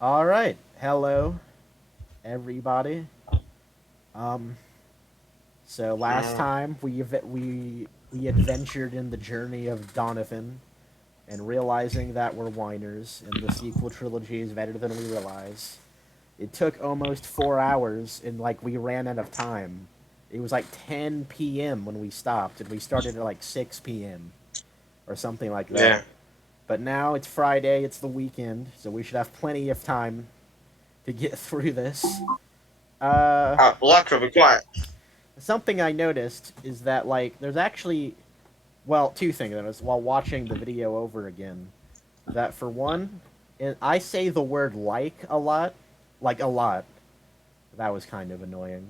All right, hello, everybody. Um, so last time we adventured in the journey of Donavan, and realizing that we're whiners, and the sequel trilogy is better than we realize. It took almost 4 hours, and we ran out of time. It was like 10 p.m. when we stopped, and we started at like 6 p.m. or something like that. Yeah. But now it's Friday, it's the weekend, so we should have plenty of time to get through this. Uh, Alexa, be quiet. Something I noticed is that there's actually, well, two things I noticed while watching the video over again. That for one, I say the word like a lot. That was kind of annoying.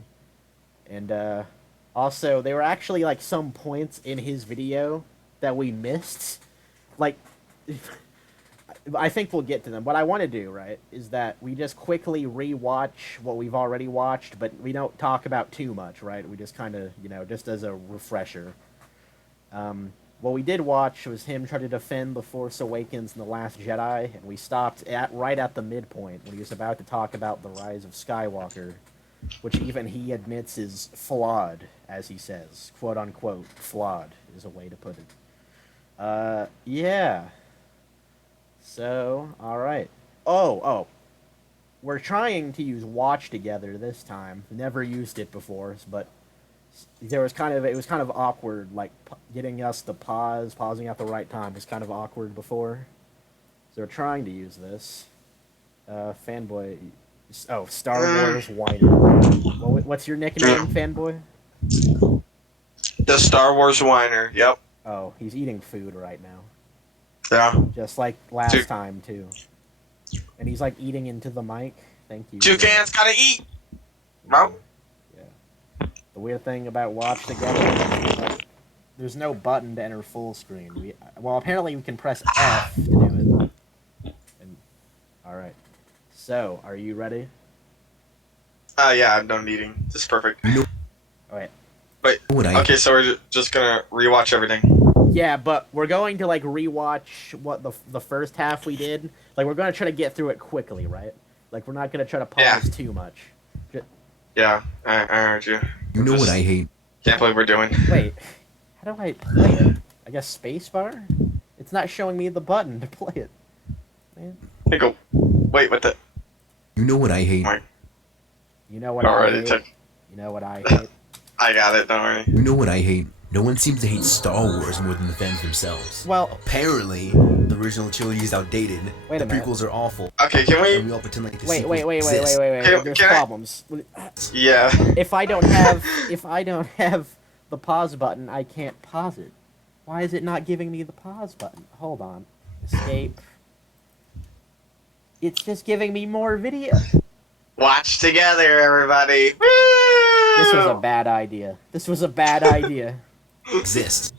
And also, there were actually some points in his video that we missed. Like, I think we'll get to them. What I want to do, right, is that we just quickly rewatch what we've already watched, but we don't talk about too much, right? We just kind of, just as a refresher. What we did watch was him try to defend The Force Awakens and The Last Jedi, and we stopped right at the midpoint when he was about to talk about the rise of Skywalker, which even he admits is flawed, as he says. Quote unquote, flawed is a way to put it. Yeah. So, alright. Oh. We're trying to use watch together this time. Never used it before, but it was kind of awkward, getting us to pausing at the right time was kind of awkward before. So we're trying to use this. Fanboy. Oh, Star Wars Whiner. What's your nickname, Fanboy? The Star Wars whiner. Yep. Oh, he's eating food right now. Yeah. Just like last time, too. And he's eating into the mic. Thank you. Toucans gotta eat. No. Yeah. The weird thing about watch together, there's no button to enter full screen. Apparently we can press F to do it. All right. So, are you ready? Yeah, I'm done eating. This is perfect. All right. Wait. Okay, so we're just gonna rewatch everything. Yeah, but we're going to rewatch what the first half we did. We're going to try to get through it quickly, right? We're not going to try to pause too much. Yeah, I heard you. You know what I hate? Can't believe we're doing. Wait, how do I play it? I guess spacebar? It's not showing me the button to play it. Man. Hey, go. Wait, what the? You know what I hate? You know what I hate? You know what I hate? I got it, don't worry. You know what I hate? No one seems to hate Star Wars more than the fans themselves. Well, apparently, the original trilogy is outdated. Wait a minute. Prequels are awful. Okay, can we? And we all pretend like the wait. exist. There's problems. Yeah. If I don't have the pause button, I can't pause it. Why is it not giving me the pause button? Hold on. Escape. It's just giving me more video. Watch together, everybody. Woo! This was a bad idea. Exist.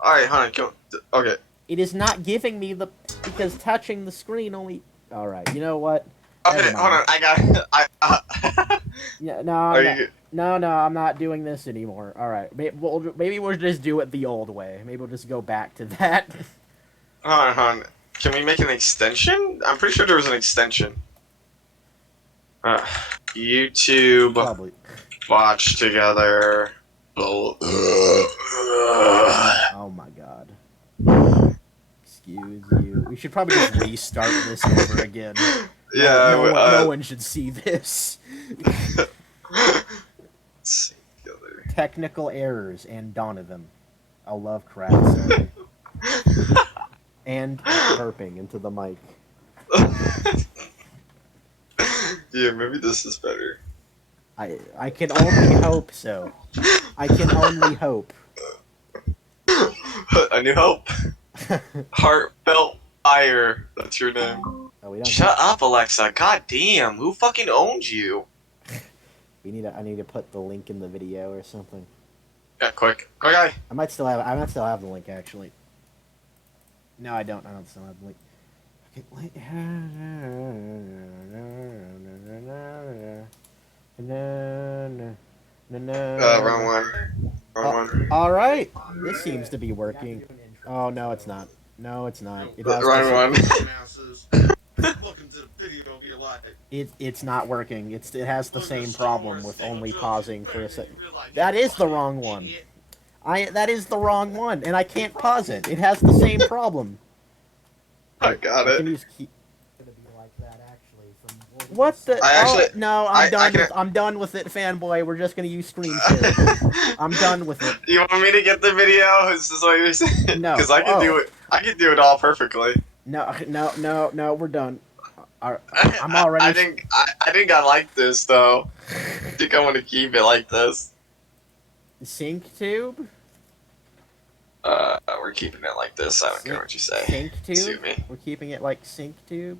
Alright, hold on. Go. Okay. It is not giving me because touching the screen only. All right, you know what? Okay, hold on. I got. Yeah, no, I'm not doing this anymore. All right, maybe we'll just do it the old way. Maybe we'll just go back to that. Hold on. Can we make an extension? I'm pretty sure there was an extension. YouTube. Probably. Watch together. Oh my god. Excuse you. We should probably just restart this over again. Yeah. No one should see this. Technical errors and Donavan. I love crap. And burping into the mic. Yeah, maybe this is better. I can only hope so. I can only hope. A New Hope. Heartfelt Fire. That's your name. Oh, Shut up, Alexa. God damn. Who fucking owns you? I need to put the link in the video or something. Yeah, quick. Quick, guy. I might still have the link actually. No, I don't. I don't still have the link. Okay, Wrong one. Wrong one. All right. This seems to be working. Oh no, it's not. No, it's not. It has Wrong one. Welcome to the It's not working. It has the same problem with only pausing for a second. That is the wrong one. That is the wrong one, and I can't pause it. It has the same problem. I got I it. can use key. What the? I actually- no, I can- I'm done with it, fanboy. We're just gonna use screen share. I'm done with it. You want me to get the video? Is this what you're saying? No. Because I can do it. I can do it all perfectly. No, we're done. I'm already. I think I like this though. I think I want to keep it like this. Sync tube. We're keeping it like this. I don't care what you say. Sync tube. Sue me. We're keeping it like sync tube.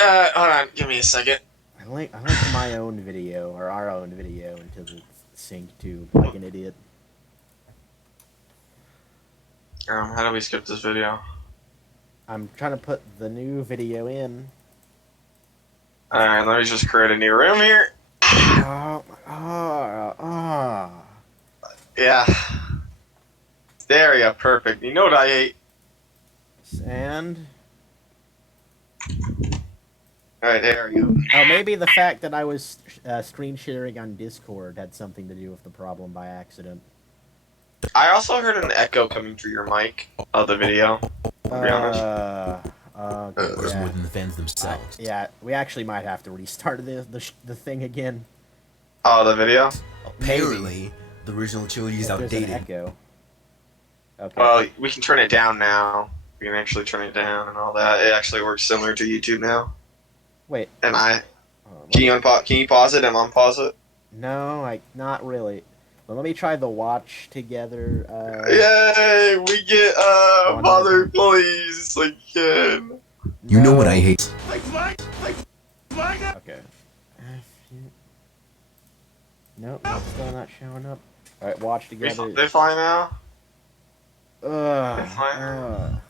Hold on. Give me a second. I linked my own video or our own video into the sync tube like an idiot. How do we skip this video? I'm trying to put the new video in. Alright, let me just create a new room here. Yeah. There we go, perfect. You know what I hate? And Alright, there we go. oh, maybe the fact that I was screen sharing on Discord had something to do with the problem by accident. I also heard an echo coming through your mic of the video. To be honest. Whereas Yeah. more than the fans themselves. Yeah, we actually might have to restart the thing again. Oh, the video? Apparently, the original trilogy is If there's an outdated. echo. Okay. Well, we can turn it down now. We can actually turn it down and all that. It actually works similar to YouTube now. Wait. And Let can me- you pause it and unpause it? No, not really. But let me try the watch together. Yay! We get One Mother more. Please again. You know what I No. hate? Okay. Nope, it's still not showing up. Alright, watch together. They fly now? Ugh. fine. Ugh.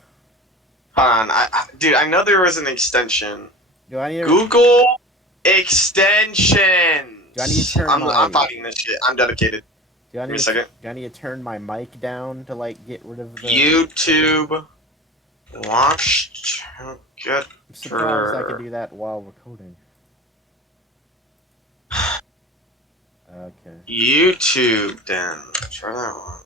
Hold on, dude, I know there was an extension. Do I need to... Google extension. Do I need to turn I'm my- fighting this shit. I'm dedicated. Do I Give me need a to, second. do I need to turn my mic down to like get rid of the YouTube watch to get I'm surprised I can do that while recording. Okay. YouTube then. Try that one.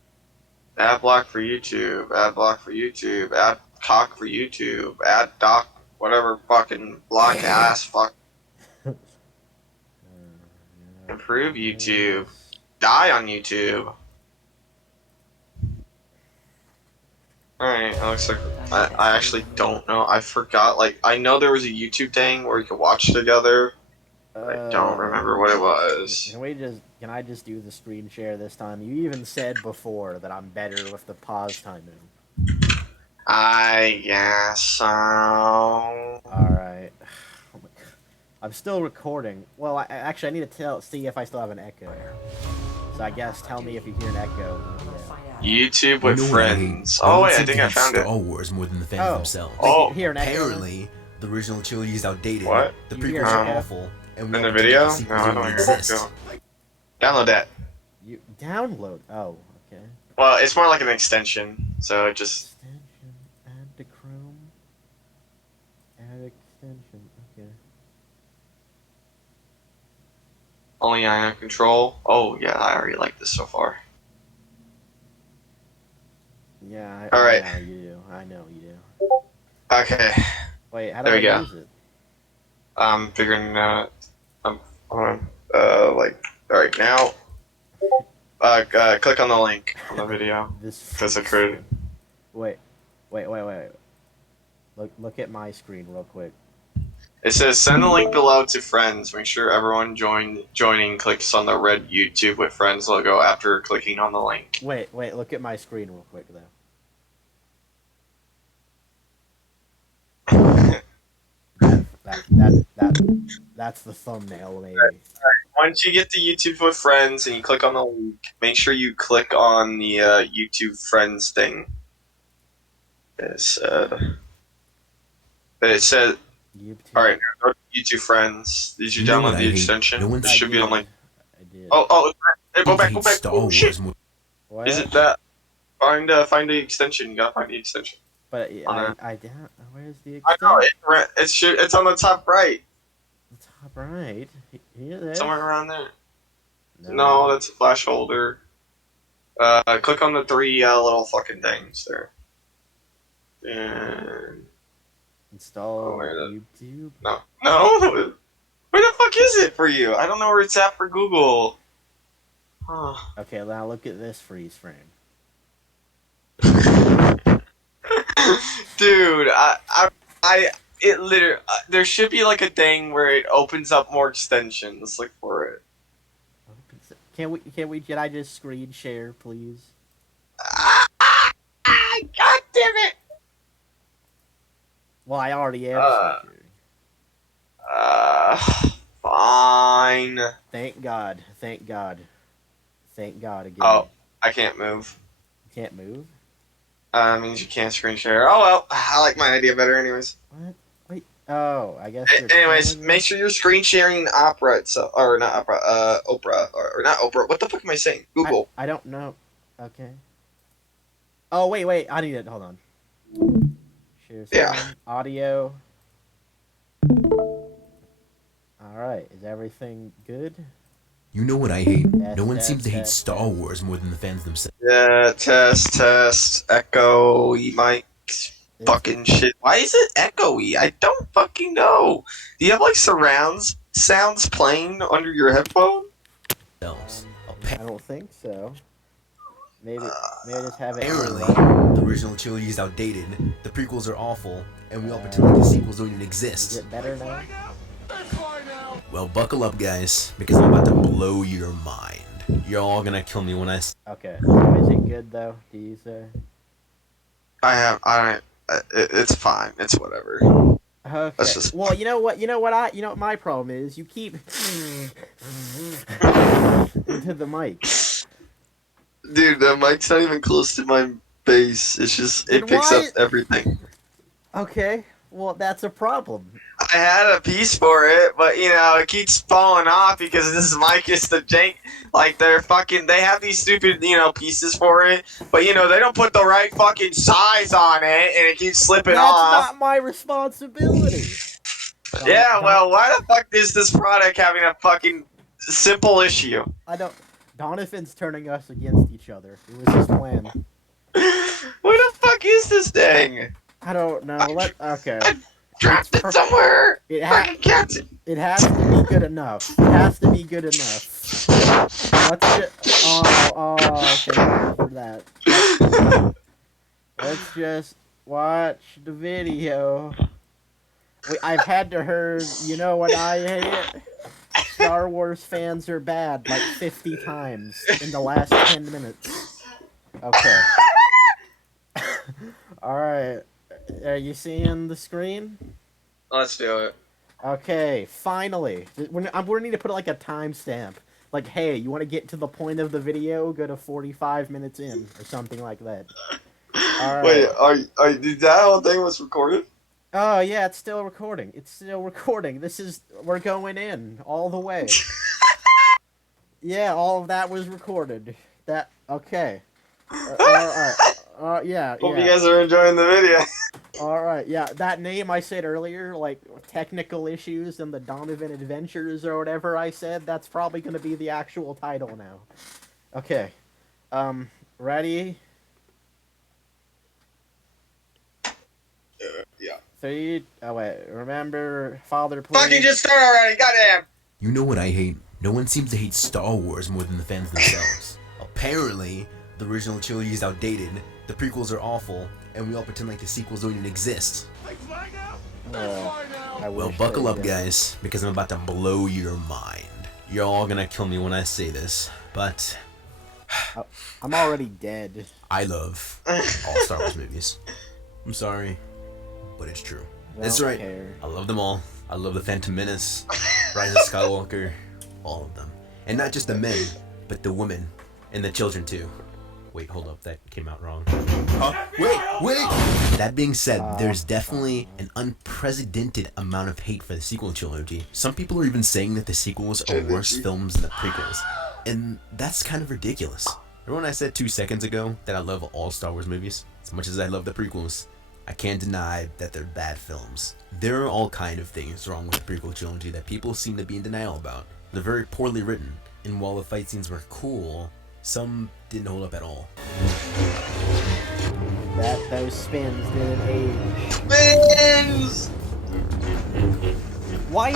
Ad block for YouTube. Ad block for YouTube. Ad cock for YouTube. Ad doc. Whatever fucking block ass fuck. Improve YouTube. Die on YouTube. Alright, it looks like I actually don't know. I forgot. Like, I know there was a YouTube thing where you could watch together. I don't remember what it was. Can I just do the screen share this time? You even said before that I'm better with the pause timing. I guess so. Alright. I'm still recording. Well, actually, I need to see if I still have an echo. So I guess tell me if you hear an echo. Yeah. YouTube with You know what I hate? friends. No Oh one wait, I seems think to I hate found it. Star Wars more than the fans Oh. themselves. Oh. Wait, hear an echo? Apparently, the original trilogy is outdated. What? The You hear prequels are an echo? awful, and we In all the pretend video? the No, sequels I don't really hear exist. it. Download that. You download. Oh, okay. Well, it's more like an extension, so it just. Extension. Add to Chrome. Add extension. Okay. Only I have control. Oh yeah, I already like this so far. Yeah. All right. Yeah, you do. I know you do. Okay, Wait, how do There I we go. use it? I'm figuring out. Hold on. Like, all right now. Click on the link on the video. This. Because I created. Wait. Look at my screen real quick. It says send the link below to friends. Make sure everyone joining clicks on the red YouTube with friends logo after clicking on the link. Wait. Look at my screen real quick though. That's the thumbnail, maybe. Once you get to YouTube with friends and you click on the link, make sure you click on the YouTube friends thing. It said. YouTube. All right, now go to YouTube friends. Did you You know download what I the hate? extension? No one It should be on like. I did. Oh! Hey, go back! Hate Go back! Star Oh Wars shit! more. What? Is it that? Find the extension. You gotta find the extension. But On I, there. I don't. Where's the I know extent? it's on the top right, The top right. Here it is. somewhere around there. No. No, that's a flash holder. Click on the three little fucking things there. And Install where YouTube. no, where the fuck is it for you? I don't know where it's at for Google. Huh. Okay, now look at this freeze frame. Dude, it literally, there should be like a thing where it opens up more extensions. Look for it. Can we? Can I just screen share, please? God damn it! Well, I already am screen sharing. Fine. Thank God. Thank God. Thank God again. Oh, I can't move. You can't move? Means you can't screen share. Oh well, I like my idea better anyways. What? Wait. Oh, I guess. Anyways, make sure you're screen sharing Opera itself, or not Opera, Oprah, or not Oprah. What the fuck am I saying? Google. I don't know. Okay. Oh wait. I need it. Hold on. Share screen. Yeah. Audio. All right. Is everything good? You know what I hate? Test, No one test, seems to hate test, Star test. Wars more than the fans themselves. Yeah, test, echo, mic, fucking shit. Why is it echoey? I don't fucking know. Do you have like surrounds sounds playing under your headphone? I don't think so. Maybe I just have it. Apparently, Right. the original trilogy is outdated, the prequels are awful, and we all pretend like the sequels don't even Is exist. it better now? Well, buckle up, guys, because I'm about to blow your mind. You're all gonna kill me when I Okay. So is it good though? Do you say? It's fine. It's whatever. Okay. That's just. Well, you know what my problem is? You keep into the mic. Dude, the mic's not even close to my bass. It's just, it Then picks why- up everything. Okay. Well, that's a problem. I had a piece for it, but you know, it keeps falling off because this mic is the jank. Like, they have these stupid, you know, pieces for it, but you know, they don't put the right fucking size on it, and it keeps slipping That's off. not my responsibility. Yeah, well, why the fuck is this product having a fucking simple issue? I don't. Donovan's turning us against each other. It was his plan. Where the fuck is this thing? I don't know. Okay. Dropped it somewhere. It Fucking catch it. It has to be good enough. It has to be good enough. Let's just. Okay. For that. Let's just watch the video. I've had to heard. You know what I hate? Star Wars fans are bad like 50 times in the last 10 minutes. Okay. Alright. Are you seeing the screen? Let's do it. Okay, finally. We're going to need to put like a timestamp. Like, hey, you want to get to the point of the video? Go to 45 minutes in, or something like that. All Wait, right. did that whole thing was recorded? Oh, yeah, it's still recording. It's still recording. We're going in all the way. Yeah, all of that was recorded. Okay. Alright. Yeah. Hope you guys are enjoying the video. Alright, yeah. That name I said earlier, like, technical issues and the Donavan Adventures or whatever I said, that's probably going to be the actual title now. Okay. Ready? Yeah. 3. Oh, wait. Remember, Father, please. Fucking just start already, goddamn! You know what I hate? No one seems to hate Star Wars more than the fans themselves. Apparently, the original trilogy is outdated, the prequels are awful, and we all pretend like the sequels don't even exist. Well, buckle up, guys, because I'm about to blow your mind. You're all gonna kill me when I say this, but I'm already dead. I love all Star Wars movies. I'm sorry, but it's true. That's Don't right. care. I love them all. I love the Phantom Menace, Rise of Skywalker, all of them. And not just the men, but the women, and the children too. Wait, hold up, that came out wrong. Huh? Wait! That being said, there's definitely an unprecedented amount of hate for the sequel trilogy. Some people are even saying that the sequels are worse films than the prequels. And that's kind of ridiculous. Remember when I said 2 seconds ago that I love all Star Wars movies? As much as I love the prequels. I can't deny that they're bad films. There are all kind of things wrong with the prequel trilogy that people seem to be in denial about. They're very poorly written, and while the fight scenes were cool, some didn't hold up at all. Those spins didn't age. Spins! Why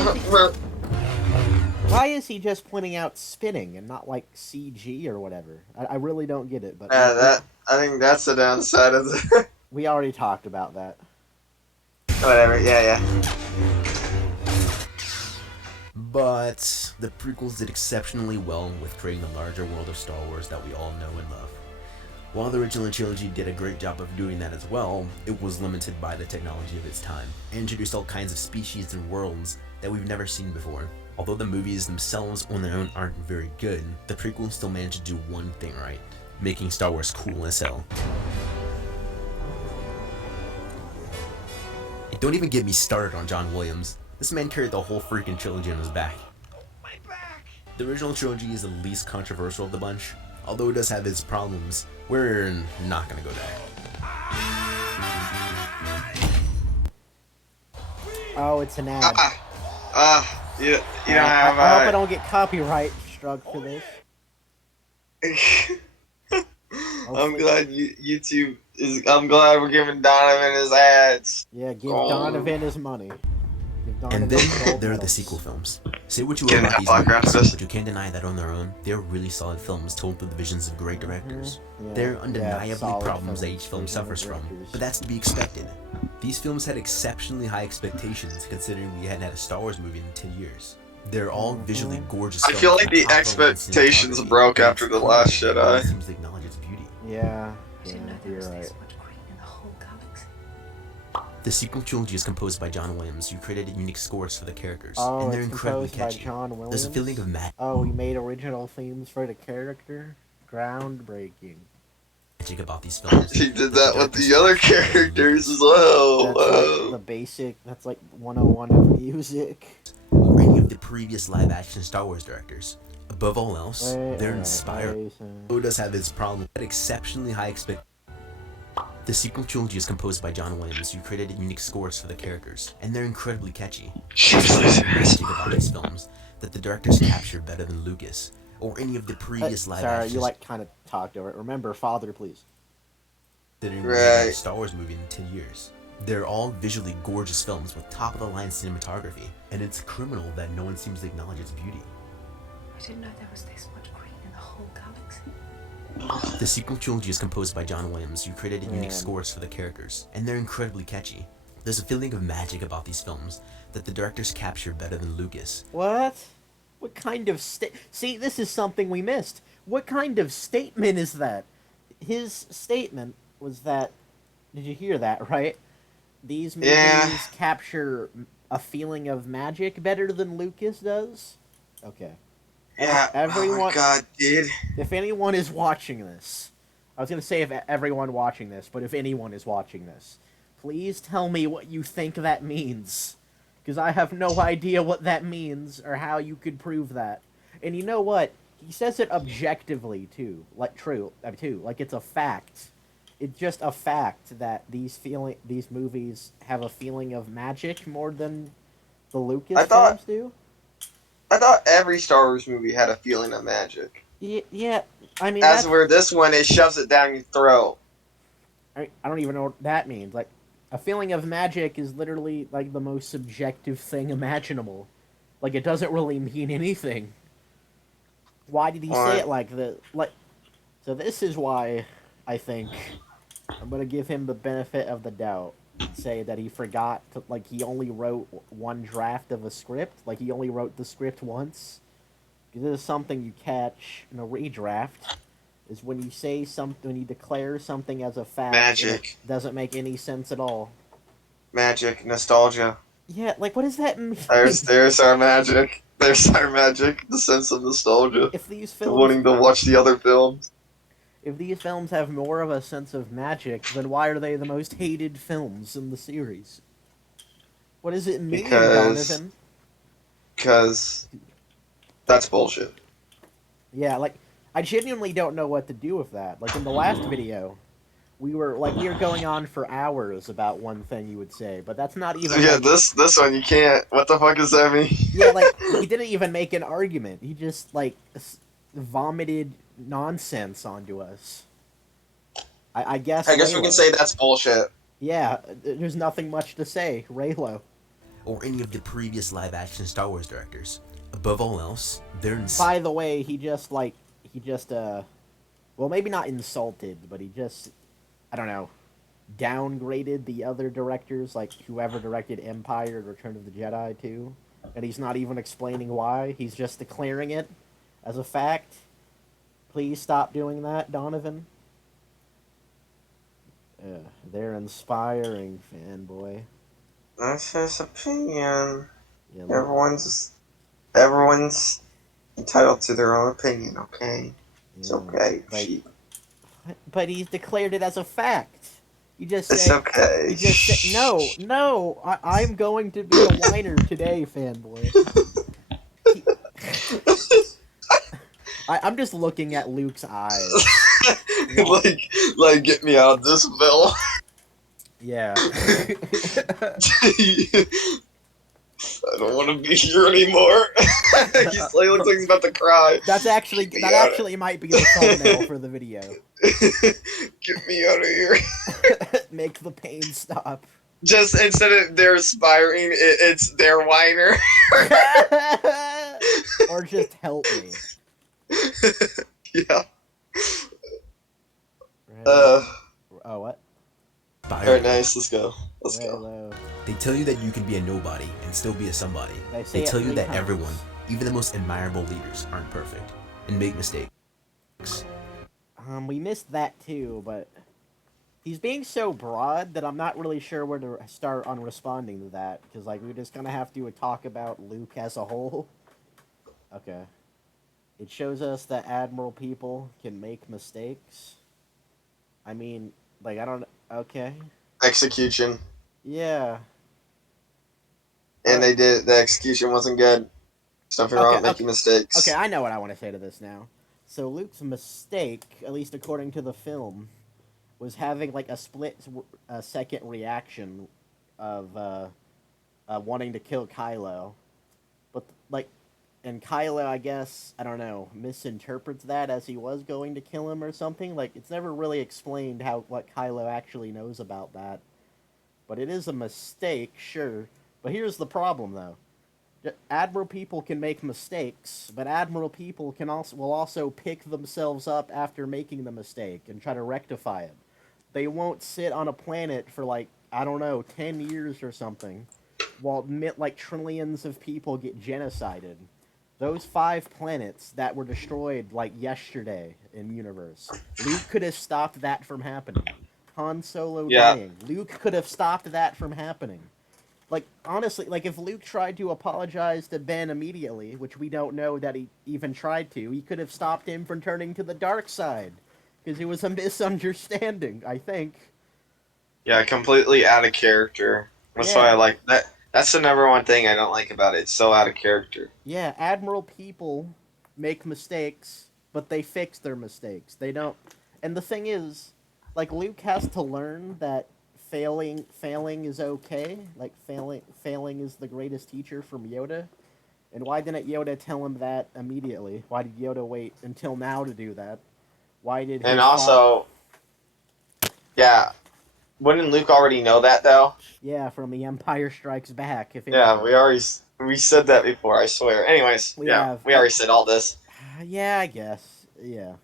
is he just pointing out spinning and not like CG or whatever? I really don't get it. But I think that's the downside of the. we already talked about that. Whatever. Yeah. But the prequels did exceptionally well with creating the larger world of Star Wars that we all know and love. While the original trilogy did a great job of doing that as well, it was limited by the technology of its time, and introduced all kinds of species and worlds that we've never seen before. Although the movies themselves on their own aren't very good, the prequels still managed to do one thing right, making Star Wars cool as hell. And don't even get me started on John Williams. This man carried the whole freaking trilogy on his back. My back! The original trilogy is the least controversial of the bunch, although it does have its problems. We're not gonna go there. Oh, it's an ad. You don't I have. hope I don't get copyright struck for this. I'm glad YouTube is. I'm glad we're giving Donovan his ads. Yeah, give Donovan his money. Give Donovan And his then gold there are the medals. sequel films. Say what you will Getting about that these black movies, reference. but you can't deny that on their own, they're really solid films told through the visions of great directors. Yeah, There are yeah, undeniably solid problems that films, each film vision of suffers from, directors. but that's to be expected. These films had exceptionally high expectations considering we hadn't had a Star Wars movie in 10 years. They're all visually gorgeous I films feel like with the top-of-the-line expectations cinematography, broke and after it's The cool Last that no one Jedi. seems to acknowledge its beauty. Yeah, I didn't know there you're was right. this much green in the whole galaxy. The sequel trilogy is composed by John Williams, who created unique scores for the characters, Oh, and they're it's incredibly composed by catchy. John Williams. There's a feeling of magic Oh, he made original themes for the character. Groundbreaking. about these films. He did the that with directors the other captured better than characters Lucas. as well. That's like the basic. That's like 101 of music. Or any of the previous live-action Star Wars directors. Above all else, Right, they're right, inspired. right, Though it does have its problem, but exceptionally high expect. The sequel trilogy is composed by John Williams, who created unique scores for the characters, and they're incredibly catchy. There's something magic about these films that the directors capture better than Lucas or any of the previous live Sorry, action. you like kind of talked over it. Remember, father, please. Right. A Star Wars movie in 10 years. They're all visually gorgeous films with top-of-the-line cinematography, and it's criminal that no one seems to acknowledge its beauty. I didn't know there was this much green in the whole galaxy. The sequel trilogy is composed by John Williams, who created unique Man. scores for the characters, and they're incredibly catchy. There's a feeling of magic about these films that the directors capture better than Lucas. What? What kind of See, this is something we missed. What kind of statement is that? His statement was that. Did you hear that, right? These movies Yeah. capture a feeling of magic better than Lucas does? Okay. Yeah. Oh Everyone- my god, dude. If anyone is watching this, I was going to say if everyone watching this, but if anyone is watching this, please tell me what you think that means. Because I have no idea what that means or how you could prove that. And you know what? He says it objectively, too. Like, too. Like, it's a fact. It's just a fact that these movies have a feeling of magic more than the Lucas I thought- films do. I thought every Star Wars movie had a feeling of magic. Yeah, I mean, As that's... where this one, it shoves it down your throat. I don't even know what that means. Like, a feeling of magic is literally, like, the most subjective thing imaginable. Like, it doesn't really mean anything. Why did he say it like that? Like, so this is why I think I'm gonna give him the benefit of the doubt. Say that he forgot to, like, he only wrote one draft of a script. Like, he only wrote the script once. This is something you catch in a redraft. Is when you say something, when you declare something as a fact, and Magic. it doesn't make any sense at all. Magic, nostalgia. Yeah, like, what does that mean? There's our magic. There's our magic. The sense of nostalgia. If these The wanting films, to watch the other films. if these films have more of a sense of magic, then why are they the most hated films in the series? What does it mean, Because- Donovan? Because that's bullshit. Yeah, like, I genuinely don't know what to do with that. Like, in the last video, we were going on for hours about one thing you would say, but that's not even Yeah, like, this one you can't. What the fuck does that mean? yeah, like he didn't even make an argument. He just like vomited nonsense onto us. I guess I guess we can Raylo. say that's bullshit. Yeah, there's nothing much to say. Raylo. Or any of the previous live-action Star Wars directors. Above all else, they're By the way, he just well, maybe not insulted, but he just, I don't know, downgraded the other directors, like whoever directed Empire and Return of the Jedi too. And he's not even explaining why. He's just declaring it as a fact. Please stop doing that, Donavan. They're inspiring, fanboy. That's his opinion. Yeah, Everyone's entitled to their own opinion. Okay, it's okay. like, Sheep. but he's declared it as a fact. You just It's say, okay. you just say, no, I'm going to be a whiner today, fanboy. I'm just looking at Luke's eyes. like, get me out of this bill. Yeah. I don't want to be here anymore. He looks like he's about to cry. That actually might be the thumbnail for the video. Get me out of here. Make the pain stop. Just instead of they're aspiring, it's their whiner. Or just help me. Yeah. Oh, what? Alright, nice. Let's go. Let's go. Hello. They tell you that you can be a nobody and still be a somebody. They tell you that everyone, even the most admirable leaders, aren't perfect and make mistakes. We missed that too, but he's being so broad that I'm not really sure where to start on responding to that, because like we're just gonna have to talk about Luke as a whole. Okay. It shows us that admiral people can make mistakes. I mean, like, I don't... Okay. Execution. Yeah. And they did. The execution wasn't good. Something wrong with making mistakes. Okay, I know what I want to say to this now. So Luke's mistake, at least according to the film, was having like a split-second reaction of wanting to kill Kylo. But like, and Kylo, I guess, I don't know, misinterprets that as he was going to kill him or something. Like, it's never really explained what Kylo actually knows about that. But it is a mistake, sure. But here's the problem, though. Admiral people can make mistakes, but admiral people will also pick themselves up after making the mistake and try to rectify it. They won't sit on a planet for like, I don't know, 10 years or something, while like trillions of people get genocided. Those 5 planets that were destroyed like yesterday in universe, Luke could have stopped that from happening. Han Solo dying, Luke could have stopped that from happening. Like, honestly, like, if Luke tried to apologize to Ben immediately, which we don't know that he even tried to, he could have stopped him from turning to the dark side. Because it was a misunderstanding, I think. Yeah, completely out of character. That's why I like that. That's the number one thing I don't like about it. It's so out of character. Yeah, admiral people make mistakes, but they fix their mistakes. They don't... And the thing is, like, Luke has to learn that failing is okay. Like, failing is the greatest teacher from Yoda. And why didn't Yoda tell him that immediately? Why did Yoda wait until now to do that? Why did he... And also... Yeah. Wouldn't Luke already know that, though? Yeah, from The Empire Strikes Back. Yeah, we said that before, I swear. Anyways, we already said all this. Yeah, I guess. Yeah.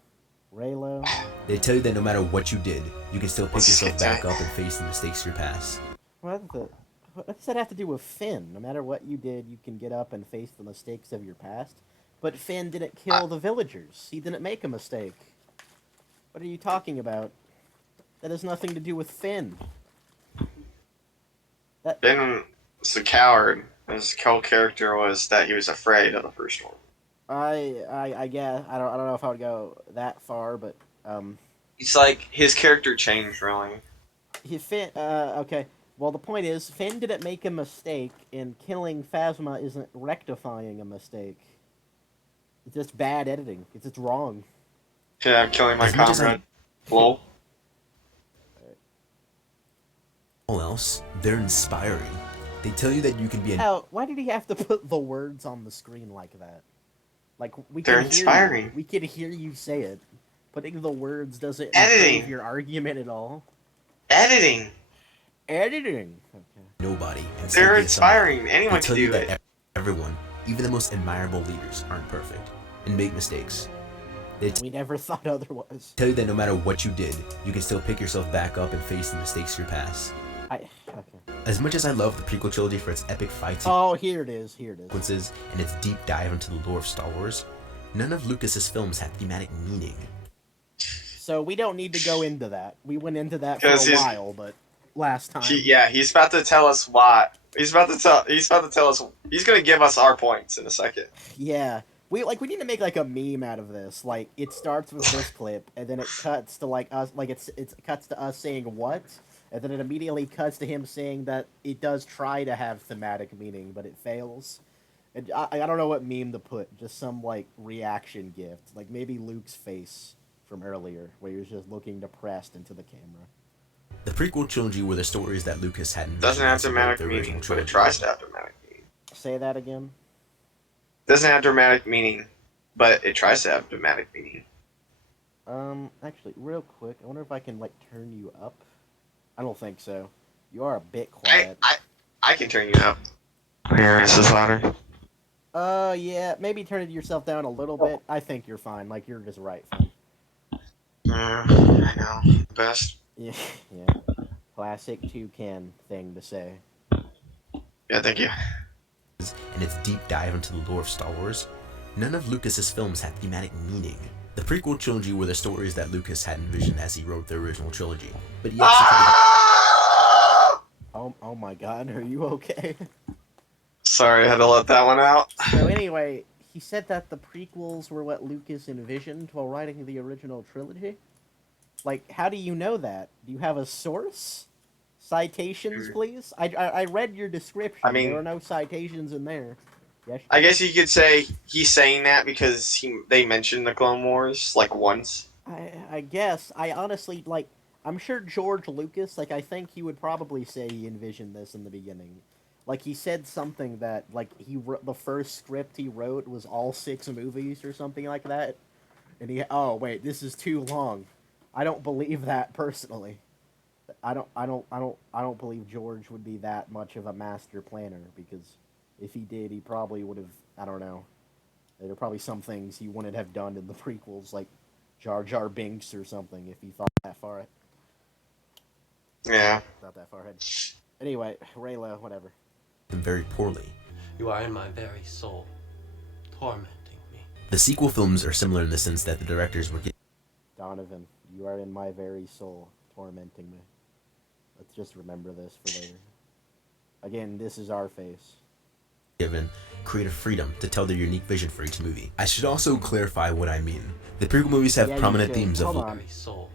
Raylo. They tell you that no matter what you did, you can still pick yourself back up and face the mistakes of your past. What does that have to do with Finn? No matter what you did, you can get up and face the mistakes of your past. But Finn didn't kill the villagers. He didn't make a mistake. What are you talking about? That has nothing to do with Finn. Finn was a coward. His whole character was that he was afraid of the first one. I guess I don't know if I would go that far, but It's like his character changed really. Okay. Well, the point is, Finn didn't make a mistake, and killing Phasma isn't rectifying a mistake. It's just bad editing. It's just wrong. Yeah, I'm killing my comrade. Lol. all else, they're inspiring. They tell you that you can be Why did he have to put the words on the screen like that? Like, They're inspiring. We could hear you say it. Putting the words doesn't Editing. improve your argument at all. Editing. Editing. Okay. nobody. And still They're be a somebody. inspiring. Anyone They can tell you do that it. everyone, even the most admirable leaders, aren't perfect and make mistakes. They We never thought otherwise. tell you that no matter what you did, you can still pick yourself back up and face the mistakes of your past. Okay. As much as I love the prequel trilogy for its epic fight Oh, here it is. sequences and its deep dive into the lore of Star Wars, none of Lucas's films have thematic meaning. So we don't need to go into that. We went into that for 'Cause a he's- while, but last time. He's about to tell us why. He's about to tell us. He's gonna give us our points in a second. Yeah. We need to make like a meme out of this. Like it starts with this clip and then it cuts to like us it cuts to us saying what? And then it immediately cuts to him saying that it does try to have thematic meaning, but it fails. And I don't know what meme to put. Just some like reaction gift. Like maybe Luke's face from earlier, where he was just looking depressed into the camera. The prequel trilogy were the stories that Lucas hadn't Doesn't have as he wrote dramatic the original meaning, but it trilogy. tries to have dramatic meaning. Say that again. Doesn't have dramatic meaning, but it tries to have dramatic meaning. Actually, real quick, I wonder if I can like turn you up. I don't think so. You are a bit quiet. I can turn you up. Here, this is louder. Yeah, maybe turn it yourself down a little bit. I think you're fine. Like you're just right. Fine. I know. Best. Yeah, yeah. Classic toucan thing to say. Yeah, thank you. And its deep dive into the lore of Star Wars, none of Lucas's films had thematic meaning. The prequel trilogy were the stories that Lucas had envisioned as he wrote the original trilogy, but he executed Oh my God, are you okay? Sorry, I had to let that one out. So anyway, he said that the prequels were what Lucas envisioned while writing the original trilogy. Like, how do you know that? Do you have a source? Citations, please. I read your description. I mean- there are no citations in there. Yes. I guess you could say he's saying that because they mentioned the Clone Wars like once. I guess. I honestly, like, I'm sure George Lucas, like, I think he would probably say he envisioned this in the beginning. Like, he said something that, like, the first script he wrote was all 6 movies or something like that. And oh, wait, this is too long. I don't believe that personally. I don't believe George would be that much of a master planner, because if he did, he probably would have, I don't know. There are probably some things he wouldn't have done in the prequels, like Jar Jar Binks or something, if he thought that far ahead. Yeah. Not that far ahead. Anyway, Raylo, whatever. them very poorly. You are in my very soul, tormenting me. The sequel films are similar in the sense that the directors were Donavan, you are in my very soul, tormenting me. Let's just remember this for later. Again, this is our face. given creative freedom to tell their unique vision for each movie. I should also clarify what I mean. The prequel movies have Yeah, you prominent should. themes Hold of on. Very soul.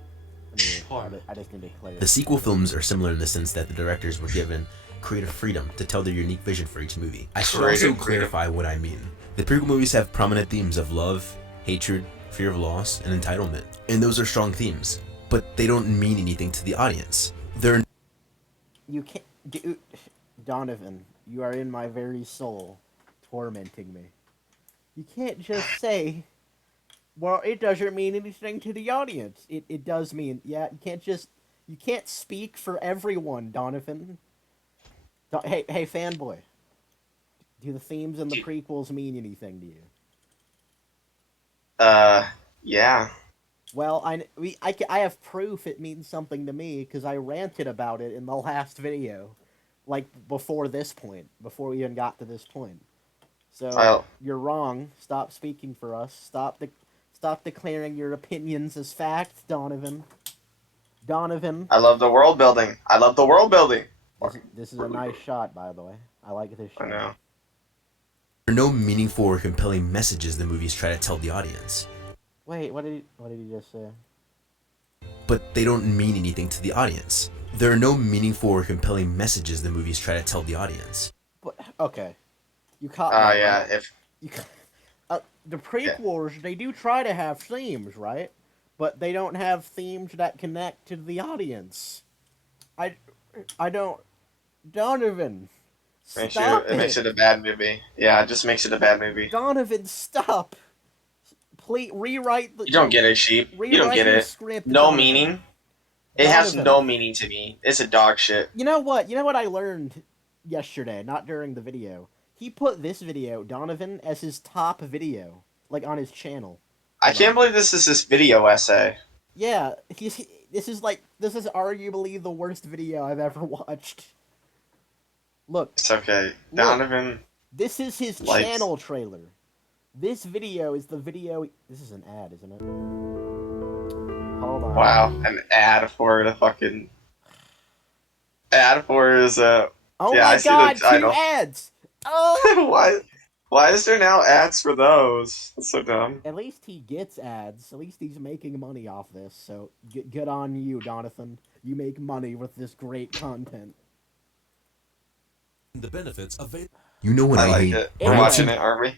I just need to clarify. The sequel films are similar in the sense that the directors were given creative freedom to tell their unique vision for each movie. I should also Creative freedom. clarify what I mean. The prequel movies have prominent themes of love, hatred, fear of loss, and entitlement. And those are strong themes, but they don't mean anything to the audience. They're You can't... Dude, Donovan, you are in my very soul, tormenting me. You can't just say, well, it doesn't mean anything to the audience. It does mean... Yeah, you can't just... You can't speak for everyone, Donovan. Hey, fanboy. Do the themes in the prequels mean anything to you? Yeah. Well, I have proof it means something to me because I ranted about it in the last video, like before this point, before we even got to this point. So Well- you're wrong. Stop speaking for us. Stop declaring your opinions as fact, Donovan. Donovan, I love the world building. I love the world building. this is a nice shot, by the way. I like this shot. I know. no meaningful or compelling messages the movies try to tell the audience. Wait, what did he just say? But they don't mean anything to the audience. There are no meaningful or compelling messages the movies try to tell the audience. But okay, you caught me. Yeah. right? If You the prequels, they do try to have themes, right? But they don't have themes that connect to the audience. I don't. Donovan, Makes stop it it. makes it a bad movie. Yeah, it just makes it a bad movie. Donovan, stop. Please rewrite the You don't get it, sheep. You don't rewrite get your it. script, No Donovan. meaning. It has Donovan. no meaning to me. It's a dog shit. You know what? You know what I learned yesterday, not during the video. He put this video, Donovan, as his top video, like on his channel. I Hold can't on. believe this is this video essay. Yeah, this is arguably the worst video I've ever watched. Look, It's okay. Look. Donovan this is his likes. channel trailer. This video is the video. This is an ad, isn't it? Hold on. Wow, an ad for the fucking ad for his Oh yeah, my I see god, the 2 title. ads! Oh! Why is there now ads for those? That's so dumb. At least he gets ads. At least he's making money off this. So good on you, Donavan. You make money with this great content. The benefits available. You know what I I, like hate? it. Anyway. We're watching it, aren't we?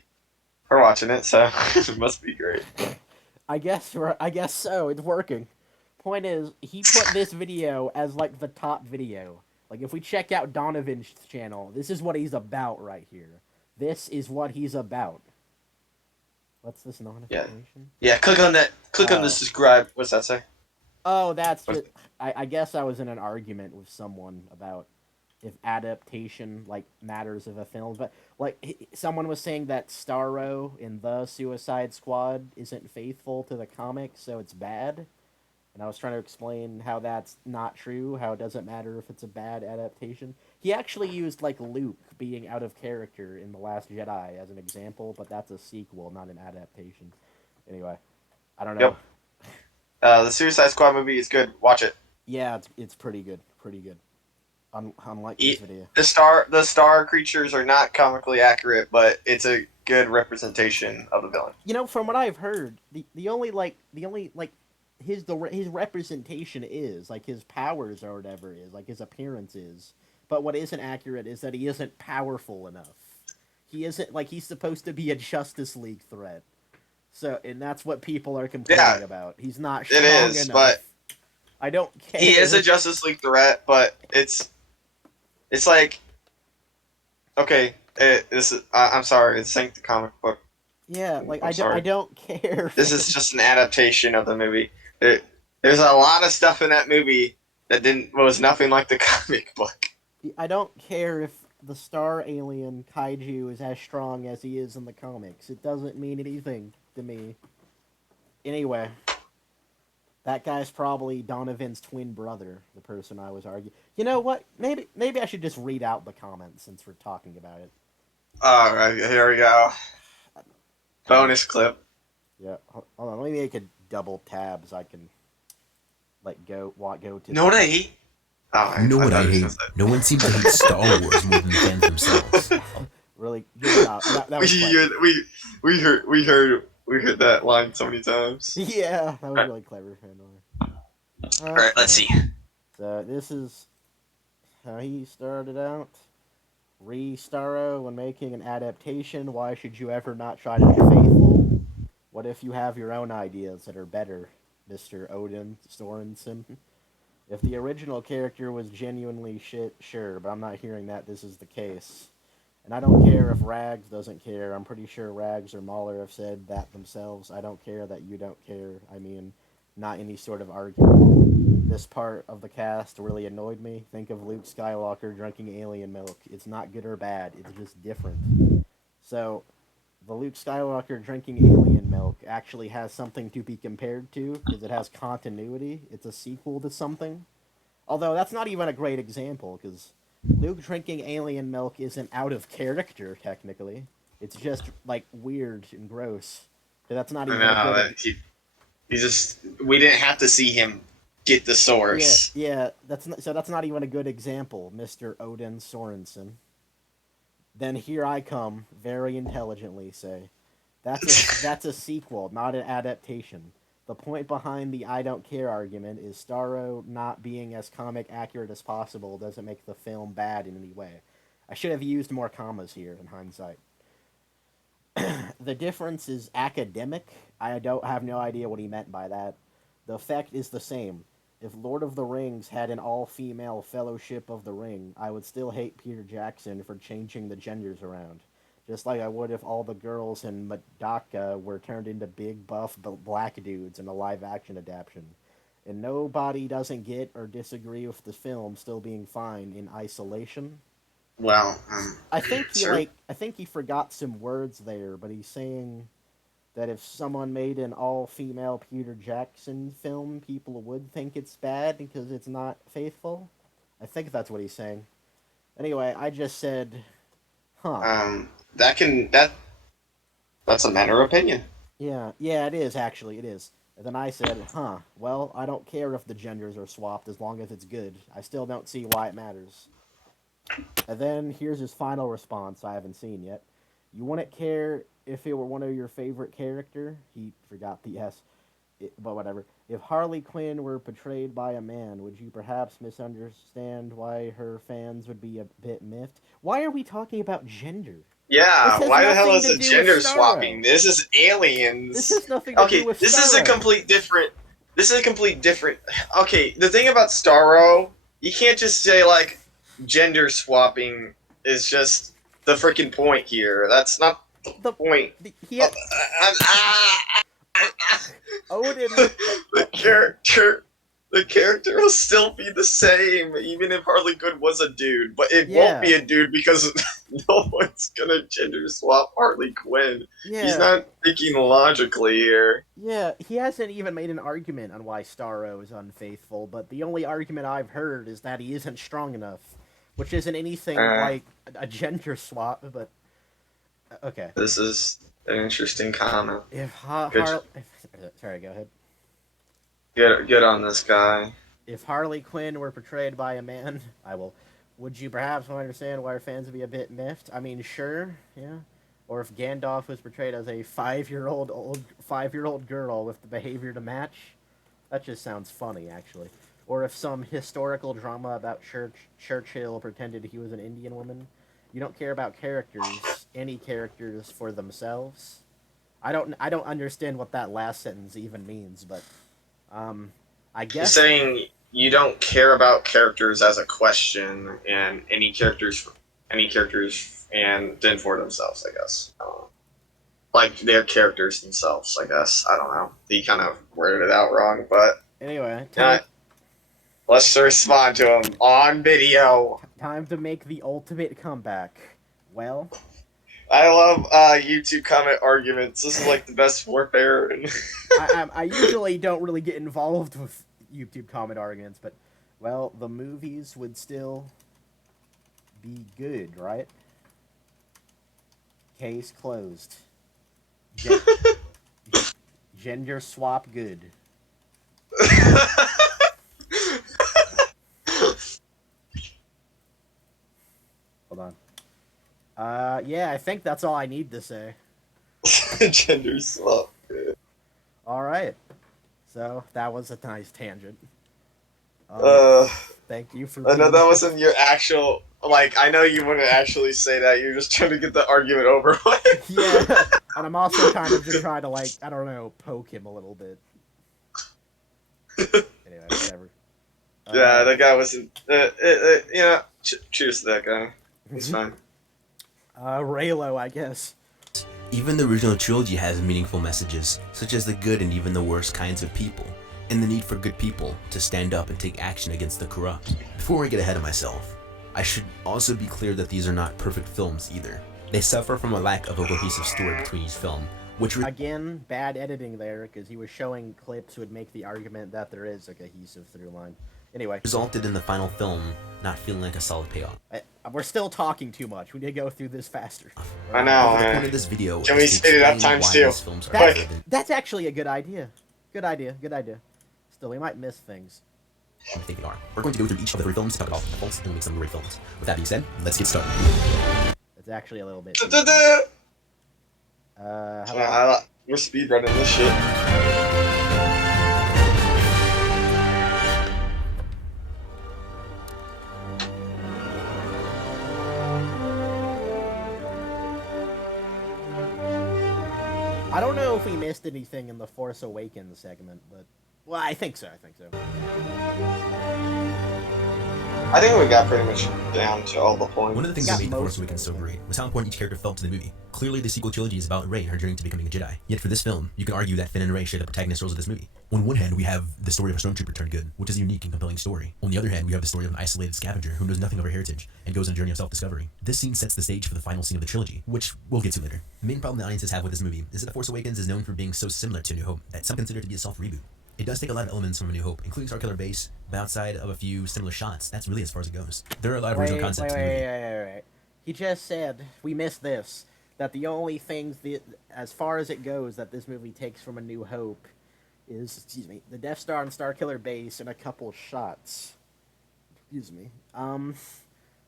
We're watching it, so it must be great. I guess so. It's working. Point is, he put this video as like the top video. Like if we check out Donovan's channel, this is what he's about right here. This is what he's about. What's this notification? Yeah, click on that. Click on Oh. the subscribe. What's that say? Oh, that's just. I guess I was in an argument with someone about if adaptation like matters of a film, but like someone was saying that Starro in the Suicide Squad isn't faithful to the comic, so it's bad. And I was trying to explain how that's not true, how it doesn't matter if it's a bad adaptation. He actually used like Luke being out of character in The Last Jedi as an example, but that's a sequel, not an adaptation. Anyway, I don't know. Yep. The Suicide Squad movie is good. Watch it. Yeah, it's pretty good, pretty good. Unlike E- this video. The star creatures are not comically accurate, but it's a good representation of the villain. You know, from what I've heard, the only his representation is like his powers or whatever is like his appearance is, but what isn't accurate is that he isn't powerful enough. He isn't like he's supposed to be a Justice League threat. So, and that's what people are complaining about. He's not strong is, enough. but I don't care. He is a Justice League threat, but it's like okay. I'm sorry. It's ain't the comic book. Yeah, like I'm I sorry. don't care. This is just an adaptation of the movie. There's a lot of stuff in that movie that was nothing like the comic book. I don't care if the star alien kaiju is as strong as he is in the comics. It doesn't mean anything to me. Anyway, that guy's probably Donovan's twin brother, the person I was arguing. You know what? Maybe I should just read out the comments since we're talking about it. All right, here we go. Bonus clip. Yeah, hold on. Let me make a double tab so I can like go to. You know what I hate? Oh, You know what I thought you hate? was gonna say- No one seems to hate Star Wars more than the fans themselves. Really good job. That was clever. we heard that line so many times. Yeah, that was really clever. All right, let's see. So this is how he started out. Starro, when making an adaptation, why should you ever not try to be faithful? What if you have your own ideas that are better, Mr. Odin Sorensen? If the original character was genuinely shit, sure, but I'm not hearing that this is the case. And I don't care if Rags doesn't care. I'm pretty sure Rags or Mahler have said that themselves. I don't care that you don't care. I mean, not any sort of argument. This part of the cast really annoyed me. Think of Luke Skywalker drinking alien milk. It's not good or bad. It's just different. So, the Luke Skywalker drinking alien milk actually has something to be compared to because it has continuity. It's a sequel to something. Although that's not even a great example because Luke drinking alien milk isn't out of character technically. It's just like weird and gross. So that's not even. No, we didn't have to see him get the source. Yeah. That's not even a good example, Mr. Odin Sorensen. Then here I come, very intelligently say, that's a sequel, not an adaptation. The point behind the I don't care argument is Starro not being as comic accurate as possible doesn't make the film bad in any way. I should have used more commas here in hindsight. The difference is academic. I don't have no idea what he meant by that. The effect is the same. if Lord of the Rings had an all-female Fellowship of the Ring, I would still hate Peter Jackson for changing the genders around. Just like I would if all the girls in Madaka were turned into big, buff, black dudes in a live-action adaptation. And nobody doesn't get or disagree with the film still being fine in isolation. Well, sir. I think he forgot some words there, but he's saying that if someone made an all-female Peter Jackson film, people would think it's bad because it's not faithful. I think that's what he's saying. Anyway, I just said, huh. That's a matter of opinion. Yeah, it is, actually, it is. And then I said, huh, well, I don't care if the genders are swapped as long as it's good. I still don't see why it matters. And then here's his final response I haven't seen yet. You wouldn't care if it were one of your favorite character? He forgot the S. But whatever. If Harley Quinn were portrayed by a man, would you perhaps misunderstand why her fans would be a bit miffed? Why are we talking about gender? Yeah, why the hell nothing is to it do gender with Starro. swapping? This is aliens. This has nothing to Okay, do with this is a Starro. complete different. This is a complete different. Okay, the thing about Starro, you can't just say like gender swapping is just the freaking point here. That's not the point. He had, Odin. The character will still be the same, even if Harley Quinn was a dude. But it won't be a dude because no one's gonna gender swap Harley Quinn. Yeah. He's not thinking logically here. Yeah, he hasn't even made an argument on why Starro is unfaithful, but the only argument I've heard is that he isn't strong enough, which isn't anything like a gender swap, but... Okay. This is an interesting comment. Sorry, go ahead. Get on this guy. If Harley Quinn were portrayed by a man, would you perhaps understand why her fans would be a bit miffed? I mean, sure, yeah. Or if Gandalf was portrayed as a 5-year-old girl with the behavior to match, that just sounds funny, actually. Or if some historical drama about Churchill pretended he was an Indian woman. You don't care about characters, any characters for themselves. I don't understand what that last sentence even means, but I guess You're saying you don't care about characters as a question, and any characters, and then for themselves, I guess. I don't know. Like their characters themselves, I guess. I don't know. He kind of worded it out wrong, but anyway, let's respond to him on video. Time to make the ultimate comeback. Well, I love YouTube comment arguments. This is like the best warfare. I usually don't really get involved with YouTube comment arguments, but, well, the movies would still be good, right? Case closed. Gender swap good. Hold on. Yeah, I think that's all I need to say. Gender swap good. Alright. So, that was a nice tangent. Thank you for I know that wasn't your actual... Like, I know you wouldn't actually say that. You're just trying to get the argument over with. Yeah, and I'm also kind of just trying to, like, I don't know, poke him a little bit. Anyway, whatever. Yeah, that guy wasn't... cheers to that guy. He's fine. Raylo, I guess. Even the original trilogy has meaningful messages, such as the good and even the worst kinds of people, and the need for good people to stand up and take action against the corrupt. Before I get ahead of myself, I should also be clear that these are not perfect films either. They suffer from a lack of a cohesive story between each film, which... Again, bad editing there, because he was showing clips would make the argument that there is a cohesive through line. Anyway. Resulted in the final film not feeling like a solid payoff. We're still talking too much. We need to go through this faster. I know, The man. point of this video Can we is to speed it up explain times why two? these films are Quick. better than... That's actually a good idea. Good idea. Still, we might miss things. I think they are. We're going to go through each of the 3 films, talk about the faults, and make some great films. With that being said, let's get started. It's actually a little bit. We're speedrunning this shit. I don't know if we missed anything in the Force Awakens segment, but Well, I think so. I think so. I think we got pretty much down to all the points. One of the things Got that made The most Force of Awakens so everything. great was how important each character felt to the movie. Clearly, the sequel trilogy is about Rey and her journey to becoming a Jedi. Yet for this film, you can argue that Finn and Rey share the protagonist roles of this movie. On one hand, we have the story of a stormtrooper turned good, which is a unique and compelling story. On the other hand, we have the story of an isolated scavenger who knows nothing of her heritage and goes on a journey of self-discovery. This scene sets the stage for the final scene of the trilogy, which we'll get to later. The main problem that audiences have with this movie is that The Force Awakens is known for being so similar to A New Hope that some consider it to be a soft reboot. It does take a lot of elements from A New Hope, including Starkiller Base, but outside of a few similar shots, that's really as far as it goes. There are a lot of original concepts in the movie. Wait. He just said, we missed this, that the only things, as far as it goes, that this movie takes from A New Hope is, the Death Star and Starkiller Base and a couple shots.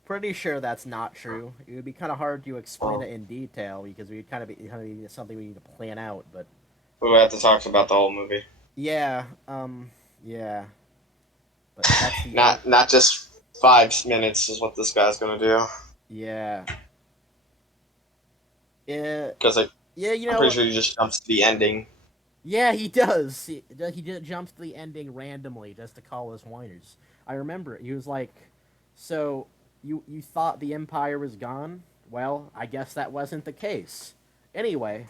Pretty sure that's not true. It would be kind of hard to explain it in detail, because it would kind of be something we need to plan out, but... We have to talk about the whole movie. Yeah. But that's the... Not just 5 minutes is what this guy's gonna do. Yeah. Because I'm Yeah, pretty sure he just jumps to the ending. Yeah, he does. He just jumps to the ending randomly just to call us whiners. I remember it. He was like, so, you thought the Empire was gone? Well, I guess that wasn't the case. Anyway,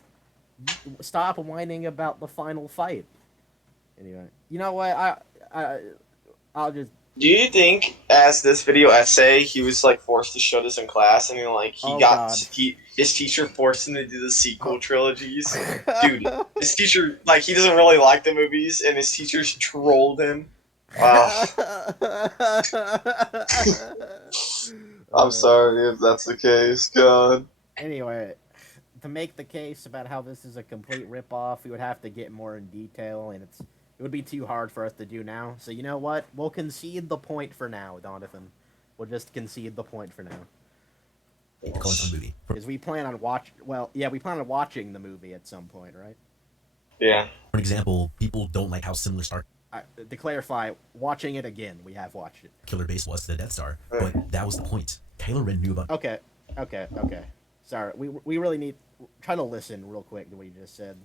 stop whining about the final fight. Anyway, you know what? I'll just... Do you think, as this video essay, he was like forced to show this in class, and his teacher forced him to do the sequel trilogies? Dude, his teacher, like, he doesn't really like the movies, and his teachers trolled him. I'm sorry if that's the case, God. Anyway, to make the case about how this is a complete ripoff, we would have to get more in detail, and it would be too hard for us to do now. So you know what? We'll concede the point for now, Donavan. We'll just concede the point for now. Call it a movie. Because we plan on we plan on watching the movie at some point, right? Yeah. For example, people don't like how similar To clarify, watching it again, we have watched it. Starkiller Base was to the Death Star, but that was the point. Kylo Ren knew about... Okay. Sorry, we really need... Try to listen real quick to what you just said.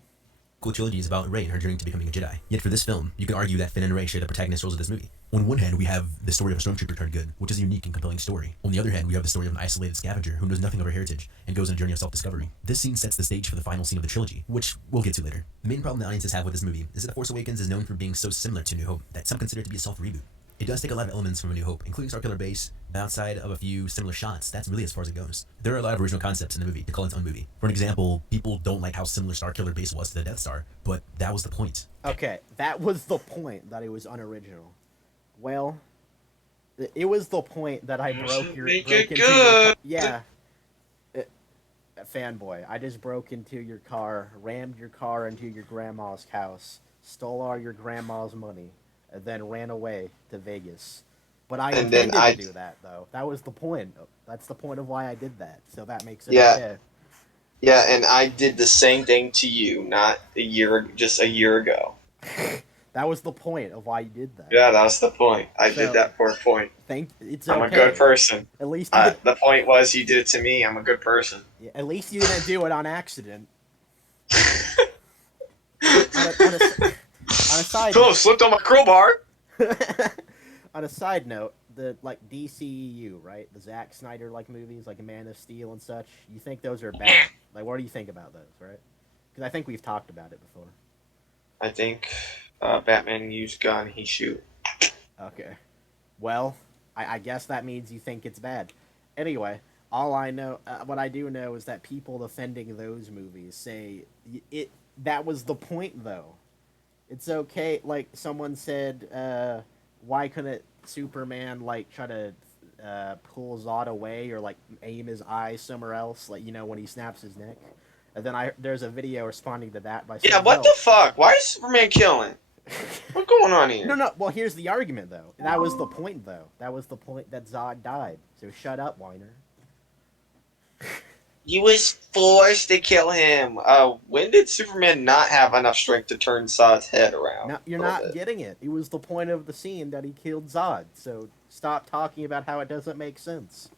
Sequel trilogy is about Rey and her journey to becoming a Jedi. Yet for this film, you can argue that Finn and Rey share the protagonist roles of this movie. On one hand, we have the story of a stormtrooper turned good, which is a unique and compelling story. On the other hand, we have the story of an isolated scavenger who knows nothing of her heritage and goes on a journey of self-discovery. This scene sets the stage for the final scene of the trilogy, which we'll get to later. The main problem that audiences have with this movie is that The Force Awakens is known for being so similar to A New Hope that some consider it to be a soft reboot. It does take a lot of elements from A New Hope, including Starkiller Base, but outside of a few similar shots, that's really as far as it goes. There are a lot of original concepts in the movie to call its own movie. For example, people don't like how similar Starkiller Base was to the Death Star, but that was the point. Okay, that was the point, that it was unoriginal. Well, it was the point that I broke your fanboy. I just broke into your car, rammed your car into your grandma's house, stole all your grandma's money, and then ran away to Vegas. But I intended to do that, though. That was the point. That's the point of why I did that. So that makes it okay. Yeah, and I did the same thing to you, just a year ago. That was the point of why you did that. Yeah, that was the point. I did that for a point. It's I'm okay. a good person. At least the point was you did it to me. I'm a good person. Yeah, at least you didn't do it on accident. On a side Philip slipped on my crowbar. On a side note, the DCEU, right? The Zack Snyder movies, like Man of Steel and such. You think those are bad? What do you think about those, right? Because I think we've talked about it before. I think Batman used gun, he shoot. Okay. Well, I guess that means you think it's bad. Anyway, all I know, what I do know is that people defending those movies say that was the point, though. It's okay. Like someone said, why couldn't Superman try to pull Zod away or aim his eyes somewhere else, when he snaps his neck? And then there's a video responding to that by saying, yeah, what the fuck? Why is Superman killing? What's going on here? No. Well, here's the argument, though. That was the point, though. That was the point that Zod died. So shut up, whiner. He was forced to kill him. When did Superman not have enough strength to turn Zod's head around? No, you're not getting it. It was the point of the scene that he killed Zod. So stop talking about how it doesn't make sense.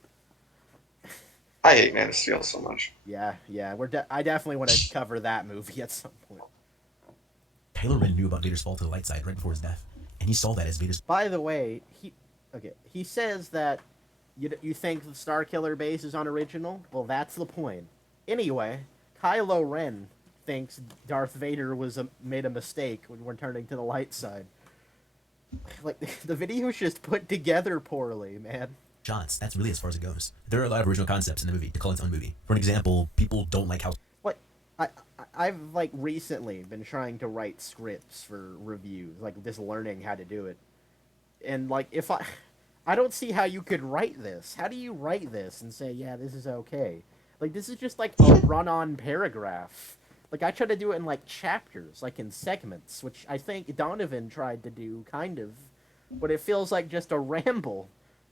I hate Man of Steel so much. Yeah. I definitely want to cover that movie at some point. Kylo Ren knew about Vader's fall to the light side right before his death, and he saw that as Vader's. By the way, he says that you think the Starkiller base is unoriginal. Well, that's the point. Anyway, Kylo Ren thinks Darth Vader made a mistake when we're turning to the light side. Like, the video's just put together poorly, man. Shots. That's really as far as it goes. There are a lot of original concepts in the movie to call its own movie. For an example, people don't like how. What? I've like recently been trying to write scripts for reviews, like just learning how to do it. And like if I don't see how you could write this. How do you write this and say, yeah, this is okay? Like, this is just like a run-on paragraph. Like, I try to do it in like chapters, like in segments, which I think Donavan tried to do kind of, but it feels like just a ramble.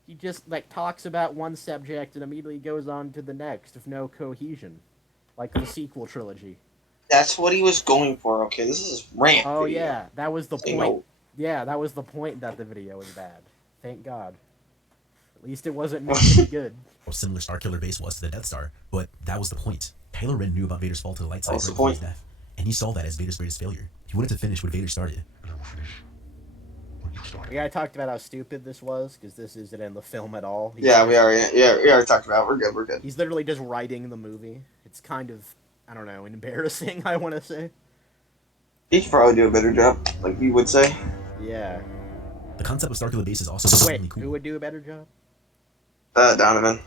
He just like talks about one subject and immediately goes on to the next with no cohesion, like the sequel trilogy. That's what he was going for. Okay, this is his rant. Oh video. yeah, that was the You point. know. Yeah, that was the point that the video was bad. Thank God. At least it wasn't meant to be good. How similar Starkiller base was to the Death Star, but that was the point. Kylo Ren knew about Vader's fall to the light side right That's the before his point. death, and he saw that as Vader's greatest failure. He wanted to finish what Vader started. Yeah, I talked about how stupid this was, because this isn't in the film at all. Yeah, we already talked about it. We're good. He's literally just writing the movie. It's kind of, I don't know, embarrassing, I want to say. He should probably do a better job, like you would say. Yeah. The concept of Starkiller base is also Wait, really cool. who would do a better job? Donovan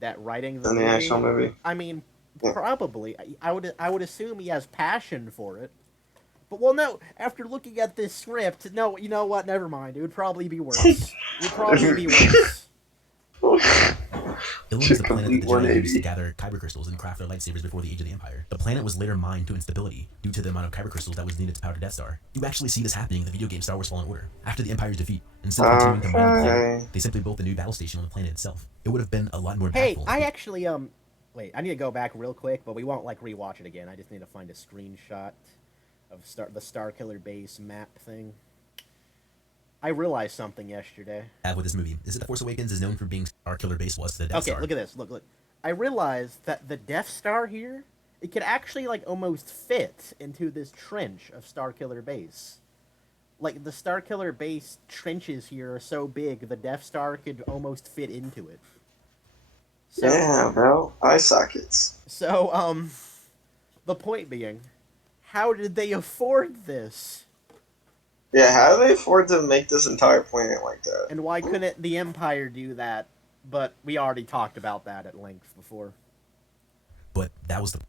That writing the in the movie? actual movie. I mean, Yeah. probably. I would assume he has passion for it. But, well, no, after looking at this script, no, you know what, never mind. It would probably be worse. It would probably be worse. Ilum is the planet that the Complete Jedi 180. used to gather kyber crystals and craft their lightsabers before the Age of the Empire. The planet was later mined to instability due to the amount of kyber crystals that was needed to power the Death Star. You actually see this happening in the video game Star Wars Fallen Order. After the Empire's defeat, instead of continuing to mine the planet, Okay. they simply built a new battle station on the planet itself. It would have been a lot more impactful. Hey, if I they- actually, wait, I need to go back real quick, but we won't, like, rewatch it again. I just need to find a screenshot of the Starkiller base map thing. I realized something yesterday. have with this movie is that The Force Awakens is known for being Starkiller base was to the Death Okay, Star. look at this. Look. I realized that the Death Star here, it could actually, like, almost fit into this trench of Starkiller base. Like, the Starkiller base trenches here are so big, the Death Star could almost fit into it. So, Yeah, bro. Eye sockets. So, the point being, how did they afford this? Yeah, how do they afford to make this entire planet like that? And why couldn't the Empire do that? But we already talked about that at length before. But that was the.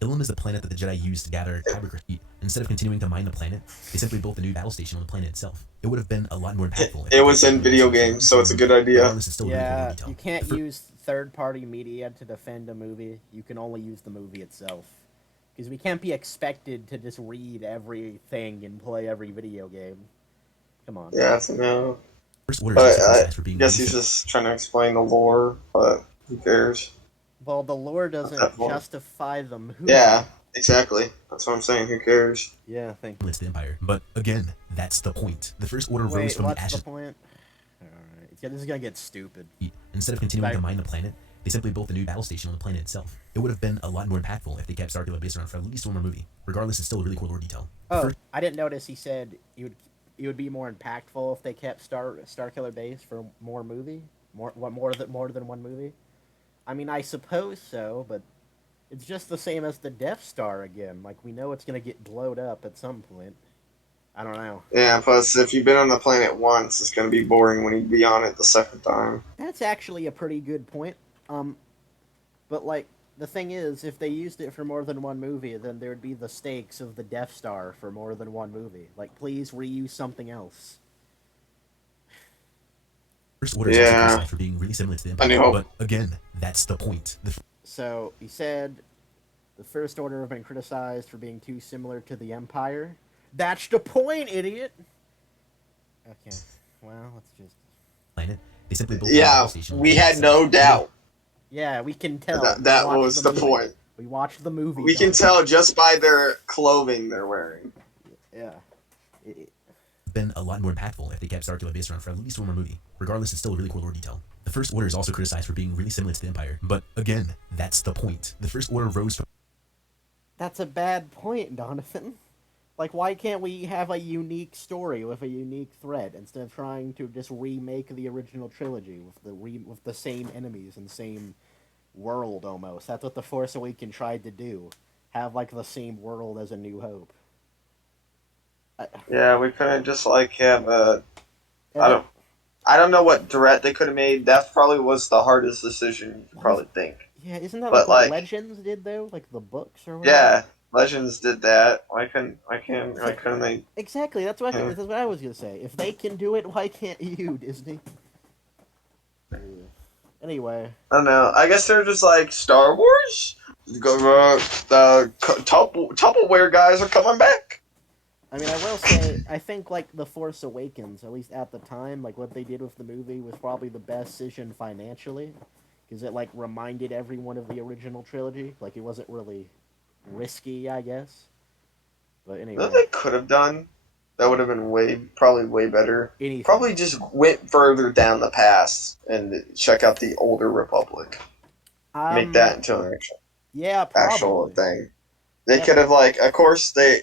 Ilum is the planet that the Jedi used to gather kyber crystals. Instead of continuing to mine the planet, they simply built a new battle station on the planet itself. It would have been a lot more impactful. if It they was kept in Starkiller video base games, so it's a good idea. Regardless, it's still really cool Yeah, detail. you can't The fir- use third-party media to defend a movie. You can only use the movie itself. Because we can't be expected to just read everything and play every video game. Come on. Yeah, I know. First Order But is also I criticized for being guess really he's just trying to explain the lore, but who cares? Well, the lore doesn't that point. justify the movie. Yeah, exactly. That's what I'm saying. Who cares? Yeah, thank similar to the Empire. But again, that's the point. The First Order rose Wait, from the what's ashes. the point? Alright, this is gonna get stupid. Instead of continuing Right. to mine the planet, they simply built a new battle station on the planet itself. It would have been a lot more impactful if they kept Starkiller base around for at least one more movie. Regardless, it's still a really cool lore detail. The Oh, first- I didn't notice he said it would be more impactful if they kept Starkiller base for more movie, more than one movie. I mean, I suppose so, but it's just the same as the Death Star again. Like, we know it's gonna get blowed up at some point. I don't know. Yeah, plus if you've been on the planet once, it's gonna be boring when you be on it the second time. That's actually a pretty good point. But like the thing is, if they used it for more than one movie, then there'd be the stakes of the Death Star for more than one movie. Like, please reuse something else. First Order is Yeah. also criticized for being really similar to the I knew Empire. hope. But again, that's the point. So he said the First Order have been criticized for being too similar to the Empire. That's the point, idiot. Okay. Well, let's just. Planet, they simply built a new Yeah, battle station on the we planet had itself. no doubt. Yeah, we can tell. That We watched was the movie. point. We watched the movie. We can don't tell just by their clothing they're wearing. Yeah. It- Been a lot more impactful if they kept Starkiller base around for at least one more movie. Regardless, it's still a really cool lore detail. The First Order is also criticized for being really similar to the Empire. But again, that's the point. The First Order rose from That's a bad point, Donovan. Like, why can't we have a unique story with a unique thread instead of trying to just remake the original trilogy with the same enemies and same world almost? That's what The Force Awakens tried to do. Have like the same world as A New Hope. Yeah, we couldn't just like have a. And I then, don't. I don't know what direct they could have made. That probably was the hardest decision you could probably think. yeah, isn't that like But what like, Legends did though? Like the books or whatever. yeah, Legends did that. Why couldn't they? Exactly. That's what Yeah. that's what I was gonna say. If they can do it, why can't you, Disney? Anyway, I don't know. I guess they're just like Star Wars. The Tupperware guys are coming back. I mean, I will say, I think like The Force Awakens, at least at the time, like what they did with the movie was probably the best decision financially, because it like reminded everyone of the original trilogy. Like it wasn't really risky, I guess. But You know anyway, what they could have done? That would have been probably way better. anything. Probably just went further down the past and check out the older Republic. Make that into an Yeah, actual probably. thing. They Yeah. could have of course they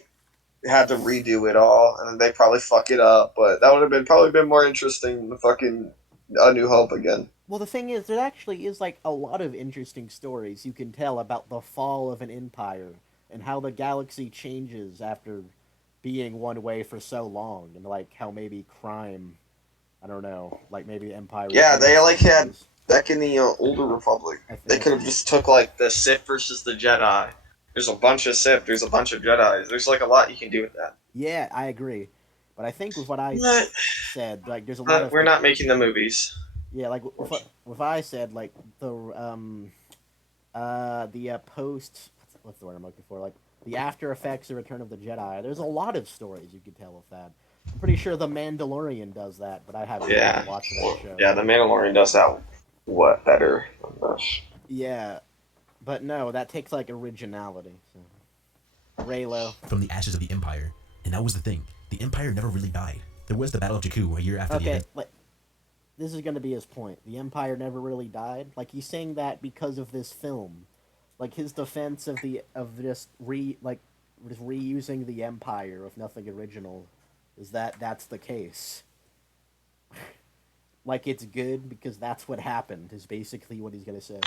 had to redo it all, and they probably fuck it up. But that would have probably been more interesting than fucking A New Hope again. Well, the thing is, there actually is like a lot of interesting stories you can tell about the fall of an empire and how the galaxy changes after being one way for so long, and like how maybe crime, I don't know, like maybe the empire. Yeah, was they doing like some had things. back in the older Republic. I think They could have just took like the Sith versus the Jedi. There's a bunch of Sith. There's a bunch of Jedi. There's like a lot you can do with that. Yeah, I agree, but I think with what I But, said, like there's a lot of we're not making the movies. yeah, like with I said, like the post what's the word I'm looking for, like the after effects of Return of the Jedi. There's a lot of stories you could tell with that. I'm pretty sure The Mandalorian does that, but I haven't Yeah. really watched that show. Yeah, the Mandalorian does that better than this. Yeah, but no, that takes like originality. So. Raylo. From the ashes of the Empire. And that was the thing. The Empire never really died. There was the Battle of Jakku a year after the Okay, event. like this is gonna be his point. The Empire never really died. Like he's saying that because of this film. Like his defense of just reusing the Empire with nothing original is that's the case. Like it's good because that's what happened is basically what he's gonna say.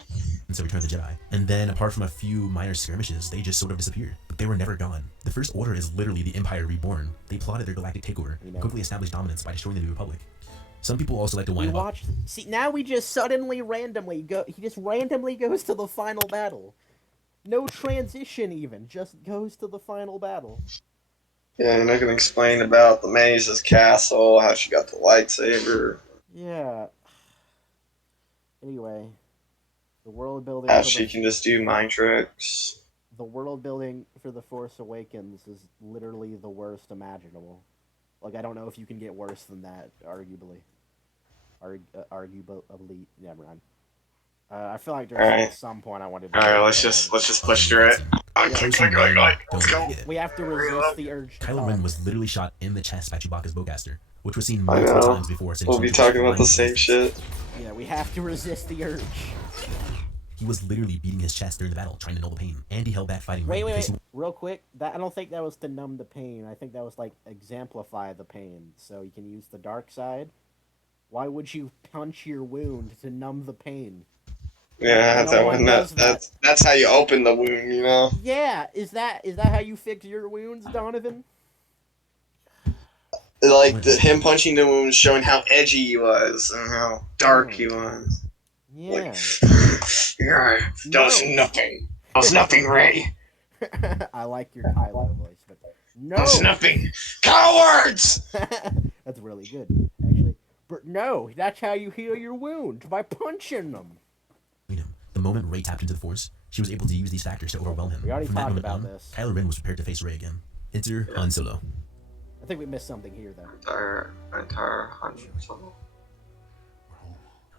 And so Return of the Jedi. And then apart from a few minor skirmishes, they just sort of disappeared. But they were never gone. The First Order is literally the Empire reborn. They plotted their galactic takeover, quickly established dominance by destroying the New Republic. Some people also like to whine about... See, now we just suddenly randomly go... He just randomly goes to the final battle. No transition even, just goes to the final battle. Yeah, and I can explain about the Maze's castle, how she got the lightsaber. Yeah. Anyway, the world building. How she can just do mind tricks. The world building for The Force Awakens is literally the worst imaginable. Like, I don't know if you can get worse than that, arguably. Arguably, never mind. I feel like there's at some point I wanted to... Alright, let's just push through it. Let's go. We have to resist the urge to Kylo talk. Ren was literally shot in the chest by Chewbacca's bowcaster, which was seen I multiple know. times before. We'll be talking about the same shit. Yeah, we have to resist the urge. He was literally beating his chest during the battle, trying to null the pain, and he held back fighting. Wait, because he- real quick. I don't think that was to numb the pain. I think that was like exemplify the pain, so you can use the dark side. Why would you punch your wound to numb the pain? Yeah, that's how you open the wound, you know? Yeah, is that how you fix your wounds, Donavan? Like, him punching the wound showing how edgy he was and how dark he was. Yeah. Like, yeah, that was nothing. That was nothing, Ray. I like your Kylo voice, but no. That was nothing. Cowards! That's really good, actually. But no, that's how you heal your wounds, by punching them. The moment Rey tapped into the Force, she was able to use these factors to overwhelm him. We already From that talked moment about on, this. Kylo Ren was prepared to face Rey again. Enter Han Solo. I think we missed something here, though. Entire Han Solo.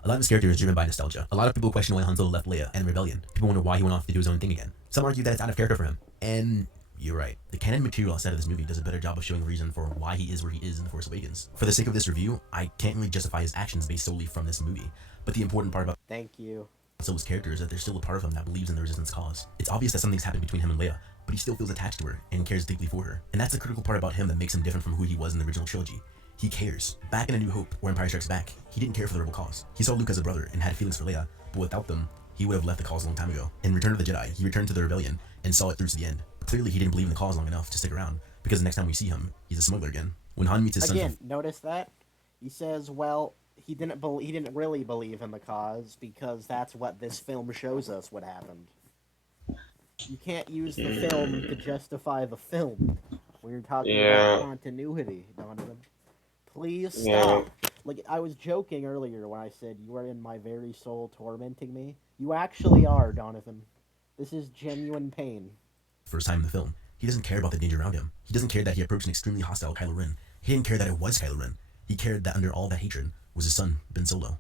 A lot of this character is driven by nostalgia. A lot of people question why Han Solo left Leia and in Rebellion. People wonder why he went off to do his own thing again. Some argue that it's out of character for him. And you're right. The canon material outside of this movie does a better job of showing a reason for why he is where he is in The Force Awakens. For the sake of this review, I can't really justify his actions based solely from this movie. But the important part about Thank you. Solo's character is that there's still a part of him that believes in the Resistance cause. It's obvious that something's happened between him and Leia, but he still feels attached to her and cares deeply for her. And that's the critical part about him that makes him different from who he was in the original trilogy. He cares. Back in A New Hope, or Empire Strikes Back, he didn't care for the rebel cause. He saw Luke as a brother and had feelings for Leia, but without them, he would have left the cause a long time ago. In Return of the Jedi, he returned to the rebellion and saw it through to the end. But clearly he didn't believe in the cause long enough to stick around, because the next time we see him, he's a smuggler again. When Han meets his son... Again, notice that? He says, well, he didn't really believe in the cause, because that's what this film shows us what happened. You can't use the film to justify the film. We're talking about continuity, Donovan. Please stop. Like, I was joking earlier when I said you are in my very soul tormenting me. You actually are, Donovan. This is genuine pain. First time in the film, he doesn't care about the danger around him. He doesn't care that he approached an extremely hostile Kylo Ren. He didn't care that it was Kylo Ren. He cared that under all that hatred was his son, Ben Solo.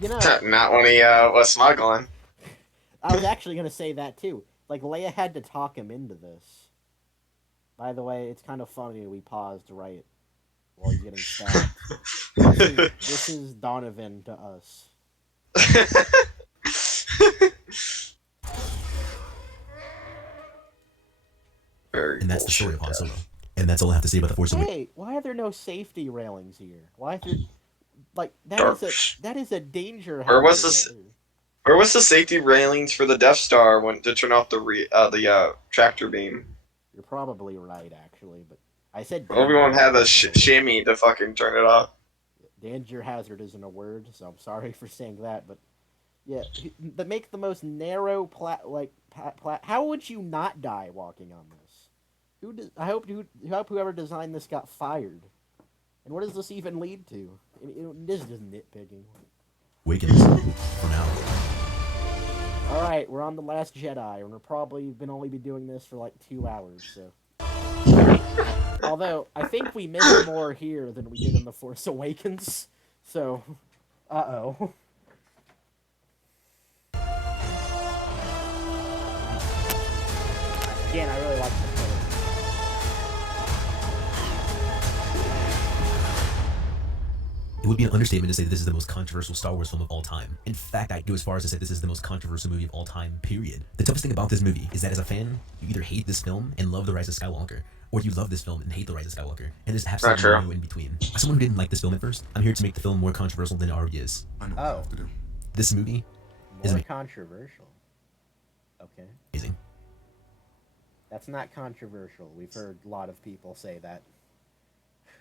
You know, not when he was smuggling. I was actually going to say that too. Like, Leia had to talk him into this. By the way, it's kind of funny we paused right while he's getting stabbed. This is Donovan to us. And that's the story of Han Solo. And that's all I have to say about the Force Awakens. Hey, why are there no safety railings here? Why is there... Like, that is a danger hazard. Where was the safety railings for the Death Star when to turn off the tractor beam? You're probably right, actually, but I said... Obi-Wan had a shimmy to fucking turn it off. Danger hazard isn't a word, so I'm sorry for saying that, but... Yeah, to make the most narrow how would you not die walking on this? I hope whoever designed this got fired. And what does this even lead to? This is just nitpicking. Awakens, for now. Alright, we're on The Last Jedi, and we're probably only be doing this for like 2 hours, so... Although, I think we missed more here than we did in The Force Awakens, so... Uh-oh. Again, I really like the trailer. It would be an understatement to say that this is the most controversial Star Wars film of all time. In fact, I'd go as far as to say this is the most controversial movie of all time, period. The toughest thing about this movie is that as a fan, you either hate this film and love The Rise of Skywalker, or you love this film and hate The Rise of Skywalker. And there's absolutely no in between. As someone who didn't like this film at first, I'm here to make the film more controversial than it already is. I know what I have to do. This movie is more controversial. Okay. Amazing. That's not controversial. We've heard a lot of people say that.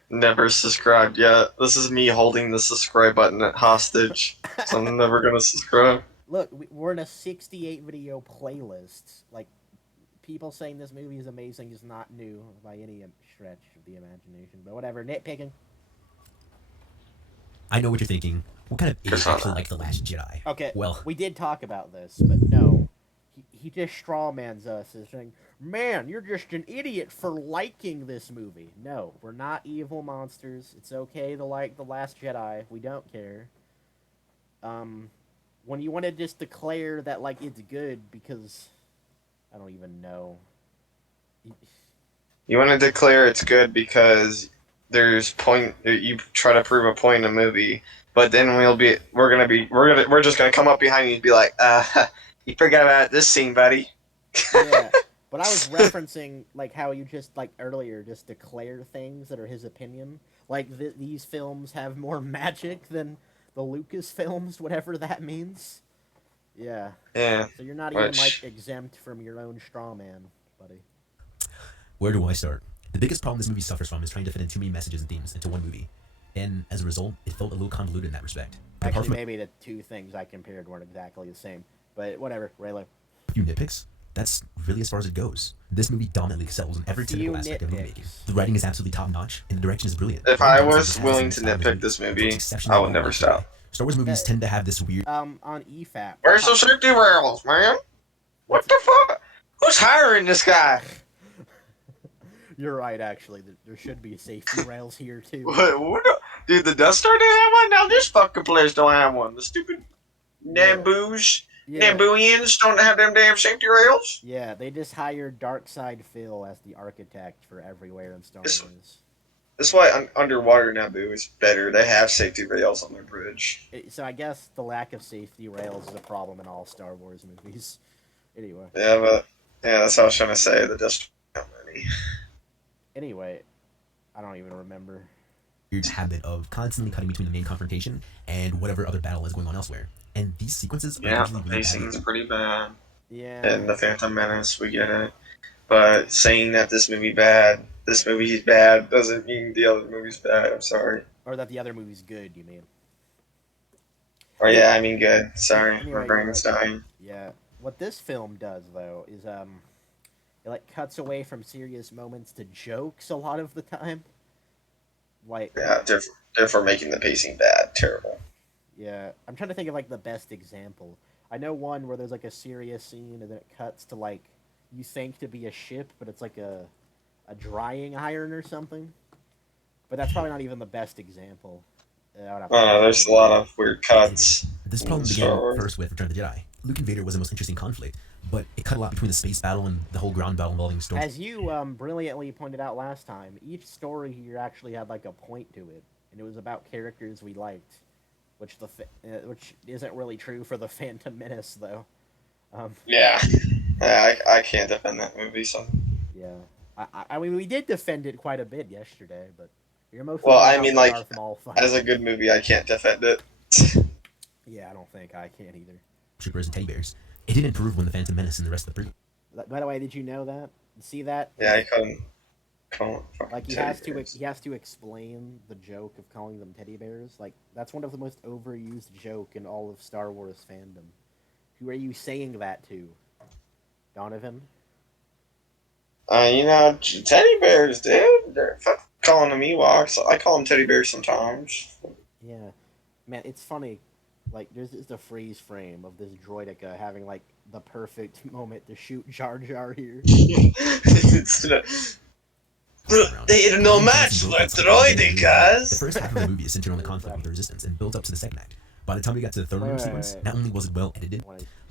Never subscribed yet. This is me holding the subscribe button at hostage. So I'm never gonna subscribe. Look, we're in a 68 video playlist. Like, people saying this movie is amazing is not new by any stretch of the imagination. But whatever, nitpicking. I know what you're thinking. What kind of idiot actually like The Last Jedi? Okay, well, we did talk about this, but no. He just strawmans us as saying, man, you're just an idiot for liking this movie. No, we're not evil monsters. It's okay to like The Last Jedi. We don't care. When you want to just declare that, like, it's good because... I don't even know. You want to declare it's good because there's point... You try to prove a point in a movie, but then we're just gonna come up behind you and be like, you forgot about this scene, buddy. Yeah, but I was referencing, like, how you just, like, earlier just declare things that are his opinion. Like, these films have more magic than the Lucas films, whatever that means. Yeah. Yeah. So you're not even, like, exempt from your own straw man, buddy. Where do I start? The biggest problem this movie suffers from is trying to fit in too many messages and themes into one movie. And as a result, it felt a little convoluted in that respect. But actually, maybe the two things I compared weren't exactly the same. But whatever, Raylo. A few nitpicks? That's really as far as it goes. This movie dominantly excels in every technical aspect of movie making. The writing is absolutely top-notch, and the direction is brilliant. If I was willing to nitpick this movie, I would never stop. Star Wars movies tend to have this weird... On EFAP. Where's the safety rails, man? What the fuck? Who's hiring this guy? You're right, actually. There should be safety rails here, too. What? Dude, the Death Star didn't have one? Now this fucking place don't have one. The stupid Naboo's... Yeah. Nabooians don't have them damn safety rails? Yeah, they just hired Darkside Phil as the architect for everywhere in Star Wars. That's why underwater Naboo is better. They have safety rails on their bridge. So I guess the lack of safety rails is a problem in all Star Wars movies. Anyway, Yeah, but yeah, that's what I was trying to say. The Dust Company. anyway, I don't even remember. Weird habit of constantly cutting between the main confrontation and whatever other battle is going on elsewhere. And these sequences are Yeah, usually the really pacing's bad. pretty bad. Yeah. And the Phantom Menace, we get it. But saying that this movie's bad, doesn't mean the other movie's bad. I'm sorry. Or that the other movie's good, you mean? Or yeah, I mean good. Sorry, my Anyway, you're brain's right. dying. Yeah. What this film does though is it like cuts away from serious moments to jokes a lot of the time. Like Yeah, therefore making the pacing bad, terrible. yeah, I'm trying to think of like the best example. I know one where there's like a serious scene and then it cuts to like you think to be a ship, but it's like a drying iron or something. But that's probably not even the best example. I would have I to don't know, watch there's it a lot again. of weird cuts This in problem Star began Wars. first with Return of the Jedi. Luke and Vader was the most interesting conflict, but it cut a lot between the space battle and the whole ground battle involving Storm. As you brilliantly pointed out last time, each story here actually had like a point to it, and it was about characters we liked, which isn't really true for the Phantom Menace though. Yeah, I can't defend that movie. So, Yeah, I mean we did defend it quite a bit yesterday, but you're mostly well, talking I about mean, the like Darth Maul fight. as a good movie, I can't defend it. Yeah, I don't think I can either. Troopers and teddy bears. It did improve when the Phantom Menace and the rest of the By the way, did you know that? See that? Yeah, I couldn't. Can't fucking Like teddy bears. he has to explain the joke of calling them teddy bears. Like that's one of the most overused joke in all of Star Wars fandom. Who are you saying that to, Donavan? You know, teddy bears, dude. They're fucking calling them Ewoks. I call them teddy bears sometimes. Yeah, man, it's funny. Like there's just a freeze frame of this droidica having like the perfect moment to shoot Jar Jar here. They're no match for droidicas. The first half of the movie is centered on the conflict with the Resistance and builds up to the second act. By the time we got to the throne room sequence, not only was it well edited,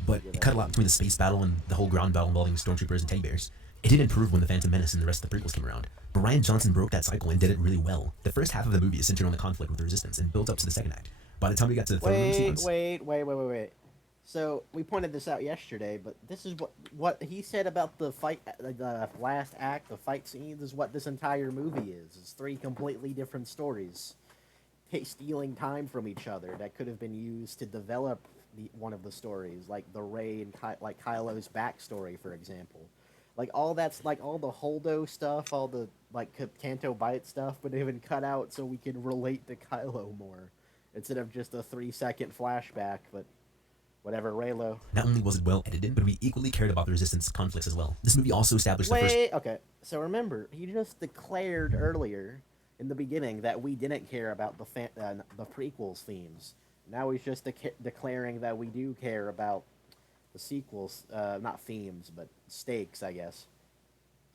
but it cut a lot between the space battle and the whole ground battle involving stormtroopers and teddy bears. It did improve when the Phantom Menace and the rest of the prequels came around, but Rian Johnson broke that cycle and did it really well. The first half of the movie is centered on the conflict with the Resistance and builds up to the second act. By the time we got to the throne room sequence, Wait. So we pointed this out yesterday, but this is what he said about the fight, the last act, the fight scenes, is what this entire movie is. It's three completely different stories, stealing time from each other that could have been used to develop one of the stories, like the Rey and like Kylo's backstory, for example. Like all that's like all the Holdo stuff, all the like Canto Bite stuff, would have been cut out so we can relate to Kylo more, instead of just a 3-second flashback. But whatever, Raylo. not only was it well edited, but we equally cared about the Resistance conflicts as well. This movie also established the first. Okay. So remember, he just declared earlier in the beginning that we didn't care about the prequels themes. Now he's just declaring that we do care about the sequels, not themes, but stakes, I guess.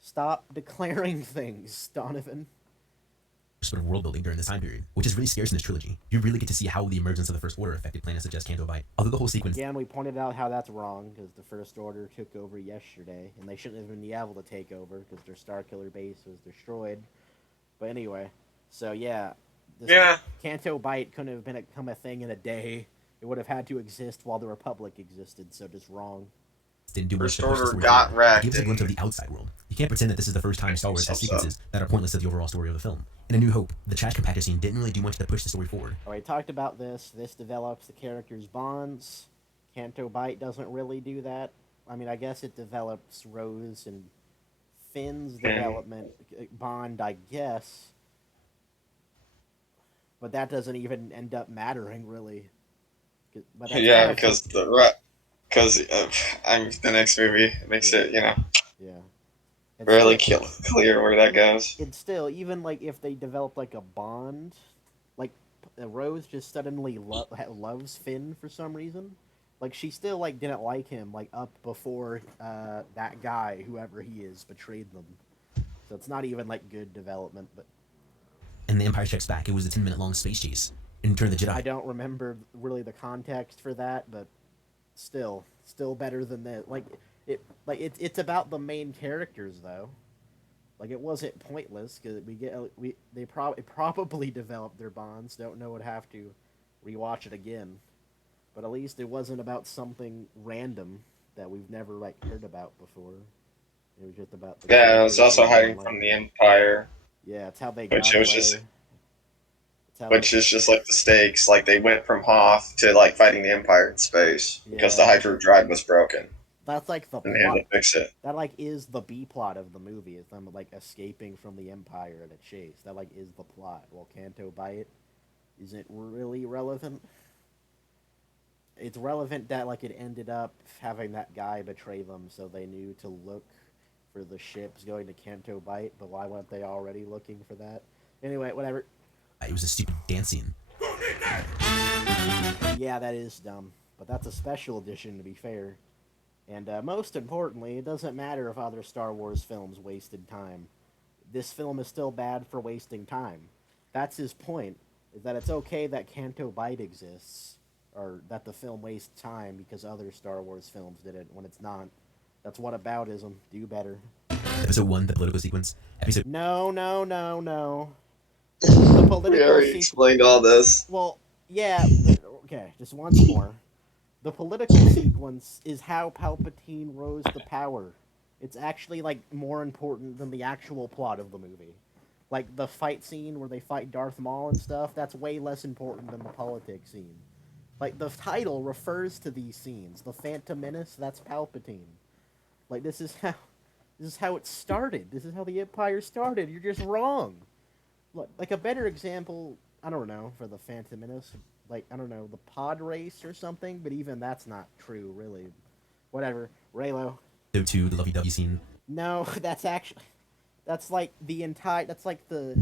Stop declaring things, Donovan. Sort of world building during this time period, which is really scarce in this trilogy. You really get to see how the emergence of the First Order affected planets such as Canto Bight. Although the whole sequence Again, we pointed out how that's wrong, because the First Order took over yesterday, and they shouldn't have been able to take over, because their Starkiller base was destroyed. But anyway, so yeah. Yeah. Canto Bight couldn't have become a thing in a day. It would have had to exist while the Republic existed, so just wrong. didn't do much First to push the Order story got forward. wrecked. It gives a glimpse of the outside world. You can't pretend that this is the first time Star Wars has sequences that are pointless to the overall story of the film. In A New Hope, the trash compactor scene didn't really do much to push the story forward. We talked about this. This develops the characters' bonds. Canto Bight doesn't really do that. I mean, I guess it develops Rose and Finn's development bond, I guess. But that doesn't even end up mattering, really. Yeah, because the next movie makes it, yeah. really clear where that goes. And still, even like if they develop like a bond, like Rose just suddenly loves Finn for some reason. Like she still like didn't like him like up before that guy, whoever he is, betrayed them. So it's not even like good development. But And The Empire Strikes Back, it was a 10-minute long space chase in Return of the Jedi. I don't remember really the context for that, but still better than that. It's about the main characters though. Like it wasn't pointless because they probably developed their bonds. Don't know, would have to rewatch it again, but at least it wasn't about something random that we've never like heard about before. It was just about the Yeah, it was characters also and their hiding from life. the Empire, Yeah, it's how they which got it was away. just, It's how they. which is just like the stakes. Like they went from Hoth to like fighting the Empire in space because the Yeah, hyperdrive was broken that's like the and they had plot. to fix it. That like is the B plot of the movie. Is them like escaping from the Empire at a chase. That like is the plot. Well, Canto Bight isn't really relevant. It's relevant that like it ended up having that guy betray them, so they knew to look for the ships going to Canto Bight. But why weren't they already looking for that? Anyway, whatever. It was a stupid dancing. Yeah, that is dumb, but that's a special edition to be fair. And most importantly, it doesn't matter if other Star Wars films wasted time. This film is still bad for wasting time. That's his point, is that it's okay that Canto Bight exists, or that the film wastes time because other Star Wars films did it when it's not. That's whataboutism. Do better. Episode 1, the political sequence. Episode No, no, no, no. The We political already sequence. explained all this. Well, yeah, okay, just once more. The political sequence is how Palpatine rose to power. It's actually like more important than the actual plot of the movie. Like the fight scene where they fight Darth Maul and stuff, that's way less important than the politics scene. Like the title refers to these scenes. The Phantom Menace, that's Palpatine. Like this is how it started. This is how the Empire started. You're just wrong. Look, like a better example, I don't know, for the Phantom Menace, like I don't know, the pod race or something, but even that's not true, really. Whatever. Raylo. 2, the lovey-dovey scene. No, that's like the entire that's like the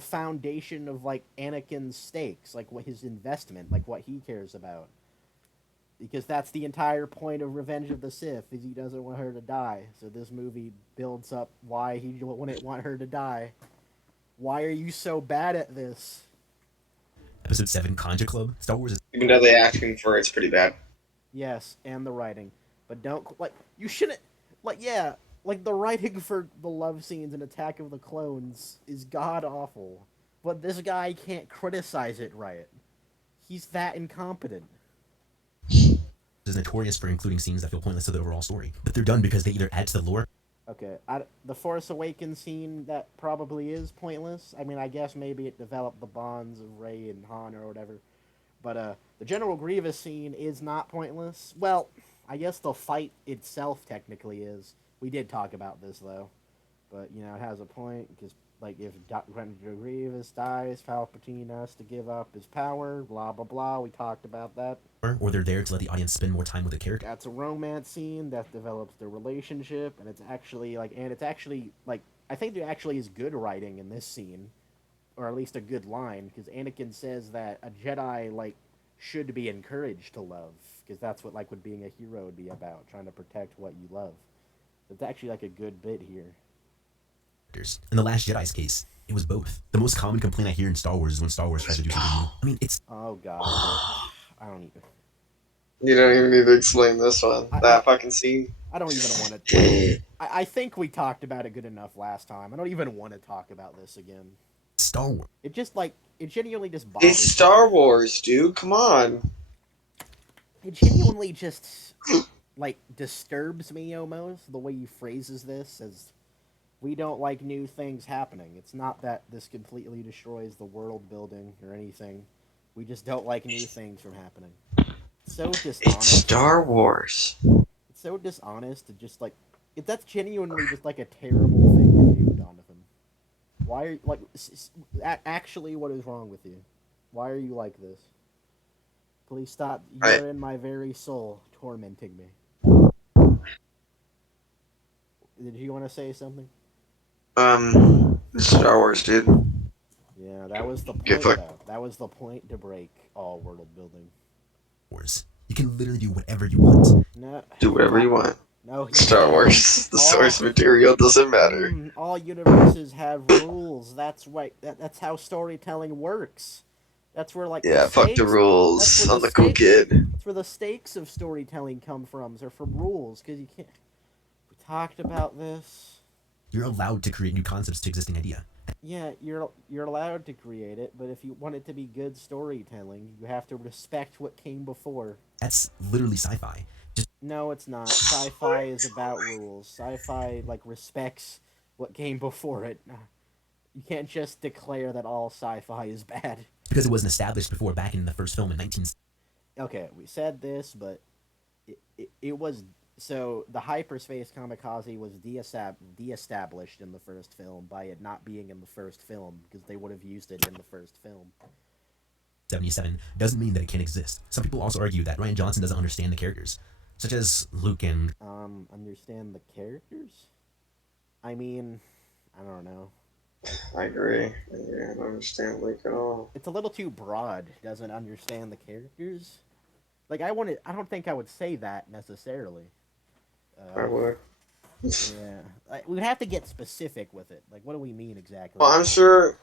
foundation of like Anakin's stakes, like what his investment, like what he cares about. Because that's the entire point of Revenge of the Sith, is he doesn't want her to die. So this movie builds up why he wouldn't want her to die. Why are you so bad at this? Episode 7, Conja Club. Star Wars is Even though they asked him for it, it's pretty bad. Yes, and the writing. But don't, like, you shouldn't, like, yeah, like, the writing for the love scenes in Attack of the Clones is god-awful. But this guy can't criticize it right. He's that incompetent. notorious for including scenes that feel pointless to the overall story. But they're done because they either add to the lore Okay, the Force Awakens scene, that probably is pointless. I mean, I guess maybe it developed the bonds of Rey and Han or whatever. But the General Grievous scene is not pointless. Well, I guess the fight itself technically is. We did talk about this, though. But, you know, it has a point, because, like, if General Grievous dies, Palpatine has to give up his power, blah, blah, blah. We talked about that. or they're there to let the audience spend more time with the character. That's a romance scene that develops their relationship, and it's actually like I think there actually is good writing in this scene, or at least a good line, because Anakin says that a Jedi like should be encouraged to love, because that's what like what being a hero would be about, trying to protect what you love. It's actually like a good bit here. In The Last Jedi's case, it was both. The most common complaint I hear in Star Wars is when Star Wars tries to do something new. I mean, it's Oh God, I don't even. You don't even need to explain this one. That fucking scene. I don't even want to. I think we talked about it good enough last time. I don't even want to talk about this again. Star Wars. It just like it genuinely just bothers. It's Star Wars, dude. Come on. It genuinely just like disturbs me almost the way he phrases this as we don't like new things happening. It's not that this completely destroys the world building or anything. We just don't like new things from happening. It's so dishonest. It's Star Wars. It's so dishonest to just like that's genuinely just like a terrible thing to do, Donovan. Why are you like actually what is wrong with you? Why are you like this? Please stop. You're in my very soul, tormenting me. Did you want to say something? Star Wars, dude. Yeah, that was the point, Get fucked. though. That was the point to break all world building. Wars. You can literally do whatever you want. No, Do whatever you want. no. Star Wars. The source material doesn't matter. All universes have rules. That's right. That's how storytelling works. That's where like Yeah, the fuck stakes, the rules. that's where I'm the cool stakes- kid. That's where the stakes of storytelling come from. They're from rules, because you can't. We talked about this. You're allowed to create new concepts to existing idea. Yeah, you're allowed to create it, but if you want it to be good storytelling, you have to respect what came before. That's literally sci-fi. Just No, it's not. Sci-fi is about rules. Sci-fi like respects what came before it. You can't just declare that all sci-fi is bad. because it wasn't established before back in the first film in 19. Okay, we said this, but it was so the hyperspace kamikaze was de-established in the first film by it not being in the first film because they would have used it in the first film. 77 doesn't mean that it can't exist. Some people also argue that Ryan Johnson doesn't understand the characters, such as Luke and Understand the characters? I mean, I don't know. I agree. Yeah, I don't understand Luke at all. It's a little too broad. Doesn't understand the characters. Like I don't think I would say that necessarily. I would. Yeah, we'd have to get specific with it. Like, what do we mean exactly? Well, I'm sure,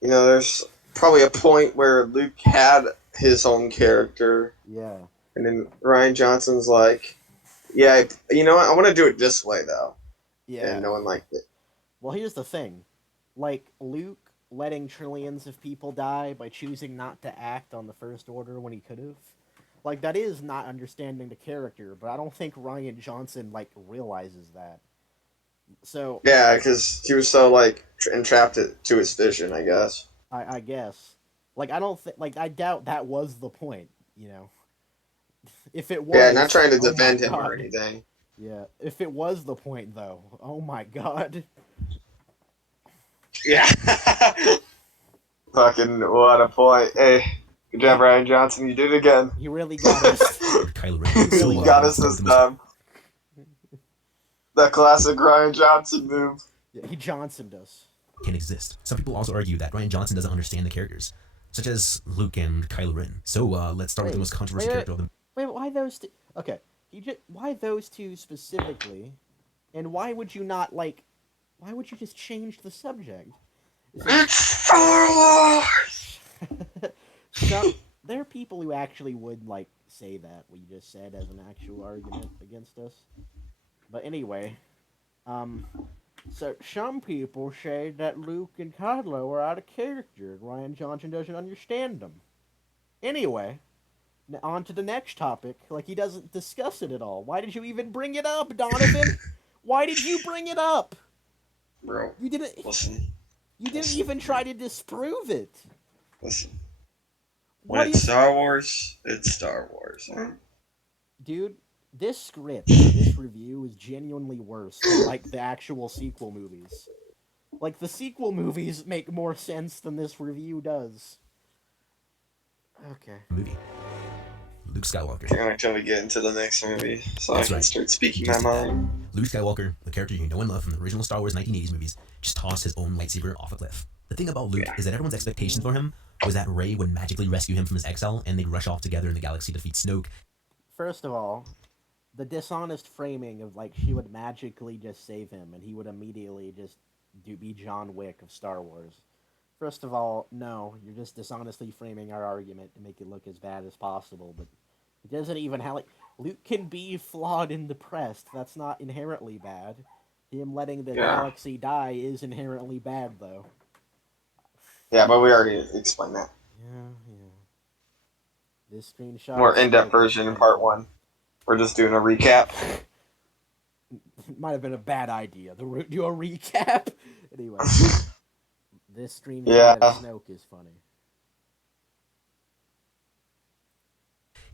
there's probably a point where Luke had his own character, Yeah. and then Ryan Johnson's like, yeah, you know what? I want to do it this way, though. Yeah. And no one liked it. Well, here's the thing. Like, Luke letting trillions of people die by choosing not to act on the First Order when he could have. Like, that is not understanding the character, but I don't think Ryan Johnson, like, realizes that. So... Yeah, because he was so, like, entrapped to his vision, I guess. I guess. Like, I don't think... Like, I doubt that was the point, If it was... Yeah, not trying to oh defend him God. or anything. Yeah, if it was the point, though, oh my God. Yeah. Fucking, what a point. Hey, good job, Ryan Johnson. You did it again. You really got us. Kylo Ren. You really got us this time. The classic Ryan Johnson move. Yeah, he Johnsoned us. Can exist. Some people also argue that Ryan Johnson doesn't understand the characters, such as Luke and Kylo Ren. So let's start with the most controversial character of them. Wait, why those two? Okay, why those two specifically? And why would you not, like... Why would you just change the subject? It's Star Wars! So, there are people who actually would, like, say that, what you just said, as an actual argument against us. But anyway, so some people say that Luke and Kylo are out of character, and Ryan Johnson doesn't understand them. Anyway, on to the next topic. Like, he doesn't discuss it at all. Why did you even bring it up, Donavan? Why did you bring it up? Bro, You didn't. listen. You didn't even try to disprove it. Listen. What When do it's you... Star Wars, it's Star Wars. Huh? Dude, this script, this review is genuinely worse than, like, the actual sequel movies. Like, the sequel movies make more sense than this review does. Okay. Movie. Luke Skywalker. We're not gonna get into the next movie, so That's I can right. start speaking Just my did that. mind. Luke Skywalker, the character you know and love from the original Star Wars 1980s movies, just tossed his own lightsaber off a cliff. The thing about Luke is that everyone's expectations for him was that Rey would magically rescue him from his exile and they'd rush off together in the galaxy to defeat Snoke. First of all, the dishonest framing of, like, she would magically just save him and he would immediately just be John Wick of Star Wars. First of all, no, you're just dishonestly framing our argument to make it look as bad as possible, but it doesn't even have, like, Luke can be flawed and depressed. That's not inherently bad. Him letting the galaxy die is inherently bad, though. Yeah, but we already explained that. Yeah. This screenshot... More in-depth version in part 1. We're just doing a recap. It might have been a bad idea. Do a recap? Anyway. This screenshot of Snoke is funny.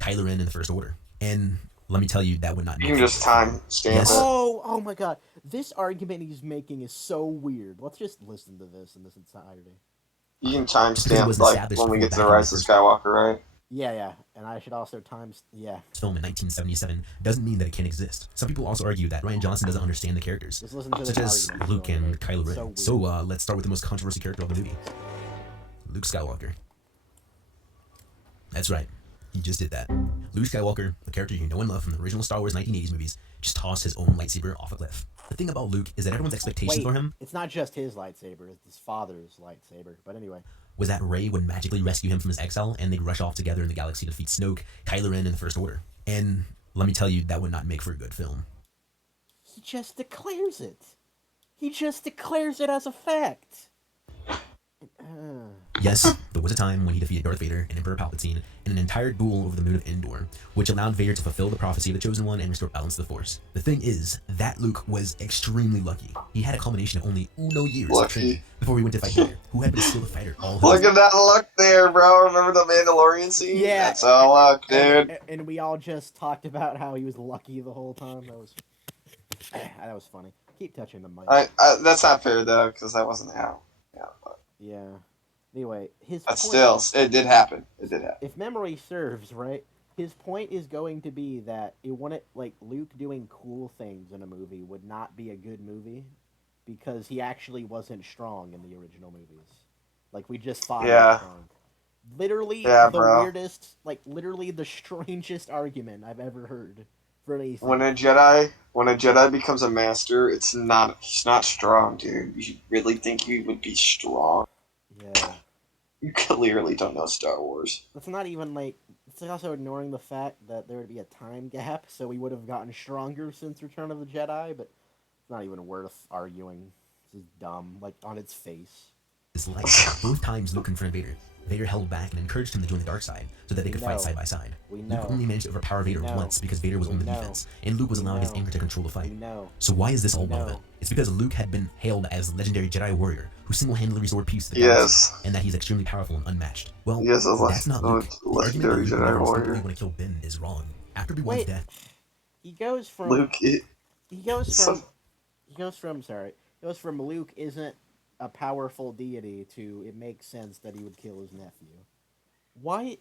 Kylo Ren in the First Order. And let me tell you, that would not You can just time stamp Yes. it. Oh my God. This argument he's making is so weird. Let's just listen to this in this entirety. You can time Because it stamp, was like, established when we get to the before Rise of Skywalker, right? Yeah. And I should also yeah. film in 1977 doesn't mean that it can't exist. Some people also argue that Ryan Johnson doesn't understand the characters, Just listen to this such as argument. Luke and Kylo Ren. So weird. So let's start with the most controversial character of the movie, Luke Skywalker. That's right, he just did that. Luke Skywalker, the character you know and love from the original Star Wars 1980s movies, just tossed his own lightsaber off a cliff. The thing about Luke is that everyone's expectations for him It's not just his lightsaber, it's his father's lightsaber. But anyway. was that Rey would magically rescue him from his exile and they'd rush off together in the galaxy to defeat Snoke, Kylo Ren in the First Order. And let me tell you, that would not make for a good film. He just declares it. He just declares it as a fact. Yes, there was a time when he defeated Darth Vader and Emperor Palpatine in an entire duel over the moon of Endor, which allowed Vader to fulfill the prophecy of the Chosen One and restore balance to the Force. The thing is, that Luke was extremely lucky. He had a culmination of only uno years of training before he went to fight Vader, who had been a skilled fighter all his life. Look at that luck there, bro. Remember the Mandalorian scene? Yeah. That's all luck, dude. And we all just talked about how he was lucky the whole time. That was funny. Keep touching the mic. That's not fair, though, because that wasn't how. Yeah, but... Yeah. Anyway, But still, it did happen. It did happen. If memory serves, right, his point is going to be that it wouldn't, like, Luke doing cool things in a movie would not be a good movie because he actually wasn't strong in the original movies. Like, we just thought he was strong. Literally weirdest, like, literally the strangest argument I've ever heard for anything. When a Jedi becomes a master, he's not strong, dude. You really think he would be strong? Yeah. You clearly don't know Star Wars. It's not even like it's also ignoring the fact that there would be a time gap, so we would have gotten stronger since Return of the Jedi, but it's not even worth arguing. This is dumb, like on its face. His life. Both times Luke confronted Vader, Vader held back and encouraged him to join the dark side so that they could fight side by side. Luke only managed to overpower Vader once because Vader was on the defense, and Luke was allowing his anger to control the fight. So why is this all relevant? It's because Luke had been hailed as the legendary Jedi warrior who single-handedly restored peace to the galaxy, and that he's extremely powerful and unmatched. Well, that's not Luke. The argument that Luke would never simply want to kill Ben is wrong. After Obi-Wan's death, he goes from Luke isn't a powerful deity to it makes sense that he would kill his nephew. Why?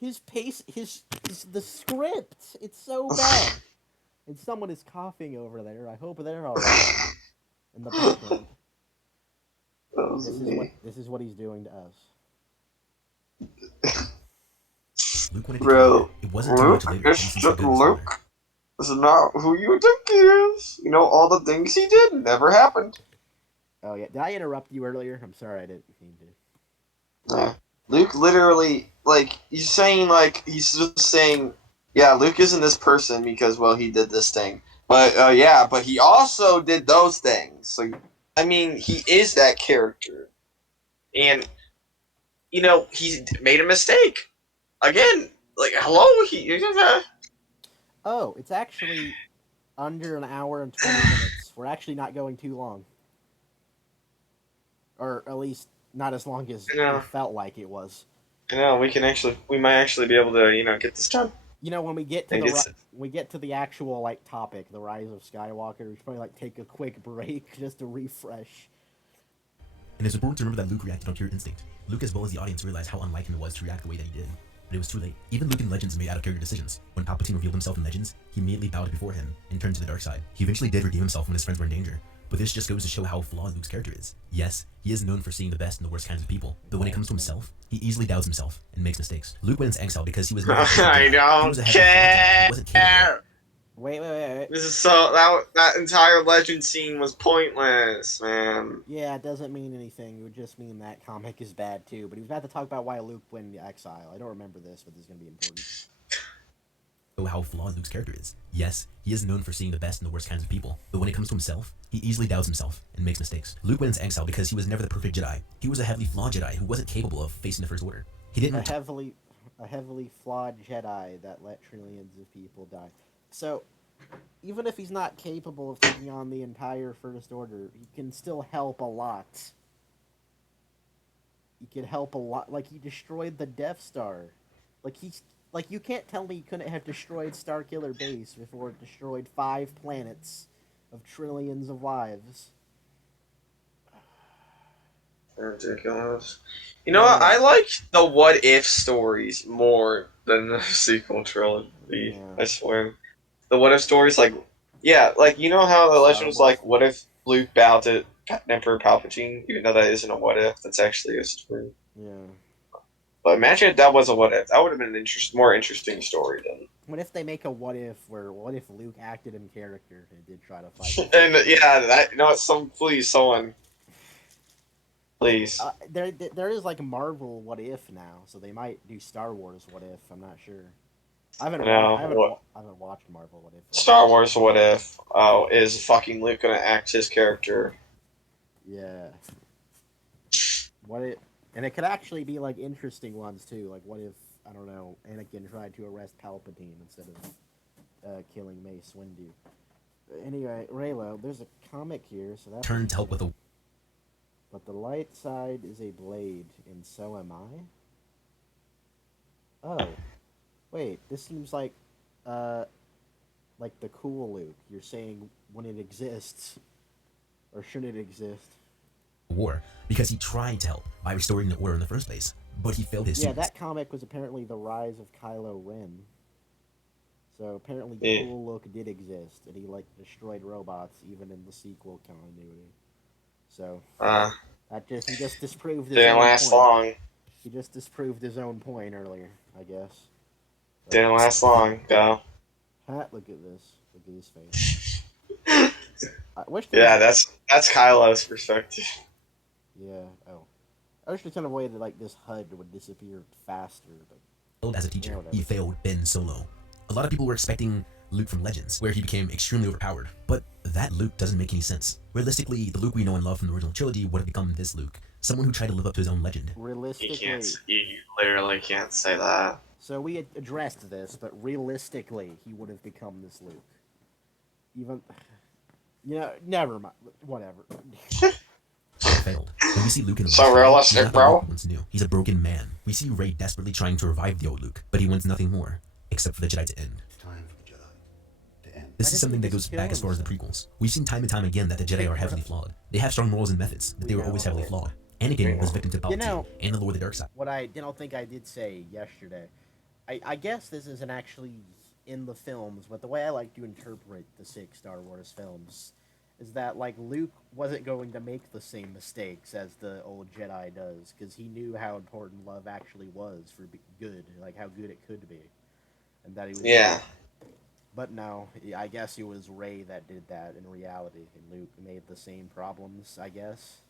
The script, it's so bad. And someone is coughing over there. I hope they're alright. In the background. This is what he's doing to us. Luke wanted to kill it wasn't too much later. Luke is not who you think he is. You know, all the things he did never happened. Oh yeah, did I interrupt you earlier? I'm sorry, I didn't mean to. Nah. Luke literally, he's just saying, yeah, Luke isn't this person because, well, he did this thing. But, but he also did those things. So, I mean, he is that character. And, he made a mistake. Again, hello? Oh, it's actually under an hour and 20 minutes. We're actually not going too long. Or at least not as long as it felt like it was. I know, we might actually be able to, get this done. When we get to the actual topic, the Rise of Skywalker, we should probably take a quick break just to refresh. And it's important to remember that Luke reacted on pure instinct. Luke, as well as the audience, realized how unlike him it was to react the way that he did. But it was too late. Even Luke in Legends made out-of-character decisions. When Palpatine revealed himself in Legends, he immediately bowed before him and turned to the dark side. He eventually did redeem himself when his friends were in danger. But this just goes to show how flawed Luke's character is. Yes, he is known for seeing the best and the worst kinds of people, but when it comes to himself, he easily doubts himself and makes mistakes. Luke went into exile because he was never I don't care. Wait. This is that entire legend scene was pointless, man. Yeah, it doesn't mean anything. It would just mean that comic is bad too. But he was about to talk about why Luke went into exile. I don't remember this, but this is going to be important. How flawed Luke's character is. Yes, he is known for seeing the best and the worst kinds of people, but when it comes to himself, he easily doubts himself and makes mistakes. Luke went into exile because he was never the perfect Jedi. He was a heavily flawed Jedi who wasn't capable of facing the First Order. He didn't. A heavily flawed Jedi that let trillions of people die. So, even if he's not capable of taking on the entire First Order, he can still help a lot. He could help a lot. He destroyed the Death Star. You can't tell me he couldn't have destroyed Starkiller Base before it destroyed 5 planets of trillions of lives. Ridiculous. You know what? I like the what if stories more than the sequel trilogy. Yeah. I swear. The what if stories, you know how the legend was what if Luke bowed to Emperor Palpatine, even though that isn't a what if, that's actually a story. Yeah. But imagine if that was a what if. That would have been an more interesting story then. What if they make a what if where what if Luke acted in character and did try to fight? And someone. Please. There is Marvel what if now, so they might do Star Wars what if. I'm not sure. I haven't watched Marvel what if. Star Wars what if? Oh, is fucking Luke gonna act his character Yeah. What it and it could actually be like interesting ones too. Like what if I don't know Anakin tried to arrest Palpatine instead of killing Mace Windu. Anyway, Raylo, there's a comic here, so that's Turned to help with a but the light side is a blade, and so am I. Oh, wait, this seems like the cool Luke. You're saying when it exists, or should it exist? war because he tried to help by restoring the order in the first place, but he failed his Yeah, duties. that comic was apparently the rise of Kylo Ren. So apparently, Yeah. Cool Luke did exist, and he like destroyed robots even in the sequel continuity. So Uh, he just disproved his didn't own last point. long. He just disproved his own point earlier, I guess. Didn't last long, though. Look at this. Look at his face. I wish there Yeah, was. that's Kylo's perspective. Yeah. Oh. I wish there was kind of way that like this HUD would disappear faster, but Failed as a teacher. whatever. He failed Ben Solo. A lot of people were expecting Luke from Legends, where he became extremely overpowered, but that Luke doesn't make any sense. Realistically, the Luke we know and love from the original trilogy would have become this Luke, someone who tried to live up to his own legend. Realistically, You literally can't say that. so we had addressed this, but realistically, he would have become this Luke. Even, never mind. Whatever. Failed. When we see Luke in the So last film, realistic, he's not the bro. Luke we once knew. He's a broken man. We see Rey desperately trying to revive the old Luke, but he wants nothing more except for the Jedi to end. Time for the Jedi to end. This Why is something doesn't he that goes just back kill as far as the himself? prequels. We've seen time and time again that the Jedi are heavily flawed. They have strong morals and methods, but they were always heavily flawed. Anakin was victim to Palpatine and the Lord of the Dark Side. What I don't think I did say yesterday, I guess this isn't actually in the films, but the way I like to interpret the 6 Star Wars films is that like Luke wasn't going to make the same mistakes as the old Jedi does, because he knew how important love actually was for good, like how good it could be, and that he was. Yeah. But no, I guess it was Rey that did that in reality, and Luke made the same problems, I guess.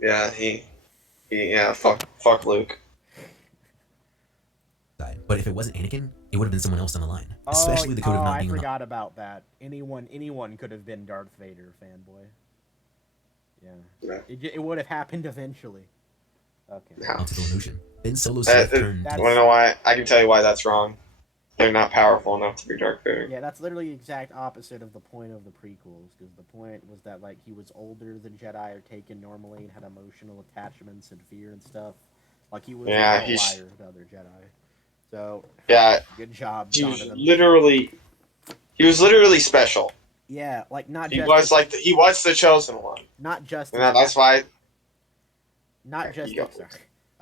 Yeah, yeah, fuck Luke. But if it wasn't Anakin, it would have been someone else on the line. Especially the code of not I being allowed. forgot about that. Anyone could have been Darth Vader, fanboy. Yeah. It would have happened eventually. Okay. No. Onto the illusion. Ben Solo's That- Sith turned. That's- Wanna know why? I can tell you why that's wrong. They're not powerful enough to be Darth Vader. Yeah, that's literally the exact opposite of the point of the prequels, because the point was that like he was older than Jedi are taken normally and had emotional attachments and fear and stuff. Like he was Yeah, a he's- liar to other Jedi. So Yeah, good job, he was Donavan. literally special. Yeah, like not He just was like he was the chosen one, not just and that's why. not just you go. sorry.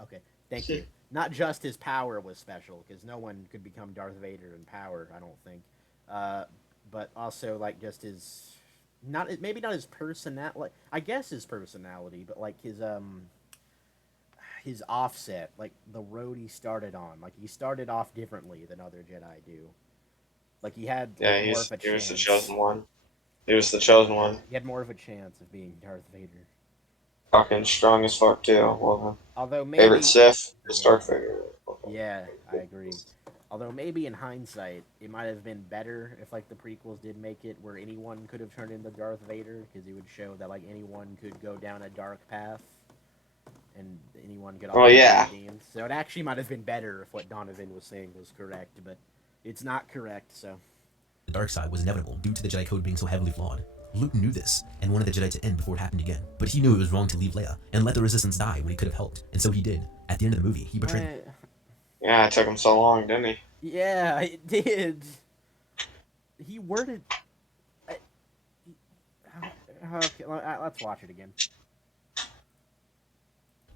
Okay, thank you. Not just his power was special, because no one could become Darth Vader in power, I don't think. But also like just his maybe not his personality. I guess his personality, but like his offset, like the road he started on. Like he started off differently than other Jedi do. Like he had Yeah, more of a he was the chance. chosen one. He was the chosen one. He had more of a chance of being Darth Vader. Fucking strong as fuck too. Well, Although maybe favorite Sith is Yeah. Darth Vader. Yeah, I agree. Although maybe in hindsight, it might have been better if like the prequels did make it where anyone could have turned into Darth Vader, because it would show that like anyone could go down a dark path, and anyone could. Oh, yeah. be redeemed. So it actually might have been better if what Donavan was saying was correct, but it's not correct. So The dark side was inevitable due to the Jedi Code being so heavily flawed. Luke knew this and wanted the Jedi to end before it happened again, but he knew it was wrong to leave Leia and let the Resistance die when he could have helped, and so he did. At the end of the movie, he betrayed. Yeah, it took him so long, didn't he? Yeah, it did. He worded. Okay, let's watch it again.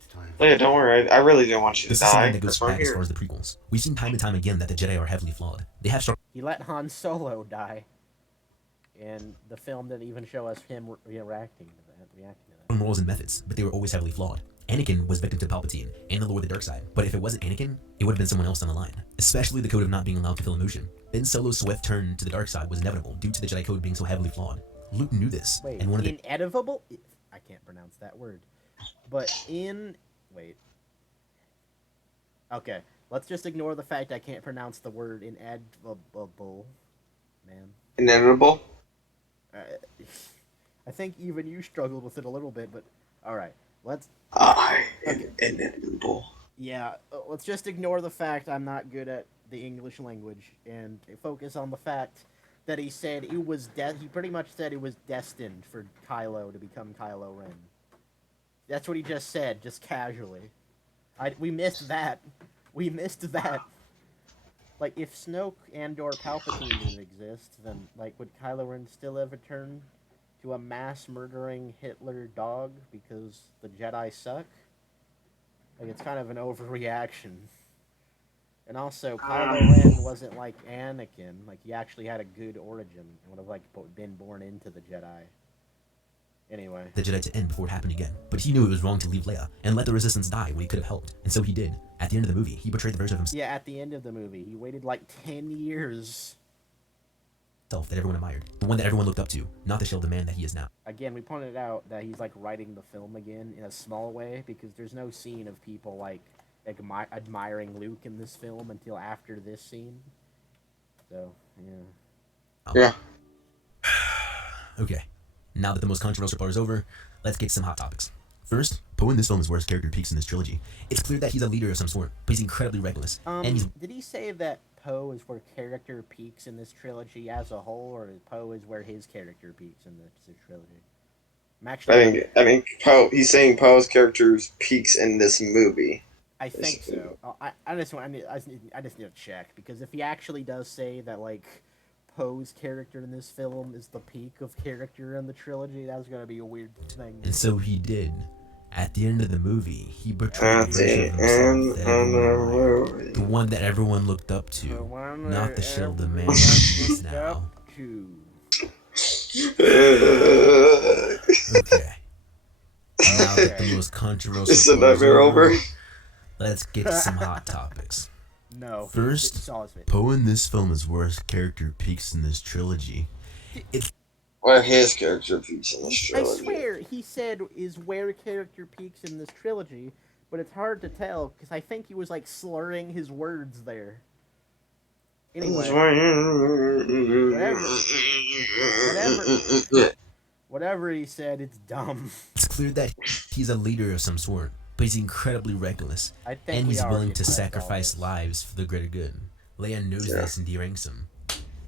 Time. Leia, don't worry. I really didn't want you to This is something die. that goes That's why I'm back as here. far as the prequels. We've seen time and time again that the Jedi are heavily flawed. They have strong He let Han Solo die, and the film didn't even show us him reacting to that. morals and methods, but they were always heavily flawed. Anakin was victim to Palpatine and the Lord of the Dark Side, but if it wasn't Anakin, it would have been someone else on the line. Especially the code of not being allowed to feel emotion. Ben Solo's swift turn to the dark side was inevitable due to the Jedi Code being so heavily flawed. Luke knew this, Wait, and wanted the inedible? I can't pronounce that word. But wait. Okay, let's just ignore the fact I can't pronounce the word inedible, man. Inevitable. I think even you struggled with it a little bit, but All right, let's. I am Okay. inevitable. Yeah, let's just ignore the fact I'm not good at the English language and focus on the fact that he said it was he pretty much said it was destined for Kylo to become Kylo Ren. That's what he just said, just casually. We missed that. We missed that. Like, if Snoke and or Palpatine didn't exist, then, like, would Kylo Ren still ever turn to a mass-murdering Hitler dog because the Jedi suck? Like, it's kind of an overreaction. And also, Kylo Ren wasn't like Anakin. Like, he actually had a good origin and would have, like, been born into the Jedi. Anyway. The Jedi to end before it happened again. But he knew it was wrong to leave Leia and let the Resistance die when he could have helped. And so he did. At the end of the movie, he betrayed the version of Yeah, at the end of the movie. He waited, like, 10 years. himself that everyone admired. The one that everyone looked up to. Not the shell of the man that he is now. Again, we pointed out that he's, like, writing the film again in a small way because there's no scene of people, like admiring Luke in this film until after this scene. So, yeah. Yeah. Okay. Now that the most controversial part is over, let's get to some hot topics. First, Poe in this film is where his character peaks in this trilogy. It's clear that he's a leader of some sort, but he's incredibly reckless. And he's Did he say that Poe is where character peaks in this trilogy as a whole, or Poe is where his character peaks in this trilogy? I'm actually, I think Poe. He's saying Poe's character's peaks in this movie. I think so. I just want, I just need to check because if he actually does say that like Poe's character in this film is the peak of character in the trilogy, that's gonna be a weird thing. And so he did. At the end of the movie, he betrayed At the version the of end himself that of everyone the admired. movie. The one that everyone looked up to. Not the shell of the man he is now. Okay. Now that the most controversial Is the part is nightmare over? let's get to some hot topics. No. First, Saw his face. Poe in this film is where his character peaks in this trilogy. Where his character peaks in this I trilogy. swear he said is where character peaks in this trilogy, but it's hard to tell because I think he was like slurring his words there. Anyway, whatever he said, it's dumb. It's clear that he's a leader of some sort, but he's incredibly reckless, I think and we he's already willing to addressed all sacrifice this. lives for the greater good. Leia knows this and deranks him.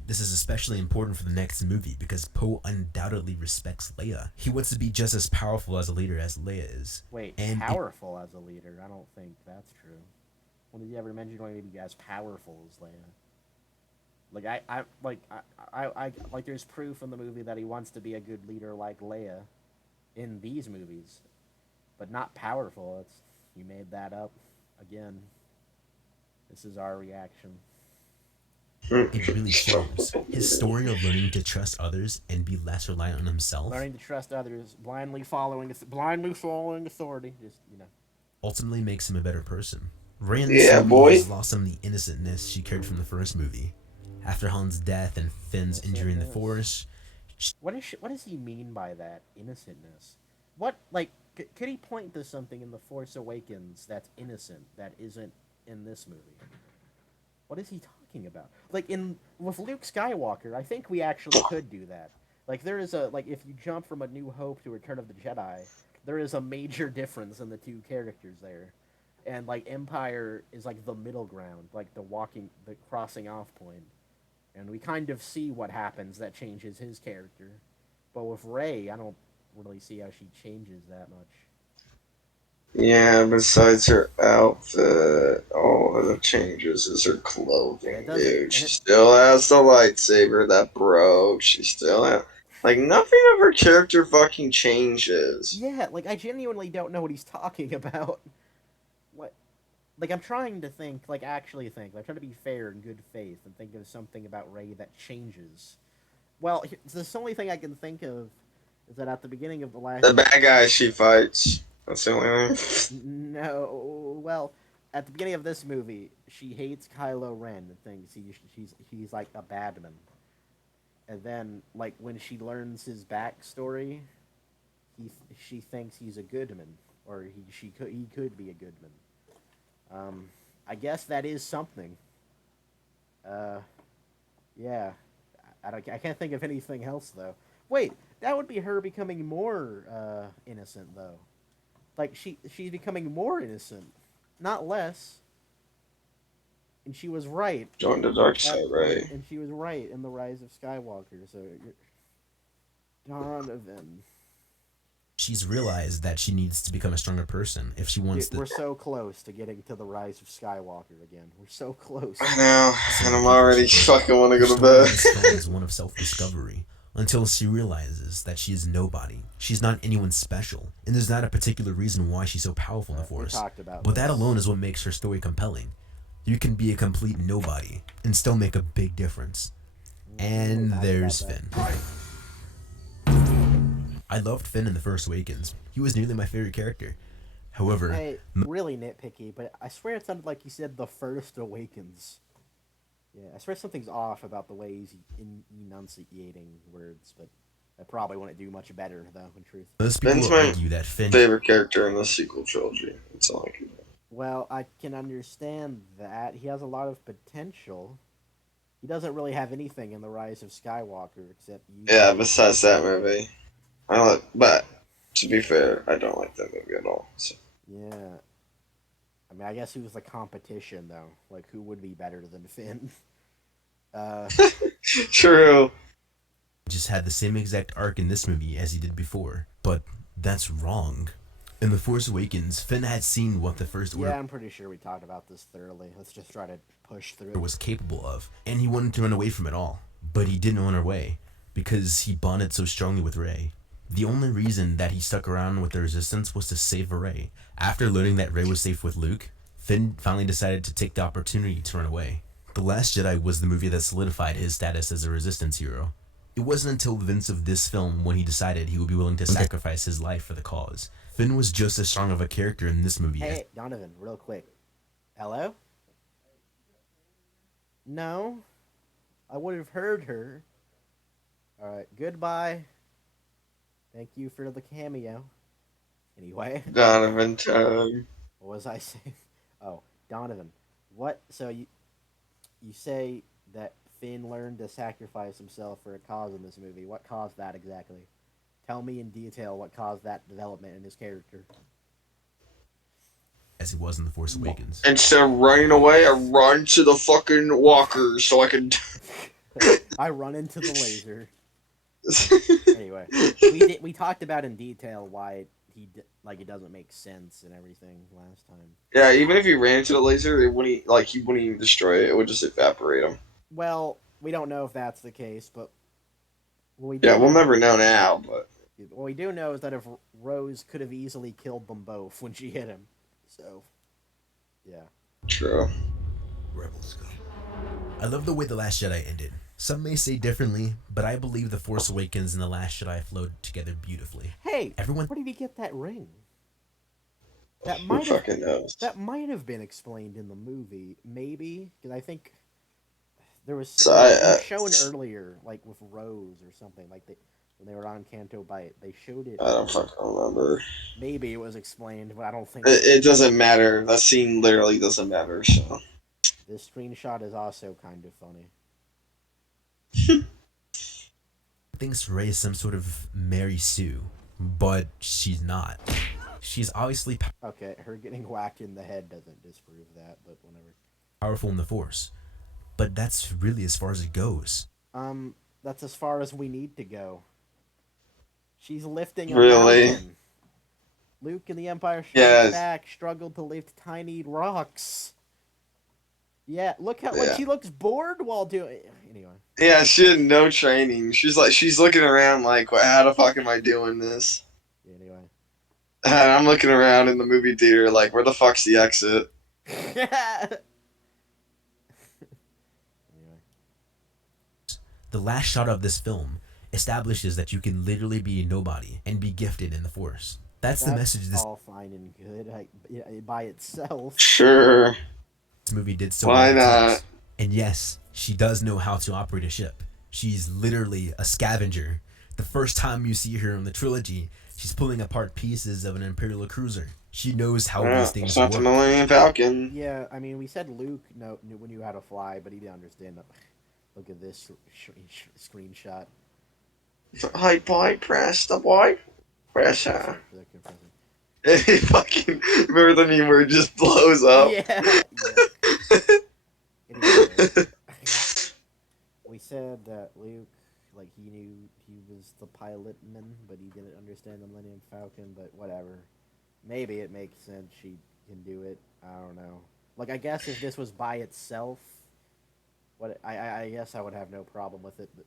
This is especially important for the next movie because Poe undoubtedly respects Leia. He wants to be just as powerful as a leader as Leia is. Wait, And powerful as a leader? I don't think that's true. When did you ever mention going to be as powerful as Leia? Like I like there's proof in the movie that he wants to be a good leader like Leia in these movies, but not powerful. It's you made that up again. This is our reaction. it really shows. His story of learning to trust others and be less reliant on himself Learning to trust others, blindly following authority. Just ultimately makes him a better person. Rey in Yeah, this movie boy. has lost some of the innocentness she carried from the first movie. After Han's death and Finn's injury in the Forest, What does he mean by that innocentness? What like could he point to something in the Force Awakens that's innocent that isn't in this movie? What is he talking about? Like with Luke Skywalker, I think we actually could do that. Like there is a like if you jump from A New Hope to Return of the Jedi, there is a major difference in the two characters there. And like Empire is like the middle ground, like the crossing off point. And we kind of see what happens that changes his character. But with Rey, I don't really see how she changes that much. Yeah, besides her outfit, all that changes is her clothing, dude. She still has the lightsaber that broke. She still has... Like, nothing of her character fucking changes. Yeah, like I genuinely don't know what he's talking about. What? Like I'm trying to think, like actually think. I'm trying to be fair and good faith and think of something about Rey that changes. Well, the only thing I can think of is that at the beginning of the last... The bad guy she fights. That's the only thing. No, well, at the beginning of this movie, she hates Kylo Ren and thinks he's like a bad man. And then, like when she learns his backstory, she thinks he's a good man, or he could be a good man. I guess that is something. Yeah, I can't think of anything else though. Wait, that would be her becoming more innocent though. like she's becoming more innocent, not less. And she was right. Join the dark side, right? And she was right in the Rise of Skywalker. So, Donovan. She's realized that she needs to become a stronger person if she wants Dude, to. we're so close to getting to the Rise of Skywalker again. We're so close. I know, Some and I'm people already suppose fucking want to her go to story in bed. this film is one of self-discovery until she realizes that she is nobody. She's not anyone special, and there's not a particular reason why she's so powerful in the We Force. talked about But this. that alone is what makes her story compelling. You can be a complete nobody and still make a big difference. And talked there's about Finn. I loved Finn in The Force Awakens. He was nearly my favorite character. However, Hey, really nitpicky, but I swear it sounded like you said The First Awakens. Yeah, I swear something's off about the way he's enunciating words, but I probably wouldn't do much better, though, in truth. most people Finn's will my argue that Finn favorite character in the sequel trilogy. That's all I can do. Well, I can understand that. He has a lot of potential. He doesn't really have anything in The Rise of Skywalker except you. Yeah, besides that movie. But to be fair, I don't like that movie at all. So. Yeah. I mean, I guess who's the competition, though? Like, who would be better than Finn? True. just had the same exact arc in this movie as he did before, but that's wrong. In The Force Awakens, Finn had seen what the First Order Yeah, I'm pretty sure we talked about this thoroughly. Let's just try to push through. was capable of, and he wanted to run away from it all, but he didn't run away because he bonded so strongly with Rey. The only reason that he stuck around with the Resistance was to save Rey. After learning that Rey was safe with Luke, Finn finally decided to take the opportunity to run away. The Last Jedi was the movie that solidified his status as a Resistance hero. It wasn't until the events of this film when he decided he would be willing to sacrifice his life for the cause. Finn was just as strong of a character in this movie as Hey, Donovan, real quick. Hello? No? I would have heard her. Alright, goodbye. Thank you for the cameo. Anyway, Donovan time. what was I saying? Oh, Donovan. What? So you say that Finn learned to sacrifice himself for a cause in this movie. What caused that exactly? Tell me in detail what caused that development in his character. he was in The Force Awakens. Instead of running away, I run to the fucking walkers so I can. I run into the laser. Anyway, we talked about in detail why it doesn't make sense and everything last time. Yeah, even if you ran into the laser, he wouldn't even destroy it. It would just evaporate him. Well, we don't know if that's the case, but we'll never know now. But what we do know is that if Rose could have easily killed them both when she hit him. So, yeah. true. Rebel scum. I love the way The Last Jedi ended. Some may say differently, but I believe The Force Awakens and The Last Jedi flowed together beautifully. Hey, Everyone- where did he get that ring? That Who might have fucking knows? that might have been explained in the movie, maybe, because I think there was So shown earlier, like with Rose or something, like when they were on Canto Bight, they showed it. I don't fucking remember. Maybe it was explained, but I don't think It doesn't matter. That scene literally doesn't matter. So this screenshot is also kind of funny. thinks Rey is some sort of Mary Sue, but she's not. She's obviously Okay, her getting whacked in the head doesn't disprove that, but whatever. powerful in the Force, but that's really as far as it goes. That's as far as we need to go. She's lifting a Really? mountain. Luke and the Empire Strikes Yes. Back struggled to lift tiny rocks. Yeah, look how like Yeah. she looks bored while doing. Anyway, yeah, she had no training. She's looking around like, how the fuck am I doing this? anyway. And I'm looking around in the movie theater like, where the fuck's the exit? Anyway. The last shot of this film establishes that you can literally be nobody and be gifted in the Force. That's the message this all fine and good by itself. Sure. movie did so Why well. not? And yes, she does know how to operate a ship. She's literally a scavenger. The first time you see her in the trilogy, she's pulling apart pieces of an Imperial cruiser. She knows how Yeah, these things it's not the work. Millennium Falcon. Yeah, I mean, we said Luke knew how to fly, but he didn't understand that. Look at this screenshot. Hi, boy, press the boy. Press her. And he fucking remember the meme where it just blows up. Yeah. Anyway, we said that Luke, like he knew he was the pilotman, but he didn't understand the Millennium Falcon. But whatever. Maybe it makes sense. She can do it. I don't know. Like I guess if this was by itself, I guess I would have no problem with it. But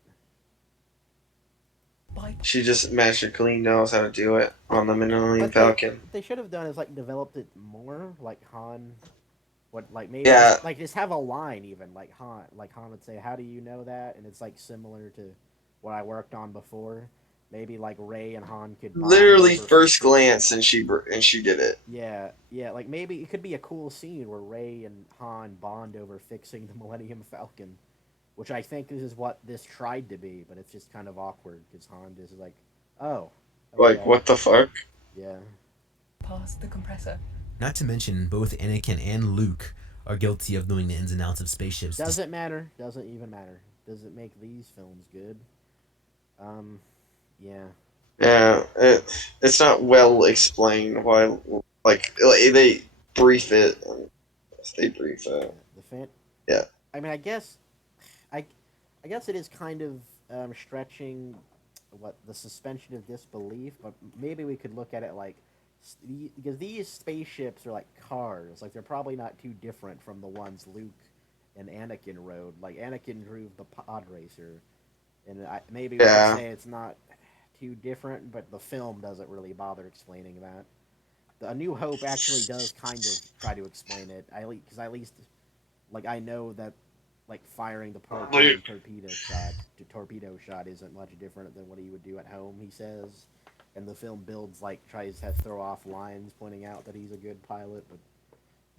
She just magically knows how to do it on the Millennium But Falcon. what they should have done is like developed it more, like Han. What like maybe Yeah. just have a line even like Han would say, "How do you know that?" And it's like similar to what I worked on before. Maybe like Ray and Han could bond Literally over first fixing- glance, and she did it. Yeah. Like maybe it could be a cool scene where Ray and Han bond over fixing the Millennium Falcon, which I think this is what this tried to be, but it's just kind of awkward because Han is like, "Oh, Like okay." what the fuck? Yeah. Past the compressor. Not to mention, both Anakin and Luke are guilty of knowing the ins and outs of spaceships. Doesn't matter. Doesn't even matter. Does it make these films good? Yeah. Yeah, it's not well explained why. Like they brief it. They brief it. The fan. Yeah. I mean, I guess it is kind of stretching what the suspension of disbelief, but maybe we could look at it like because these spaceships are like cars, like they're probably not too different from the ones Luke and Anakin rode. Like Anakin drove the pod racer, and maybe we Yeah. could say it's not too different, but the film doesn't really bother explaining that. The A New Hope actually does kind of try to explain it. Because at least, like I know that, like firing the torpedo shot isn't much different than what he would do at home. He says, and the film builds tries to throw off lines pointing out that he's a good pilot, but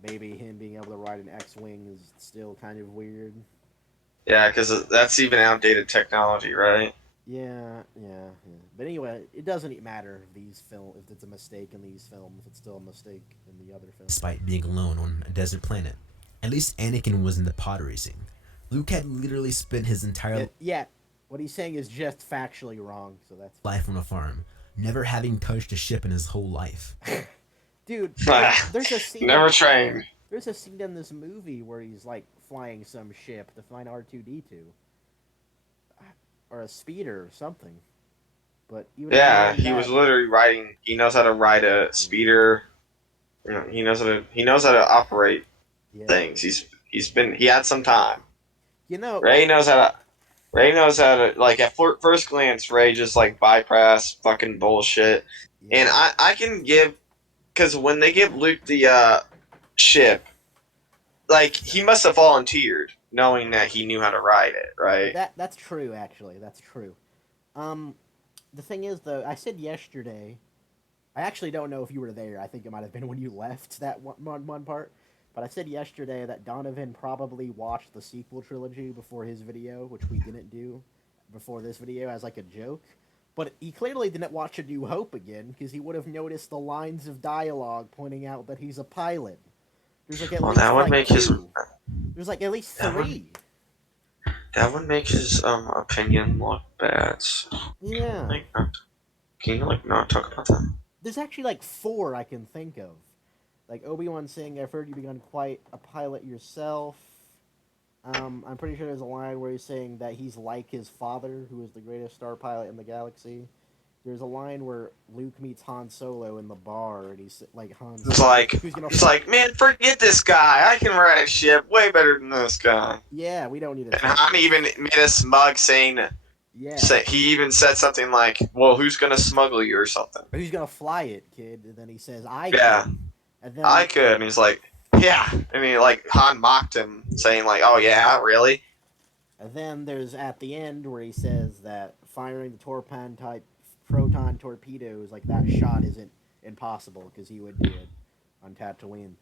maybe him being able to ride an X-wing is still kind of weird. Yeah, because that's even outdated technology, right? Yeah. But anyway, it doesn't matter if it's a mistake in these films. It's still a mistake in the other films. Despite being alone on a desert planet. At least Anakin was in the pod racing. Luke had literally spent his entire What he's saying is just factually wrong, so that's life on a farm, never having touched a ship in his whole life. Dude, there's a scene. Never trained. There's a scene in this movie where he's like flying some ship to find R2-D2, or a speeder or something. But even Yeah, beyond he was that- literally riding. He knows how to ride a speeder. You know, he knows how to operate yeah. things. He had some time. You know, Ray knows how to like at first glance. Ray just like bypass fucking bullshit. yeah. And I can give, because when they give Luke the ship, like he must have volunteered, knowing that he knew how to ride it, right? That's true. Actually, that's true. The thing is, though, I said yesterday. I actually don't know if you were there. I think it might have been when you left that one part. But I said yesterday that Donavan probably watched the sequel trilogy before his video, which we didn't do before this video as like a joke. But he clearly didn't watch A New Hope again because he would have noticed the lines of dialogue pointing out that he's a pilot. There's like at least that would like make two. his There's like at least That would- three. that would make his opinion look bad. So, Yeah. can you not talk about that? There's actually like four I can think of. Like Obi-Wan saying, "I've heard you become quite a pilot yourself." I'm pretty sure there's a line where he's saying that he's like his father, who is the greatest star pilot in the galaxy. There's a line where Luke meets Han Solo in the bar, and he's like, "Han's It's like, who's gonna it's like, man, forget this guy. I can ride a ship way better than this guy. yeah, we don't need And to." Han even made a smug saying, Yeah, he even said something like, well, who's gonna smuggle you or something? who's gonna fly it, kid? And then he says, "I Yeah. can." And then I could. And he's like, yeah. And he Han mocked him, saying like, oh yeah, really? And then there's at the end where he says that firing the Torpan type proton torpedoes like that shot isn't impossible because he would do it on Tatooine.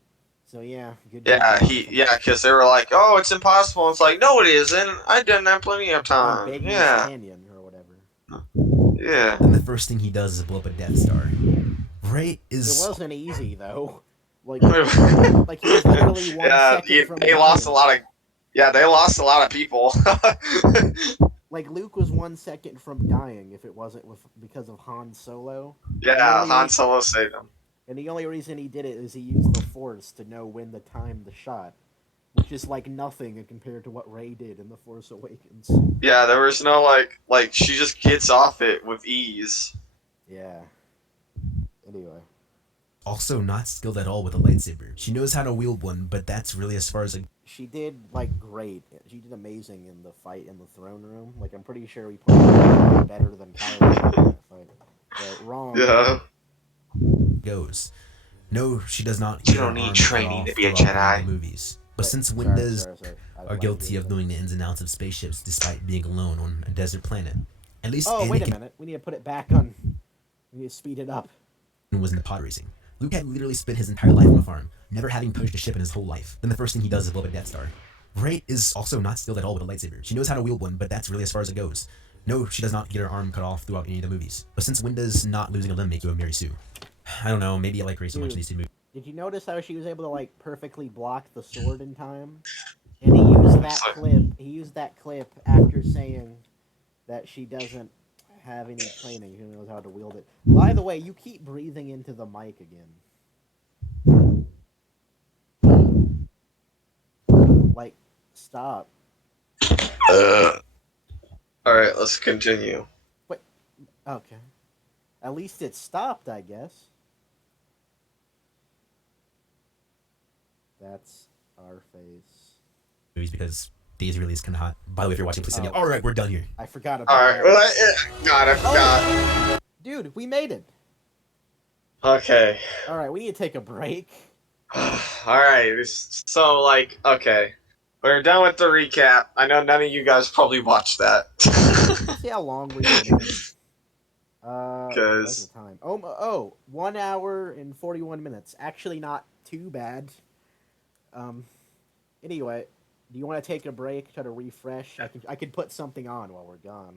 So yeah, good. Yeah, job. because they were like, oh, it's impossible. It's like, no, it isn't. I've done that plenty of On time. Big East Yeah, Canyon or whatever. yeah. And the first thing he does is blow up a Death Star. Ray It is wasn't easy though. Like he was literally one Yeah, second from they lost a dying. lot of. Yeah, they lost a lot of people. Like Luke was 1 second from dying if it wasn't because of Han Solo. Yeah, Literally, Han Solo saved him. And the only reason he did it is he used the Force to know when to time the shot, which is like nothing compared to what Rey did in The Force Awakens. Yeah, there was no like she just gets off it with ease. Yeah. Anyway. Also not skilled at all with a lightsaber. She knows how to wield one, but that's really as far as it. She did like great. She did amazing in the fight in the throne room. Like I'm pretty sure we put her better than Kylo in that fight. But wrong. Yeah. goes. No, she does not You get her don't need arm cut training off to be a throughout any of Jedi. the movies. But since Sorry, Windows sorry. are guilty of knowing the ins and outs of spaceships despite being alone on a desert planet, at least Oh, wait a Anakin minute. We need to put it back on. We need to speed it up. was into pod racing. Luke had literally spent his entire life on a farm, never having pushed a ship in his whole life. Then the first thing he does is blow up a Death Star. Rey is also not skilled at all with a lightsaber. She knows how to wield one, but that's really as far as it goes. No, she does not get her arm cut off throughout any of the movies. But since Windows not losing a limb make you a Mary Sue? I don't know, maybe I like Rey so much in these two movies. Did you notice how she was able to like perfectly block the sword in time? And he used that clip. He used that clip after saying that she doesn't have any training. Who knows how to wield it? By the way, you keep breathing into the mic again. Like, stop. Alright, let's continue. Wait. Okay. At least it stopped, I guess. That's our face. Movies because Daisy really is kind of hot. By the way, if you're watching, please send me. All right, we're done here. I forgot about Alright, that. well, God, I forgot. Dude, we made it. Okay. All right, we need to take a break. Alright, so, like, okay. We're done with the recap. I know none of you guys probably watched that. Let's see how long we can. What's the time? 1 hour and 41 minutes. Actually, not too bad. Anyway, do you want to take a break, try to refresh? I can put something on while we're gone.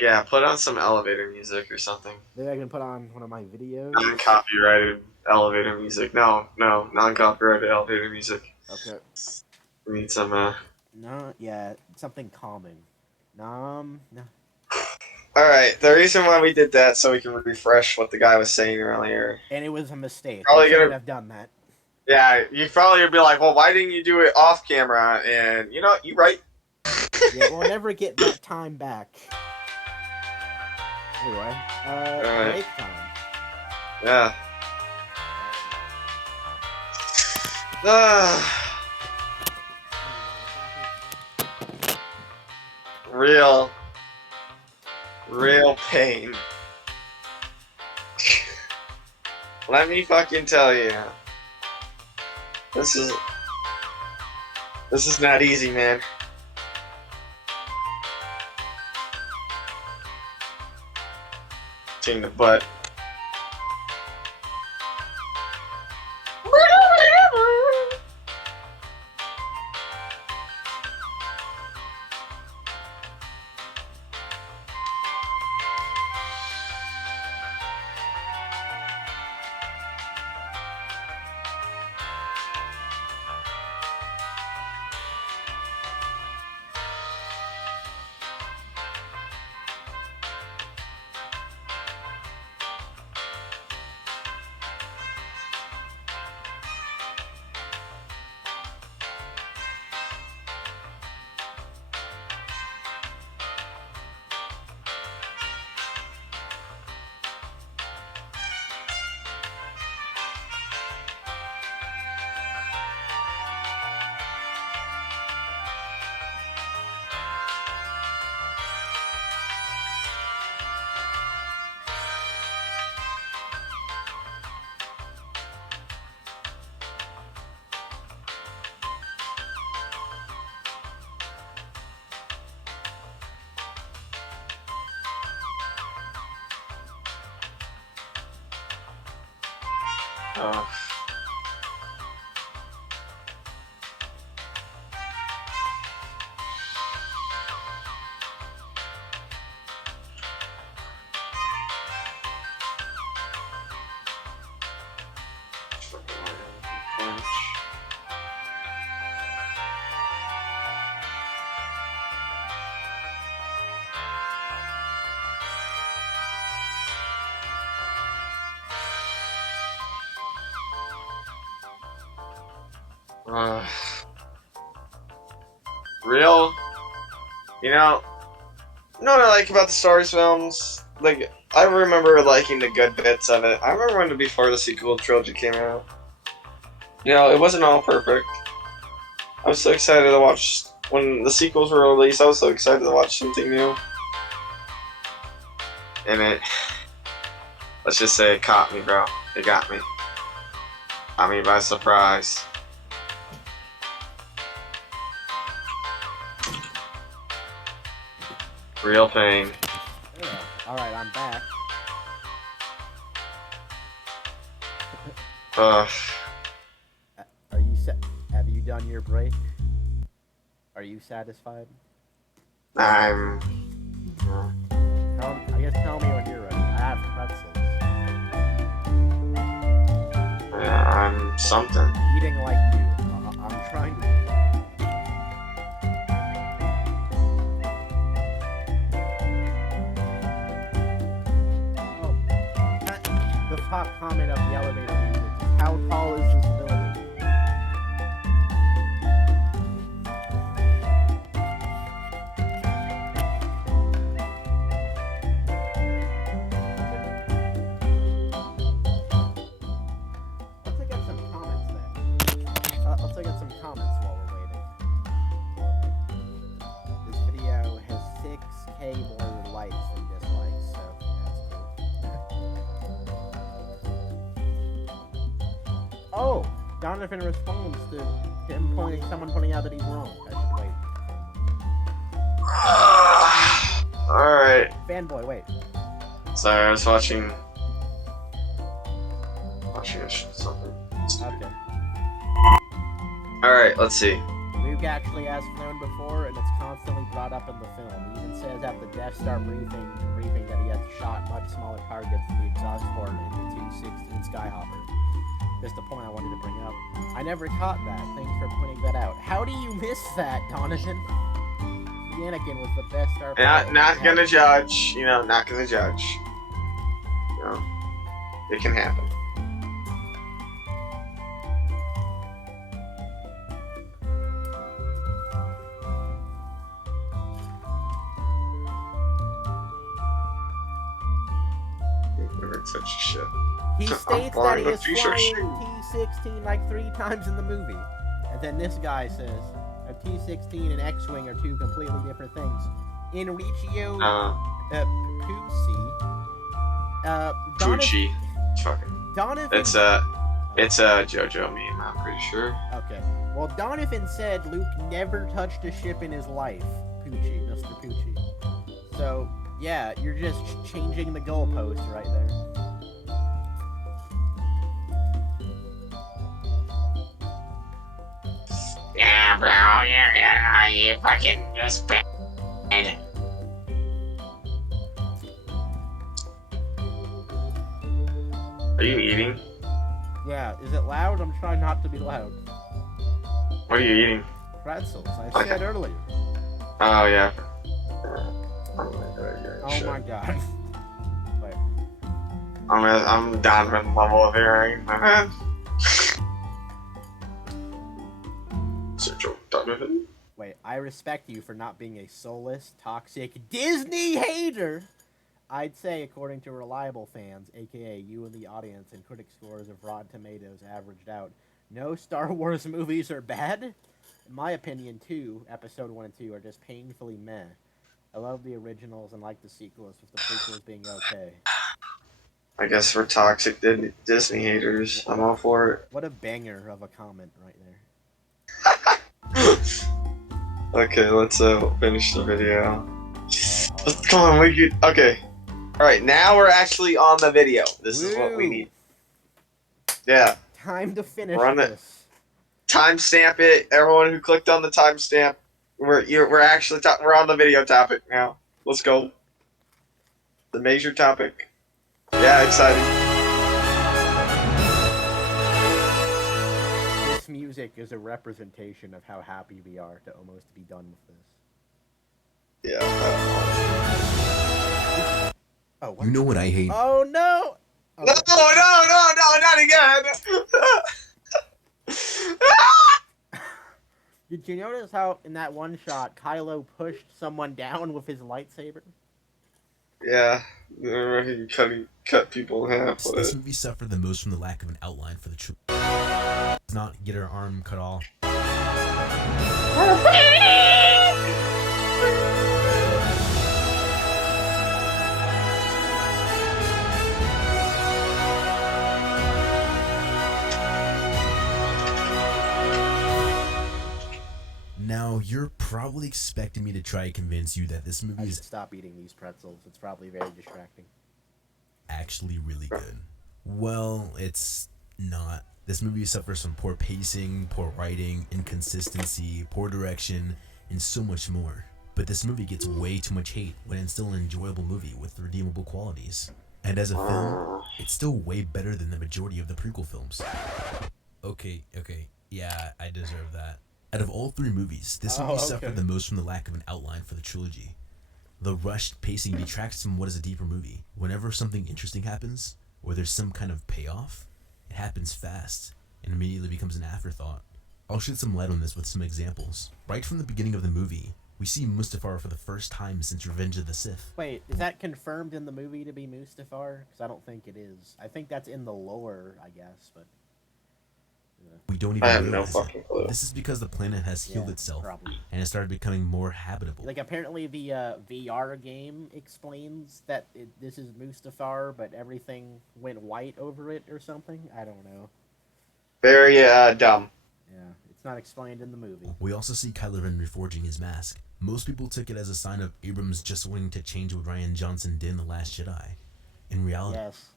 Yeah, put on some elevator music or something. Maybe I can put on one of my videos. Non-copyrighted elevator music. No, non-copyrighted elevator music. Okay. We need some, No, yeah, something calming. No. Alright, the reason why we did that so we can refresh what the guy was saying earlier. And it was a mistake. Probably We shouldn't gonna- have done that. Yeah, you probably would be like, well, why didn't you do it off camera? And, you know, you're right. Yeah, we'll never get that time back. Anyway, Alright. break time. Yeah. Real pain. Let me fucking tell you. This is not easy, man. Team the butt. Oh. Uh, real? You know what I like about the Star Wars films? Like, I remember liking the good bits of it. I remember when before the sequel trilogy came out. It wasn't all perfect. I was so excited to watch when the sequels were released. I was so excited to watch something new, and let's just say it caught me, bro. It got me. Caught me by surprise. Real pain. Yeah. All right, I'm back. Ugh. Are you have you done your break? Are you satisfied? I'm. I guess tell me when you're ready. I have pretzels. I'm something. Eating like you. I'm trying to. Oh, the top comment of the elevator music is, how tall is this building? Let's take out some comments then. Let's take out some comments while we're waiting. This video has 6K more likes than dislikes, so that's cool. Oh, Donavan responds to him someone pointing out that he's wrong. I should wait. Alright. Fanboy, wait. Sorry, I was watching something. Okay. Alright, let's see. Luke actually has flown before, and it's constantly brought up in the film. He even says at the Death Star briefing that he has shot much smaller targets than the exhaust port in the 216 Skyhopper. Just a point I wanted to bring up. I never caught that. Thanks for pointing that out. How do you miss that, Donavan? Anakin was the best Star Not gonna judge. Not gonna judge. It can happen. Such a shit. He states that he is flying T-16 like 3 times in the movie. And then this guy says, a T-16 and X-Wing are 2 completely different things. In Riccio Pucci. Fucking. Donavan... It's a JoJo meme, I'm pretty sure. Okay. Well, Donavan said Luke never touched a ship in his life. Pucci, Mr. Pucci. So, yeah, you're just changing the goalpost right there. Yeah, bro, you fucking just bad. Are you eating? Yeah, is it loud? I'm trying not to be loud. What are you eating? Pretzels, I said earlier. Oh, yeah. Oh my god. Wait. I'm Donovan level of hearing, my man. Search over Donovan. Wait, I respect you for not being a soulless, toxic Disney hater. I'd say, according to reliable fans, aka you and the audience, and critic scores of Rotten Tomatoes averaged out, no Star Wars movies are bad. In my opinion, Episode 1 and 2 are just painfully meh. I love the originals and like the sequels, with the prequels being okay. I guess we're toxic Disney haters. I'm all for it. What a banger of a comment right there. Okay, let's finish the video. Come on, okay. Alright, now we're actually on the video. This is what we need. Yeah. Time to finish this. Timestamp it. Everyone who clicked on the timestamp, we're on the video topic now. Let's go. The major topic. Yeah, exciting. This music is a representation of how happy we are to almost be done with this. Yeah. Oh, what? You know what I hate? Oh no! Okay. No, not again! Did you notice how in that one shot Kylo pushed someone down with his lightsaber? Yeah, remember he cut people in half with This it. movie suffered the most from the lack of an outline for the truth. Does not get her arm cut off. Now, you're probably expecting me to try to convince you that this I movie should is stop eating these pretzels. It's probably very distracting. actually really good. Well, it's not. This movie suffers from poor pacing, poor writing, inconsistency, poor direction, and so much more. But this movie gets way too much hate when it's still an enjoyable movie with redeemable qualities. And as a film, it's still way better than the majority of the prequel films. Okay, yeah, I deserve that. Out of all three movies, this movie suffered the most from the lack of an outline for the trilogy. The rushed pacing detracts from what is a deeper movie. Whenever something interesting happens, or there's some kind of payoff, it happens fast and immediately becomes an afterthought. I'll shed some light on this with some examples. Right from the beginning of the movie, we see Mustafar for the first time since Revenge of the Sith. Wait, is that confirmed in the movie to be Mustafar? Because I don't think it is. I think that's in the lore, I guess, but... We don't I even have no realize it. fucking clue. This is because the planet has healed itself probably. and it started becoming more habitable. Like, apparently the VR game explains that this is Mustafar, but everything went white over it or something? I don't know. Very dumb. Yeah, it's not explained in the movie. We also see Kylo Ren reforging his mask. Most people took it as a sign of Abrams just wanting to change what Rian Johnson did in The Last Jedi. In reality, Yes.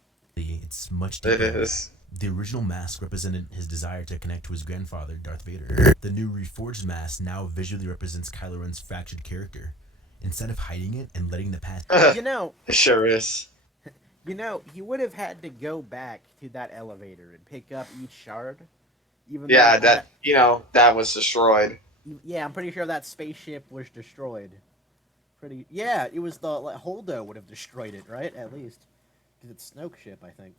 it's much deeper. It is. The original mask represented his desire to connect to his grandfather, Darth Vader. The new reforged mask now visually represents Kylo Ren's fractured character. Instead of hiding it and letting the past... You know, It sure is. he would have had to go back to that elevator and pick up each shard. Even Yeah, though that was destroyed. yeah, I'm pretty sure that spaceship was destroyed. Yeah, it was Holdo would have destroyed it, right? At least. Because it's Snoke ship, I think.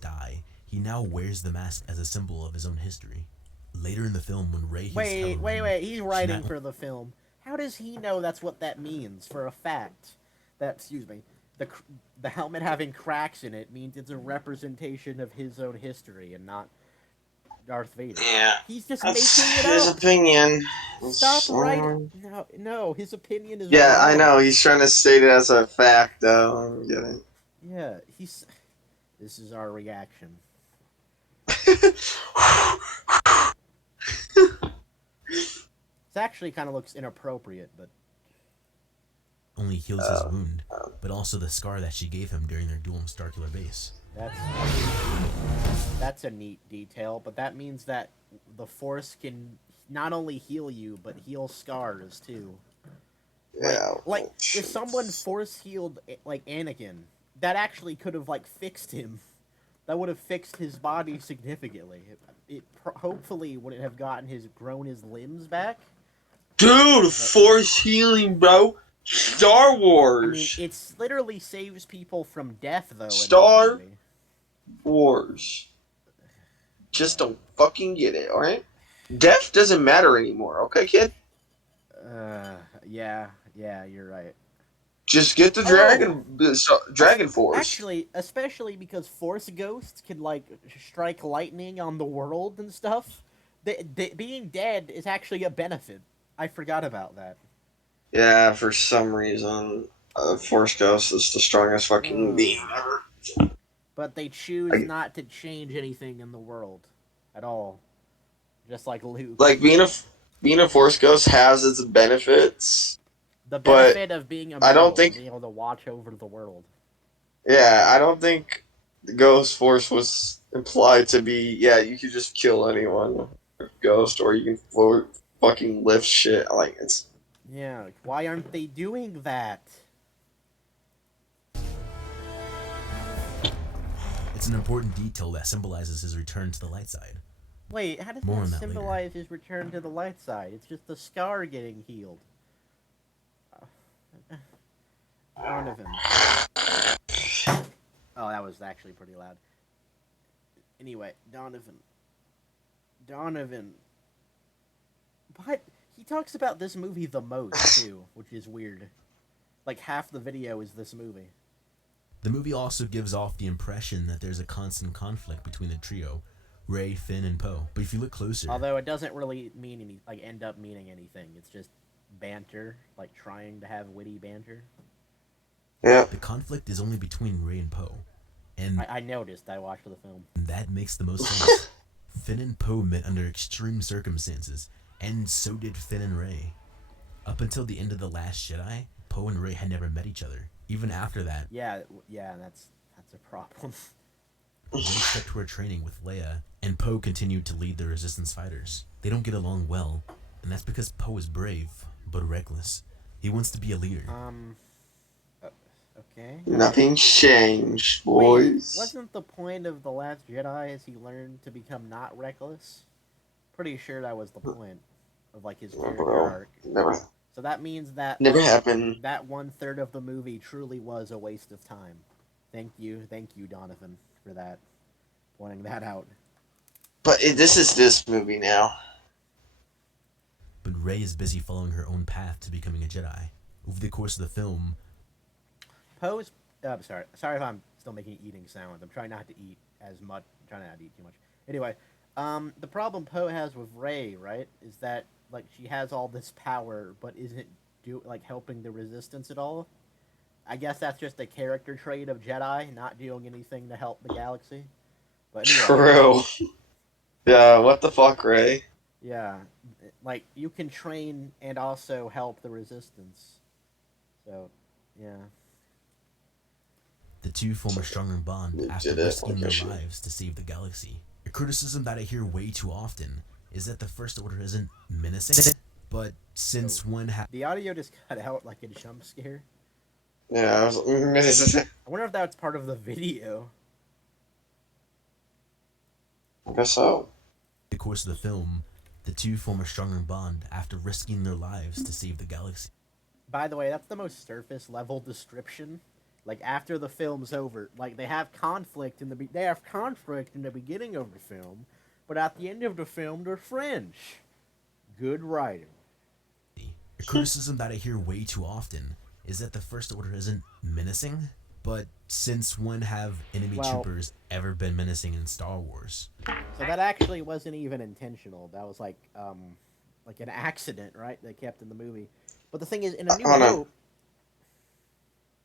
die. He now wears the mask as a symbol of his own history. Later in the film, when Rey hears Kylo Ren, Wait, he's writing not- for the film. How does he know that's what that means for a fact? The helmet having cracks in it means it's a representation of his own history and not Darth Vader. Yeah. He's just That's making it his up. opinion. Stop It's, writing. No, his opinion is Yeah, wrong. I know. He's trying to state it as a fact, though. I get it. Yeah, this is our reaction. This actually kind of looks inappropriate, but only heals his wound, but also the scar that she gave him during their duel in Starkiller Base. that's a neat detail. But that means that the Force can not only heal you, but heal scars too. Yeah. Like if someone Force healed like Anakin, that actually could have fixed him. That would have fixed his body significantly. It hopefully wouldn't have grown his limbs back. Dude, Force healing, bro. Star Wars. I mean, it literally saves people from death, though. Star Wars. Just don't fucking get it, alright? Death doesn't matter anymore, okay, kid? Yeah, you're right. Just get the Dragon Force. Actually, especially because Force ghosts can strike lightning on the world and stuff. Being dead is actually a benefit. I forgot about that. Yeah, for some reason, Force Ghost is the strongest fucking being ever. But they choose not to change anything in the world at all. Just like Luke. Like being a Force Ghost has its benefits. The benefit of being I don't think being able to watch over the world. Yeah, I don't think the Ghost Force was implied to be. Yeah, you could just kill anyone, Ghost, or you can fucking lift shit. It's. Yeah, why aren't they doing that? It's an important detail that symbolizes his return to the light side. Wait, how does More on that that later. symbolize his return to the light side? It's just the scar getting healed. Donavan. Oh, that was actually pretty loud. Anyway, Donavan. But he talks about this movie the most too, which is weird. Like half the video is this movie. The movie also gives off the impression that there's a constant conflict between the trio, Ray, Finn, and Poe. But if you look closer, Although it doesn't really mean any, like end up meaning anything. It's just banter, like trying to have witty banter. Yeah. the conflict is only between Ray and Poe. And I noticed. I watched the film. that makes the most sense. Finn and Poe met under extreme circumstances, and so did Finn and Ray. Up until the end of The Last Jedi, Poe and Ray had never met each other. Even after that, Yeah, that's a problem. Ray stuck to her training with Leia, and Poe continued to lead the Resistance fighters. They don't get along well, and that's because Poe is brave, but reckless. He wants to be a leader. Okay. Nothing's changed, Wait, boys. wasn't the point of The Last Jedi is he learned to become not reckless? Pretty sure that was the point of like his character Bro, arc. never So that means that never like, happened. that 1/3 of the movie truly was a waste of time. Thank you, Donavan, for that, pointing that out. But this is this movie now. But Rey is busy following her own path to becoming a Jedi. Over the course of the film, Poe's. Sorry if I'm still making eating sounds. I'm trying not to eat as much. I'm trying not to eat too much. Anyway, the problem Poe has with Rey, right, is that like she has all this power, but isn't helping the Resistance at all. I guess that's just a character trait of Jedi, not doing anything to help the galaxy. But anyway, True. Yeah, what the fuck, Ray? yeah, like you can train and also help the Resistance. So, yeah. the two form a stronger bond We after did it, risking like I their should. lives to save the galaxy. A criticism that I hear way too often is that the First Order isn't menacing, but since one The audio just cut out like a jump scare. Yeah, I was. I wonder if that's part of the video. I guess so. the course of the film, the two form a stronger bond after risking their lives to save the galaxy. By the way, that's the most surface level description. Like after the film's over, like they have conflict in the beginning of the film, but at the end of the film they're friends. Good writing. A criticism that I hear way too often is that the First Order isn't menacing, but since when have enemy troopers ever been menacing in Star Wars? So that actually wasn't even intentional. That was like an accident, right? They kept in the movie. But the thing is, in A New Hold on. Hope.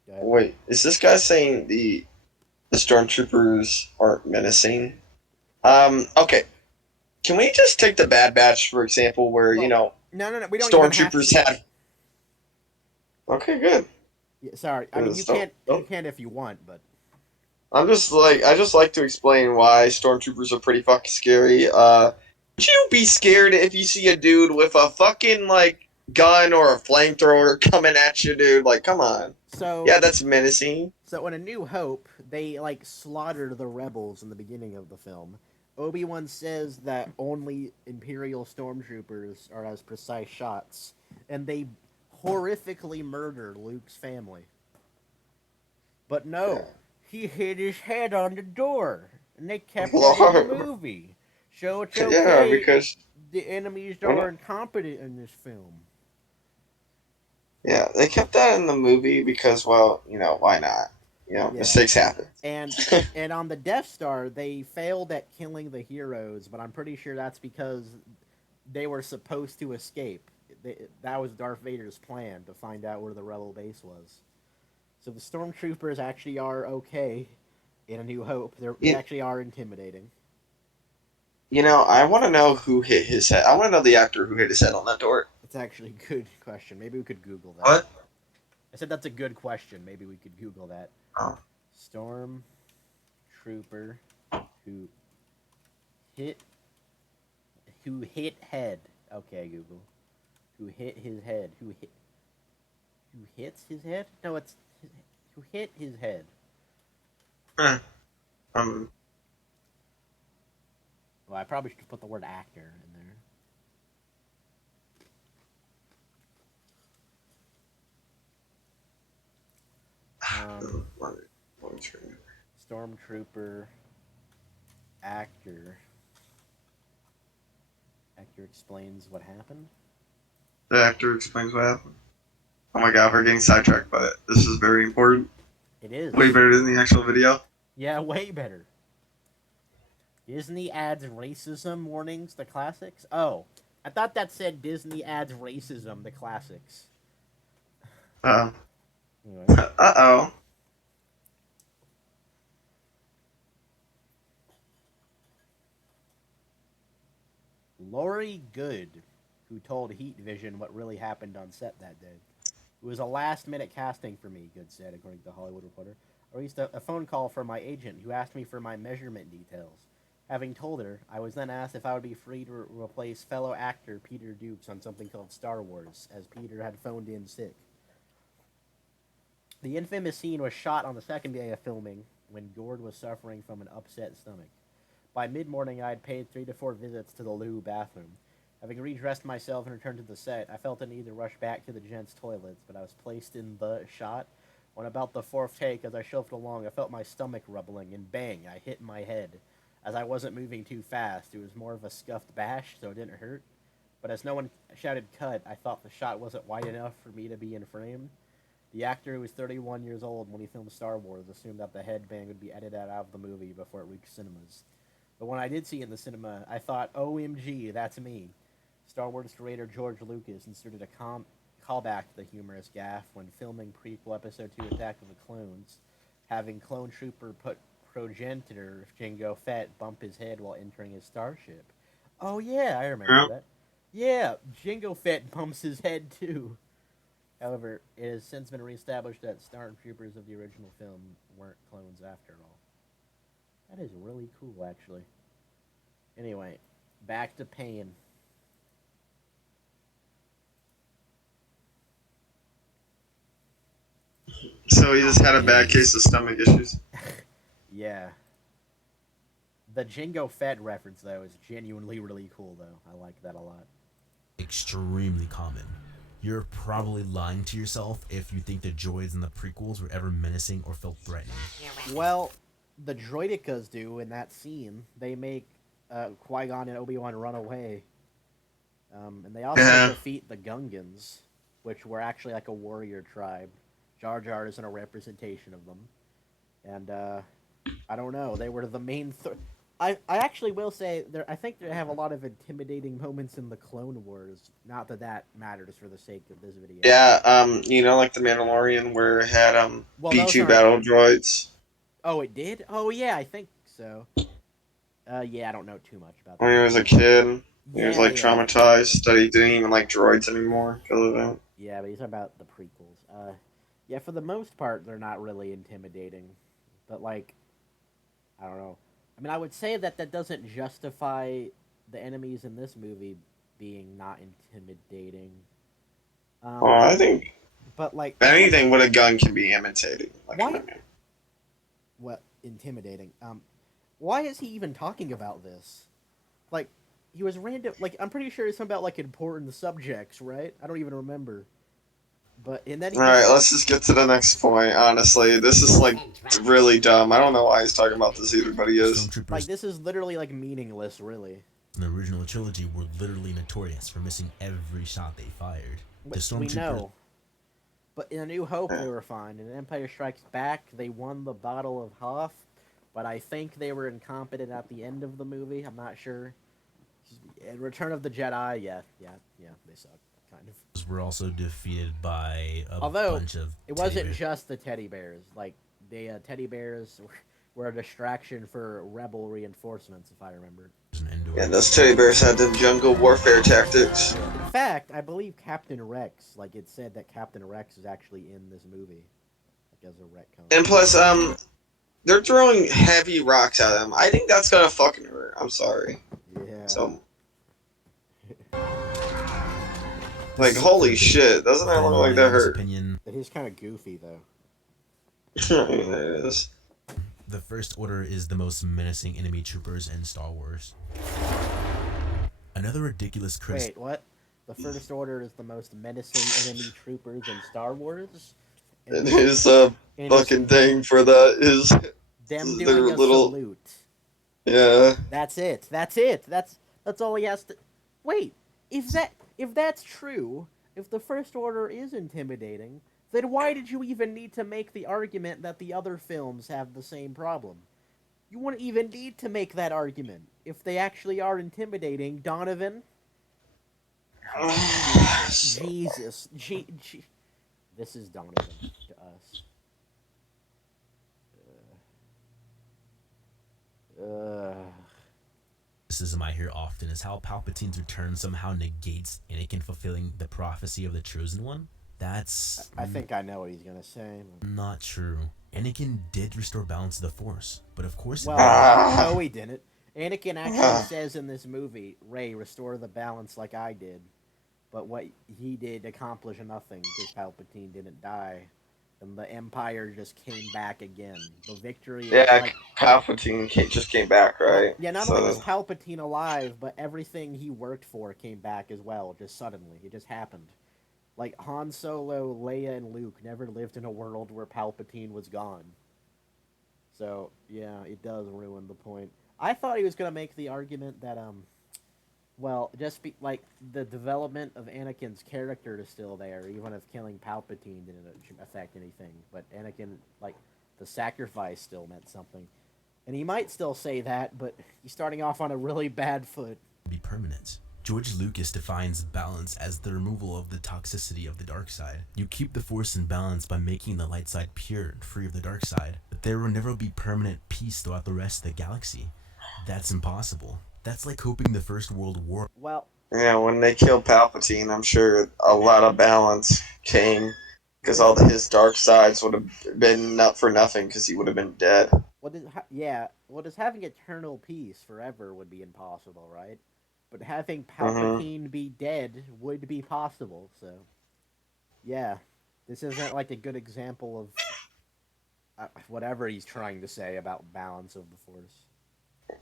Go ahead. Wait, is this guy saying the stormtroopers aren't menacing? Okay. Can we just take the Bad Batch for example, where No, we don't even have stormtroopers to. had. Okay, good. Yeah, sorry, I mean you So- can't. You can if you want, but I just like to explain why stormtroopers are pretty fucking scary. Would you be scared if you see a dude with a fucking like gun or a flamethrower coming at you, dude? Like, come on. so Yeah, that's menacing. So in A New Hope, they like slaughtered the rebels in the beginning of the film. Obi-Wan says that only Imperial stormtroopers are as precise shots, and they horrifically murder Luke's family. But no, he hit his head on the door, and they kept that in the movie. So it's okay. Yeah, because the enemies are incompetent in this film. yeah, they kept that in the movie because, well, why not? Mistakes happen. And on the Death Star, they failed at killing the heroes, but I'm pretty sure that's because they were supposed to escape. That was Darth Vader's plan, to find out where the rebel base was. So the stormtroopers actually are okay in A New Hope. They actually are intimidating. I want to know who hit his head. I want to know the actor who hit his head on that door. That's actually a good question. Maybe we could Google that. What? I said that's a good question. Maybe we could Google that. Oh. Stormtrooper who hit head. Okay, Google. Who hit his head? Who hits his head? No, it's who hit his head. Um. Well, I probably should put the word actor in there. Stormtrooper actor Actor explains what happened. The actor explains what happened. Oh my god, we're getting sidetracked, but this is very important. It is. Way better than the actual video. Yeah, way better. Disney adds racism warnings to classics? Oh, I thought that said Disney adds racism to classics. Uh Anyway. oh. Laurie Good, who told Heat Vision what really happened on set that day. It was a last-minute casting for me, Good said, according to the Hollywood Reporter. I received a phone call from my agent, who asked me for my measurement details. Having told her, I was then asked if I would be free to replace fellow actor Peter Dukes on something called Star Wars, as Peter had phoned in sick. The infamous scene was shot on the second day of filming, when Gord was suffering from an upset stomach. By mid-morning, I had paid 3 to 4 visits to the loo bathroom. Having redressed myself and returned to the set, I felt a need to rush back to the gents' toilets, but I was placed in the shot. When about the 4th take, as I shuffled along, I felt my stomach rumbling, and bang, I hit my head. As I wasn't moving too fast, it was more of a scuffed bash, so it didn't hurt. But as no one shouted cut, I thought the shot wasn't wide enough for me to be in frame. The actor, who was 31 years old when he filmed Star Wars, assumed that the headbang would be edited out of the movie before it reached cinemas. But when I did see it in the cinema, I thought, OMG, that's me. Star Wars creator George Lucas inserted a callback to the humorous gaffe when filming prequel Episode 2 Attack of the Clones, having clone trooper put progenitor Jango Fett bump his head while entering his starship. Oh yeah, I remember that. Yeah, Jango Fett bumps his head too. However, it has since been reestablished that stormtroopers of the original film weren't clones after all. That is really cool, actually. Anyway, back to Pain. So he just had a bad case of stomach issues. Yeah. The Jango Fett reference, though, is genuinely really cool, though. I like that a lot. Extremely common. You're probably lying to yourself if you think the droids in the prequels were ever menacing or felt threatening. Well, the droidicas do in that scene. They make Qui-Gon and Obi-Wan run away. And they also defeat the Gungans, which were actually like a warrior tribe. Jar Jar isn't a representation of them. And, I don't know, they were the main... I actually will say, I think they have a lot of intimidating moments in the Clone Wars. Not that that matters for the sake of this video. Yeah, you know, like the Mandalorian where it had B2 battle droids. Oh, it did? Oh, yeah, I think so. Yeah, I don't know too much about that. When he was a kid, he was like traumatized that he didn't even like droids anymore because of that. Yeah, but he's talking about the prequels. Yeah, for the most part, they're not really intimidating. But, like, I don't know. I mean, I would say that doesn't justify the enemies in this movie being not intimidating. Well, I think... But, like... anything with a gun can be imitating. Like, why? What? Intimidating. Why is he even talking about this? Like, he was random... Like, I'm pretty sure it's something about, like, important subjects, right? I don't even remember. But in that... Alright, let's just get to the next point, honestly. This is, like, really dumb. I don't know why he's talking about this either, but he is. Like, this is literally, like, meaningless, really. The original trilogy were literally notorious for missing every shot they fired. We know. But in A New Hope, they were fine. In Empire Strikes Back, they won the Battle of Hoth. But I think they were incompetent at the end of the movie. I'm not sure. In Return of the Jedi, yeah, they suck. Kind of. Were also defeated by a bunch of it wasn't just the teddy bears. Like, the teddy bears were a distraction for rebel reinforcements, if I remember. Yeah, those teddy bears had them jungle warfare tactics. In fact, I believe Captain Rex, like, it said that Captain Rex is actually in this movie. Like, as a retcon. And plus, they're throwing heavy rocks at him. I think that's gonna fucking hurt. I'm sorry. Yeah. So... like, holy shit, doesn't that look like that hurt? It is kind of goofy, though. It is. The First Order is the most menacing enemy troopers in Star Wars. Another ridiculous Wait, what? The First Order is the most menacing enemy troopers in Star Wars? And his fucking thing for that is them doing a salute. Yeah. That's it. That's all he has to... Wait, if that's true, if the First Order is intimidating, then why did you even need to make the argument that the other films have the same problem? You wouldn't even need to make that argument if they actually are intimidating. Donovan, Jesus, this is Donovan to us. Criticism I hear often is how Palpatine's return somehow negates Anakin fulfilling the prophecy of the Chosen One. That's I think I know what he's gonna say. not true. Anakin did restore balance to the Force, but of course, Well, no, he didn't. Anakin actually says in this movie, "Rey, restore the balance like I did." But what he did accomplished nothing because Palpatine didn't die, and the Empire just came back again. The victory. Yeah, Like, Palpatine just came back, right? yeah, not So only was Palpatine alive, but everything he worked for came back as well. Just suddenly, it just happened. Like Han Solo, Leia, and Luke never lived in a world where Palpatine was gone. So yeah, it does ruin the point. I thought he was gonna make the argument that well, just be like the development of Anakin's character is still there, even if killing Palpatine didn't affect anything. But Anakin, like, the sacrifice still meant something, and he might still say that, but he's starting off on a really bad foot. be permanent. George Lucas defines balance as the removal of the toxicity of the dark side. You keep the Force in balance by making the light side pure and free of the dark side, but there will never be permanent peace throughout the rest of the galaxy. That's impossible. That's like hoping the First World War. Well, yeah, when they killed Palpatine, I'm sure a lot of balance came because all his dark sides would have been not for nothing because he would have been dead. what is having eternal peace forever would be impossible, right? But having Mm-hmm. Palpatine be dead would be possible. So, yeah, this isn't like a good example of whatever he's trying to say about balance of the Force.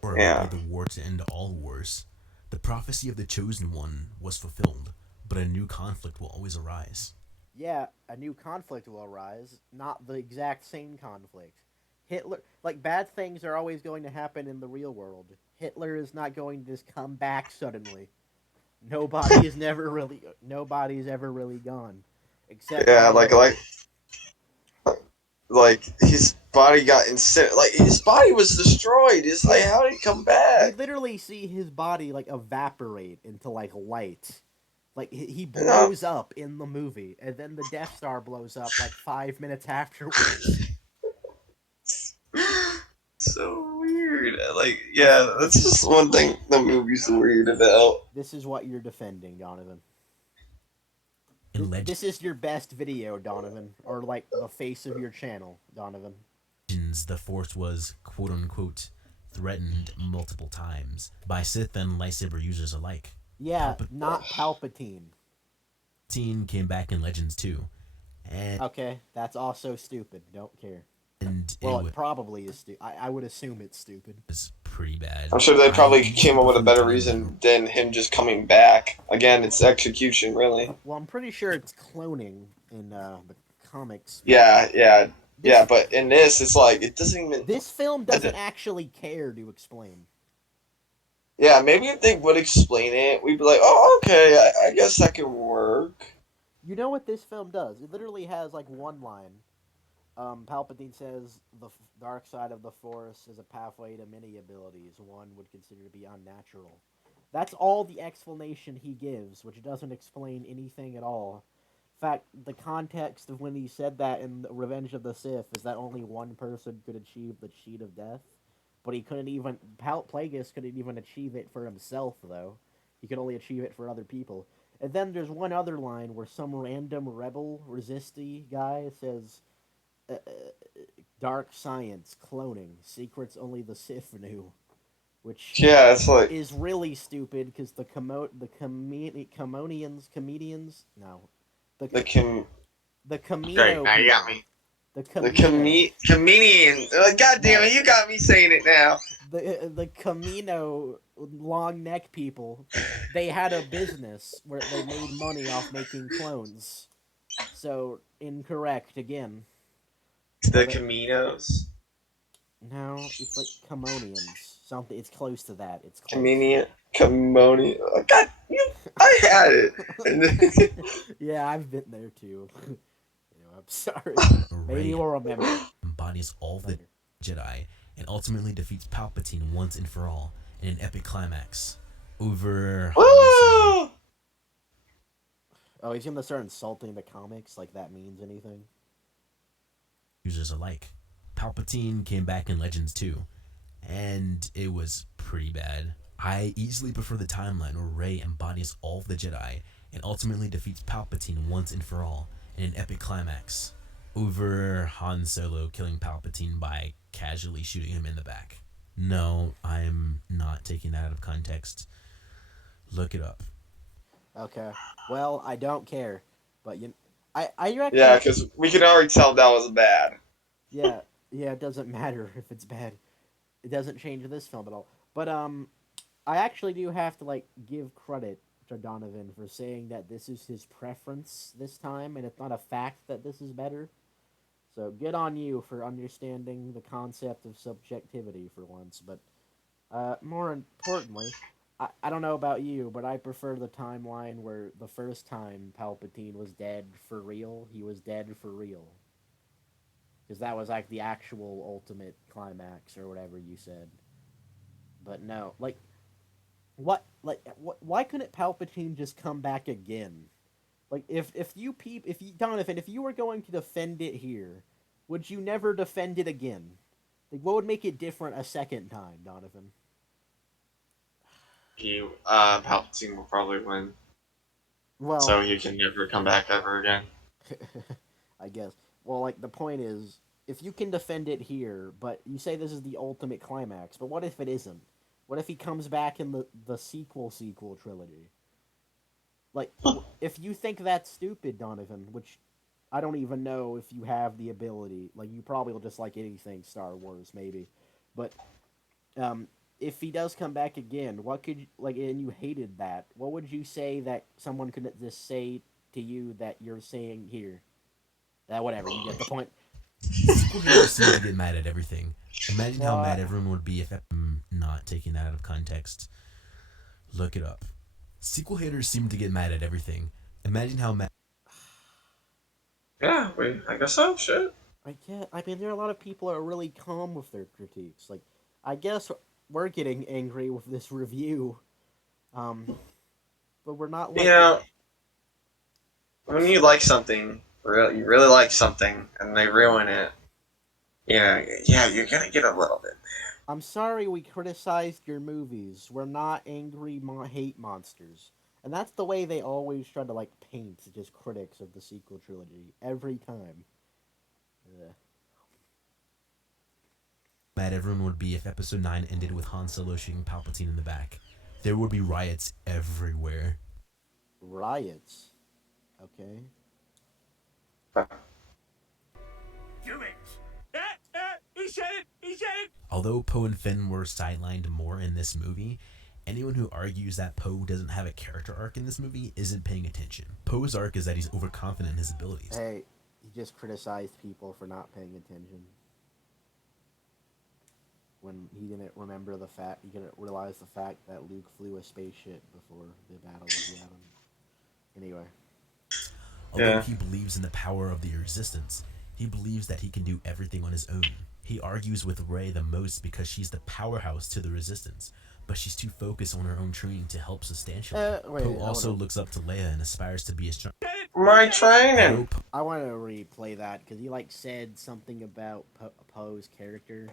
War Yeah. would be the war to end all wars. The prophecy of the Chosen One was fulfilled, but a new conflict will always arise. Yeah, a new conflict will arise, not the exact same conflict. Hitler, like, bad things are always going to happen in the real world. Hitler is not going to just come back suddenly. Nobody's ever really gone, except Yeah, for like his body got like his body was destroyed. It's like, how did he come you back? literally see his body like evaporate into like light. Like he You know? blows up in the movie, and then the Death Star blows up like 5 minutes afterwards. So weird. Like, yeah, that's just one thing the movie's weird about. This is what you're defending, Donovan. In Legends, This is your best video, Donovan, or like the face of your channel, Donovan. the Force was quote unquote threatened multiple times by Sith and lightsaber users alike. Yeah, not Palpatine. Palpatine came back in Legends too, and Okay, that's also stupid. Don't care. it Well, it probably is stupid. I would assume it's stupid. was pretty bad. I'm sure they probably I came up with a better time reason than him just coming back. Again, it's execution, really. Well, I'm pretty sure it's cloning in the comics. Yeah. But in this, it's like it doesn't even. This film doesn't actually care to explain. Yeah, maybe if they would explain it, we'd be like, oh, okay, I guess that can work. You know what this film does? It literally has like one line. Palpatine says the dark side of the Force is a pathway to many abilities one would consider to be unnatural. That's all the explanation he gives, which doesn't explain anything at all. In fact, the context of when he said that in Revenge of the Sith is that only one person could achieve the Sheet of Death, but he couldn't even. Plagueis couldn't even achieve it for himself, though. He could only achieve it for other people. And then there's one other line where some random rebel resistee guy says, dark science, cloning, secrets only the Sith knew, which Yeah, it's like is really stupid because the comedians, no, the com the Camino Great, now you got people. me. The the Camino, comedian. God damn it, you got me saying it now. the Camino long neck people, they had a business where they made money off making clones. So incorrect again. The Caminos. No, it's like Camonians. Something. It's close to that. It's close. Comedian. Camoni. God I had it. And then, Yeah, I've been there too. I'm sorry. Maybe Rey we'll remember embodies all of the later. Jedi and ultimately defeats Palpatine once and for all in an epic climax over Han Solo. woo! Oh, he's gonna start insulting the comics like that means anything. Users alike. Palpatine came back in Legends too, and it was pretty bad. I easily prefer the timeline where Rey embodies all of the Jedi and ultimately defeats Palpatine once and for all in an epic climax over Han Solo killing Palpatine by casually shooting him in the back. No, I'm not taking that out of context. Look it up. Okay. Well, I don't care, but I Yeah, actually, because we can already tell that was bad. yeah, yeah. It doesn't matter if it's bad. It doesn't change this film at all. But I actually do have to like give credit to Donovan for saying that this is his preference this time, and it's not a fact that this is better. So good on you for understanding the concept of subjectivity for once. But more importantly, I don't know about you, but I prefer the timeline where the first time Palpatine was dead for real, he was dead for real. Because that was like the actual ultimate climax or whatever you said. But no, why couldn't Palpatine just come back again? Like if you Donovan, if you were going to defend it here, would you never defend it again? Like what would make it different a second time, Donovan? Palpatine will probably win, Well, so he can never come back ever again. I guess. Well, like the point is, if you can defend it here, but you say this is the ultimate climax, but what if it isn't? What if he comes back in the sequel trilogy? Like, if you think that's stupid, Donovan, which I don't even know if you have the ability. Like, you probably will just like anything Star Wars, maybe. But um, if he does come back again, what could you, like, and you hated that? What would you say that someone could just say to you that you're saying here? That whatever, you get the point. Sequel haters seem to get mad at everything. Imagine how Well, mad everyone would be if I'm not taking that out of context. Look it up. Sequel haters seem to get mad at everything. Imagine how mad. Yeah, I guess so. Shit. I mean, there are a lot of people that are really calm with their critiques. Like, I guess we're getting angry with this review, um, but we're not You like know, when you like something, you really like something, and they ruin it. Yeah, you're gonna get a little bit. I'm sorry we criticized your movies. We're not angry hate monsters. And that's the way they always try to like paint just critics of the sequel trilogy every time. Ugh. Mad everyone would be if Episode 9 ended with Han Solo shooting Palpatine in the back. There would be riots everywhere. Riots. Okay. Although Poe and Finn were sidelined more in this movie, anyone who argues that Poe doesn't have a character arc in this movie isn't paying attention. Poe's arc is that he's overconfident in his abilities. Hey, you just criticized people for not paying attention. When he didn't remember the fact, he didn't realize the fact that Luke flew a spaceship before the Battle of Yavin. Anyway. Although Yeah. he believes in the power of the Resistance, he believes that he can do everything on his own. He argues with Rey the most because she's the powerhouse to the Resistance, but she's too focused on her own training to help substantially. Wait, Poe also looks up to Leia and aspires to be as strong. My training. Although I want to replay that because he like said something about Poe's character,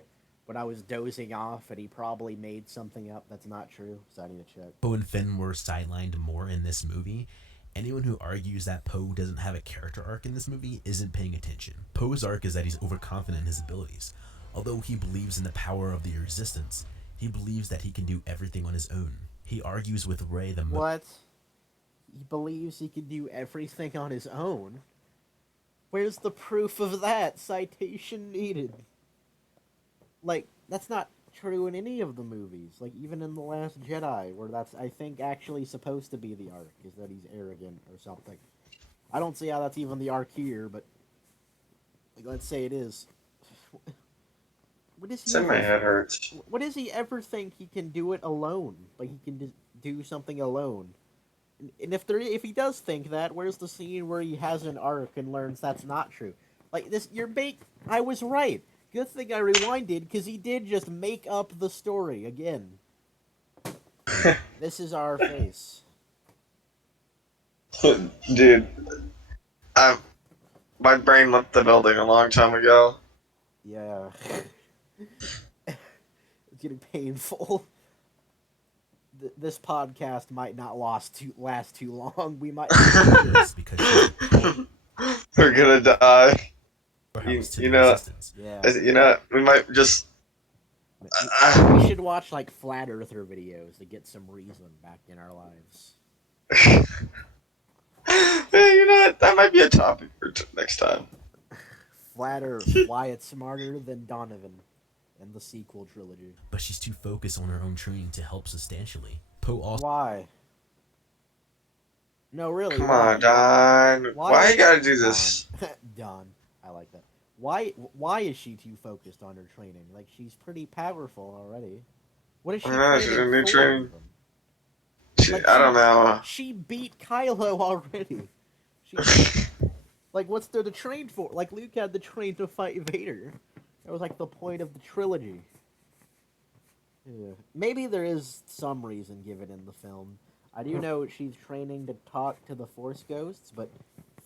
but I was dozing off and he probably made something up that's not true. So I need to check. Poe and Finn were sidelined more in this movie, anyone who argues that Poe doesn't have a character arc in this movie isn't paying attention. Poe's arc is that he's overconfident in his abilities. Although he believes in the power of the Resistance, he believes that he can do everything on his own. He argues with Rey the most. What? He believes he can do everything on his own? Where's the proof of that? Citation needed. Like, that's not true in any of the movies. Like, even in The Last Jedi, where that's, I think, actually supposed to be the arc, is that he's arrogant or something. I don't see how that's even the arc here, but like, let's say it is. What does he Say my ever, head hurts. what does he ever think he can do it alone? Like, he can just do something alone? And if he does think that, where's the scene where he has an arc and learns that's not true? Like this, I was right. Good thing I rewinded because he did just make up the story again. This is our face. Dude, my brain left the building a long time ago. Yeah. It's getting painful. This podcast might not last too long. We might. It's because she's We're gonna die. the powerhouse to You the know, resistance. Yeah. We might just. We should watch like flat earther videos to get some reason back in our lives. Hey, that might be a topic for next time. Flat Earth, why it's smarter than Donavan, and the sequel trilogy. But she's too focused on her own training to help substantially. Poe also Why? No, really. Come why? on, Don. Why you gotta do this? Don. I like that. Why is she too focused on her training? Like, she's pretty powerful already. What is she I don't know, she's training in new for? training. Like, I don't know. She beat Kylo already. Like, what's there to train for? Like, Luke had to train to fight Vader. That was, like, the point of the trilogy. Yeah. Maybe there is some reason given in the film. I do know she's training to talk to the Force Ghosts, but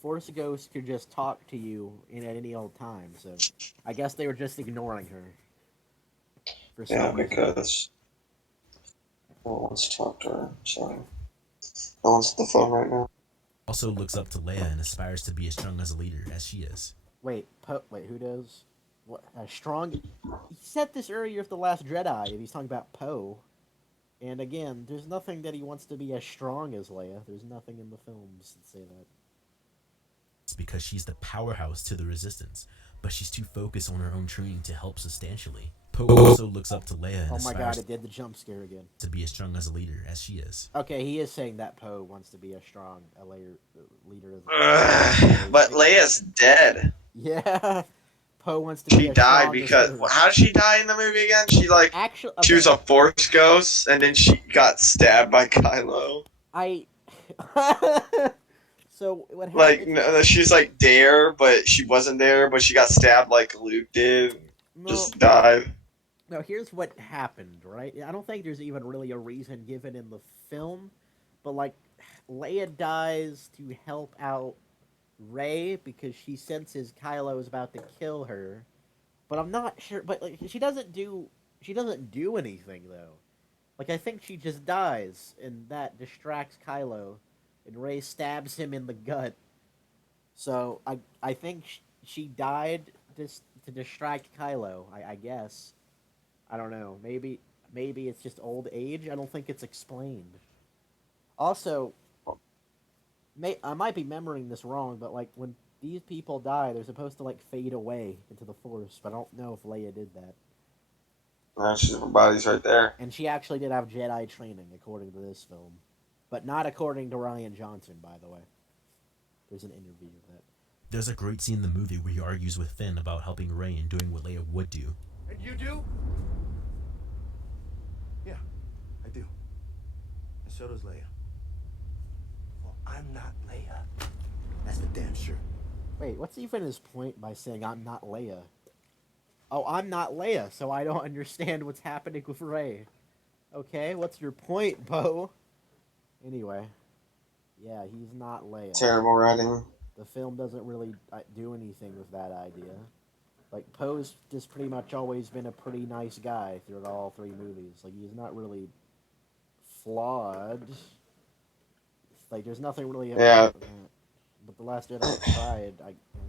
Force Ghosts could just talk to you at any old time, so I guess they were just ignoring her. For some reason. Because no one wants to talk to her. Sorry. No one's on the phone right now. also looks up to Leia and aspires to be as strong as a leader as she is. Wait, who does? What? Strong? He said this earlier with The Last Jedi, if he's talking about Poe. And again, there's nothing that he wants to be as strong as Leia. There's nothing in the films that say that. It's because she's the powerhouse to the resistance, but she's too focused on her own training to help substantially. Poe also looks up to Leia and Oh my god, aspires it did the jump scare again. to be as strong as a leader as she is. Okay, he is saying that Poe wants to be a leader. But Leia's dead. Yeah, Poe wants to be She as died strong because as her. how did she die in the movie again? Actually, She was a Force ghost, and then she got stabbed by Kylo. So what happened? Like no, she's like there, but she wasn't there, but she got stabbed like Luke did. Just died. No, here's what happened, right? I don't think there's even really a reason given in the film, but like Leia dies to help out Rey because she senses Kylo is about to kill her. But I'm not sure. But like, she doesn't do anything though. Like I think she just dies, and that distracts Kylo, and Rey stabs him in the gut. So I think she died just to distract Kylo. I guess. I don't know. Maybe it's just old age. I don't think it's explained. Also, I might be remembering this wrong, but like when these people die, they're supposed to like fade away into the Force. But I don't know if Leia did that. Her body's right there. And she actually did have Jedi training, according to this film, but not according to Rian Johnson, by the way. There's an interview of that. There's a great scene in the movie where he argues with Finn about helping Rey and doing what Leia would do. And you do? Yeah, I do. And so does Leia. Well, I'm not Leia. That's for damn sure. Wait, what's even his point by saying I'm not Leia? Oh, I'm not Leia, so I don't understand what's happening with Rey. Okay, what's your point, Bo? Anyway, yeah, he's not Leia. Terrible writing. The film doesn't really do anything with that idea. Like, Poe's just pretty much always been a pretty nice guy throughout all three movies. Like, he's not really flawed. Like, there's nothing really about that. But The Last Jedi tried.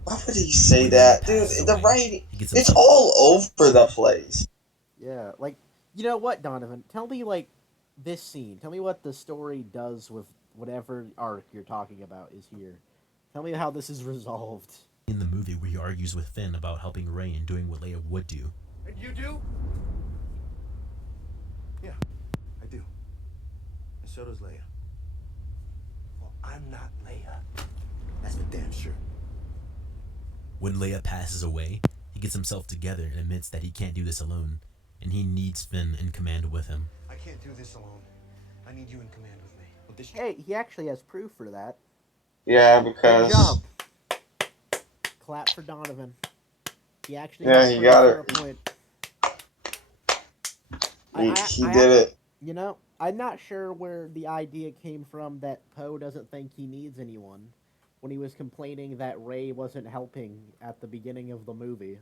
Why would he say that? Dude, the writing, it's all over the place. Yeah, like, you know what, Donovan? Tell me, like, this scene. Tell me what the story does with whatever arc you're talking about is here. Tell me how this is resolved. In the movie where he argues with Finn about helping Rey and doing what Leia would do. And you do? Yeah, I do. And so does Leia. Well, I'm not Leia. That's for damn sure. When Leia passes away, he gets himself together and admits that he can't do this alone, and he needs Finn in command with him. I can't do this alone. I need you in command with me. But this Hey, he actually has proof for that. Yeah, Good because job. Clap for Donovan. He actually yeah, has he proof got for it. a point. He did it. You know, I'm not sure where the idea came from that Poe doesn't think he needs anyone when he was complaining that Rey wasn't helping at the beginning of the movie.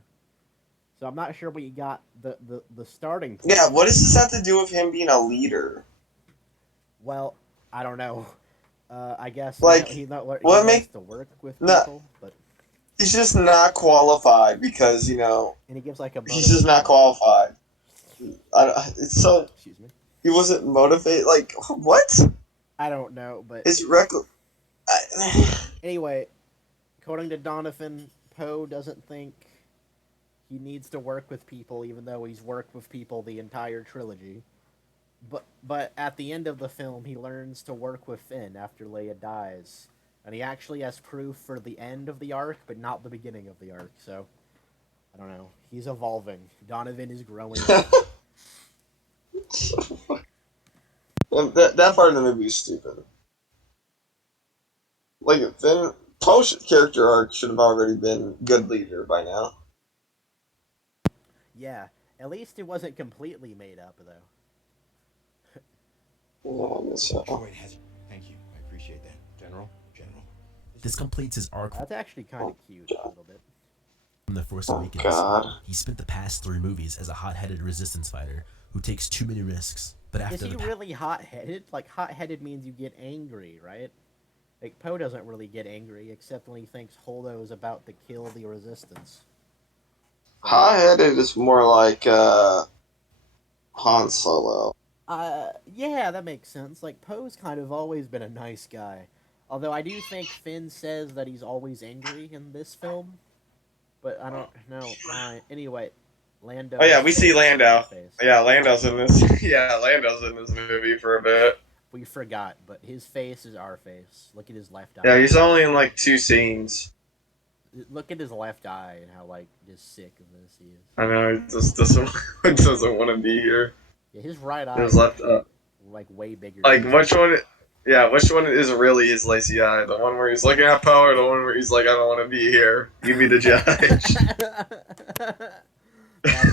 So I'm not sure we got the starting point. Yeah, what does this have to do with him being a leader? Well, I don't know. I guess Like, he what knows make to work with no? people, but He's just not qualified because and he gives like a he's just not motivational speech. qualified. It's so Excuse me. he wasn't motivated. Like what? I don't know, but His record. anyway, according to Donovan, Poe doesn't think he needs to work with people, even though he's worked with people the entire trilogy. But at the end of the film, he learns to work with Finn after Leia dies, and he actually has proof for the end of the arc, but not the beginning of the arc. So I don't know. He's evolving. Donovan is growing up. That part of the movie is stupid. Like then Poe's character arc should have already been good leader by now. Yeah, at least it wasn't completely made up though. Yeah, so. droid has. Thank you. I appreciate that, General. General. This completes his arc That's actually kind of cute a little bit. from The Force Oh Awakens. God. He spent the past 3 movies as a hot-headed resistance fighter who takes too many risks. But Is after he the really hot-headed? Like hot-headed means you get angry, right? Like Poe doesn't really get angry except when he thinks Holdo is about to kill the Resistance. Hot-headed is more like Han Solo. Yeah, that makes sense. Like Poe's kind of always been a nice guy, although I do think Finn says that he's always angry in this film, but I don't know why. Anyway, Oh yeah, Lando's we see face is our Lando. face. Yeah, Lando's in this. Yeah, Lando's in this movie for a bit. We forgot, but his face is our face. Look at his left Yeah, eye. he's only in like 2 scenes. Look at his left eye and how like just sick of this he is. I know he just doesn't doesn't want to be here. Yeah, his right eye His is left. actually like way bigger than Like his which left. one? Yeah, which one is really his lazy eye? The one where he's looking at Poe, or the one where he's like, I don't want to be here. You be the judge. That's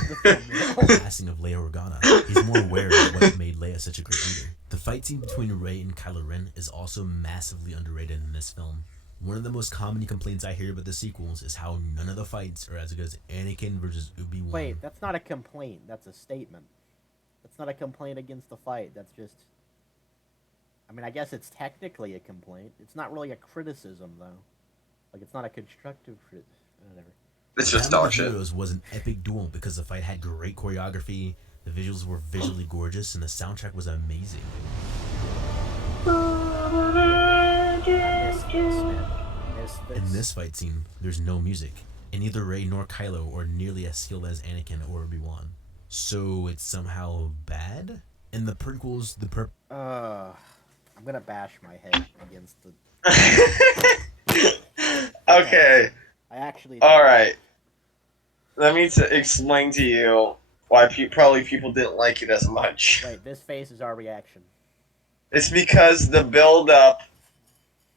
the thumbnail. passing of Leia Organa, he's more aware of what made Leia such a great leader. The fight scene between Rey and Kylo Ren is also massively underrated in this film. One of the most common complaints I hear about the sequels is how none of the fights are as good as Anakin versus Obi-Wan. Wait, that's not a complaint. That's a statement. That's not a complaint against the fight. That's just. I mean, I guess it's technically a complaint. It's not really a criticism, though. Like, it's not a constructive criticism. Whatever. It's just Battle dog of the shit. Heroes was an epic duel because the fight had great choreography, the visuals were visually gorgeous, and the soundtrack was amazing. In this fight scene, there's no music, and neither Rey nor Kylo are nearly as skilled as Anakin or Obi-Wan. So it's somehow bad? In the prequels, I'm gonna bash my head against the. Okay. I actually. All right. Let me explain to you why probably people didn't like it as much. Wait, this face is our reaction. It's because the build-up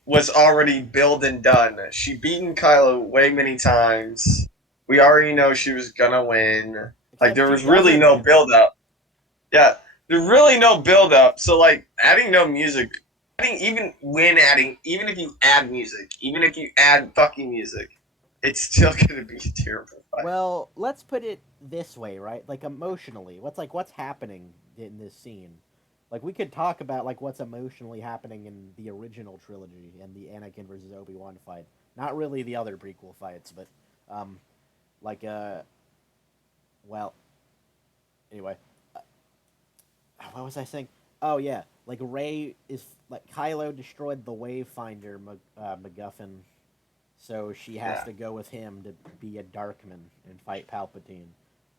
was already built and done. She beaten Kylo way many times. We already know she was gonna win. Like Except there she was really doesn't no win. build-up. Yeah, there's really no build-up. So like adding no music, even if you add music, even if you add fucking music, it's still gonna be a terrible fight. Well, let's put it this way, right? Like emotionally, what's happening in this scene? Like we could talk about like what's emotionally happening in the original trilogy and the Anakin versus Obi-Wan fight. Not really the other prequel fights, but um, like well, anyway, what was I saying? Oh yeah, like Rey is like Kylo destroyed the Wayfinder MacGuffin, so she has to go with him to be a Darkman and fight Palpatine,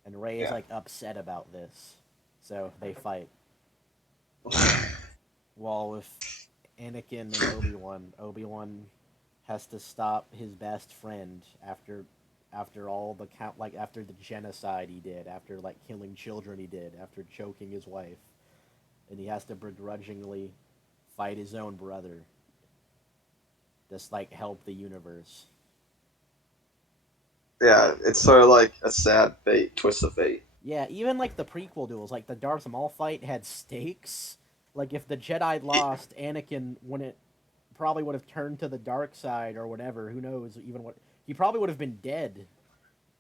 and Rey is like upset about this, so they fight. While with Anakin and Obi-Wan has to stop his best friend after all the after the genocide he did, after like killing children he did, after choking his wife, and he has to begrudgingly fight his own brother. Just like help the universe. Yeah, it's sort of like a sad fate, twist of fate. Yeah, even like the prequel duels, like the Darth Maul fight had stakes. Like if the Jedi lost, Anakin wouldn't probably would have turned to the dark side or whatever. Who knows? Even what he probably would have been dead,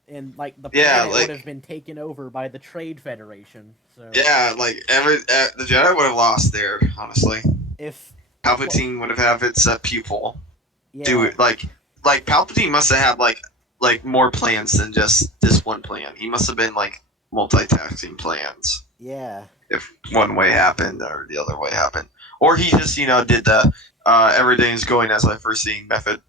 and like the Yeah, planet would have like been taken over by the Trade Federation. So yeah, like the Jedi would have lost there. Honestly, if well, Palpatine would have had its pupil do yeah, it. Like Palpatine must have had like more plans than just this one plan. He must have been like multitasking plans. yeah, If one way happened or the other way happened, or he just did the everything's going as I foreseen method.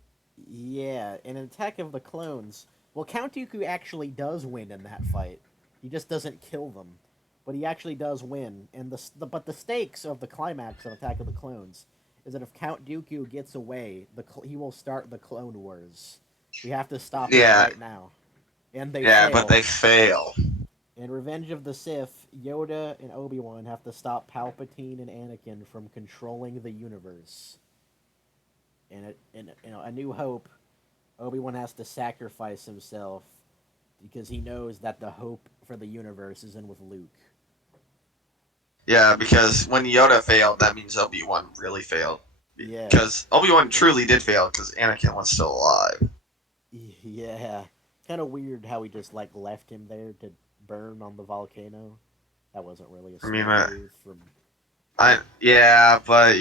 yeah. In Attack of the Clones, well, Count Dooku actually does win in that fight. He just doesn't kill them, but he actually does win. And but the stakes of the climax of Attack of the Clones is that if Count Dooku gets away, he will start the Clone Wars. We have to stop him Yeah, right now. And they yeah, but fail. they fail. In Revenge of the Sith, Yoda and Obi-Wan have to stop Palpatine and Anakin from controlling the universe. And in A New Hope, Obi-Wan has to sacrifice himself because he knows that the hope for the universe is in with Luke. Yeah, because when Yoda failed, that means Obi-Wan really failed. Yeah. Because Obi-Wan truly did fail because Anakin was still alive. Yeah. Kind of weird how he just like left him there to burn on the volcano. That wasn't really a I mean, smart move from. yeah, but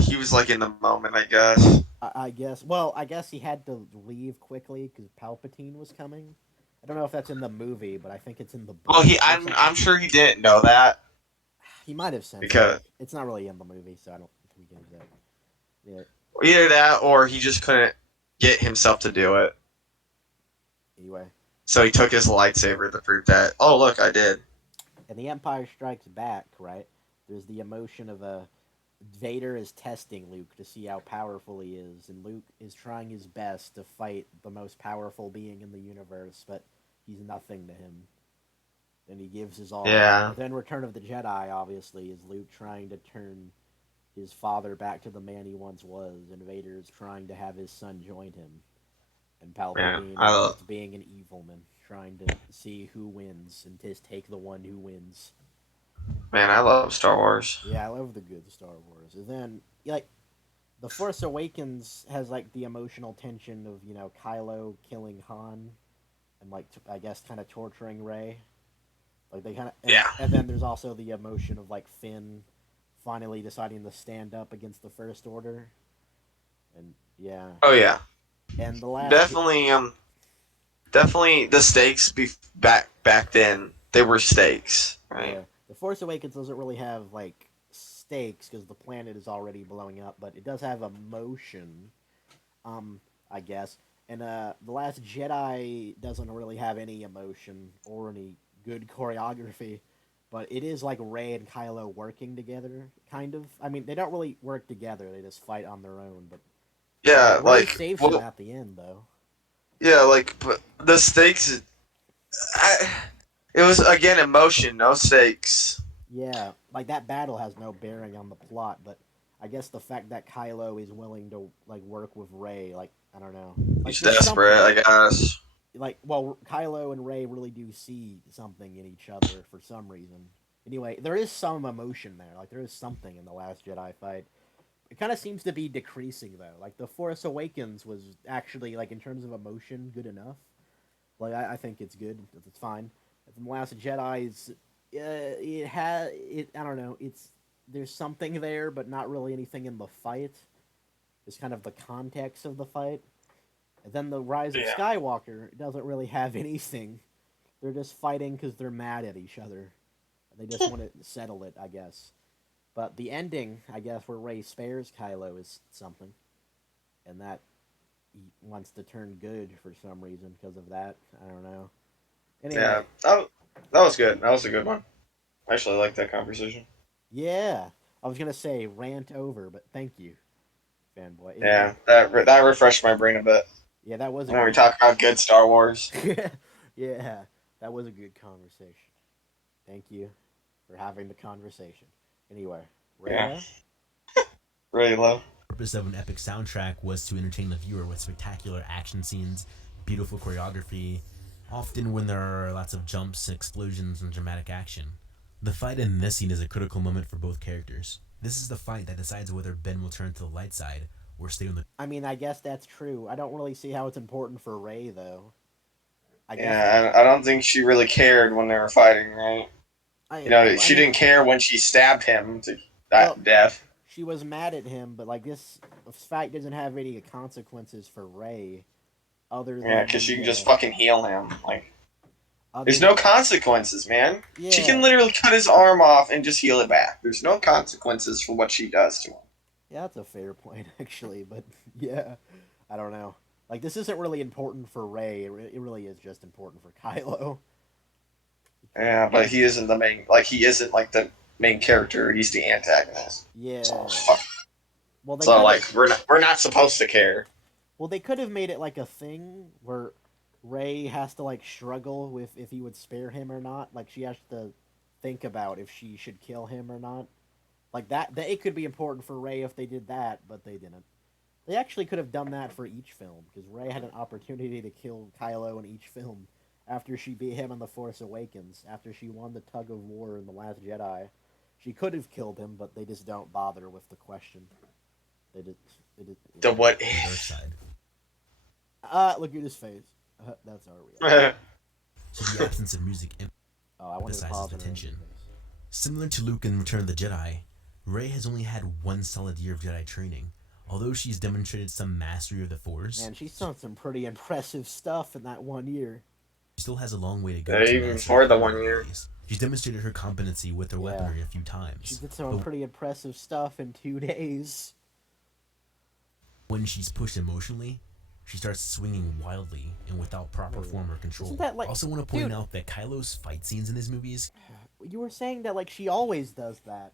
he was like in the moment, I guess. I guess. Well, I guess he had to leave quickly because Palpatine was coming. I don't know if that's in the movie, but I think it's in the Well, books or I'm something. sure he didn't know that He might have censored because it. It's not really in the movie, so I don't think we can use that. Yeah. either that or he just couldn't get himself to do it. Anyway, So he took his lightsaber to prove that. Oh, look, I did. and the Empire Strikes Back, right? There's the emotion of Vader is testing Luke to see how powerful he is, and Luke is trying his best to fight the most powerful being in the universe, but he's nothing to him. And he gives his all. Yeah. And then Return of the Jedi, obviously, is Luke trying to turn his father back to the man he once was, and Vader is trying to have his son join him. And Man, Palpatine I is love. just being an evilman, trying to see who wins and just take the one who wins. Man, I love Star Wars. Yeah, I love the good Star Wars. And then, like, The Force Awakens has, like, the emotional tension of, Kylo killing Han and, like, I guess kind of torturing Rey. Like, they kind of. Yeah. And then there's also the emotion of, like, Finn finally deciding to stand up against the First Order. And, yeah. Oh yeah. And the last. Definitely. Definitely the stakes back then. They were stakes, right? Yeah. The Force Awakens doesn't really have like stakes because the planet is already blowing up, but it does have emotion, I guess. And the Last Jedi doesn't really have any emotion or any good choreography, but it is like Rey and Kylo working together, kind of. I mean, they don't really work together; they just fight on their own. But Yeah, Rey like saves him well, at the end, though. yeah, like but the stakes. It was again emotion, no stakes. Yeah, like that battle has no bearing on the plot, but I guess the fact that Kylo is willing to like work with Rey, like I don't know, like He's there's desperate, something. I guess. Like, well, Kylo and Rey really do see something in each other for some reason. Anyway, there is some emotion there. Like there is something in the Last Jedi fight. It kind of seems to be decreasing though. Like the Force Awakens was actually like in terms of emotion good enough. Like I think it's good. It's fine. And the Last Jedi is it has it. I don't know. It's there's something there, but not really anything in the fight. It's kind of the context of the fight. And then the Rise of Skywalker doesn't really have anything. They're just fighting because they're mad at each other. They just want to settle it, I guess. But the ending, I guess, where Rey spares Kylo is something, and that he wants to turn good for some reason because of that. I don't know. Anyway, Yeah, that was good. That was a good one. I actually like that conversation. yeah, I was gonna say rant over, but thank you, fanboy. Yeah, that refreshed my brain a bit. Yeah, that was a When we good. talk about good Star Wars. Yeah, that was a good conversation. Thank you for having the conversation. Anyway, Yeah. Rhea, Really low. The purpose of an epic soundtrack was to entertain the viewer with spectacular action scenes, beautiful choreography, often when there are lots of jumps, explosions, and dramatic action. The fight in this scene is a critical moment for both characters. This is the fight that decides whether Ben will turn to the light side or stay on the. I mean, I guess that's true. I don't really see how it's important for Ray though. I guess Yeah, I don't think she really cared when they were fighting, right? You know, I she mean, didn't care when she stabbed him to well, that death. she was mad at him, but like this fight doesn't have any consequences for Ray, other Yeah, than because she can the just fucking heal him. Like, other there's no consequences, man. She yeah can literally cut his arm off and just heal it back. There's no consequences for what she does to him. yeah that's a fair point actually, but yeah, I don't know. Like this isn't really important for Ray. It really is just important for Kylo. Yeah, but he isn't the main. Like, he isn't like the main character. He's the antagonist. Yeah. So, fuck. Well, they So could like, we're not supposed to care. well they could have made it like a thing where Ray has to like struggle with if he would spare him or not. Like she has to think about if she should kill him or not. Like that it could be important for Ray if they did that, but they didn't. They actually could have done that for each film because Ray had an opportunity to kill Kylo in each film after she beat him in The Force Awakens, after she won the tug of war in The Last Jedi. She could have killed him, but they just don't bother with the question. They did The what dark if? side. Look at his face. That's our reaction. So the absence of music Oh, I wanted to emphasizes pause the on her tension. face. Similar to Luke in Return of the Jedi, Rey has only had one solid year of Jedi training. Although she's demonstrated some mastery of the Force, Man, she's done some pretty impressive stuff in that 1 year. she still has a long way to go Yeah, to even master for her the combat 1 year. abilities. She's demonstrated her competency with her Yeah. weaponry a few times. She did some But pretty impressive stuff in 2 days. when she's pushed emotionally, she starts swinging wildly and without proper form or control. Isn't that like- Also want to point dude. out that Kylo's fight scenes in his movies You were saying that like she always does that.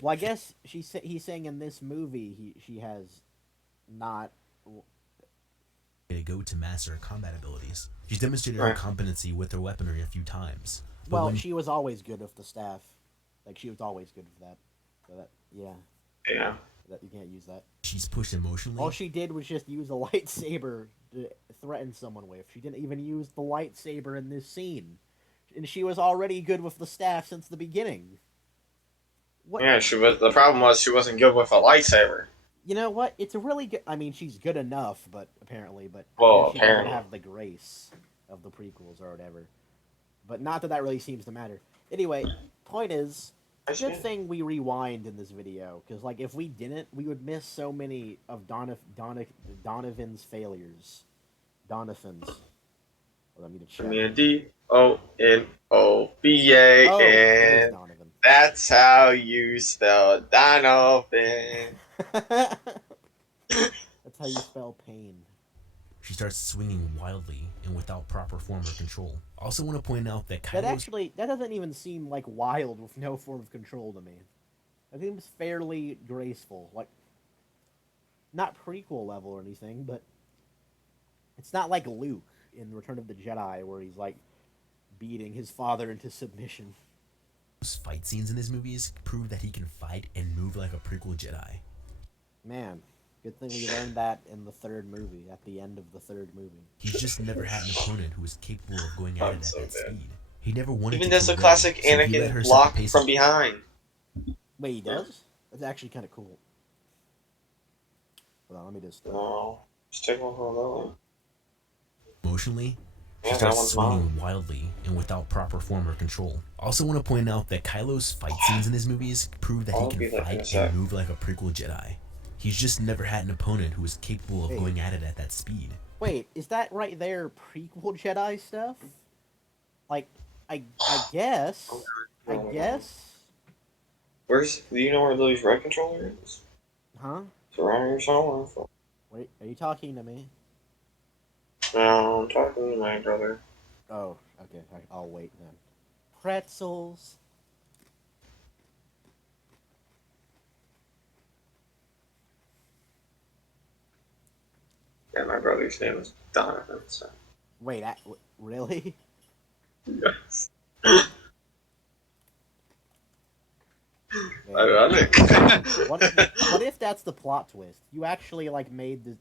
Well, I guess he's saying in this movie she has not. to go to master her combat abilities. She's demonstrated her Right. competency with her weaponry a few times. But Well, when she was always good with the staff. Like she was always good with that. So that yeah, Yeah. that you can't use that. she's pushed emotionally, All she did was just use a lightsaber to threaten someone with. She didn't even use the lightsaber in this scene, and she was already good with the staff since the beginning. What? Yeah, she was. The problem was she wasn't good with a lightsaber. You know what? It's a really good. I mean, she's good enough, but apparently, but I Well, guess she doesn't apparently. have the grace of the prequels or whatever. But not that really seems to matter. Anyway, point is, That's good good. thing we rewind in this video because, like, if we didn't, we would miss so many of Donovan's failures. Donovan's. Let me check. Donova, Oh, it is and Donovan. that's how you spell Donovan. That's how you spell pain. she starts swinging wildly and without proper form or control. Also want to point out that That Kylo's that doesn't even seem like wild with no form of control to me. I think it's fairly graceful, like not prequel level or anything, but it's not like Luke in Return of the Jedi where he's like beating his father into submission. fight scenes in his movies prove that he can fight and move like a prequel Jedi. Man, good thing we learned that in the 3rd movie, at the end of the 3rd movie. He's just never had an opponent who was capable of going at I'm it at so that dead. speed. He never wanted Even to does kill the Rey, classic so he let Anakin her set the block pace from behind. Wait, he does? That's actually kind of cool. Hold on, let me just. No, just take one from that one. emotionally. She Yeah, that starts one's swinging mine. wildly and without proper form or control. Also want to point out that Kylo's fight scenes in his movies prove that I'll he be can there in a fight sec. and move like a prequel Jedi. He's just never had an opponent who was capable of Hey. going at it at that speed. Wait, is that right there prequel Jedi stuff? Like, I guess. I guess. Where's? Do you know where Lily's red controller is? Huh? It's around here somewhere. Wait, are you talking to me? No, I'm talking to my brother. Oh, okay. I'll wait then. Pretzels. Yeah, my brother's name is Donavan. So. Wait, really? Yes. Yeah, Ironic. What if that's the plot twist? You actually like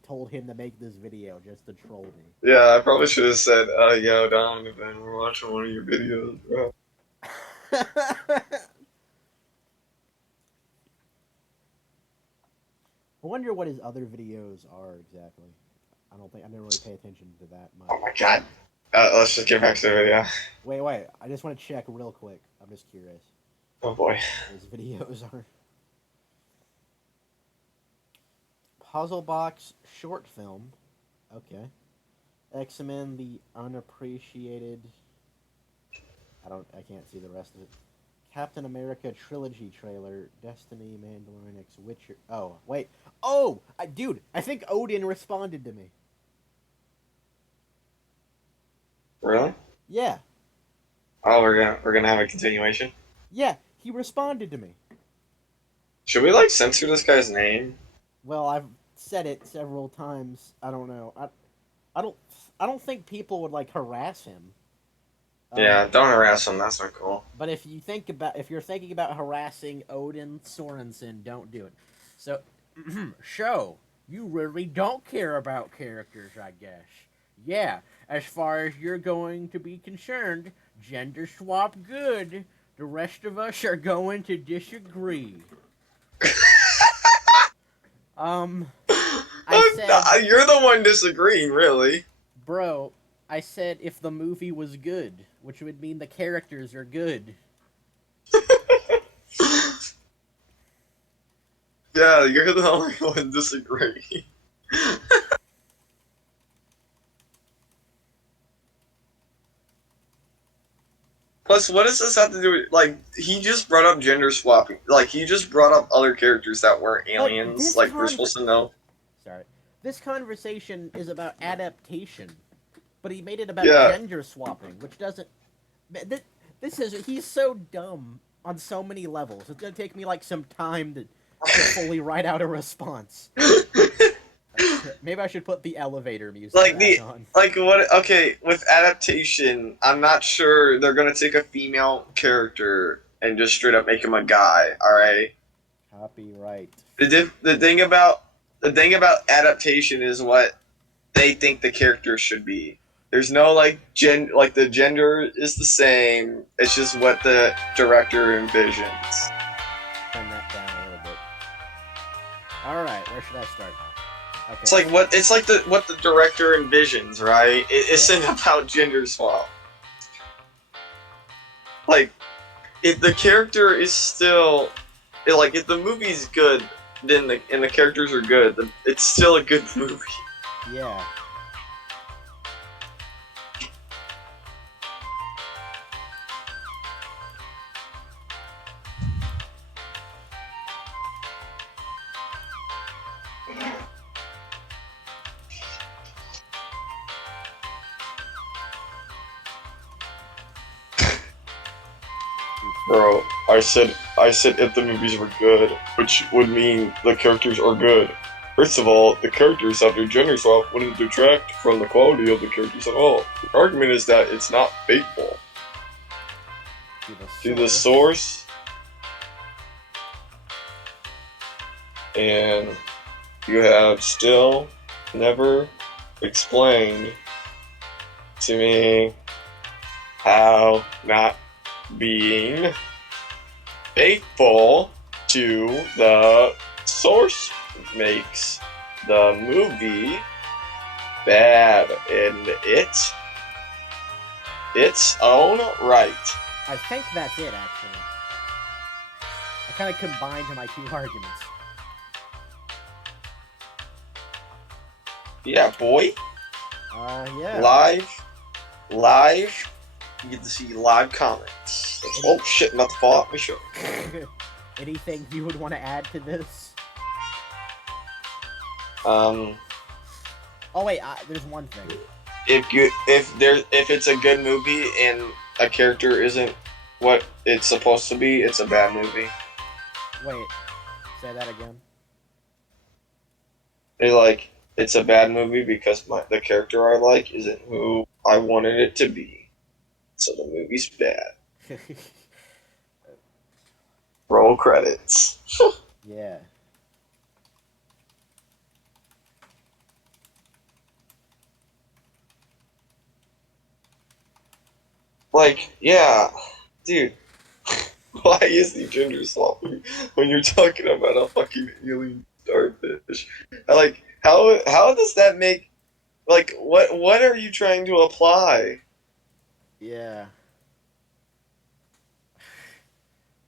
told him to make this video just to troll me. Yeah, I probably should have said, yo, Donavan, we're watching one of your videos, bro. I wonder what his other videos are exactly. I didn't really pay attention to that much. Oh my god. Let's just get back to the video. Wait. I just want to check real quick. I'm just curious. Oh boy. What his videos are. Puzzle box short film. Okay. X-Men the unappreciated. I can't see the rest of it. Captain America trilogy trailer, Destiny, Mandalorian X Witcher. Oh, wait. Oh, dude, I think Odin responded to me. Really? Yeah. Oh, we're gonna have a continuation? Yeah, he responded to me. Should we, like, censor this guy's name? Well, I've said it several times. I don't know. I don't think people would like harass him. Yeah, don't harass him, that's not cool. But if you're thinking about harassing Odin Sorensen, don't do it. So, show you really don't care about characters, I guess. Yeah, as far as you're going to be concerned, gender swap good. The rest of us are going to disagree. I said, You're the one disagreeing, really. bro, I said if the movie was good, which would mean the characters are good. Yeah, you're the only one disagreeing. Plus, what does this have to do with, like, he just brought up gender swapping. Like, he just brought up other characters that weren't aliens, like, we're supposed to know. Sorry. This conversation is about adaptation, but he made it about gender swapping, which doesn't... He's so dumb on so many levels. It's gonna take me, like, some time to fully write out a response. Maybe I should put the elevator music on. Okay, with adaptation, I'm not sure they're gonna take a female character and just straight up make him a guy, alright? Copyright. The thing about adaptation is what they think the character should be. There's no, like, the gender is the same, it's just what the director envisions. Turn that down a little bit. Alright, where should I start? Okay. It's like what the director envisions, right? It isn't about gender swap. Like, if the character is still, if the movie's good, then the characters are good, it's still a good movie. Yeah. Bro, I said if the movies were good, which would mean the characters are good. First of all, the characters after gender swap wouldn't detract from the quality of the characters at all. The argument is that it's not faithful to the source, and you have still never explained to me how not being faithful to the source makes the movie bad in its own right. I think that's it, actually. I kind of combined my two arguments. Yeah, boy. Yeah. Live. You get to see live comments. Oh shit, not to fall off my show. Anything you would want to add to this? Oh wait, there's one thing. If it's a good movie and a character isn't what it's supposed to be, it's a bad movie. Wait, say that again. It's a bad movie because the character I like isn't who I wanted it to be. So the movie's bad. Bro, roll credits. Yeah. Like, yeah, dude. Why is he gender swapping when you're talking about a fucking alien starfish? Like, how does that make, like, what are you trying to apply? Yeah.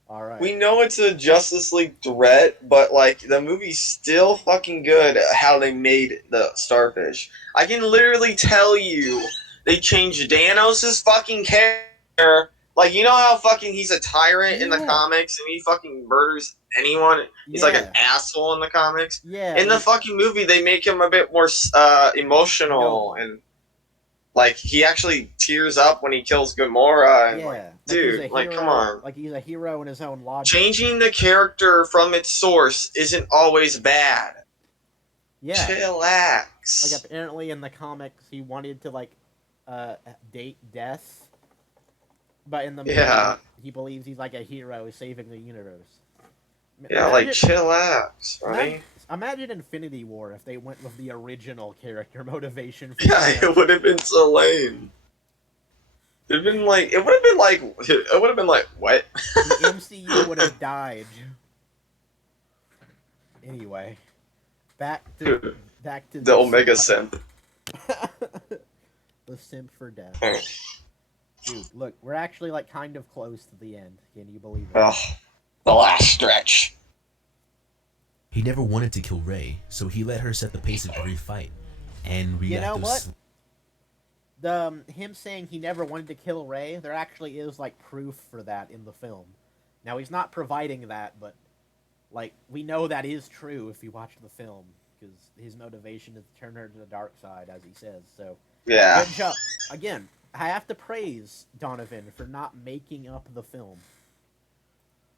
All right. We know it's a Justice League threat, but like the movie's still fucking good at how they made the starfish. I can literally tell you they changed Danos' fucking character. Like, you know how fucking he's a tyrant in the Yeah. comics and he fucking murders anyone? He's like an Yeah. asshole in the comics. Yeah. In the fucking movie, they make him a bit more emotional Noble. and like he actually tears up when he kills Gamora and Yeah. like, Like he's a dude, like hero, come on. Like he's a hero in his own logic. Changing the character from its source isn't always bad. Yeah. Chillax. Like apparently in the comics he wanted to like date death, but in the movie Yeah. he believes he's like a hero saving the universe. Yeah, like chillax, right? Imagine Infinity War if they went with the original character motivation. For Yeah, it would have been so lame. It would have been like, what? The MCU would have died. Anyway, back to The Omega Simp. The simp for death. Alright. Dude, look, we're actually like kind of close to the end. Can you believe it? Ugh, the last stretch. He never wanted to kill Rey, so he let her set the pace of every fight. And we You got know those what? Him saying he never wanted to kill Rey, there actually is like proof for that in the film. Now he's not providing that, but like we know that is true if you watch the film, because his motivation is to turn her to the dark side, as he says. So Yeah. good job. Again, I have to praise Donavan for not making up the film.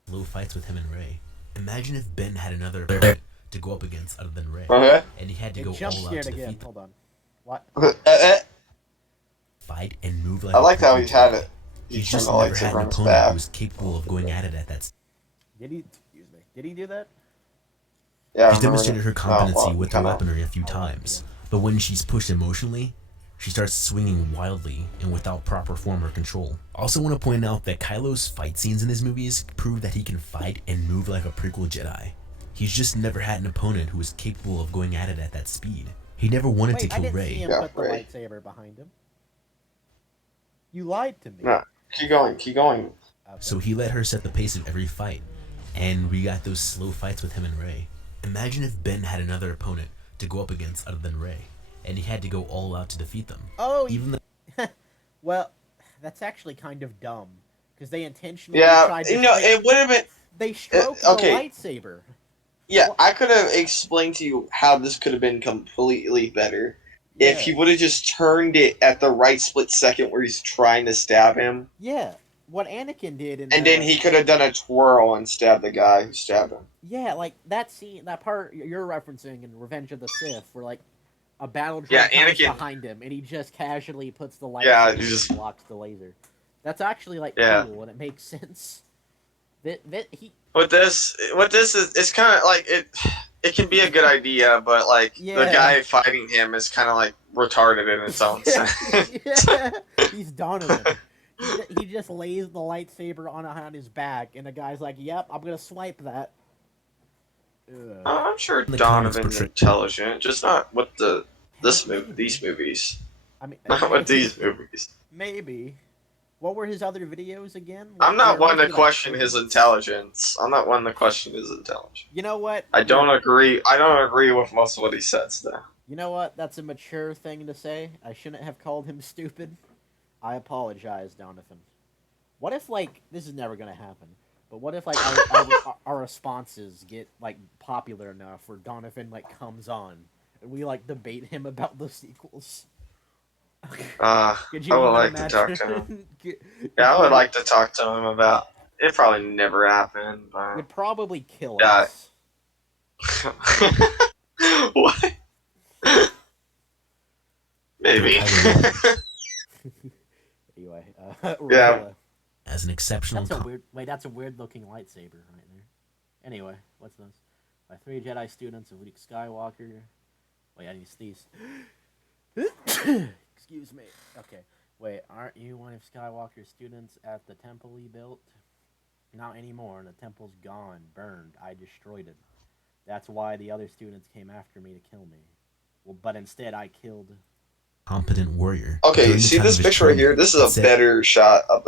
slow fights with him and Rey. Imagine if Ben had another to go up against other than Rey, Okay. and he had to It go jump all out scared to again. defeat them. Hold on. What? Fight and move like I a liked how pro he had Jedi. it. He He's turned just the never had lightsaber on an his opponent back. who was capable of going at it at that. Did he? Excuse me. Did he do that? Yeah, I She's remember demonstrated her it. competency Oh, well, with her kinda. weaponry a few times, but when she's pushed emotionally, she starts swinging wildly and without proper form or control. Also want to point out that Kylo's fight scenes in his movies prove that he can fight and move like a prequel Jedi. He's just never had an opponent who was capable of going at it at that speed. He never wanted to Wait, I kill didn't see Rey. him Yeah, put the Rey. lightsaber behind him. You lied to me. No, keep going, keep going. Okay. So he let her set the pace of every fight, and we got those slow fights with him and Rey. Imagine if Ben had another opponent to go up against other than Rey, and he had to go all out to defeat them. Oh, Even the well, that's actually kind of dumb because they intentionally Yeah, tried to. you know, it would have been. They stroked okay. the lightsaber. Yeah, I could have explained to you how this could have been completely better if he would have just turned it at the right split second where he's trying to stab him, Yeah, what Anakin did in and then he could have done a twirl and stabbed the guy who stabbed him. Yeah, like that scene, that part you're referencing in Revenge of the Sith, where like a battle droid Yeah, comes Anakin- behind him and he just casually puts the lightsaber Yeah, and he just- blocks the laser. That's actually like Yeah. cool and it makes sense. That he What this is, it's kind of like it. It can be a good idea, but like the Yeah. guy fighting him is kind of like retarded in its own sense. yeah, he's Donovan. He just lays the lightsaber on his back, and the guy's like, "Yep, I'm gonna swipe that." Ugh. I'm sure The comics Donovan's portray- intelligent, just not with these movies. I mean, Not with these movies. Maybe. What were his other videos again? I'm not one to Like, question his intelligence. I'm not one to question his intelligence. You know what? I don't agree. I don't agree with most of what he says, though. You know what? That's a mature thing to say. I shouldn't have called him stupid. I apologize, Donovan. What if, like, this is never gonna happen, but what if, like, our responses get, like, popular enough where Donovan, like, comes on, and we, like, debate him about the sequels? I Could would you even like to talk to him. imagine? Yeah, I would like to talk to him about. It probably never happened, but Would probably kill Yeah. us. what? Maybe. Anyway, Yeah. Rilla. as an exceptional That's a weird. Wait, that's a weird looking lightsaber right there. Anyway, what's this? By 3 Jedi students of Luke Skywalker. Wait, I need to sneeze. Excuse me. Okay. Wait, aren't you one of Skywalker's students at the temple he built? Not anymore. The temple's gone, burned. I destroyed it. That's why the other students came after me to kill me. Well, but instead I killed... Competent warrior. Okay, During the see time this of his picture right training, here? This it is a said- better shot of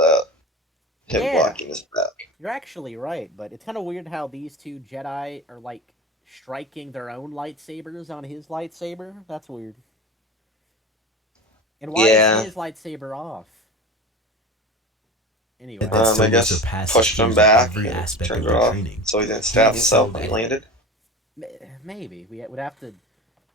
him Yeah. blocking his back. You're actually right, but it's kind of weird how these 2 Jedi are, like, striking their own lightsabers on his lightsaber. That's weird. And why Yeah. is his lightsaber off? Anyway. That Solo I guess surpasses pushed him fears in back every and aspect turned of it their off training. so he didn't stab He himself excelled when he at it. landed. Maybe. We would have to...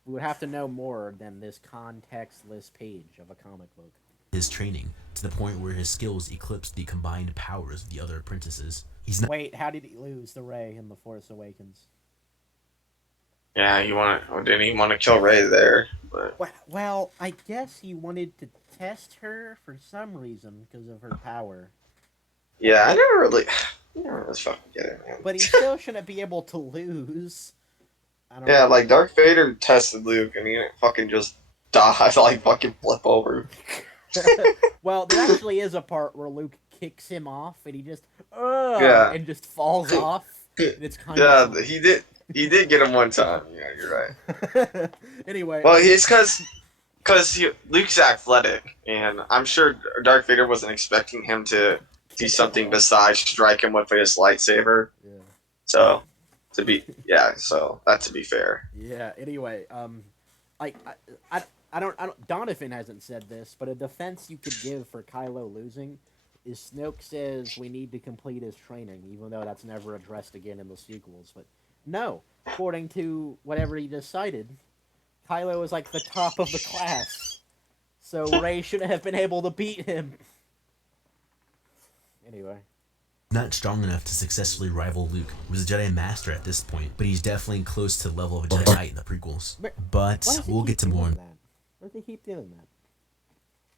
We would have to know more than this contextless page of a comic book. His training, to the point where his skills eclipsed the combined powers of the other apprentices. He's not Wait, how did he lose the Rey in The Force Awakens? Yeah, didn't he want to kill Ray there? But Well, I guess he wanted to test her for some reason because of her power. yeah, I never really fucking get it, man. But he still shouldn't be able to lose. I don't Yeah, know. like Darth Vader tested Luke and he didn't fucking just die, like fucking flip over. Well, there actually is a part where Luke kicks him off and he just Yeah. and just falls off. And it's kind Yeah, of he did get him one time. Yeah, you're right. Anyway, Well, it's because Luke's athletic, and I'm sure Darth Vader wasn't expecting him to do something besides strike him with his lightsaber. Yeah. So, so that to be fair. Yeah. Anyway, I don't. Donavan hasn't said this, but a defense you could give for Kylo losing is Snoke says we need to complete his training, even though that's never addressed again in the sequels. But no, according to whatever he decided, Kylo is like the top of the class, so Rey shouldn't have been able to beat him. Anyway. not strong enough to successfully rival Luke, who was a Jedi Master at this point, but he's definitely close to the level of a Jedi Knight in the prequels. Why But does he we'll keep get to doing more. that? Why does he keep doing that?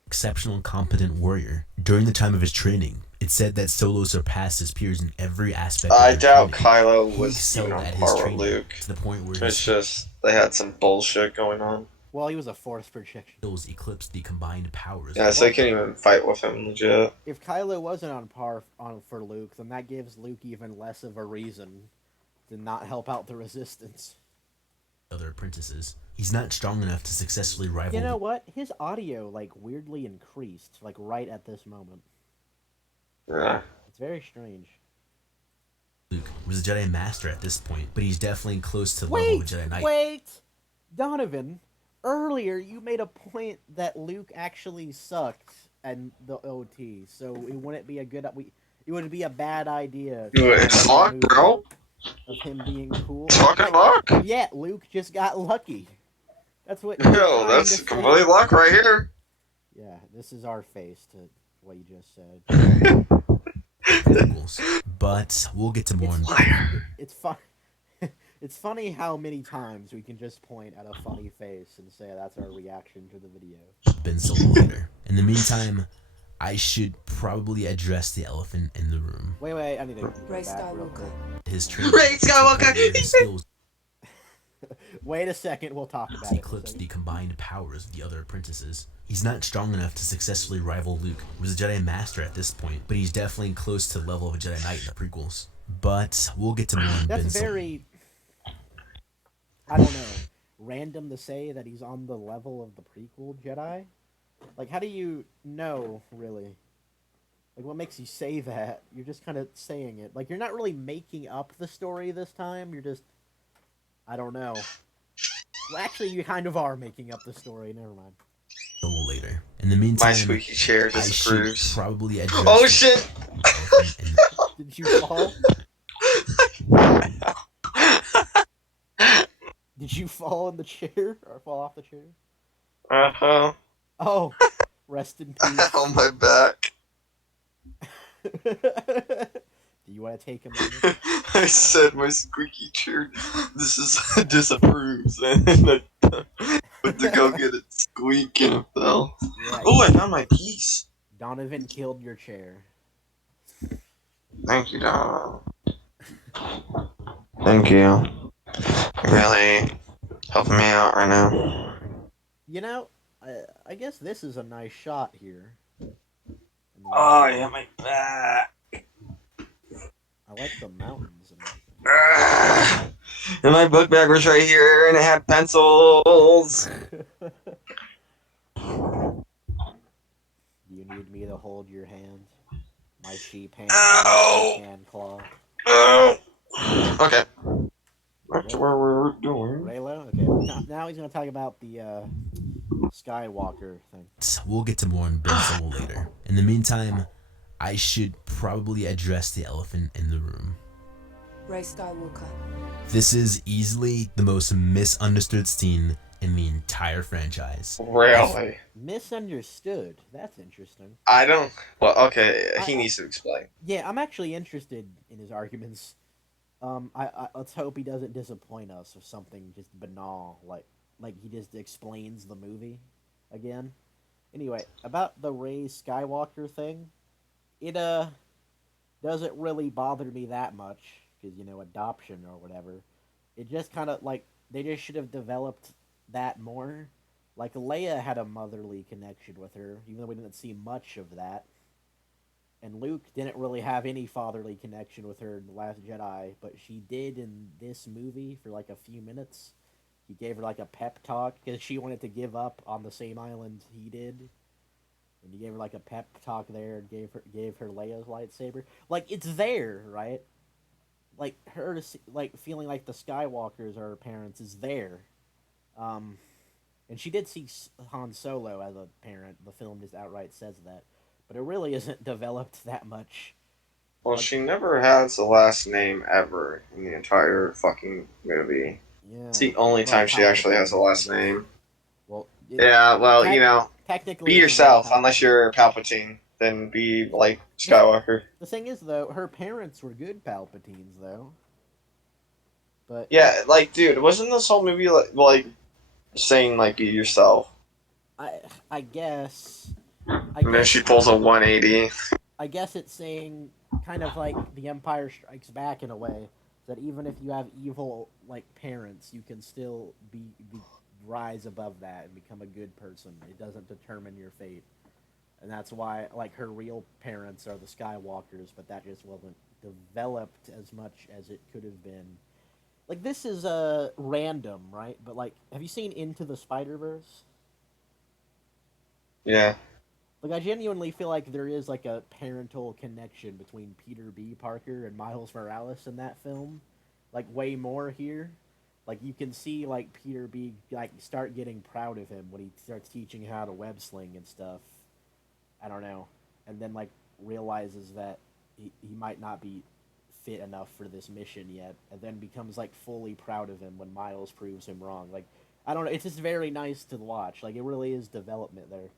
Exceptional and competent warrior. During the time of his training, it said that Solo surpassed his peers in every aspect of I their doubt training. Kylo He was excelled even on at his par with training Luke. to the point where It's his just they had some bullshit going on. Well, he was a force projection. skills eclipsed the combined powers. Yeah, so they couldn't even fight with him legit. If Kylo wasn't on par for Luke, then that gives Luke even less of a reason to not help out the Resistance. Other apprentices. He's not strong enough to successfully rival You know what? His audio, like, weirdly increased, like, right at this moment. Yeah. It's very strange. Luke, who was a Jedi Master at this point, but he's definitely close to the level of a Jedi Knight. Wait! Donovan, earlier you made a point that Luke actually sucked in the OT, so it wouldn't be a good... It would be a bad idea. It's luck, bro. Of him being cool. It's fucking luck. Yeah, Luke just got lucky. That's what. Yo, you're trying that's to complete say. luck right here. Yeah, this is our face to what you just said. Prequels. But we'll get to more in It's fun. It's funny how many times we can just point at a funny face and say that's our reaction to the video. Ben Solo later. In the meantime, I should probably address the elephant in the room. Wait, I need to go Ray back real Skywalker. quick. His training. Ray Skywalker. His skills Wait a second, we'll talk about it. eclipsed the combined powers of the other apprentices. He's not strong enough to successfully rival Luke, who was a Jedi Master at this point, but he's definitely close to the level of a Jedi Knight in the prequels. But we'll get to more in Ben That's Solo. very, I don't know, random to say that he's on the level of the prequel Jedi. Like, how do you know, really? Like, what makes you say that? You're just kind of saying it. Like, you're not really making up the story this time. You're just, I don't know. Well, actually, you kind of are making up the story. Never mind. Solo later. In the meantime, My squeaky chair I should disapproves. probably address Oh the shit! elephant in the Did you fall? Did you fall in the chair? Or fall off the chair? Uh-huh. Oh, rest in peace. On my back. Do you want to take a moment? I said my squeaky chair disapproves, and I went to go get it squeak and it fell. Yeah, Oh, I found my piece. Donovan killed your chair. Thank you, Donavan. Thank you. Really helping me out right now. You know, I guess this is a nice shot here. In the Oh, intro. yeah, my back. I like the mountains and everything. And my book bag was right here, and it had pencils. You need me to hold your hand? My sheep hand, Ow! sheep hand claw. Oh. Okay. Back to Yep. where we were doing. Raylo? Okay. Now he's going to talk about the Skywalker thing. We'll get to more on Ben Solo later. In the meantime, I should probably address the elephant in the room. Rey Skywalker. This is easily the most misunderstood scene in the entire franchise. Really? Misunderstood. That's interesting. I don't. Well, okay. He needs to explain. Yeah, I'm actually interested in his arguments. Let's hope he doesn't disappoint us with something just banal, like he just explains the movie again. Anyway, about the Rey Skywalker thing, it doesn't really bother me that much because adoption or whatever. It just kind of like they just should have developed that more. Like Leia had a motherly connection with her, even though we didn't see much of that. And Luke didn't really have any fatherly connection with her in The Last Jedi, but she did in this movie for like a few minutes. He gave her like a pep talk because she wanted to give up on the same island he did, and he gave her like a pep talk there and gave her Leia's lightsaber. Like it's there, right? Like her like feeling like the Skywalkers are her parents is there. And she did see Han Solo as a parent. The film just outright says that, but it really isn't developed that much. Well, Like, she never has the last name ever in the entire fucking movie. yeah, It's the only well, time she actually has a Palpatine, I last guess. name. Well, Yeah, well, you know, technically, be it's very yourself. Unless Palpatine. you're Palpatine, then be like The th- Skywalker. The thing is, though, her parents were good Palpatines, though. But Yeah, like, dude, wasn't this whole movie like saying like be yourself? I, I guess, I And then she guess, pulls a 180. I guess it's saying kind of like The Empire Strikes Back in a way that even if you have evil like parents, you can still be rise above that and become a good person. It doesn't determine your fate, and that's why like her real parents are the Skywalkers, but that just wasn't developed as much as it could have been. Like this is random, right? But like, have you seen Into the Spider-Verse? Yeah. Like I genuinely feel like there is like a parental connection between Peter B. Parker and Miles Morales in that film, like way more here. Like you can see like Peter B. like start getting proud of him when he starts teaching how to web sling and stuff. I don't know, and then like realizes that he might not be fit enough for this mission yet, and then becomes like fully proud of him when Miles proves him wrong. Like I don't know, it's just very nice to watch. Like it really is development there.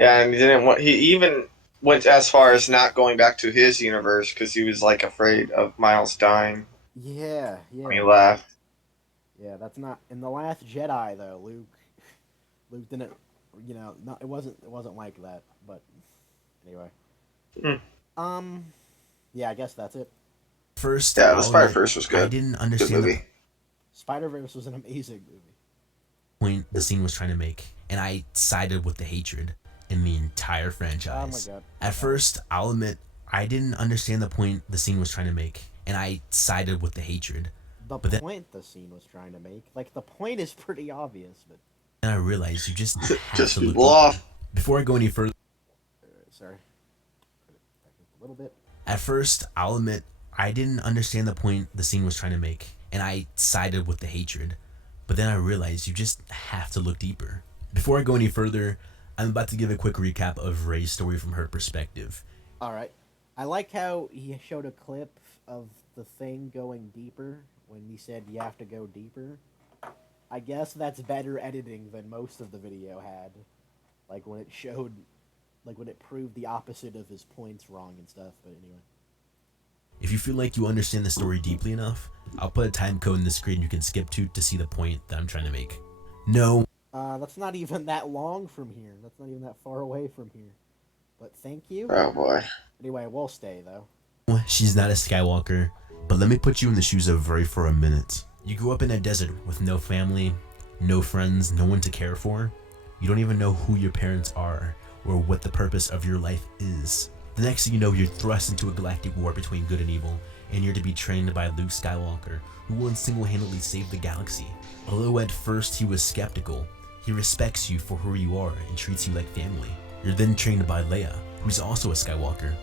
Yeah, Um, and he didn't want. He even went as far as not going back to his universe because he was like afraid of Miles dying yeah, when he yeah, left. yeah. That's not in the Last Jedi though. Luke didn't. No, it wasn't like that. But anyway, Hmm. yeah. I guess that's it. First, Yeah, the I'll Spider admit, First was I good. didn't Good understand the movie. Spider Verse was an amazing movie. point the scene was trying to make, and I sided with the hatred in the entire franchise. Oh my god. At first, I'll admit, I didn't understand the point the scene was trying to make, and I sided with the hatred. The But then point the scene was trying to make, like the point is pretty obvious, but I realized you just have Just to look people deeper. off. Before I go any further, sorry, put it back a little bit. at first, I'll admit, I didn't understand the point the scene was trying to make, and I sided with the hatred. But then I realized you just have to look deeper. Before I go any further, I'm about to give a quick recap of Rey's story from her perspective. All right, I like how he showed a clip of the thing going deeper when he said you have to go deeper. I guess that's better editing than most of the video had. Like when it showed, like when it proved the opposite of his points wrong and stuff. But anyway. If you feel like you understand the story deeply enough, I'll put a time code in the screen you can skip to see the point that I'm trying to make. No, That's not even that long from here. That's not even that far away from here. But thank you. Oh boy. Anyway, we'll stay though. she's not a Skywalker. But let me put you in the shoes of Rey for a minute. You grew up in a desert with no family, no friends, no one to care for. You don't even know who your parents are or what the purpose of your life is. The next thing you know, you're thrust into a galactic war between good and evil, and you're to be trained by Luke Skywalker, who will single-handedly save the galaxy. Although at first he was skeptical, he respects you for who you are and treats you like family. You're then trained by Leia, who's also a Skywalker.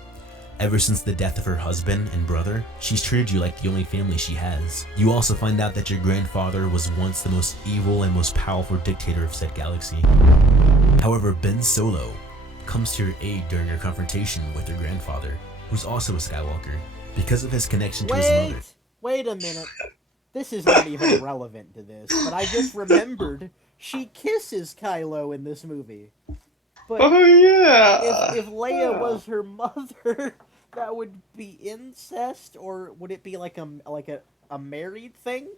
Ever since the death of her husband and brother, she's treated you like the only family she has. You also find out that your grandfather was once the most evil and most powerful dictator of said galaxy. However, Ben Solo comes to your aid during your confrontation with your grandfather, who's also a Skywalker, because of his connection to his mother. Wait a minute. This is not even relevant to this, but I just remembered she kisses Kylo in this movie. But Oh yeah. if Leia was her mother, that would be incest, or would it be like a married thing?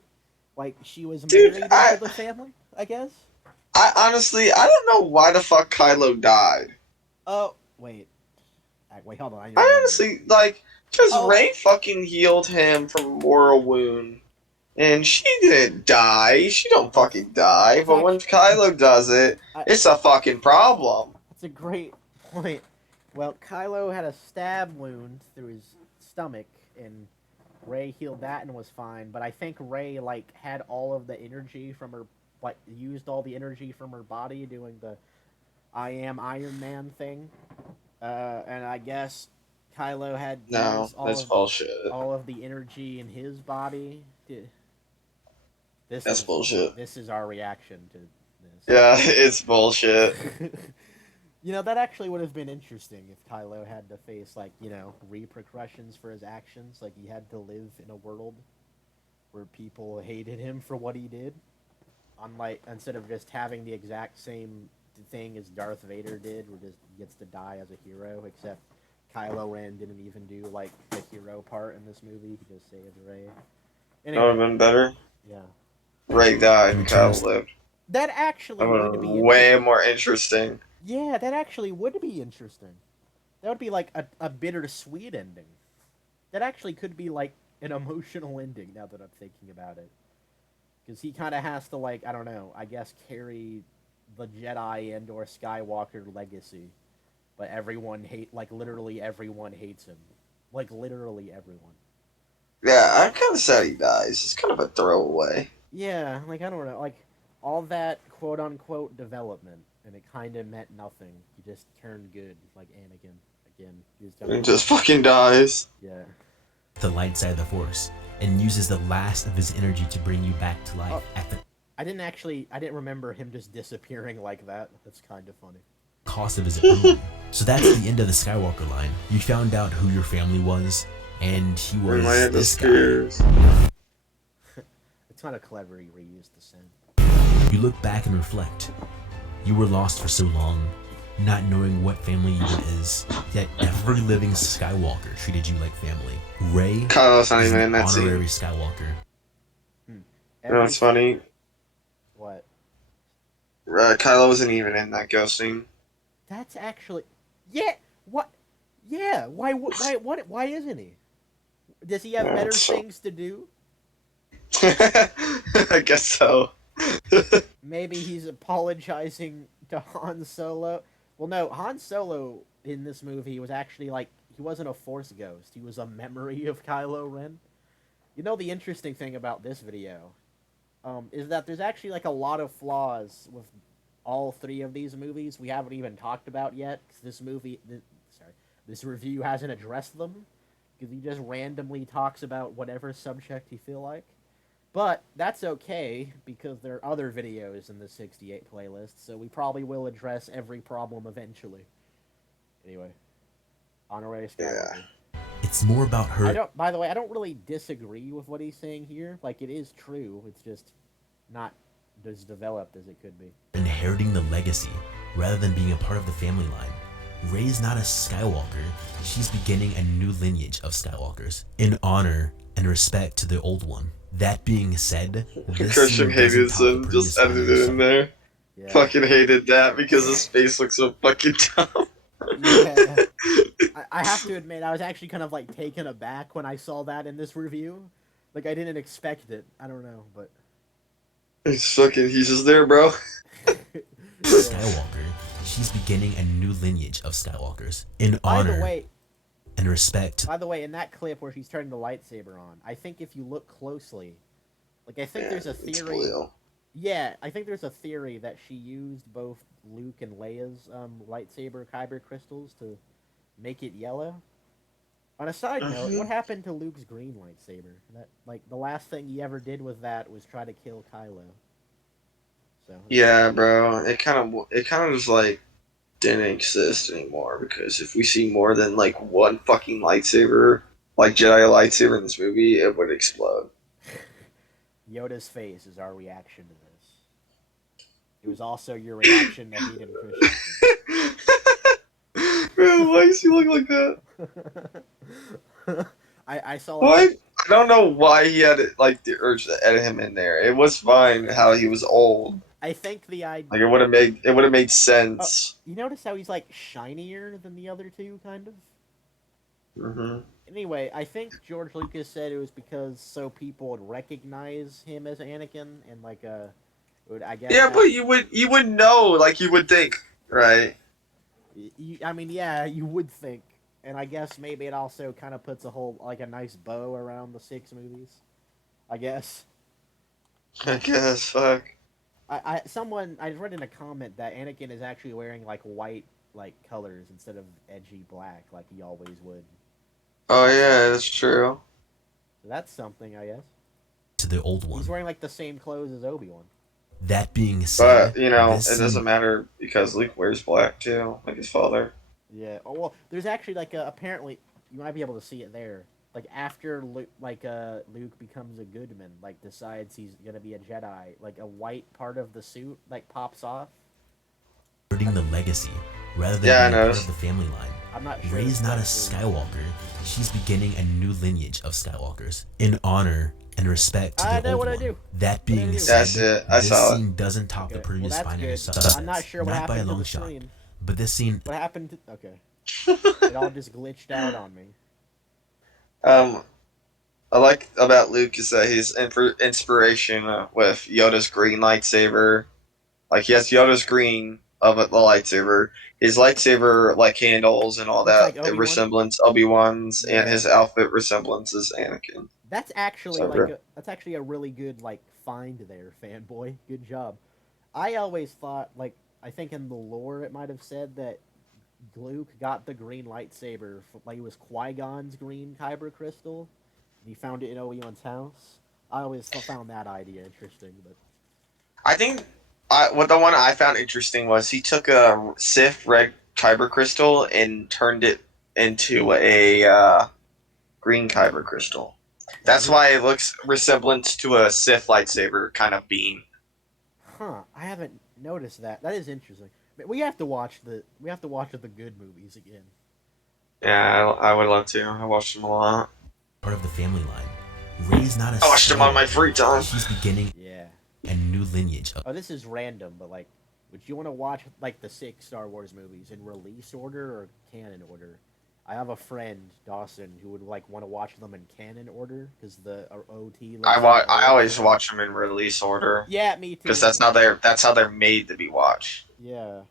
Like she was married into the family, I guess? I honestly, I don't know why the fuck Kylo died. Oh, wait. Wait, hold on. I honestly, like, because Oh. Rey fucking healed him from a mortal wound. And she didn't die. She don't fucking die. But when Kylo does it, it's a fucking problem. That's a great point. Well, Kylo had a stab wound through his stomach, and Rey healed that and was fine. But I think Rey, like, had all of the energy from her, like, used all the energy from her body doing the I am Iron Man thing. And I guess Kylo had No, that's bullshit. all of the energy in his body. That's bullshit. This is our reaction to this. Yeah, it's bullshit. You know, that actually would have been interesting if Kylo had to face, like, you know, repercussions for his actions. Like, he had to live in a world where people hated him for what he did. Unlike, instead of just having the exact same thing as Darth Vader did, where just gets to die as a hero, except Kylo Ren didn't even do, like, the hero part in this movie. He just saved Rey. Anyway, That would have been better. Yeah. Rey died and Kylo lived. That actually That would would be be way more interesting. Yeah, that actually would be interesting. That would be like a bittersweet ending. That actually could be like an emotional ending now that I'm thinking about it. Because he kind of has to, like, I don't know, I guess carry the Jedi and or Skywalker legacy. But literally everyone hates him. Like, literally everyone. Yeah, I'm kind of sad he dies. It's kind of a throwaway. Yeah, like, I don't know, like, all that quote-unquote development, and it kind of meant nothing. He just turned good, like Anakin, again. And just fucking dies. Yeah. The light side of the Force, and uses the last of his energy to bring you back to life at the I didn't remember him just disappearing like that. That's kind of funny. cost of his ability. So that's the end of the Skywalker line. You found out who your family was, and he was this guy. It's kind of clever he reused the scent. You look back and reflect. You were lost for so long, not knowing what family even is, yet every living Skywalker treated you like family. Rey Kylo's not is even in an that scene. honorary Skywalker. You know what's funny? What? Kylo wasn't even in that ghost scene. That's actually... Yeah! What? Yeah! Why isn't he? Does he have better things to do? I guess so. Maybe he's apologizing to Han Solo. Well, no, Han Solo in this movie was actually, like, he wasn't a Force ghost. He was a memory of Kylo Ren. You know, the interesting thing about this video is that there's actually, like, a lot of flaws with all three of these movies we haven't even talked about yet, because this review hasn't addressed them, because he just randomly talks about whatever subject he feel like. But that's okay, because there are other videos in the 68 playlist, so we probably will address every problem eventually. Anyway, honorary Skywalker. Yeah. It's more about her. By the way, I don't really disagree with what he's saying here. Like, it is true. It's just not as developed as it could be. Inheriting the legacy rather than being a part of the family line. Rey's not a Skywalker. She's beginning a new lineage of Skywalkers in honor and respect to the old one. That being said, this Christian scene doesn't hated top the him, just previous edited it in there. Yeah. Fucking hated that because his face looks so fucking dumb. Yeah. I have to admit, I was actually kind of like taken aback when I saw that in this review. Like, I didn't expect it. I don't know, but. He's just there, bro. Skywalker, she's beginning a new lineage of Skywalkers in honor and respect. By the way, in that clip where she's turning the lightsaber on, I think if you look closely, like, I think there's a It's theory. blue. Yeah, I think there's a theory that she used both Luke and Leia's lightsaber kyber crystals to make it yellow. On a side note, what happened to Luke's green lightsaber? That like the last thing he ever did with that was try to kill Kylo. So Yeah, bro. It kind of just like didn't exist anymore because if we see more than like one fucking lightsaber, like Jedi lightsaber in this movie, it would explode. Yoda's face is our reaction to this. It was also your reaction to Hayden Christensen. Bro, why does he look like that? I saw What? like, I don't know why he had like the urge to edit him in there. It was fine how he was old. I think the idea. Like it would have made sense. You notice how he's like shinier than the other two, kind of. Hmm. Anyway, I think George Lucas said it was because so people would recognize him as Anakin and like would I guess. Yeah, but you would know, like you would think, right? I mean, yeah, you would think, and I guess maybe it also kind of puts a whole like a nice bow around the 6 movies. I guess. I guess. Fuck. I read in a comment that Anakin is actually wearing like white like colors instead of edgy black like he always would. Oh yeah, that's true. So that's something, I guess. To the old one. He's wearing like the same clothes as Obi-Wan. That being said, But it this doesn't scene- matter because Luke wears black too, like his father. Yeah. Oh well, there's actually like apparently you might be able to see it there. Like after Luke, Luke becomes a Goodman, like decides he's gonna be a Jedi, like a white part of the suit like pops off. Supporting the legacy rather than Yeah, I being part noticed. of the family line. I'm not sure. Rey's not a Skywalker. She's beginning a new lineage of Skywalkers in honor and respect to I the know old what I one. do. That being do. said, That's it. I this saw it. scene doesn't top the Okay, previous well, that's Finding good. Suspects. I'm not sure what Not by a happened to long the shot. screen. But this scene, What happened to? Okay. It all just glitched out on me. I like about Luke is that his inspiration with Yoda's green lightsaber. Like he has Yoda's green of the lightsaber. His lightsaber like handles and all Looks that like Obi-Wan. resemblance Obi-Wan's, and Yeah. his outfit resemblances Anakin. That's actually So, bro. that's actually a really good like find there, fanboy. Good job. I always thought like I think in the lore it might have said that Luke got the green lightsaber like it was Qui-Gon's green kyber crystal. And he found it in Obi-Wan's house. I always found that idea interesting, but I think what the one I found interesting was he took a Sith red kyber crystal and turned it into a green kyber crystal. That's why it looks resemblance to a Sith lightsaber kind of beam. huh? I haven't noticed that. That is interesting. But we have to watch the good movies again. Yeah, I would love to. I watched them a lot. part of the family line. Rey's not a I watched them on my free time. She's beginning Yeah. a new lineage of Oh, this is random, but like, would you want to watch like the 6 Star Wars movies in release order or canon order? I have a friend, Dawson, who would like want to watch them in canon order because the OT. I always watch them in release order Yeah, me too. because that's how they're made to be watched. Yeah,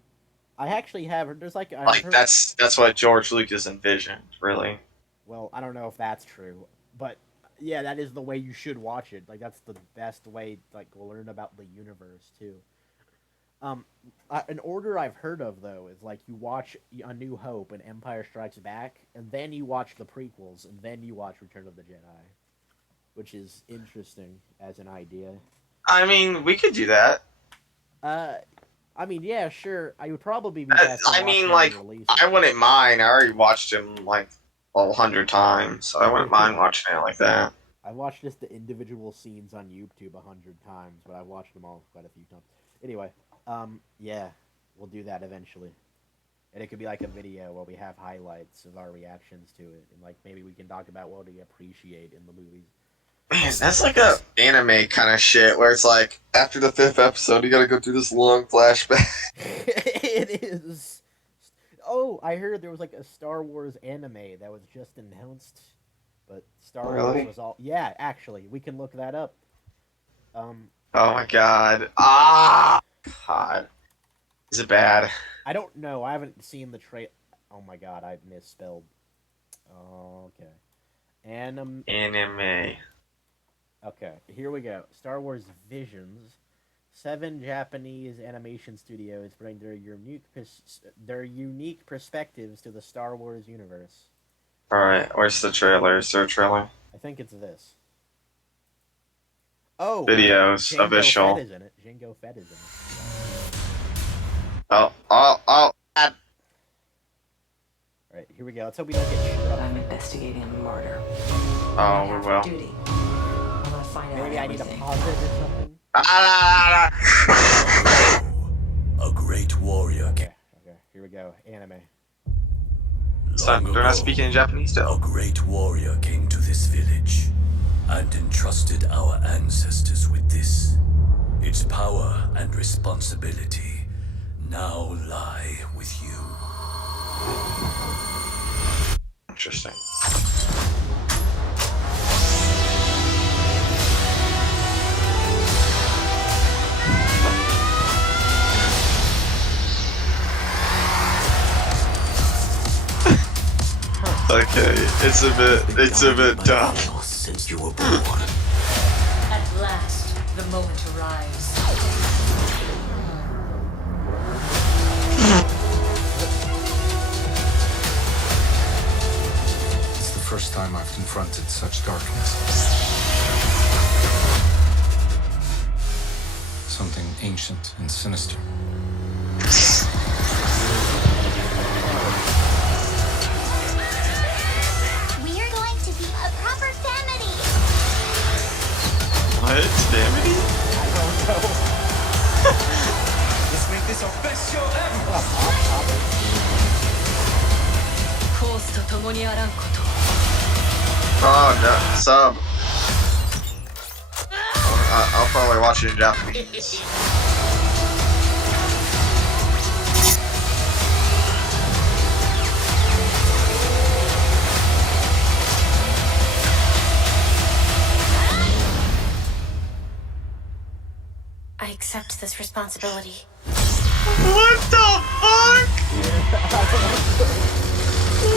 I actually have. There's like I've Like heard, that's what George Lucas envisioned, really. Well, I don't know if that's true, but yeah, that is the way you should watch it. Like that's the best way like to learn about the universe too. An order I've heard of though is like you watch A New Hope and Empire Strikes Back, and then you watch the prequels, and then you watch Return of the Jedi, which is interesting as an idea. I mean, we could do that. I mean, yeah, sure. I would probably be best. to I watch mean, them like, in release I order. wouldn't mind. I already watched him like 100 times, so I wouldn't mind watching it like that. I watched just the individual scenes on YouTube 100 times, but I watched them all quite a few times. Anyway, yeah, we'll do that eventually. And it could be like a video where we have highlights of our reactions to it, and like maybe we can talk about what we appreciate in the movies. Man, that's like a anime kind of shit where it's like after the 5th episode, you gotta go through this long flashback. It is. Oh, I heard there was like a Star Wars anime that was just announced, but Star Wars Really? was all. Yeah, actually, we can look that up. Um, Oh my god. Ah! God. Is it bad? I don't know. I haven't seen the Oh my god, I misspelled. Oh, okay. Anim. Anime. Okay, here we go. Star Wars Visions. 7 Japanese animation studios bring their unique perspectives to the Star Wars universe. Alright, where's the trailer? Is there a trailer? I think it's this. Oh, Videos. Jango Fett Official. is in it. Jango Fett is in it. Oh, oh, oh. All right, here we go. Let's hope we don't get shot. I'm investigating a murder. Oh, we will. Duty. I'm gonna find out Maybe I need to everything. pause it or something. Ah! A great warrior. Okay, here we go. Anime. Son, they're not speaking in Japanese A still. great warrior came to this village and entrusted our ancestors with this. Its power and responsibility now lie with you. Interesting. Okay, it's a bit dumb. Since you were born. At last, the moment arrives. It's the first time I've confronted such darkness. Something ancient and sinister. We are going to be a proper family. What? Family? Let's make this our best show ever. コースと共にあらんこと。 Oh, no, sub. I'll probably watch it in Japanese. I accept this responsibility. What the fuck?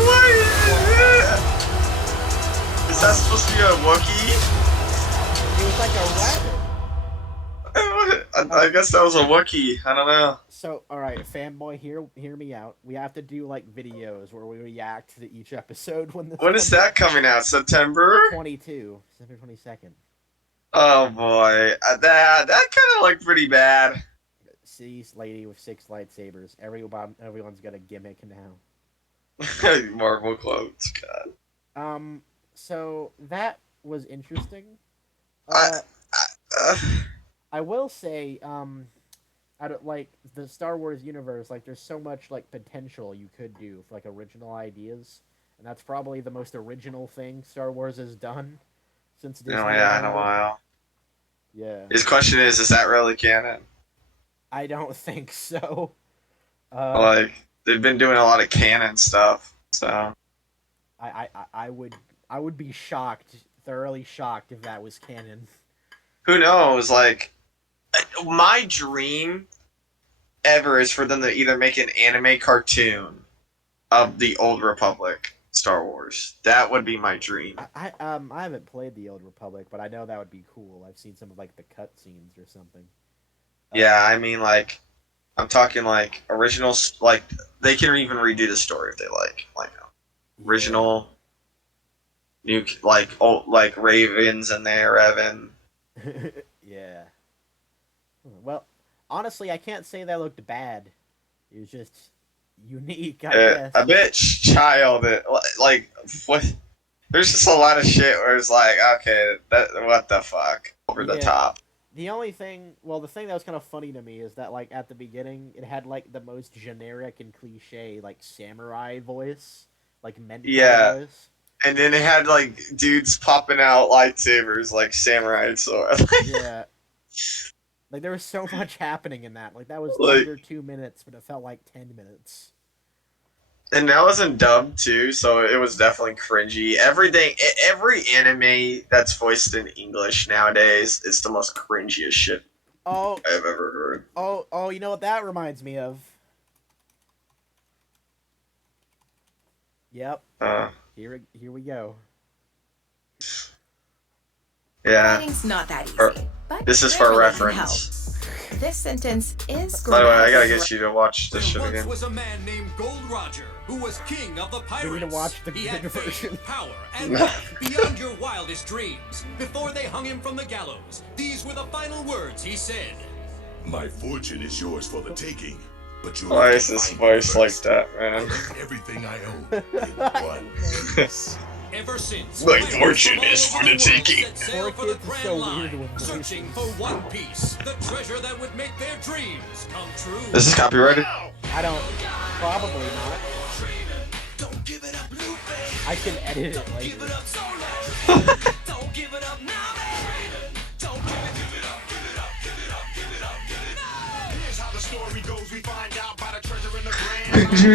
What is it? Is that supposed to be a Wookiee? It was like a rabbit. I guess that was a Wookiee. I don't know. So, all right, fanboy, hear me out. We have to do like videos where we react to each episode when this. When is that coming out? September? 22, September 22nd. Oh boy, that kind of looked pretty bad. See, lady with 6 lightsabers. Everyone's got a gimmick now. Marvel clothes, God. So that was interesting. Uh, I will say, I don't like the Star Wars universe. Like, there's so much like potential you could do for like original ideas, and that's probably the most original thing Star Wars has done since Disney. Oh yeah, in a while. Yeah. His question is that really canon? I don't think so. Like, they've been doing a lot of canon stuff, so. I would be shocked, thoroughly shocked, if that was canon. Who knows? Like, my dream ever is for them to either make an anime cartoon of the Old Republic Star Wars. That would be my dream. I haven't played the Old Republic, but I know that would be cool. I've seen some of like the cutscenes or something. Yeah, I mean, like, I'm talking like originals. Like, they can even redo the story if they like original, new, like old, like Ravens in there, Evan. Yeah. Well, honestly, I can't say that looked bad. It was just unique, I guess. A bit child. Like, what? There's just a lot of shit where it's like, okay, what the fuck, over the top. The only thing, well, the thing that was kind of funny to me is that, like, at the beginning, it had, like, the most generic and cliche, like, samurai voice, like, mentor voice. And then it had, like, dudes popping out lightsabers, like, samurai sword. Yeah. Like, there was so much happening in that. Like, that was Like, under 2 minutes, but it felt like 10 minutes. And that wasn't dubbed too, so it was definitely cringy. Every anime that's voiced in English nowadays is the most cringiest shit Oh, I've ever heard. oh, you know what that reminds me of? Yep. Uh, Here we go. yeah. Writing's not that Or- easy, but this is for rarely can help. reference. This sentence is By the way, I gotta grammatically get you to watch this shit There again. once was a man named Gold Roger who was king of the pirates. We need to watch the He good had fame, version. power, and wealth beyond your wildest dreams. Before they hung him from the gallows, these were the final words he said. My fortune is yours for the taking, but you'll Why have is to this find voice me like first. that, I man? give everything I own in one piece. Ever since, My pirates fortune from all is over for the the world taking. set sail Poor for the kids are Grand so Line, weird with voices. searching for One Piece, the treasure that would make their dreams come true. This is copyrighted? I don't. Probably not. I can edit it later. Here's how the story goes. We find out about a treasure in the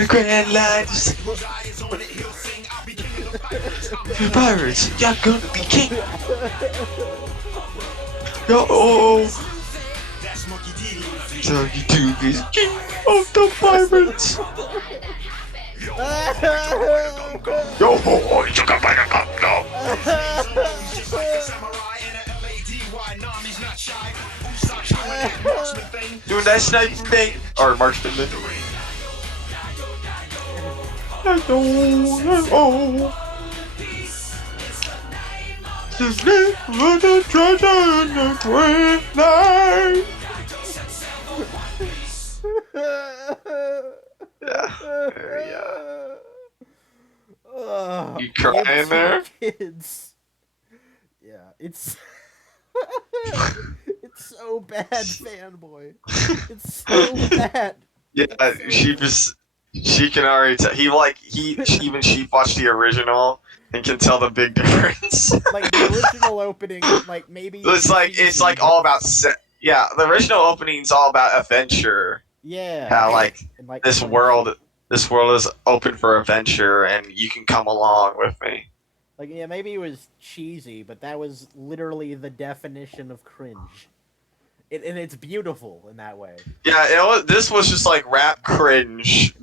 Grand Lines. whose eye is on it. He'll sing, I'll be king of the pirates. Pirates, you're gonna be king. Yo, That's Monkey D. Luffy. so you do this king of the pirates. Yo, you got my gun now. Just like a samurai and a LADY. Nami's not shy. Usopp, marksman thing. Doing that sniping thing or marksman thing. I don't know. Just live for the treasure in the Grand Line. Yeah. You crying there? Kids. Yeah, it's it's so bad, fanboy. It's so bad. Yeah, she can already tell. She watched the original and can tell the big difference. Like the original opening, like maybe it's like all about yeah. The original opening's all about adventure. Yeah. How like And, like, this world is open for adventure and you can come along with me. Like, yeah, maybe it was cheesy, but that was literally the definition of cringe. And it's beautiful in that way. Yeah, this was just like rap cringe.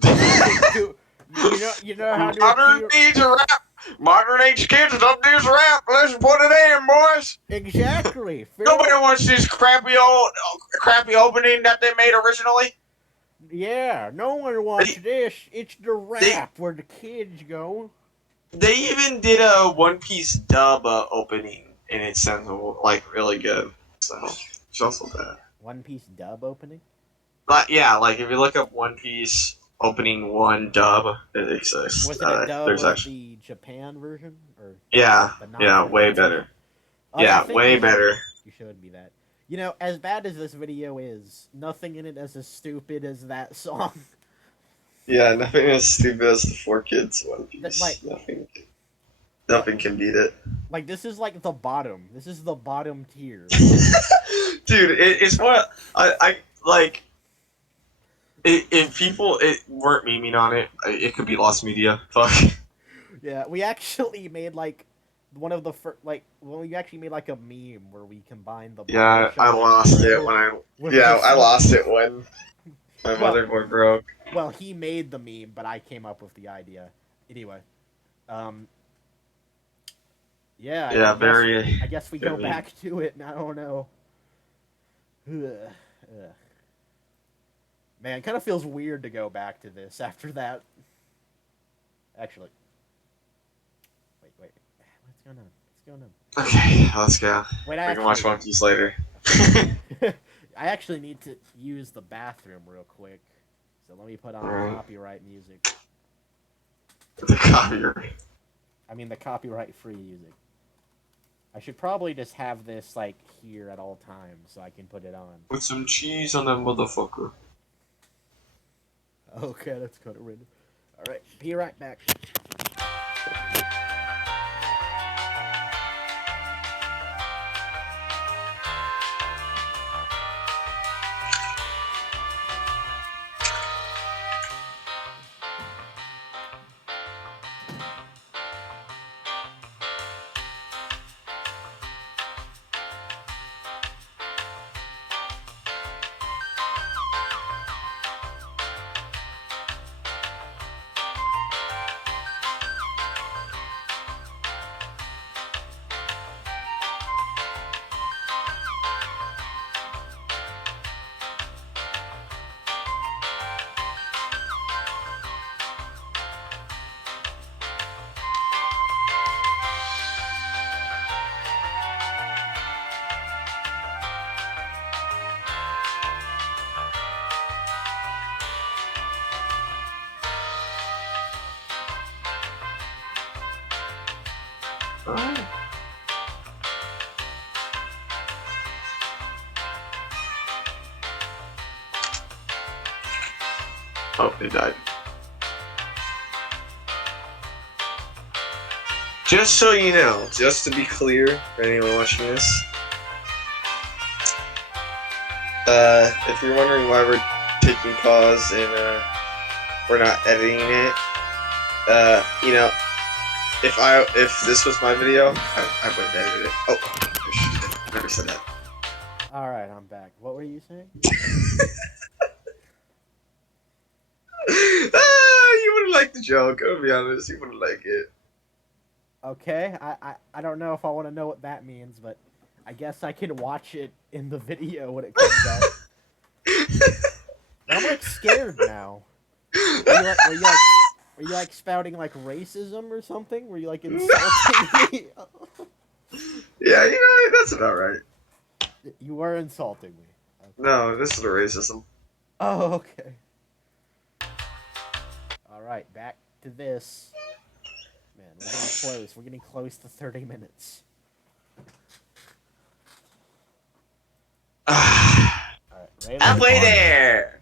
Dude, you know how Modern age kids love this rap. Let's put it in, boys. Exactly. Nobody wants this crappy opening that they made originally. Yeah, no one wants this. It's the rap where the kids go. They even did a One Piece dub opening, and it sounds like really good. So it's also that. One Piece dub opening? Like if you look up One Piece opening 1 dub, it exists. Was it a dub there's of actually the Japan version? Or yeah, way better. Oh, Yeah, I think way you better. You showed me that. You know, as bad as this video is, nothing in it is as stupid as that song. Yeah, nothing as stupid as the 4 Kids One Piece. Like, nothing can beat it. Like, this is like the bottom. This is the bottom tier. Dude, it's more. I like. If people weren't memeing on it, it could be lost media. Fuck. Yeah, we actually made like one of the we actually made like a meme where we combined the. Yeah, I lost it when I lost it when my motherboard broke. Well, he made the meme, but I came up with the idea. Anyway, yeah. Yeah, I guess we go back to it. I don't know. Ugh. Man, it kind of feels weird to go back to this after that. Actually. Wait. What's going on? Okay, let's go. Wait, we can watch One Piece later. I actually need to use the bathroom real quick. So let me put on copyright music. The copyright. I mean the copyright-free music. I should probably just have this, like, here at all times so I can put it on. Put some cheese on that motherfucker. Okay, that's kind of random. Alright, be right back. Oh, he died. Just so you know, just to be clear for anyone watching this, if you're wondering why we're taking pause and we're not editing it, you know, if this was my video, I would have edited it. Oh, shit, I never said that. All right, I'm back. What were you saying? You wouldn't like the joke. I'll be honest, you wouldn't like it. Okay, I don't know if I want to know what that means, but I guess I can watch it in the video when it comes out. I'm like scared now. Were you like spouting like racism or something? Were you like insulting me? Yeah, you know, that's about right. You were insulting me. Okay. No, this is the racism. Oh, okay. All right, back to this. Man, we're getting close. We're getting close to 30 minutes. All right, halfway there.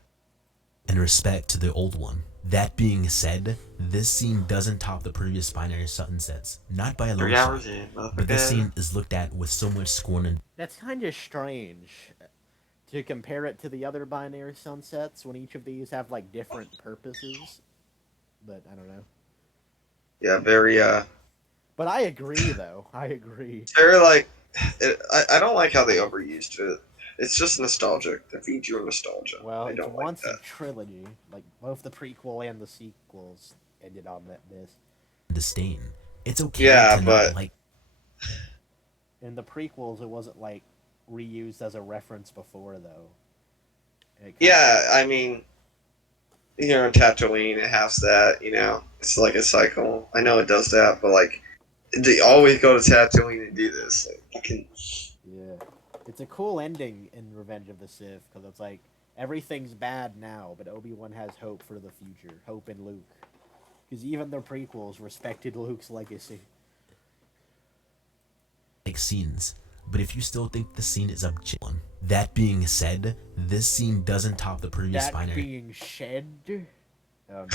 In respect to the old one. That being said, this scene doesn't top the previous binary sunsets, not by a long 3 shot. hours in, But this scene is looked at with so much scorn and. That's kind of strange to compare it to the other binary sunsets when each of these have like different purposes. But I don't know. Yeah, very But I agree, though. I agree. Very like, I don't like how they overused it. It's just nostalgic. They feed you nostalgia. Well, I it's don't once like a trilogy. Like both the prequel and the sequels ended on this. Disdain. It's okay Yeah, to but not like. In the prequels, it wasn't like reused as a reference before, though. Yeah, I mean, you know, in Tatooine, it has that. You know, it's like a cycle. I know it does that, but like, they always go to Tatooine and do this. Like, you can. Yeah, it's a cool ending in Revenge of the Sith because it's like everything's bad now, but Obi-Wan has hope for the future, hope in Luke, because even the prequels respected Luke's legacy. Like scenes, but if you still think the scene is objective, that being said, this scene doesn't top the previous That binary. being shed. Oh, no,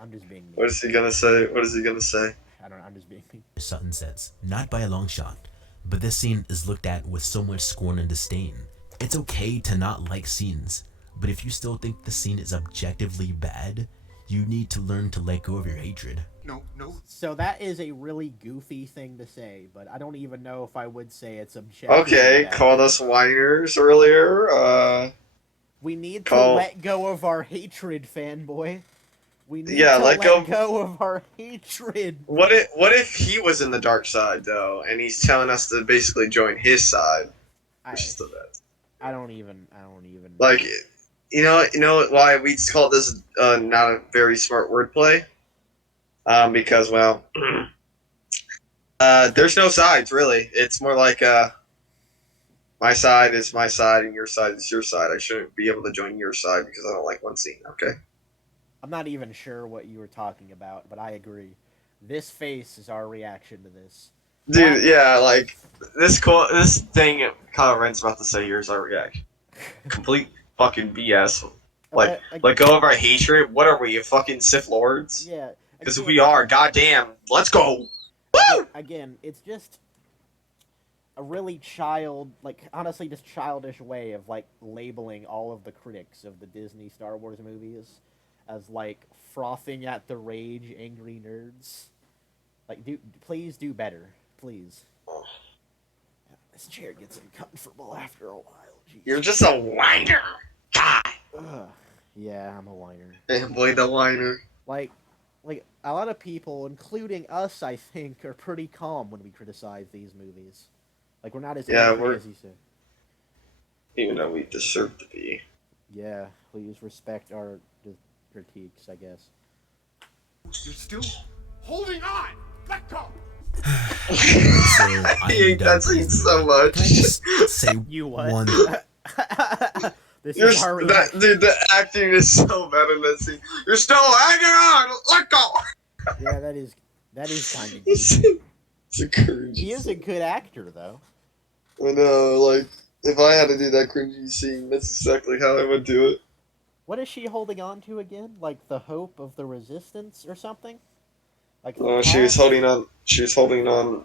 I'm just being mean. What is he gonna say? What is he gonna say? I don't know. I'm just being mean. Sunsets, not by a long shot, but this scene is looked at with so much scorn and disdain. It's okay to not like scenes, but if you still think the scene is objectively bad, you need to learn to let go of your hatred. No. So that is a really goofy thing to say, but I don't even know if I would say it's objective. Okay, called us whiners earlier. We need to let go of our hatred, fanboy. We need to let go of our hatred. What if he was in the dark side though, and he's telling us to basically join his side, which is the best. I don't even. Like, you know why we call this not a very smart wordplay? Because well, there's no sides really. It's more like my side is my side and your side is your side. I shouldn't be able to join your side because I don't like one scene. Okay. I'm not even sure what you were talking about, but I agree. This face is our reaction to this. Dude, yeah, like this thing Kylo Ren's about to say here is our reaction. Complete fucking BS. Like, let go of our hatred. What are we, fucking Sith Lords? Yeah. Because if we are, goddamn, let's go. Woo! Again, it's just a really honestly, just childish way of like labeling all of the critics of the Disney Star Wars movies as like frothing at the rage, angry nerds. Like, please do better, please. This chair gets uncomfortable after a while. Jeez. You're just a whiner, God. Yeah, I'm a whiner. Boy, the whiner. Like a lot of people, including us, I think, are pretty calm when we criticize these movies. Like, we're not as angry as you say. Even though we deserve to be. Yeah, please respect our critiques, I guess. You're still holding on. Let go. I hate that scene so much. Can I just say you what? one? This is our reaction. Dude, the acting is so bad in that scene. You're still hanging on. Let go. Yeah, that is kind of. It's a cringe. He is a good actor, though. I know, like if I had to do that cringy scene, that's exactly how I would do it. What is she holding on to again? Like the hope of the resistance or something? Like the She was past? holding on. She was holding on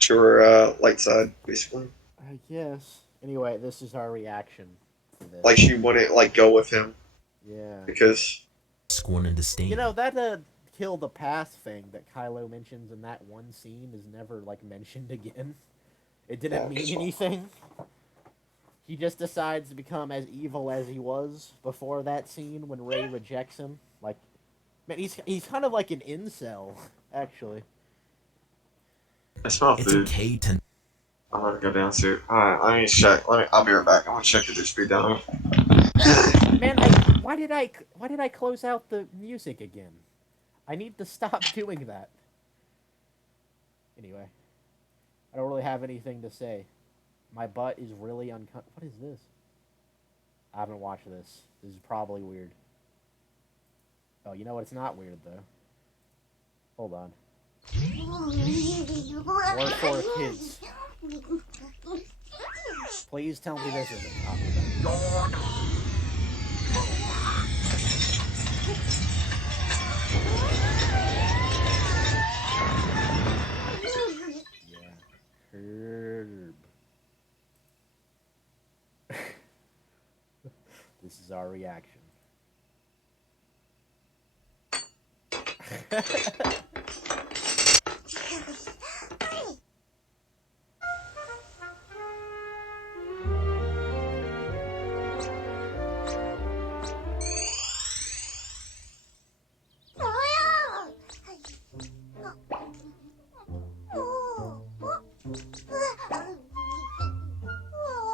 to her light side, basically. I guess. Anyway, this is our reaction to this. Like she wouldn't like go with him Yeah. because Scorn and disdain. You know, that kill the past thing that Kylo mentions in that one scene is never like mentioned again. It didn't mean anything. He just decides to become as evil as he was before that scene when Rey rejects him. Like, man, he's kind of like an incel, actually. I smell It's food. okay to. I'm gonna go downstairs. Alright, let me check. I'll be right back. I'm gonna check if there's food down Man, why did I close out the music again? I need to stop doing that. Anyway, I don't really have anything to say. My butt is really uncomfortable. What is this? I haven't watched this. This is probably weird. Oh, you know what? It's not weird, though. Hold on. War for kids. Please tell me this isn't copyright. Yeah. Herb. This is our reaction.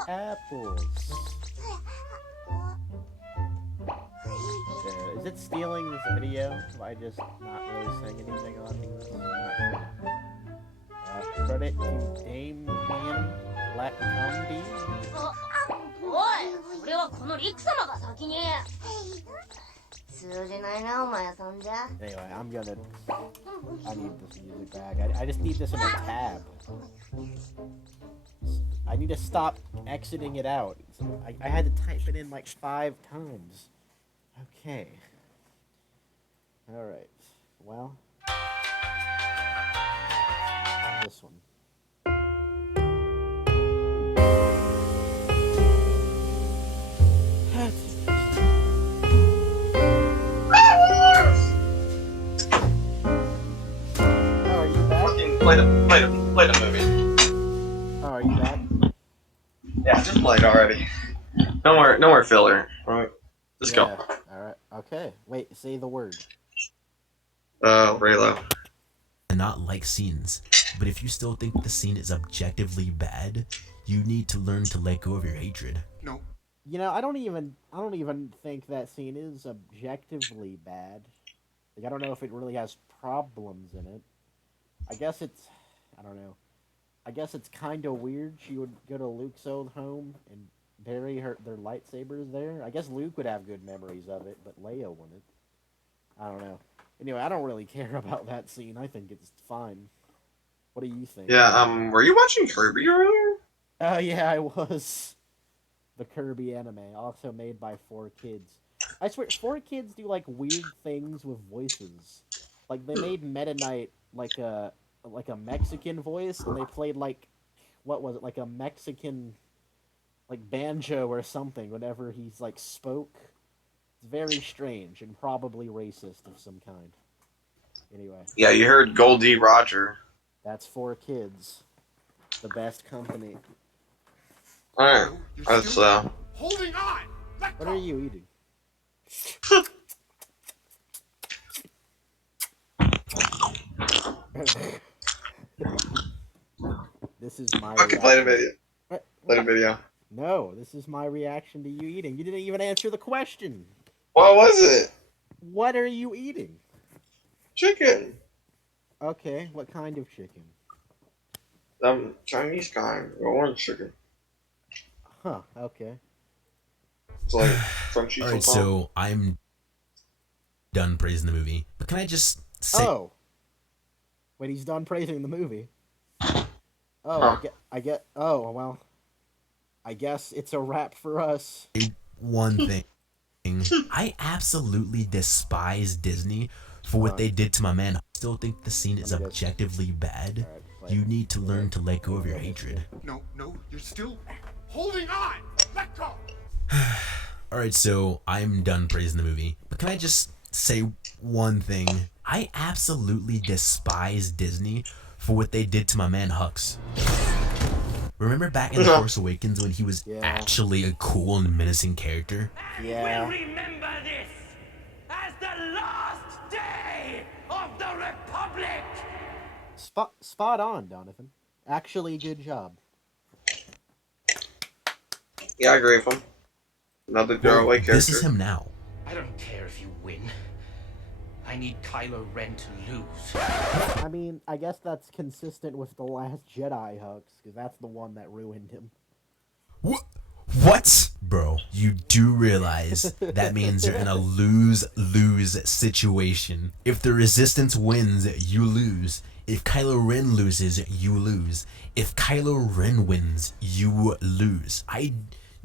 Apples. Is it stealing this video by just not really saying anything on this? I'm not sure. Credit to Dame Man Lacombe. おい、それはこのリク様が先に。通じないな、お前そんじゃ。 Anyway, I need this music back. I just need this in a tab. I need to stop exiting it out. I had to type it in like 5 times. Okay. Alright. Well. This one. Oh, are you back? Play the movie. Oh, are you back? Yeah, just played already. No more filler. Alright. Let's go. Alright. Okay. Wait, say the word. Raylo. Not like scenes, but if you still think the scene is objectively bad, you need to learn to let go of your hatred. No. You know, I don't even think that scene is objectively bad. Like, I don't know if it really has problems in it. I guess it's kind of weird. She would go to Luke's old home and bury their lightsabers there. I guess Luke would have good memories of it, but Leia wouldn't. I don't know. Anyway, I don't really care about that scene. I think it's fine. What do you think? Yeah, were you watching Kirby earlier? Oh, yeah, I was. The Kirby anime, also made by 4Kids. I swear, 4Kids do, like, weird things with voices. Like, they made Meta Knight, like a Mexican voice, and they played, like, what was it, like a Mexican, like, banjo or something whenever he's, like, spoke. It's very strange and probably racist of some kind. Anyway. Yeah, you heard Goldie Roger. That's 4Kids. The best company. Alright, that's Holding on! What are you eating? This is my Okay, play the video. What? Play the video. No, this is my reaction to you eating. You didn't even answer the question. What was it? What are you eating? Chicken. Okay, what kind of chicken? Chinese kind. Orange chicken. Huh, okay. It's like crunchy. Alright, so I'm done praising the movie. But can I just say... Oh. Wait, he's done praising the movie. Oh, Huh. Oh, well. I guess it's a wrap for us. One thing. I absolutely despise Disney for what they did to my man. I still think the scene is objectively bad. You need to learn to let go of your hatred. No, you're still holding on. Let go. Alright, so I'm done praising the movie. But can I just say one thing? I absolutely despise Disney for what they did to my man Hux. Remember back in The Force Awakens when he was actually a cool and menacing character? Yeah. Remember this as the last day of the Republic. Spot on, Donavan. Actually, good job. Yeah, I agree with him. Another Well, Darrell character. this is him now. I don't care if you win. I need Kylo Ren to lose. I mean, I guess that's consistent with The Last Jedi, Hux, because that's the one that ruined him. What? Bro, you do realize that means you're in a lose-lose situation. If the Resistance wins, you lose. If Kylo Ren loses, you lose. If Kylo Ren wins, you lose. I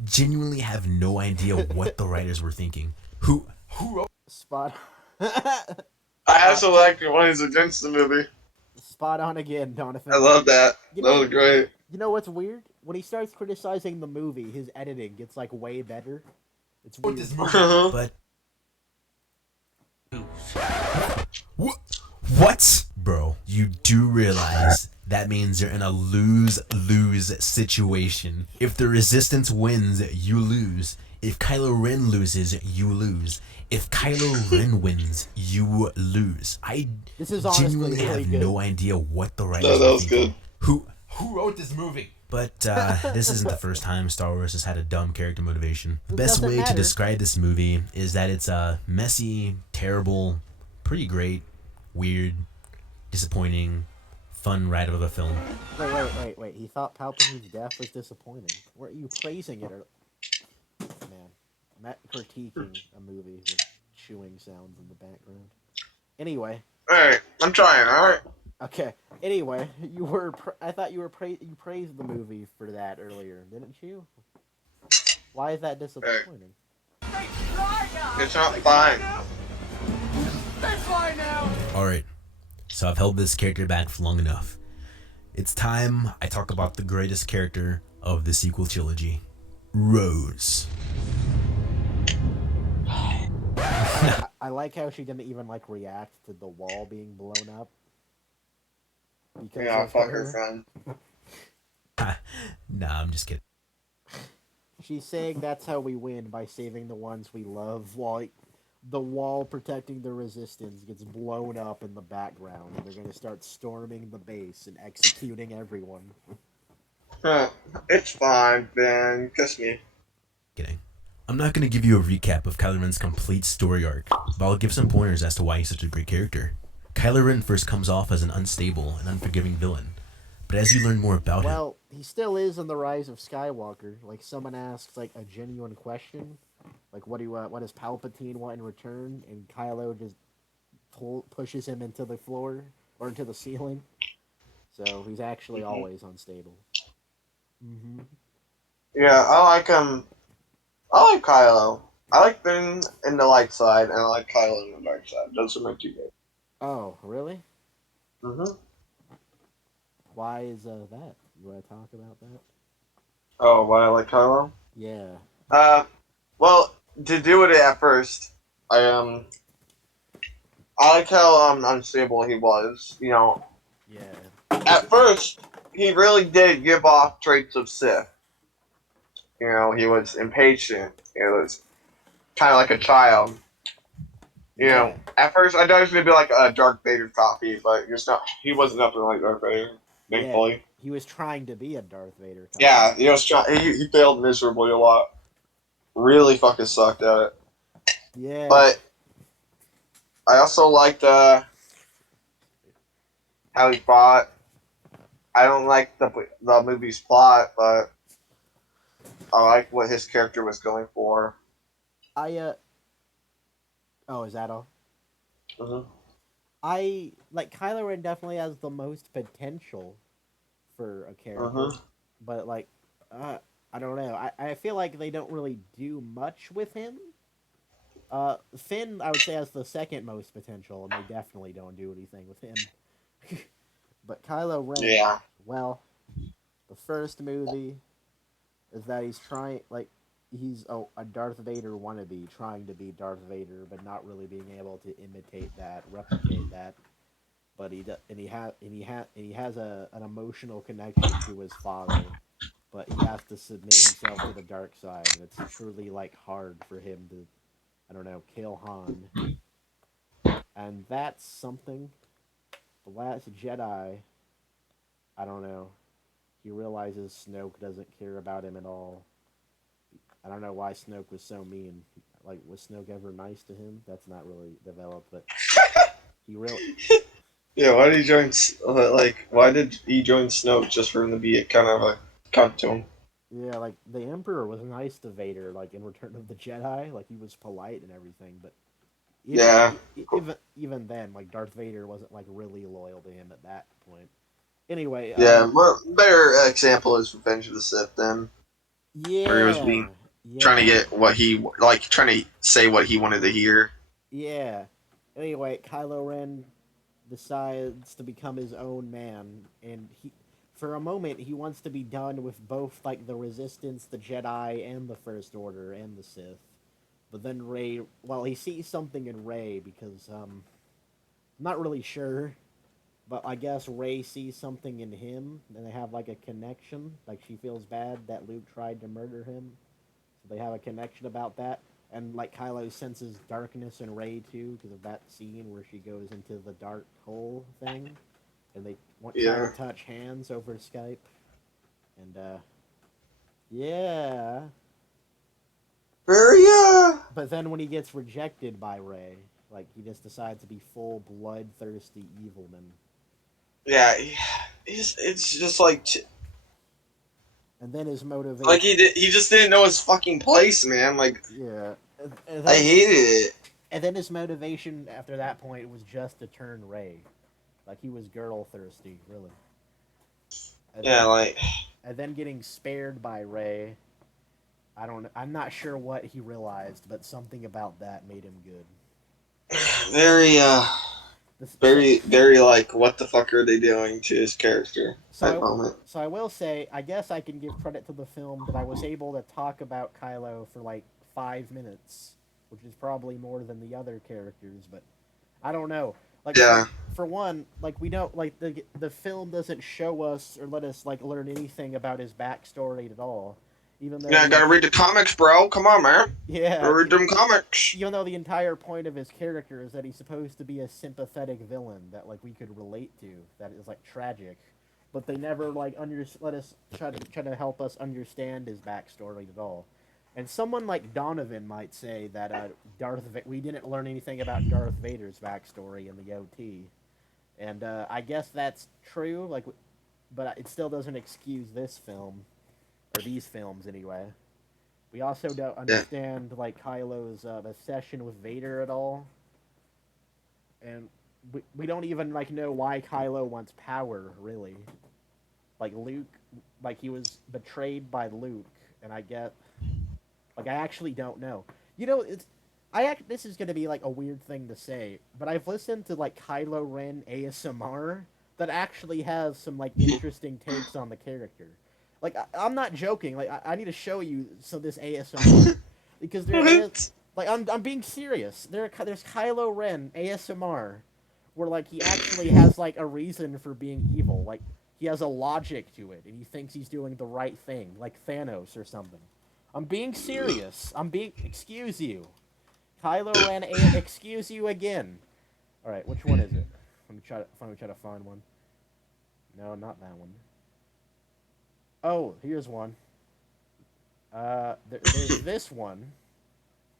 genuinely have no idea what the writers were thinking. Who wrote? Spot. I also like it when he's against the movie. Spot on again, Donavan. I love that. You That know, was great. You know what's weird? When he starts criticizing the movie, his editing gets like way better. It's weird. But what? Bro, you do realize that means you're in a lose-lose situation. If the Resistance wins, you lose. If Kylo Ren loses, you lose. If Kylo Ren wins, you lose. I This is genuinely honestly really have good. no idea what the writers No, that were was thinking. good. Who wrote this movie? But this isn't the first time Star Wars has had a dumb character motivation. The best doesn't way to matter. describe this movie is that it's messy, terrible, pretty great, weird, disappointing, fun ride of a film. Wait. He thought Palpatine's death was disappointing. Weren't you praising it? Or... Man, I'm not critiquing a movie with chewing sounds in the background. Anyway. Alright, I'm trying, alright? Okay. Anyway, you were. I thought you praised the movie for that earlier, didn't you? Why is that disappointing? It's not fine. Alright, so I've held this character back for long enough. It's time I talk about the greatest character of the sequel trilogy, Rose. I like how she didn't even like react to the wall being blown up. Because Yeah, of fuck her friend. Nah, I'm just kidding. She's saying that's how we win, by saving the ones we love, while the wall protecting the Resistance gets blown up in the background. And they're going to start storming the base and executing everyone. It's fine, Ben. Kiss me. Kidding. I'm not going to give you a recap of Kylo Ren's complete story arc, but I'll give some pointers as to why he's such a great character. Kylo Ren first comes off as an unstable and unforgiving villain, but as you learn more about him... Well, he still is in The Rise of Skywalker. Like, someone asks, like, a genuine question, like, what does Palpatine want in return? And Kylo just pushes him into the floor, or into the ceiling. So, he's actually always unstable. Mm-hmm. Yeah, I like him. I like Kylo. I like Ben in the light side, and I like Kylo in the dark side. Those are my two favorites. Oh, really? Mm-hmm. Why is that? You want to talk about that? Oh, why I like Kylo? Yeah. Well, to do with it at first, I like how unstable he was. You know, Yeah. at first he really did give off traits of Sith. You know, he was impatient. He was kind of like a child. You know, at first I thought he was gonna be like a Darth Vader copy, but it's not. He wasn't nothing like Darth Vader. Thankfully. Yeah, he was trying to be a Darth Vader copy. Yeah, he was trying. He failed miserably a lot. Really fucking sucked at it. Yeah. But I also liked how he fought. I don't like the movie's plot, but I like what his character was going for. Oh, is that all? Mm-hmm. I like Kylo Ren definitely has the most potential for a character, but like, I don't know. I feel like they don't really do much with him. Finn, I would say, has the second most potential, and they definitely don't do anything with him. But Kylo Ren, Yeah. well, the first movie is that he's trying, like, he's a Darth Vader wannabe, trying to be Darth Vader, but not really being able to imitate that, replicate that. But he has an emotional connection to his father, but he has to submit himself to the dark side, and it's truly like hard for him to, I don't know, kill Han. And that's something. The Last Jedi, I don't know. He realizes Snoke doesn't care about him at all. I don't know why Snoke was so mean. Like, was Snoke ever nice to him? That's not really developed, but he really. Yeah, why did he join? Like, why did he join Snoke just for him to be a kind of a cunt to him? Yeah, like the Emperor was nice to Vader, like in Return of the Jedi, like he was polite and everything. But Yeah. even then, like Darth Vader wasn't like really loyal to him at that point. Anyway, Yeah, well, better example is Revenge of the Sith then, where he was yeah, being trying to get what he like, trying to say what he wanted to hear. yeah. Anyway, Kylo Ren decides to become his own man, and for a moment, he wants to be done with both like the Resistance, the Jedi, and the First Order and the Sith. But then Rey, well, he sees something in Rey because I'm not really sure, but I guess Rey sees something in him, and they have like a connection. Like she feels bad that Luke tried to murder him, so they have a connection about that. And like Kylo senses darkness in Rey too because of that scene where she goes into the dark hole thing, and they try to Yeah. touch hands over Skype. And yeah. Very But then when he gets rejected by Rey, like he just decides to be full bloodthirsty evilman. Yeah, it's just like And then his motivation. like he just didn't know his fucking place, man. Like Yeah. And I then, hated it. And then his motivation after that point was just to turn Rey. Like he was girl thirsty, really. Yeah, like And then getting spared by Rey. I'm not sure what he realized, but something about that made him good. very very like what the fuck are they doing to his character at moment. So I will say, I guess I can give credit to the film that I was able to talk about Kylo for like 5 minutes, which is probably more than the other characters, but I don't know. Like Yeah. for one, like we don't like the film doesn't show us or let us like learn anything about his backstory at all. Even though Yeah, gotta read the comics, bro. Come on, man. yeah, Gotta read them comics. even though the entire point of his character is that he's supposed to be a sympathetic villain that like we could relate to, that is like tragic, but they never like let us try to help us understand his backstory at all. And someone like Donavan might say that we didn't learn anything about Darth Vader's backstory in the OT, and I guess that's true. Like, but it still doesn't excuse this film or these films anyway. We also don't understand like Kylo's obsession with Vader at all, and we don't even like know why Kylo wants power really. Like Luke, like he was betrayed by Luke, and I actually don't know. You know, this is gonna be like a weird thing to say, but I've listened to like Kylo Ren ASMR that actually has some like interesting takes on the character. Like I'm not joking. Like I need to show you this ASMR because there is like I'm being serious. There's Kylo Ren ASMR where like he actually has like a reason for being evil. Like he has a logic to it, and he thinks he's doing the right thing, like Thanos or something. I'm being serious. Excuse you. Kylo Ren, excuse you again. Alright, which one is it? Let me try to find one. No, not that one. Oh, here's one. There's this one.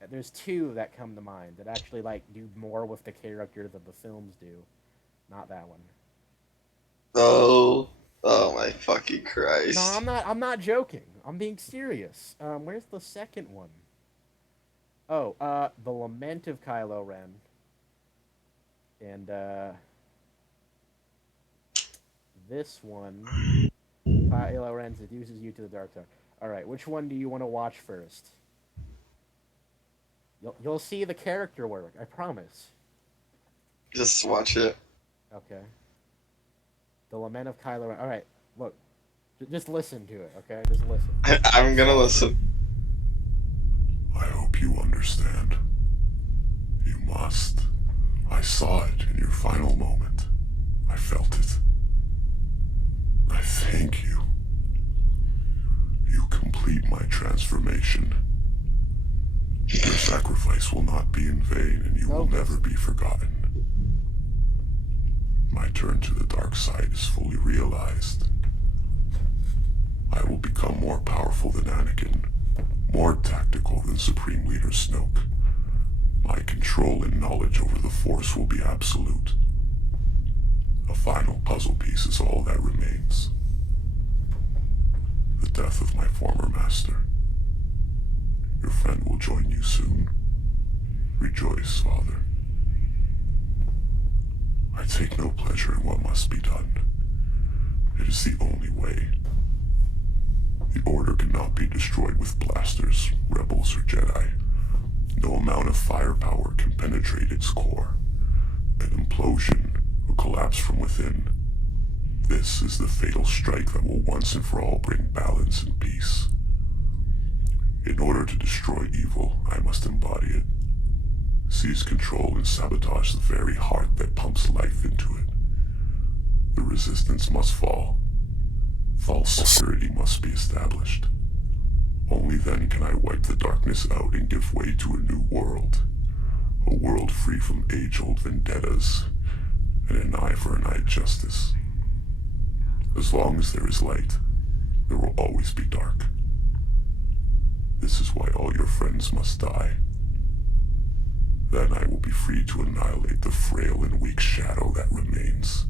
There's two that come to mind that actually, like, do more with the character than the films do. Not that one. Oh my fucking Christ. No, I'm not joking. I'm being serious. Where's the second one? Oh, The Lament of Kylo Ren. And, this one, Kylo Ren seduces you to the dark side. Alright, which one do you want to watch first? You'll see the character work. I promise. Just watch it. Okay. The Lament of Kylo Ren. All right, look, just listen to it. Okay, just listen. I'm gonna listen. I hope you understand. You must. I saw it in your final moment. I felt it. I thank you. You complete my transformation. Your sacrifice will not be in vain, and you will never be forgotten. My turn to the dark side is fully realized. I will become more powerful than Anakin, more tactical than Supreme Leader Snoke. My control and knowledge over the Force will be absolute. A final puzzle piece is all that remains. The death of my former master. Your friend will join you soon. Rejoice, Father. I take no pleasure in what must be done. It is the only way. The Order cannot be destroyed with blasters, rebels, or Jedi. No amount of firepower can penetrate its core. An implosion, a collapse from within. This is the fatal strike that will once and for all bring balance and peace. In order to destroy evil, I must embody it. Seize control and sabotage the very heart that pumps life into it. The resistance must fall. False security must be established. Only then can I wipe the darkness out and give way to a new world. A world free from age-old vendettas and an eye for an eye justice. As long as there is light, there will always be dark. This is why all your friends must die. Then I will be free to annihilate the frail and weak shadow that remains.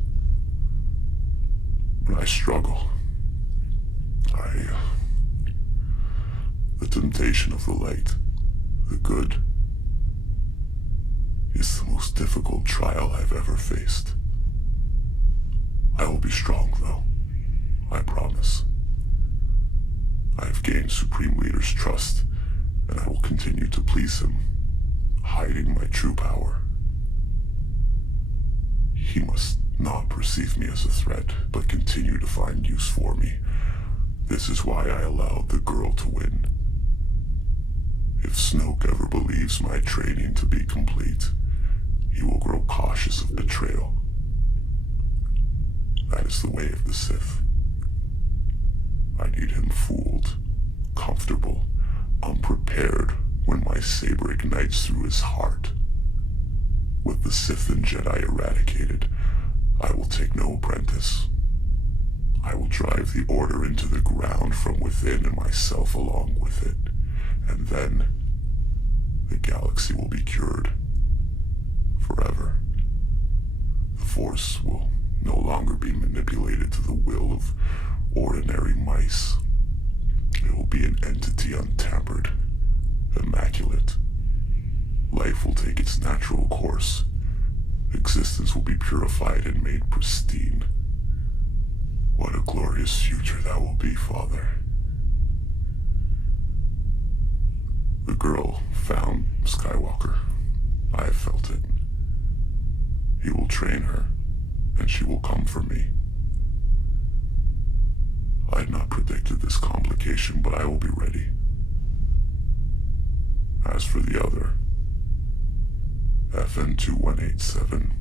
When I struggle, the temptation of the light, the good, is the most difficult trial I've ever faced. I will be strong, though. I promise. I have gained Supreme Leader's trust, and I will continue to please him, hiding my true power. He must not perceive me as a threat, but continue to find use for me. This is why I allowed the girl to win. If Snoke ever believes my training to be complete, he will grow cautious of betrayal. That is the way of the Sith. I need him fooled, comfortable, unprepared when my saber ignites through his heart. With the Sith and Jedi eradicated, I will take no apprentice. I will drive the Order into the ground from within and myself along with it. And then, the galaxy will be cured. Forever. The Force will no longer be manipulated to the will of ordinary mice. It will be an entity untampered, immaculate. Life will take its natural course. Existence will be purified and made pristine. What a glorious future that will be, Father. The girl found Skywalker. I have felt it. He will train her, and she will come for me. I had not predicted this complication, but I will be ready. As for the other, FN2187,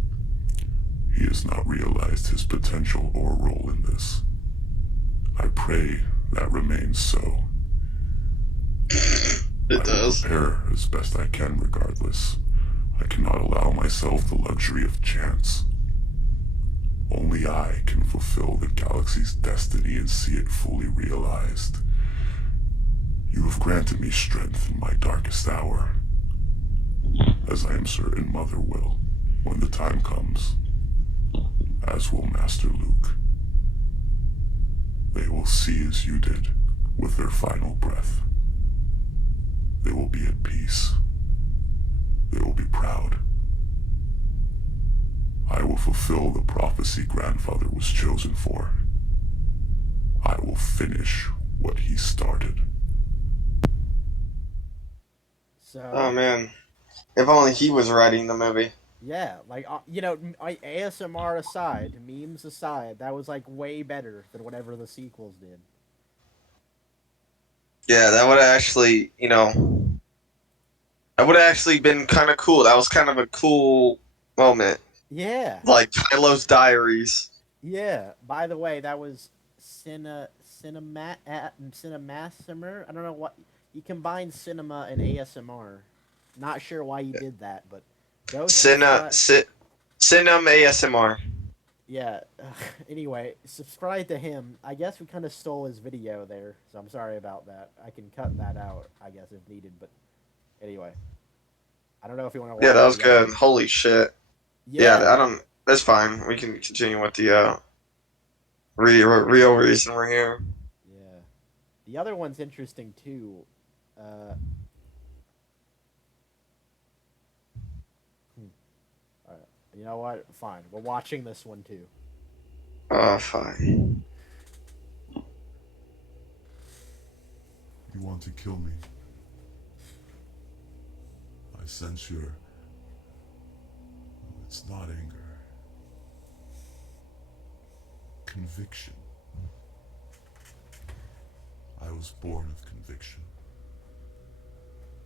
he has not realized his potential or role in this. I pray that remains so. It does. I will prepare as best I can regardless. I cannot allow myself the luxury of chance. Only I can fulfill the galaxy's destiny and see it fully realized. You have granted me strength in my darkest hour, as I am certain Mother will, when the time comes, as will Master Luke. They will see as you did, with their final breath. They will be at peace. They will be proud. I will fulfill the prophecy Grandfather was chosen for. I will finish what he started. So, oh man. If only he was writing the movie. Yeah, like ASMR aside, memes aside, that was like way better than whatever the sequels did. Yeah, that would have actually, that would have actually been kind of cool. That was kind of a cool moment, Yeah, like Kylo's diaries. yeah. By the way, that was Cinemassimer. I don't know what you combined cinema and ASMR. Not sure why you did that, but go subscribe. Cinem ASMR. Yeah. Anyway, subscribe to him. I guess we kind of stole his video there, so I'm sorry about that. I can cut that out, I guess, if needed. But anyway, I don't know if you want to Yeah, watch that was the other. good. Holy shit. Yeah, Yeah. I don't. That's fine. We can continue with the real reason we're here. Yeah. The other one's interesting too. Uh, Alright. You know what? Fine. We're watching this one too. Fine. You want to kill me? I sense your... It's not anger. Conviction. I was born of conviction.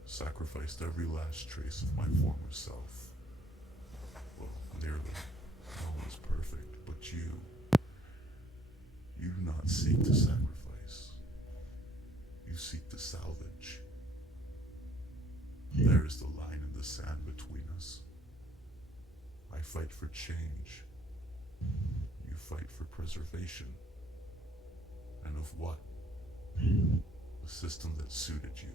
Sacrificed every last trace of my former self. Well, nearly. No one's perfect, but you do not seek to sacrifice. You seek to salvage. There is the line in the sand between us. I fight for change. You fight for preservation. And of what? The system that suited you.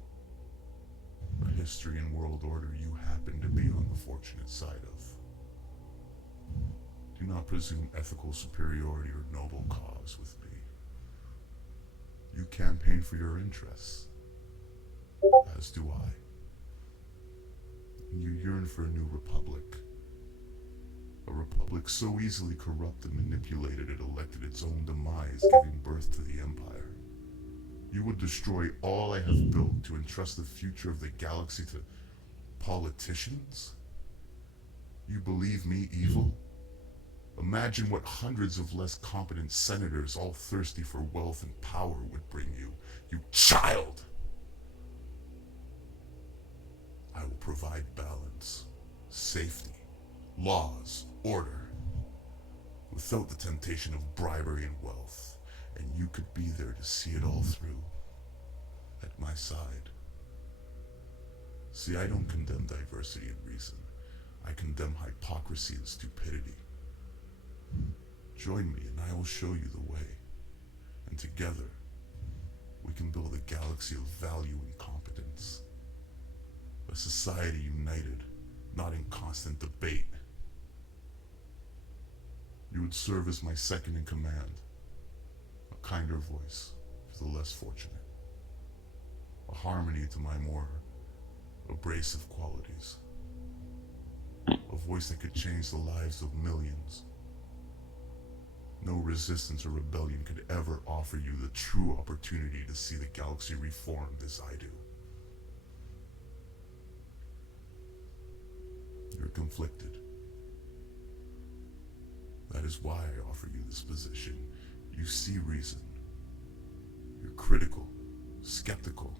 A history and world order you happen to be on the fortunate side of. Do not presume ethical superiority or noble cause with me. You campaign for your interests, as do I. You yearn for a new republic. A republic so easily corrupt and manipulated it elected its own demise, giving birth to the Empire. You would destroy all I have built to entrust the future of the galaxy to politicians? You believe me evil? Imagine what hundreds of less competent senators, all thirsty for wealth and power, would bring you. You child! I will provide balance, safety, laws, order, without the temptation of bribery and wealth, and you could be there to see it all through, at my side. See, I don't condemn diversity and reason. I condemn hypocrisy and stupidity. Join me and I will show you the way, and together we can build a galaxy of value and competence. A society united, not in constant debate. You would serve as my second in command, a kinder voice for the less fortunate, a harmony to my more abrasive qualities, a voice that could change the lives of millions. No resistance or rebellion could ever offer you the true opportunity to see the galaxy reformed as I do. You're conflicted. That is why I offer you this position. You see reason. You're critical, skeptical,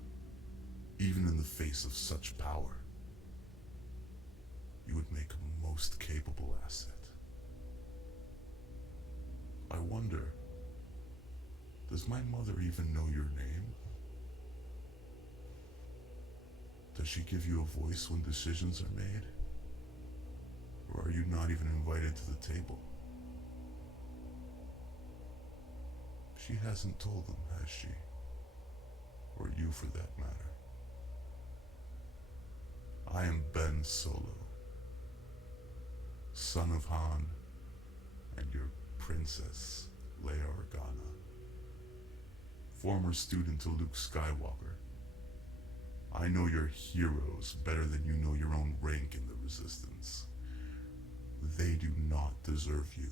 even in the face of such power. You would make a most capable asset. I wonder, does my mother even know your name? Does she give you a voice when decisions are made? Or are you not even invited to the table? She hasn't told them, has she? Or you, for that matter. I am Ben Solo, son of Han and your Princess Leia Organa, former student to Luke Skywalker. I know your heroes better than you know your own rank in the Resistance. They do not deserve you.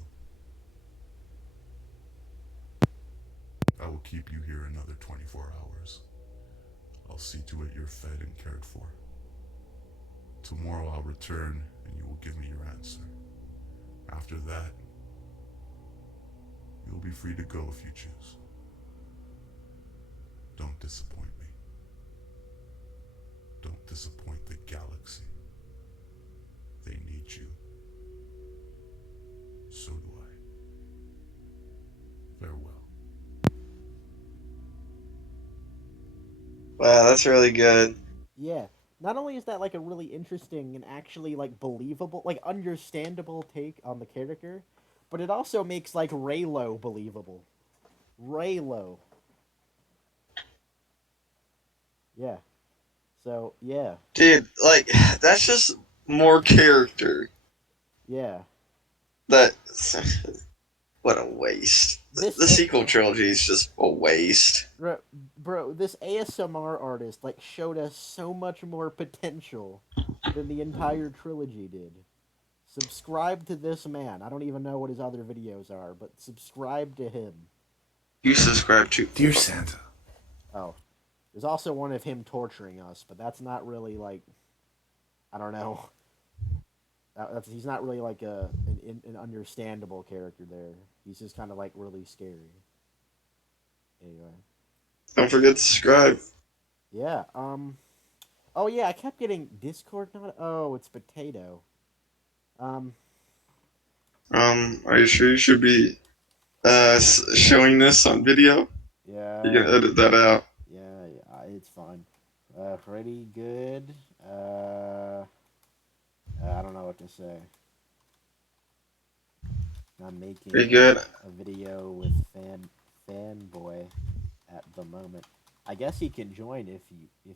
I will keep you here another 24 hours. I'll see to it you're fed and cared for. Tomorrow I'll return and you will give me your answer. After that, you'll be free to go if you choose. Don't disappoint me. Don't disappoint the galaxy. They need you. So do I. Farewell. Wow, that's really good. Yeah. Not only is that like a really interesting and actually like believable, like understandable take on the character, but it also makes like Raylo believable. Raylo. Yeah. So, yeah. Dude, like, that's just more character. Yeah. That. What a waste. The This sequel trilogy is just a waste. bro, this ASMR artist like showed us so much more potential than the entire trilogy did. Subscribe to this man. I don't even know what his other videos are, but subscribe to him. You subscribe to Dear Santa. Oh. There's also one of him torturing us, but that's not really like, I don't know. He's not really like an understandable character there. He's just kind of like really scary. Anyway. Don't forget to subscribe. Yeah. Oh yeah, I kept getting Discord not. Oh, it's Potato. Are you sure you should be showing this on video? Yeah. You can edit that out. Yeah, it's fine. Pretty good. I don't know what to say. I'm making Pretty good. a video with fanboy at the moment. I guess he can join if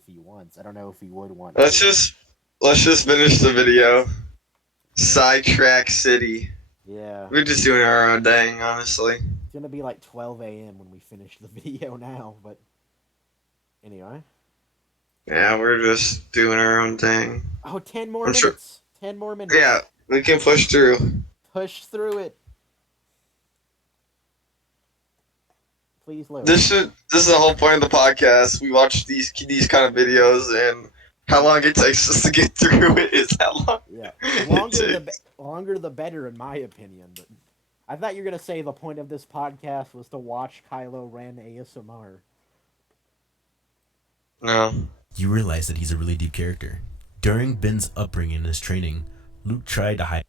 he wants. I don't know if he would want. Let's just finish the video. Sidetrack City. Yeah. We're just doing our own thing, honestly. It's gonna be like 12 a.m. when we finish the video now, but anyway. Yeah, we're just doing our own thing. Oh, 10 more minutes. 10 more minutes. Yeah, we can push through. Push through it. Please load. This is the whole point of the podcast. We watch these kind of videos, and how long it takes us to get through it is how long. Yeah, longer the better, in my opinion. But I thought you were gonna say the point of this podcast was to watch Kylo Ren ASMR. No. You realize that he's a really deep character. During Ben's upbringing and his training, Luke tried to hide.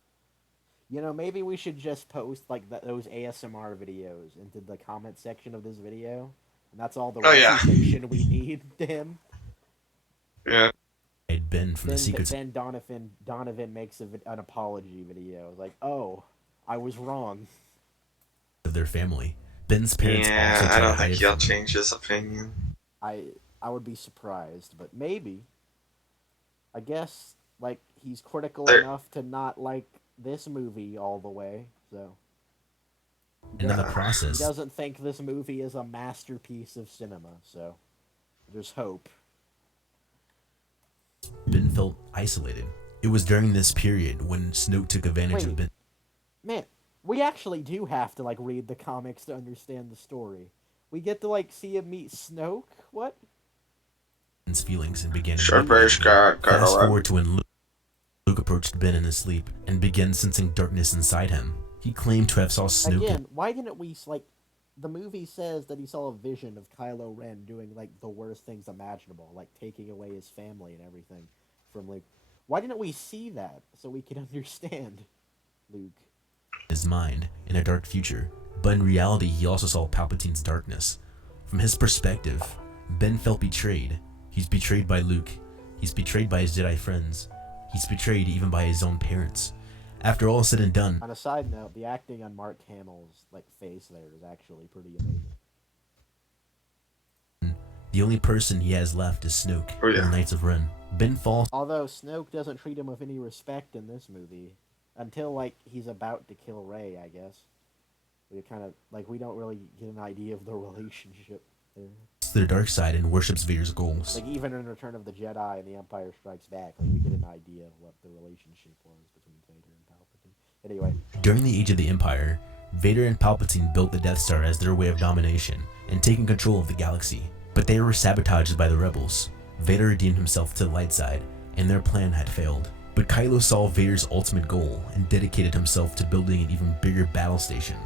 You know, maybe we should just post like those ASMR videos into the comment section of this video, and that's all the reputation we need to him. Yeah. Ben from the secrets. Then Donavan makes an apology video, like, "Oh, I was wrong." Of their family, Ben's parents. Yeah, also I don't to hide think it he'll from him. change his opinion. I would be surprised, but maybe. I guess like he's critical enough to not like this movie all the way, so. And in the process, he doesn't think this movie is a masterpiece of cinema, so there's hope. Ben felt isolated. It was during this period when Snoke took advantage of Ben. Man, we actually do have to like read the comics to understand the story. We get to like see him meet Snoke. What? Ben's feelings and began. Fast forward to when Luke approached Ben in his sleep and began sensing darkness inside him. He claimed to have saw Snoke. Again, why didn't we like? The movie says that he saw a vision of Kylo Ren doing like the worst things imaginable, like taking away his family and everything from Luke. Why didn't we see that so we could understand Luke? His mind in a dark future, but in reality he also saw Palpatine's darkness. From his perspective, Ben felt betrayed. He's betrayed by Luke. He's betrayed by his Jedi friends. He's betrayed even by his own parents. After all is said and done. On a side note, the acting on Mark Hamill's like face there is actually pretty amazing. The only person he has left is Snoke in the Knights of Ren. Ben falls. Although Snoke doesn't treat him with any respect in this movie, until like he's about to kill Rey, I guess. We kind of like we don't really get an idea of the relationship there. To the dark side and worships Vader's goals. Like even in Return of the Jedi and The Empire Strikes Back, like we get an idea of what the relationship was between Vader and Palpatine. Anyway. During the Age of the Empire, Vader and Palpatine built the Death Star as their way of domination and taking control of the galaxy. But they were sabotaged by the rebels. Vader redeemed himself to the light side, and their plan had failed. But Kylo saw Vader's ultimate goal and dedicated himself to building an even bigger battle station.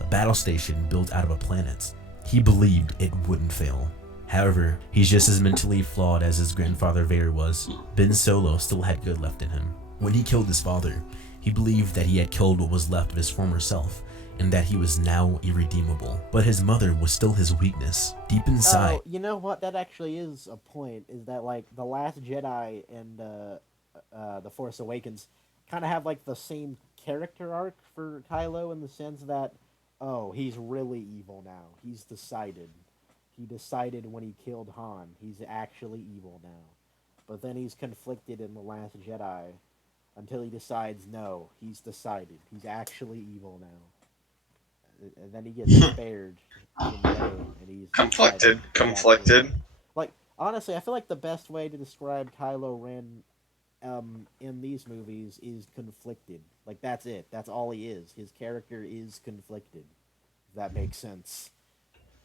A battle station built out of a planet. He believed it wouldn't fail. However, he's just as mentally flawed as his grandfather Vader was. Ben Solo still had good left in him. When he killed his father, he believed that he had killed what was left of his former self, and that he was now irredeemable. But his mother was still his weakness. Deep inside... Oh, you know what? That actually is a point, is that, like, The Last Jedi and The Force Awakens kind of have, like, the same character arc for Kylo, in the sense that, oh, he's really evil now. He's decided. He decided when he killed Han. He's actually evil now. But then he's conflicted in The Last Jedi until he decides, no, he's decided. He's actually evil now. And then he gets spared in Rey, and he's conflicted. Like, honestly, I feel like the best way to describe Kylo Ren in these movies is conflicted. Like, that's it. That's all he is. His character is conflicted. If that makes sense.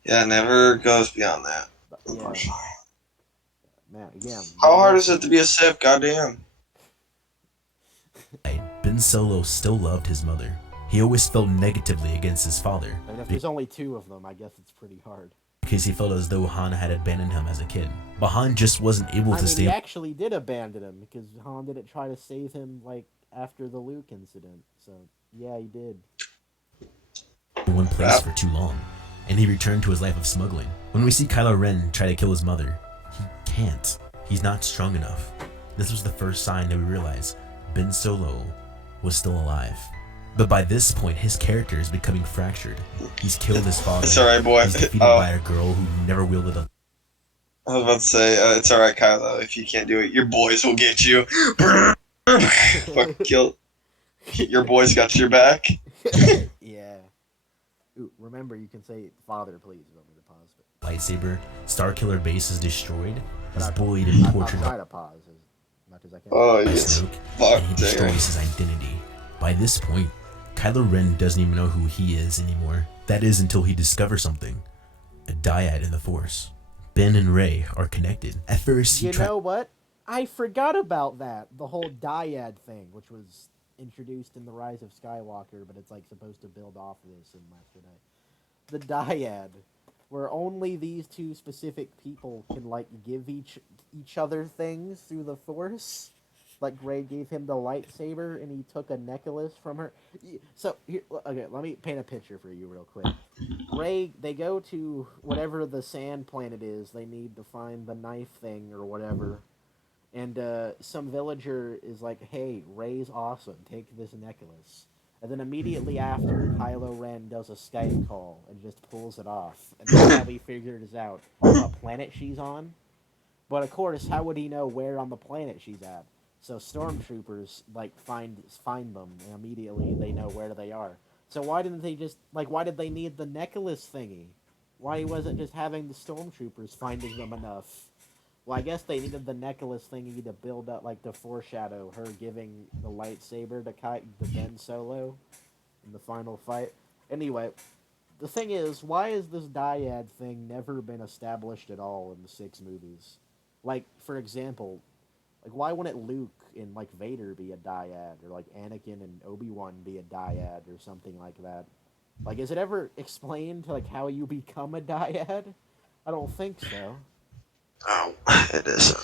Yeah, never goes beyond that. Yeah. Man, again. How hard is it to be a Sith? Goddamn. Ben Solo still loved his mother. He always felt negatively against his father. And if there's only two of them, I guess it's pretty hard. Because he felt as though Han had abandoned him as a kid. But Han just wasn't able to stay... he actually did abandon him, because Han didn't try to save him, like, after the Luke incident. So, yeah, he did. ...in one place for too long, and he returned to his life of smuggling. When we see Kylo Ren try to kill his mother, he can't. He's not strong enough. This was the first sign that we realized Ben Solo was still alive. But by this point, his character is becoming fractured. He's killed his father. It's alright, boy. He's defeated by a girl who never wielded a... I was about to say, it's alright, Kylo. If you can't do it, your boys will get you. Fucking kill. Your boys got your back. Yeah. Ooh, remember, you can say father, please. You want me to pause? Lightsaber, Starkiller base is destroyed. He's bullied and tortured. I'll try to pause as much as I can. Oh, yes. Snoke, and he destroys his identity. By this point, Kylo Ren doesn't even know who he is anymore. That is until he discovers something. A dyad in the Force. Ben and Rey are connected. At first, You know what? I forgot about that. The whole dyad thing, which was introduced in The Rise of Skywalker, but it's like supposed to build off of this in Last Jedi. The dyad, where only these two specific people can, like, give each other things through the Force. Like, Rey gave him the lightsaber, and he took a necklace from her. So, here, okay, let me paint a picture for you real quick. Rey, they go to whatever the sand planet is. They need to find the knife thing or whatever. And some villager is like, hey, Rey's awesome. Take this necklace. And then immediately after, Kylo Ren does a Skype call and just pulls it off. And that's how he figures out what planet she's on. But of course, how would he know where on the planet she's at? So stormtroopers, like, find them, and immediately they know where they are. So why didn't they just, like, why did they need the necklace thingy? Why wasn't just having the stormtroopers finding them enough? Well, I guess they needed the necklace thingy to build up, like, to foreshadow her giving the lightsaber to Ben Solo in the final fight. Anyway, the thing is, why has this dyad thing never been established at all in the 6 movies? Like, for example, like, why wouldn't Luke and, like, Vader be a dyad? Or, like, Anakin and Obi-Wan be a dyad or something like that? Like, is it ever explained, like, how you become a dyad? I don't think so. Oh, it is.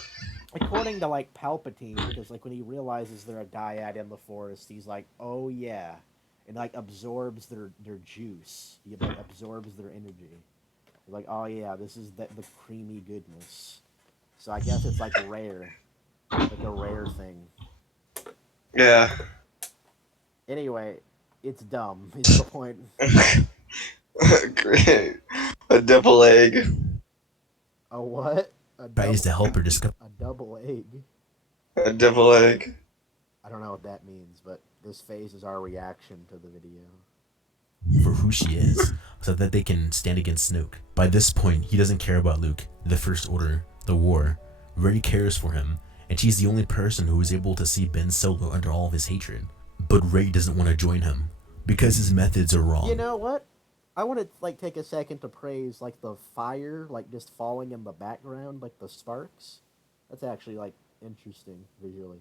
According to, like, Palpatine, because, like, when he realizes they're a dyad in the Force, he's like, oh, yeah. And, like, absorbs their juice. He, like, absorbs their energy. He's like, oh, yeah, this is the creamy goodness. So I guess it's, like, rare. Like a rare thing. Yeah. Anyway, it's dumb. Is the point. Great. A double egg. A what? Tries to help her discover a double egg. A double egg. I don't know what that means, but this phase is our reaction to the video. For who she is, so that they can stand against Snoke. By this point, he doesn't care about Luke, the First Order, the war. Rey cares for him, and she's the only person who is able to see Ben Solo under all of his hatred. But Rey doesn't want to join him, because his methods are wrong. You know what? I want to, like, take a second to praise, like, the fire, like, just falling in the background, like, the sparks. That's actually, like, interesting visually.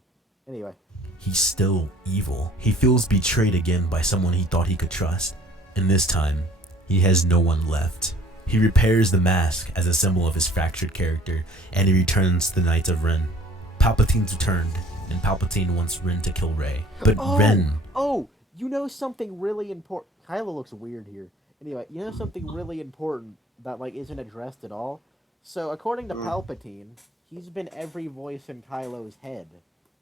Anyway. He's still evil. He feels betrayed again by someone he thought he could trust. And this time, he has no one left. He repairs the mask as a symbol of his fractured character, and he returns to the Knights of Ren. Palpatine's returned, and Palpatine wants Ren to kill Rey. But Ren... Oh, you know something really important. Kylo looks weird here. Anyway, you know something really important that, like, isn't addressed at all? So, according to Palpatine, he's been every voice in Kylo's head.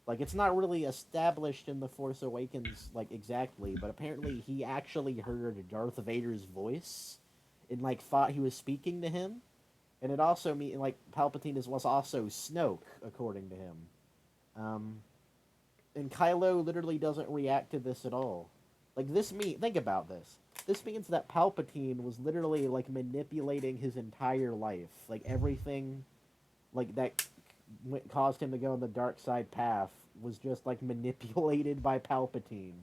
Like, it's not really established in The Force Awakens, like, exactly, but apparently he actually heard Darth Vader's voice and, like, thought he was speaking to him. And it also means, like, Palpatine was also Snoke, according to him. And Kylo literally doesn't react to this at all. Like, think about this. This means that Palpatine was literally, like, manipulating his entire life. Like, everything, like, that caused him to go on the dark side path was just, like, manipulated by Palpatine.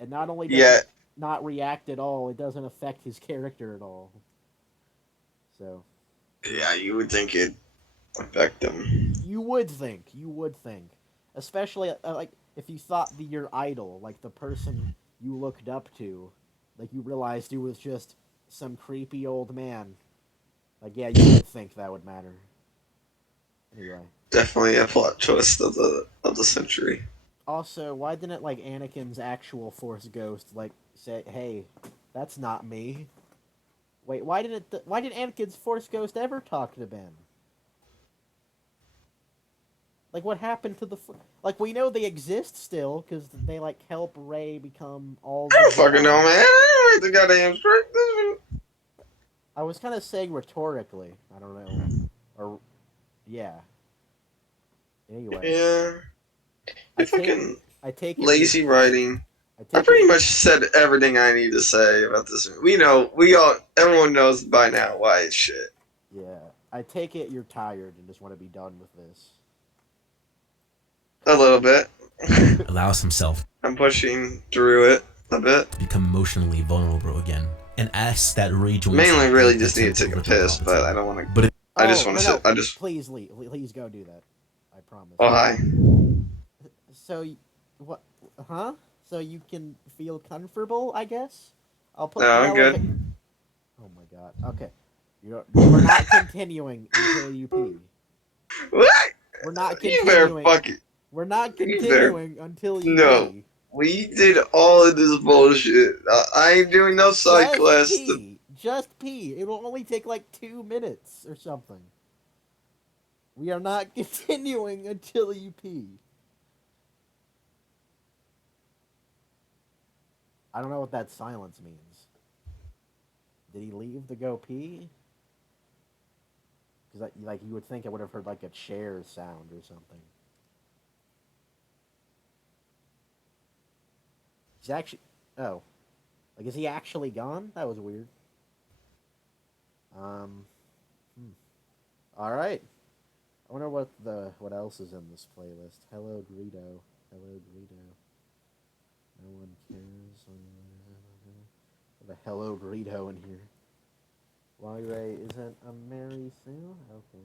And not only does it not react at all, it doesn't affect his character at all. So. Yeah, you would think it'd affect him. You would think. Especially, like, if you thought your idol, like, the person you looked up to, like, you realized he was just some creepy old man. Like, yeah, you would think that would matter. Anyway. Definitely a plot twist of the century. Also, why didn't, like, Anakin's actual Force ghost, like, say, hey, that's not me? Wait, why did Anakin's Force ghost ever talk to Ben? Like, what happened to the... Like, we know they exist still, because they, like, help Rey become all... I don't fucking know, man. I don't read the goddamn script. I was kind of saying rhetorically. I don't know. Or... Yeah. Anyway. Yeah. I take lazy it, writing. I pretty much said everything I need to say about this. Everyone knows by now why it's shit. Yeah. I take it you're tired and just want to be done with this. A little bit. Allows himself. I'm pushing through it a bit. To become emotionally vulnerable again, and asks that Rey joins. Mainly, really just need to take a piss, but I don't want to. But I just want to sit. I just. Please leave. Please go do that. I promise. Oh hi. So, what? Huh? So you can feel comfortable, I guess. I'll put. No, I'm good. Oh my god. Okay. We're not continuing until you pee. What? We're not continuing. You better fuck it. We're not continuing until you No. pee. We did all of this bullshit. I ain't doing no side quests. Just pee. It'll only take like 2 minutes or something. We are not continuing until you pee. I don't know what that silence means. Did he leave to go pee? Because like you would think I would have heard like a chair sound or something. He's actually... Oh. Like, is he actually gone? That was weird. Alright. I wonder what else is in this playlist. Hello, Greedo. Hello, Greedo. No one cares. What a Hello, Greedo in here. Why Rey isn't a Mary Sue? Okay.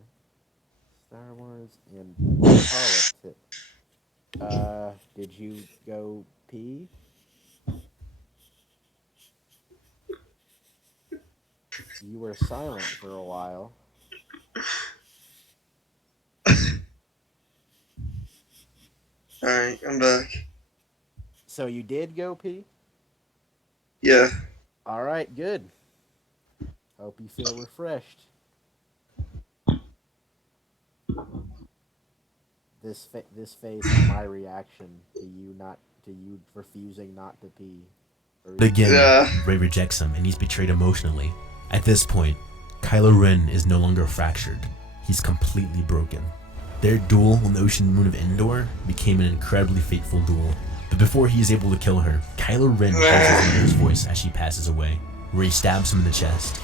Star Wars and politics. Did you go pee? You were silent for a while. Alright, I'm back. So you did go pee? Yeah. Alright, good. Hope you feel refreshed. This phase is my reaction to you refusing not to pee. Again, Rey rejects him and he's betrayed emotionally. At this point, Kylo Ren is no longer fractured. He's completely broken. Their duel on the ocean moon of Endor became an incredibly fateful duel. But before he is able to kill her, Kylo Ren hears his mother's voice as she passes away. Rey stabs him in the chest.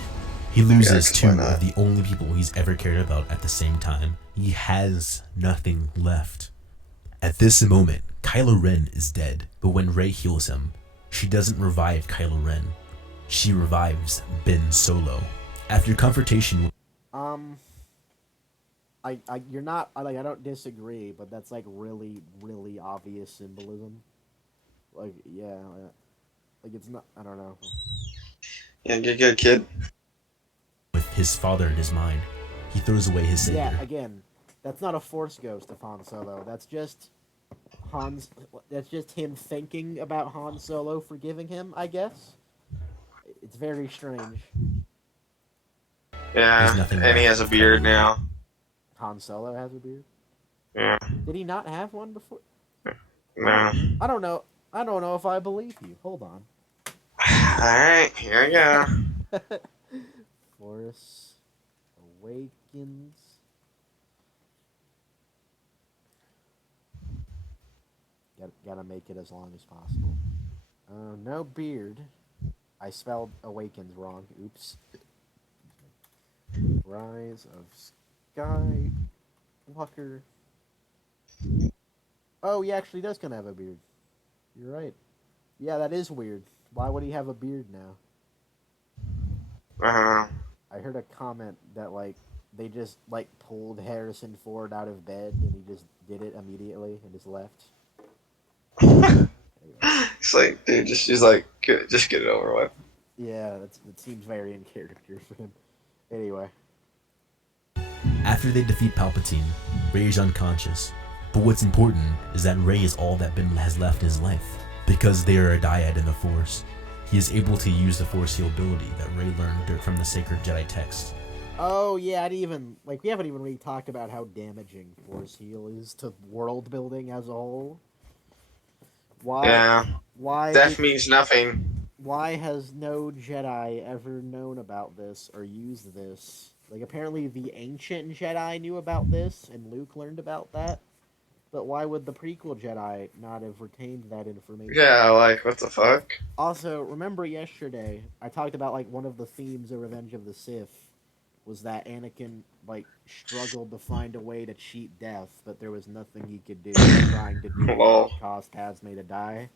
He loses two of the only people he's ever cared about at the same time. He has nothing left. At this moment, Kylo Ren is dead, but when Rey heals him, she doesn't revive Kylo Ren. She revives Ben Solo. After confrontation... you're not like I don't disagree, but that's like really really obvious symbolism. Like yeah, like it's not. I don't know. Yeah, good kid. With his father in his mind, he throws away his savior. Yeah, again, that's not a Force ghost of Han Solo. That's just Han's. That's just him thinking about Han Solo forgiving him. I guess it's very strange. Yeah, and he has a beard now. Han Solo has a beard. Yeah. Did he not have one before? No. I don't know. I don't know if I believe you. Hold on. Alright, here we go. Force Awakens. Gotta make it as long as possible. No beard. I spelled Awakens wrong. Oops. Rise of Skywalker. Oh, he actually does kind of have a beard. You're right. Yeah, that is weird. Why would he have a beard now? I heard a comment that, like, they just, like, pulled Harrison Ford out of bed and he just did it immediately and just left. It's like, dude, just like, just get it over with. Yeah, that seems very in character for him. Anyway. After they defeat Palpatine, Rey is unconscious. But what's important is that Rey is all that Ben has left in his life. Because they are a dyad in the Force, he is able to use the Force heal ability that Rey learned from the sacred Jedi text. Oh, yeah, we haven't even really talked about how damaging Force heal is to world building as a whole. Why Death means nothing. Why has no Jedi ever known about this or used this? Like, apparently the ancient Jedi knew about this, and Luke learned about that. But why would the prequel Jedi not have retained that information? Yeah, like, what the fuck? Also, remember yesterday, I talked about, like, one of the themes of Revenge of the Sith was that Anakin, like, struggled to find a way to cheat death, but there was nothing he could do trying to do what caused Padme to die.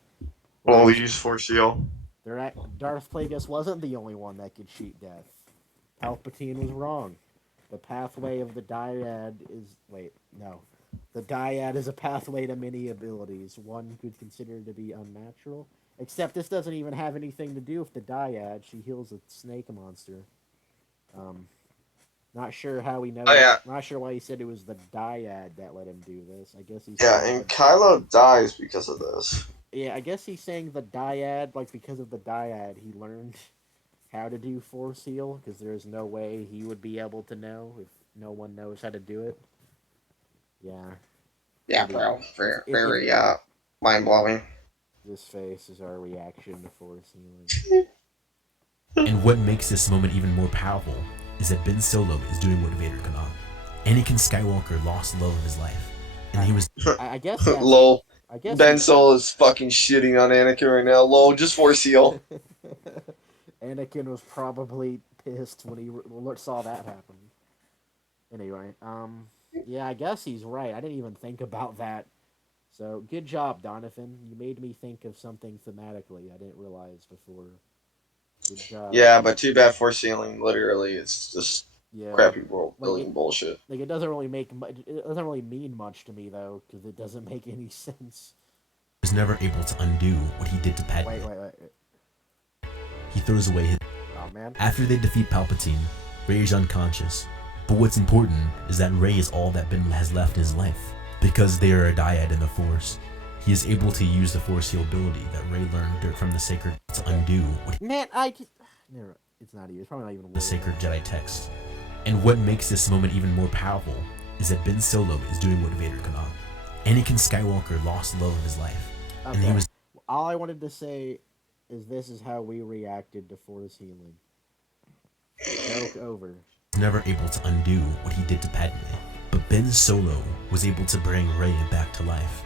Well, we use Force heal. Darth Plagueis wasn't the only one that could cheat death. Palpatine was wrong. The pathway of the dyad is... Wait, no. The dyad is a pathway to many abilities. One could consider to be unnatural. Except this doesn't even have anything to do with the dyad. She heals a snake monster. Not sure how he knows. Oh, yeah. Not sure why he said it was the dyad that let him do this. I guess he's... Yeah, and Kylo dies because of this. Yeah, I guess he's saying the dyad, like, because of the dyad, he learned how to do Force heal, because there's no way he would be able to know if no one knows how to do it. Yeah. Yeah, bro. Very mind-blowing. This face is our reaction to Force healing. And what makes this moment even more powerful is that Ben Solo is doing what Vader could not. Anakin Skywalker lost love of his life, and he was... I guess lol. Ben Solo is fucking shitting on Anakin right now. Lol, just Force heal. Anakin was probably pissed when he saw that happen. Anyway, yeah, I guess he's right. I didn't even think about that. So, good job, Donavan. You made me think of something thematically I didn't realize before. Good job. Yeah, but too bad Force healing. Literally, it's just crappy world building bullshit. Like, it doesn't really it doesn't really mean much to me though, because it doesn't make any sense. He was never able to undo what he did to Padme. Wait. He throws away his... Oh, man. After they defeat Palpatine, Rey is unconscious. But what's important is that Rey is all that Ben has left in his life. Because they are a dyad in the Force, he is able to use the Force heal ability that Rey learned from the sacred to undo what he... Man, it's not even. It's probably not even the sacred Jedi text. And what makes this moment even more powerful is that Ben Solo is doing what Vader could not. Anakin Skywalker lost love of his life, and he was... All I wanted to say is this is how we reacted to Force healing. Joke over. Never able to undo what he did to Padme, but Ben Solo was able to bring Rey back to life.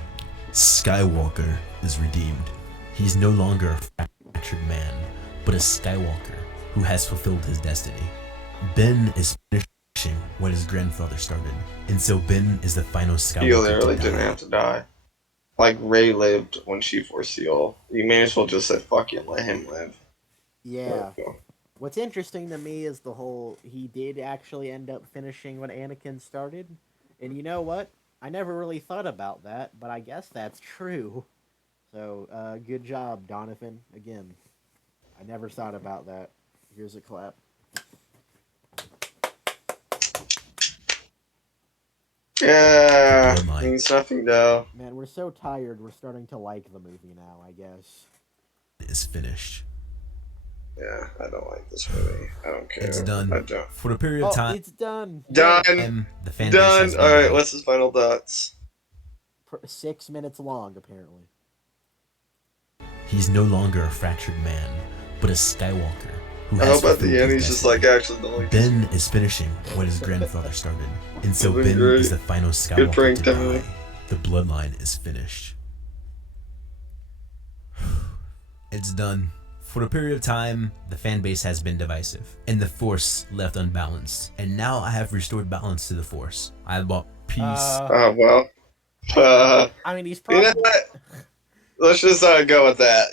Skywalker is redeemed. He's no longer a fractured man, but a Skywalker who has fulfilled his destiny. Ben is finishing what his grandfather started, and so Ben is the final Skywalker. He literally didn't have to die. Like, Rey lived when she Force heal. You may as well just say, fuck it, let him live. Yeah. What's interesting to me is he did actually end up finishing what Anakin started, And you know what? I never really thought about that, but I guess that's true. So, good job, Donavan. Again, I never thought about that. Here's a clap. Yeah, means nothing though. Man, we're so tired, we're starting to like the movie now, I guess. Is finished. Yeah, I don't like this movie. I don't care. It's done. I don't. For a period of time. It's done. Done. The fan base Done. has been Alright, what's his final thoughts? 6 minutes long, apparently. He's no longer a fractured man, but a Skywalker who I has hope at the fulfilled end his he's just destiny. like, actually don't like Ben is finishing what his grandfather started, and so Good Ben great. is the final Good Skywalker prank, to Donavan. die. The bloodline is finished. It's done. For a period of time, the fan base has been divisive, and the Force left unbalanced. And now I have restored balance to the Force. I have brought peace. Oh, well. I mean, he's You probably... know what? Let's just go with that.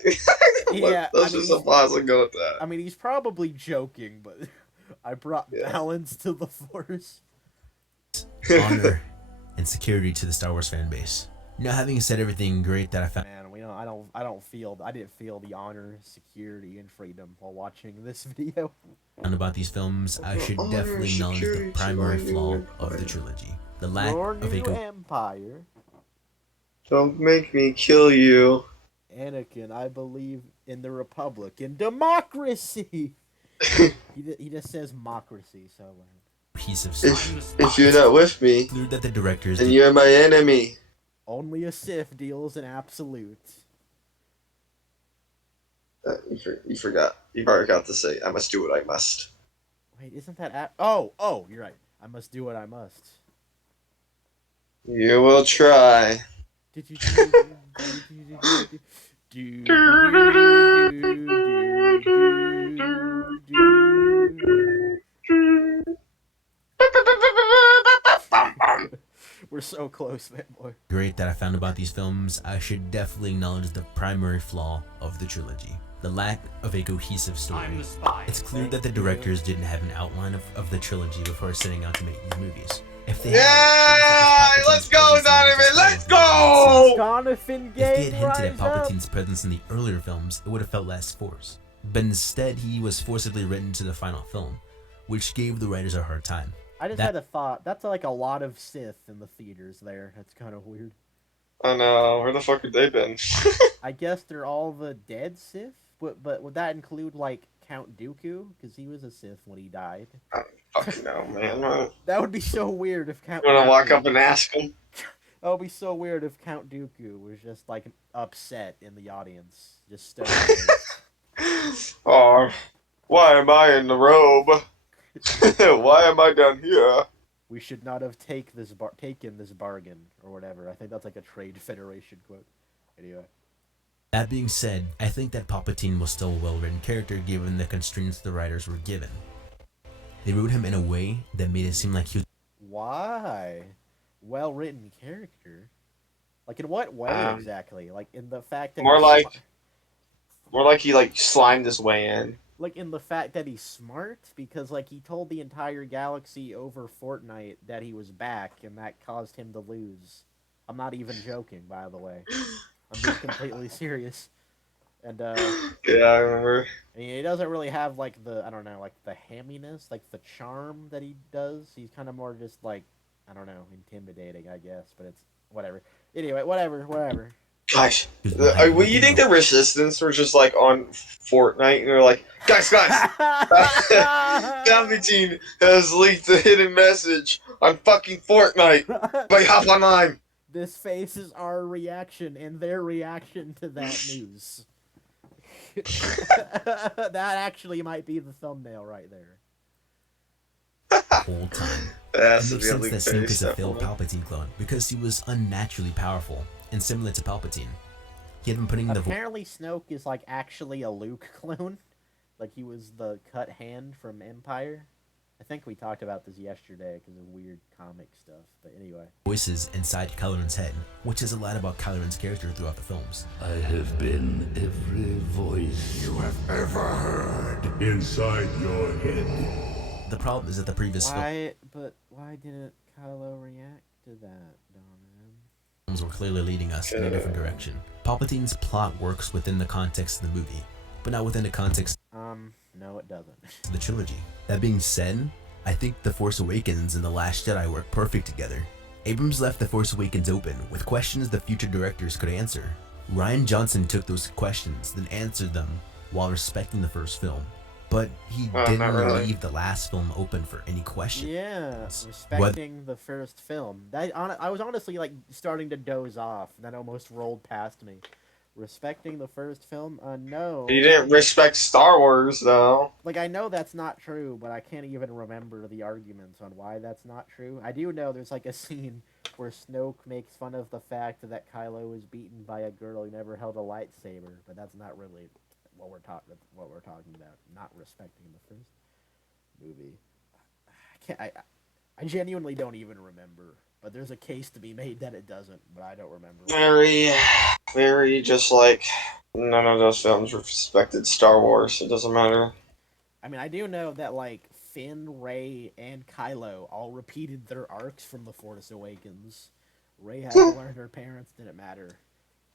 Yeah, Let's just pause and go with that. I mean, he's probably joking, but I brought balance to the Force. Honor and security to the Star Wars fan base. Now, having said everything great that I found, Man, I didn't feel the honor, security, and freedom while watching this video. about these films, I should definitely acknowledge the primary flaw of the trilogy: the lack Your of new a empire. Don't make me kill you. Anakin, I believe in the Republic and democracy. he just says democracy so loud. piece of If you're not with me, clear that the directors then you're my enemy. Only a Sith deals in absolutes. You forgot. You forgot to say, I must do what I must. Wait, isn't that... Oh, you're right. I must do what I must. You will try. Did you We're so close, man, boy. great that I found about these films, I should definitely acknowledge the primary flaw of the trilogy: the lack of a cohesive story. It's clear that the directors didn't have an outline of the trilogy before setting out to make these movies. If they let's go, Donovan! Let's go! Donovan If they had Gate, hinted at rise up! Palpatine's presence in the earlier films, it would have felt less forced. But instead, he was forcibly written to the final film, which gave the writers a hard time. I just had a thought. That's like a lot of Sith in the theaters there. That's kind of weird. I know. Where the fuck have they been? I guess they're all the dead Sith? But would that include, like, Count Dooku? Because he was a Sith when he died. I don't fucking know, man. That would be so weird if Count... You wanna walk up and ask him? That would be so weird if Count Dooku was just, like, upset in the audience. Just stoned. Oh, why am I in the robe? Why am I down here? We should not have taken this bargain, or whatever. I think that's like a Trade Federation quote. Anyway. That being said, I think that Palpatine was still a well-written character given the constraints the writers were given. They wrote him in a way that made it seem like he was... Why? Well-written character? Like, in what way exactly? Like, in the fact that... More like he, like, slimed his way in. Like, in the fact that he's smart? Because, like, he told the entire galaxy over Fortnite that he was back, and that caused him to lose. I'm not even joking, by the way. I'm being completely serious. And, yeah, I remember. I mean, he doesn't really have, like, the, I don't know, like, the hamminess, like, the charm that he does. He's kind of more just, like, I don't know, intimidating, I guess, but it's, whatever. Anyway, whatever. Gosh, you think the Resistance were just, like, on Fortnite, and they're like, guys, Palpatine has leaked the hidden message on fucking Fortnite, but hop online. This faces our reaction and their reaction to that news. That actually might be the thumbnail right there. whole time. That's it makes sense that Snoke is a failed Palpatine clone because he was unnaturally powerful and similar to Palpatine. He had been putting the apparently Snoke is like actually a Luke clone, like he was the cut hand from Empire. I think we talked about this yesterday because of weird comic stuff, but anyway. Voices inside Kylo Ren's head, which says a lot about Kylo Ren's character throughout the films. I have been every voice you have ever heard inside your head. The problem is that the previous Why didn't Kylo react? were clearly leading us in a different direction. Palpatine's plot works within the context of the movie, but not within the context no it doesn't. of the trilogy. That being said, I think The Force Awakens and The Last Jedi work perfect together. Abrams left The Force Awakens open with questions the future directors could answer. Rian Johnson took those questions, then answered them while respecting the first film. But he didn't leave the last film open for any questions. Yeah, respecting the first film. I was honestly like starting to doze off, and that almost rolled past me. Respecting the first film? No. You didn't respect Star Wars, though. Like, I know that's not true, but I can't even remember the arguments on why that's not true. I do know there's like a scene where Snoke makes fun of the fact that Kylo was beaten by a girl who never held a lightsaber, but that's not really what we're talking about. Not respecting the first movie. I genuinely don't even remember. But there's a case to be made that it doesn't, but I don't remember. Very just like none of those films respected Star Wars. It doesn't matter. I mean, I do know that like Finn, Rey, and Kylo all repeated their arcs from The Force Awakens. Rey had to learn her parents didn't matter.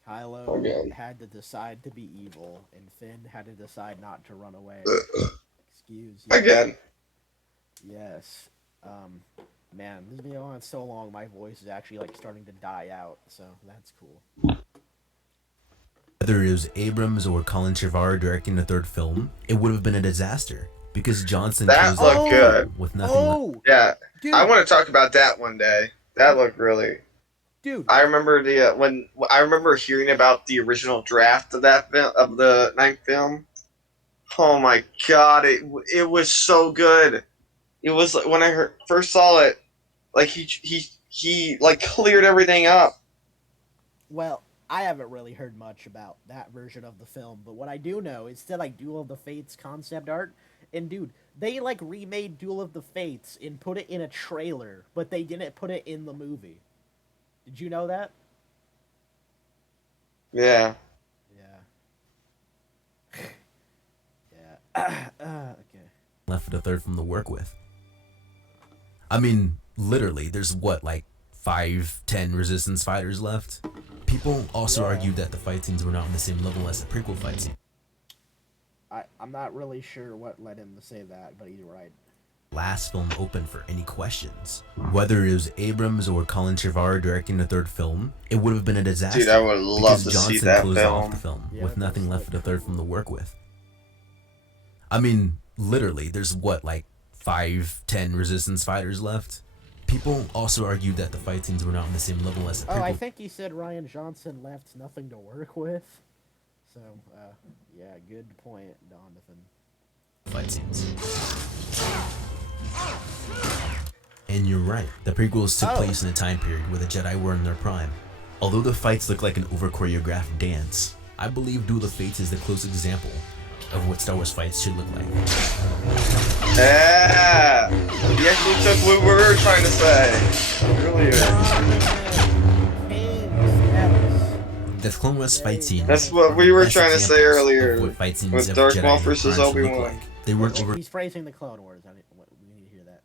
Kylo had to decide to be evil, and Finn had to decide not to run away. Excuse you. Again. Yes. Man, this has been going on so long, my voice is actually like starting to die out, so that's cool. Whether it was Abrams or Colin Trevorrow directing the third film, it would have been a disaster because Johnson that looked good with nothing. Yeah, dude. I want to talk about that one day. That looked really. Dude, I remember I remember hearing about the original draft of that of the ninth film. Oh my god, it was so good. It was like when I first saw it, like he like cleared everything up. Well, I haven't really heard much about that version of the film, but what I do know is that like Duel of the Fates concept art, and dude, they like remade Duel of the Fates and put it in a trailer, but they didn't put it in the movie. Did you know that? Yeah. Yeah. Okay. Left for the third film to work with. I mean, literally, there's what, like 5-10 Resistance fighters left? People also argued that the fight scenes were not on the same level as the prequel fight scene. I'm not really sure what led him to say that, but he's right. Last film open for any questions. Whether it was Abrams or Colin Trevorrow directing the third film, it would have been a disaster. Dude, I would love to see that closed film. off the film with nothing left for the third film to work with. I mean, literally, there's what, like 5-10 Resistance fighters left? People also argued that the fight scenes were not on the same level as the prequel. I think he said Rian Johnson left nothing to work with. So, yeah, good point, Donavan. Fight scenes. And you're right, the prequels took place in a time period where the Jedi were in their prime. Although the fights look like an over-choreographed dance, I believe Duel of Fates is the closest example of what Star Wars fights should look like. Yeah! He actually took what we were trying to say earlier. The Clone Wars fight scenes. That's what we were trying to say earlier. What fight scenes with of Darth Jedi Maul in versus Prime should look Obi-Wan. like. They weren't over. He's praising the Clone Wars. We need to hear that.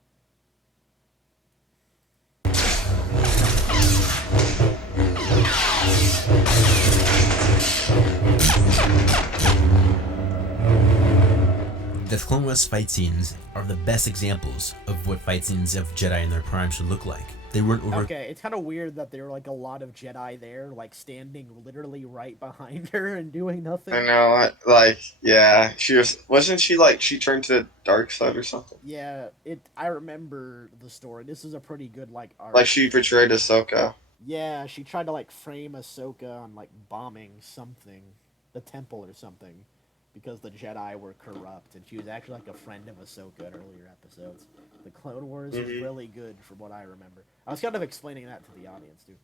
The Clone Wars fight scenes are the best examples of what fight scenes of Jedi in their prime should look like. They weren't over. Okay, it's kind of weird that there were like a lot of Jedi there, like standing literally right behind her and doing nothing. I know, yeah, wasn't she like, she turned to the dark side or something? Yeah, I remember the story. This is a pretty good, like, arc. Like, she portrayed Ahsoka. Yeah, she tried to, like, frame Ahsoka on, like, bombing something, the temple or something, because the Jedi were corrupt, and she was actually, like, a friend of Ahsoka in earlier episodes. The Clone Wars is really good from what I remember. I was kind of explaining that to the audience, too.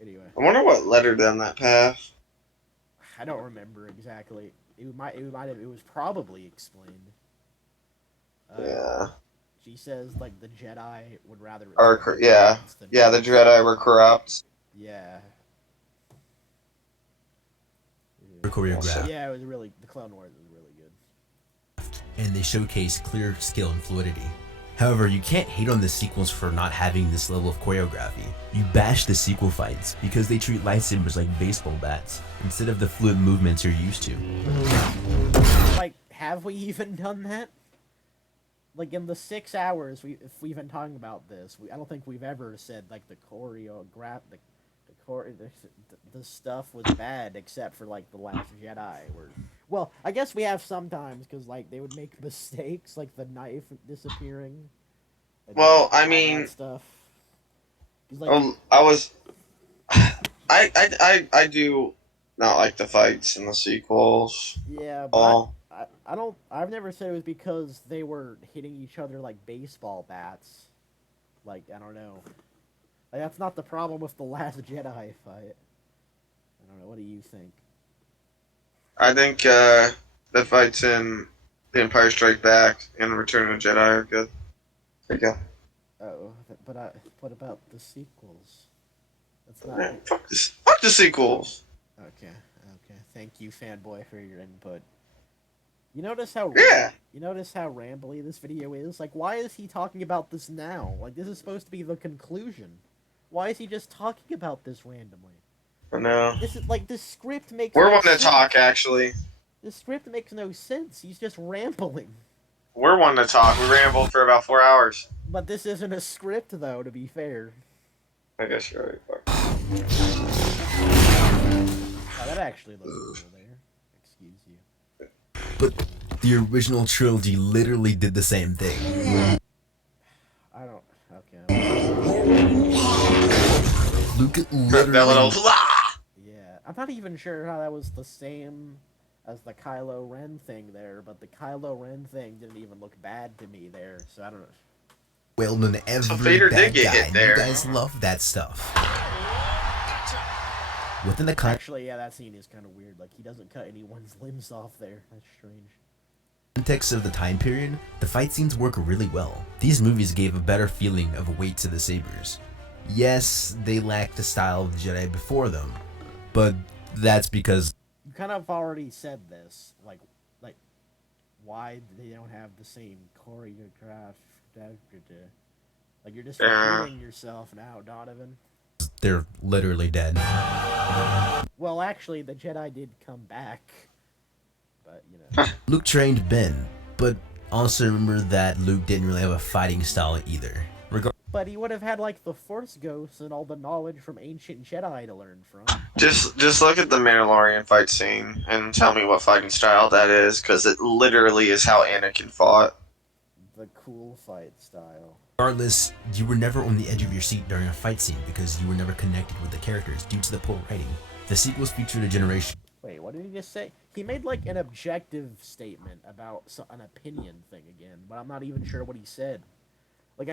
Anyway. I wonder what led her down that path. I don't remember exactly. It was probably explained. Yeah. She says, like, the Jedi would rather... Yeah, the Jedi were corrupt. Yeah. Choreographed. Yeah, it was really... The Clone Wars was really good. And they showcase clear skill and fluidity. However, you can't hate on the sequels for not having this level of choreography. You bash the sequel fights because they treat lightsabers like baseball bats instead of the fluid movements you're used to. Like, have we even done that? Like, in the 6 hours if we've been talking about this, I don't think we've ever said, like, the the stuff was bad except for, like, The Last Jedi. Well, I guess we have sometimes, because, like, they would make mistakes, like the knife disappearing. Well, I all mean, that stuff. Like, I do not like the fights in the sequels. yeah, but I've never said it was because they were hitting each other like baseball bats. Like, I don't know. Like, that's not the problem with The Last Jedi fight. I don't know. What do you think? I think the fights in The Empire Strikes Back and Return of the Jedi are good. Okay. Oh, but what about the sequels? That's not. Man, fuck the sequels. Okay. Thank you, fanboy, for your input. You notice how rambly this video is? Like, why is he talking about this now? Like, this is supposed to be the conclusion. Why is he just talking about this randomly? I know. This is like, this script makes. We're no wanting to sense. talk, actually. This script makes no sense. He's just rambling. We're wanting to talk. We rambled for about 4 hours. But this isn't a script, though. To be fair. I guess you're right. Oh, that actually looks cool there. Excuse you. But the original trilogy literally did the same thing. I don't. Okay. Luke literally. Yeah, I'm not even sure how that was the same as the Kylo Ren thing there, but the Kylo Ren thing didn't even look bad to me there, so I don't know. Wailed on every So Vader bad did get guy. hit there. You guys love that stuff. Within the Actually, yeah, that scene is kind of weird. Like, he doesn't cut anyone's limbs off there. That's strange. context of the time period, the fight scenes work really well. These movies gave a better feeling of weight to the sabers. Yes, they lacked the style of the Jedi before them, but that's because You kind of already said this, like why they don't have the same choreographed. Like, you're just repeating yourself now, Donavan. they're literally dead. Well, actually, the Jedi did come back, but you know. Luke trained Ben, but also remember that Luke didn't really have a fighting style either. But he would have had, like, the Force Ghosts and all the knowledge from ancient Jedi to learn from. Just look at the Mandalorian fight scene and tell me what fighting style that is, because it literally is how Anakin fought. The cool fight style. Regardless, you were never on the edge of your seat during a fight scene because you were never connected with the characters due to the poor writing. The sequels featured a generation. Wait, what did he just say? He made, like, an objective statement about an opinion thing again, but I'm not even sure what he said. Like,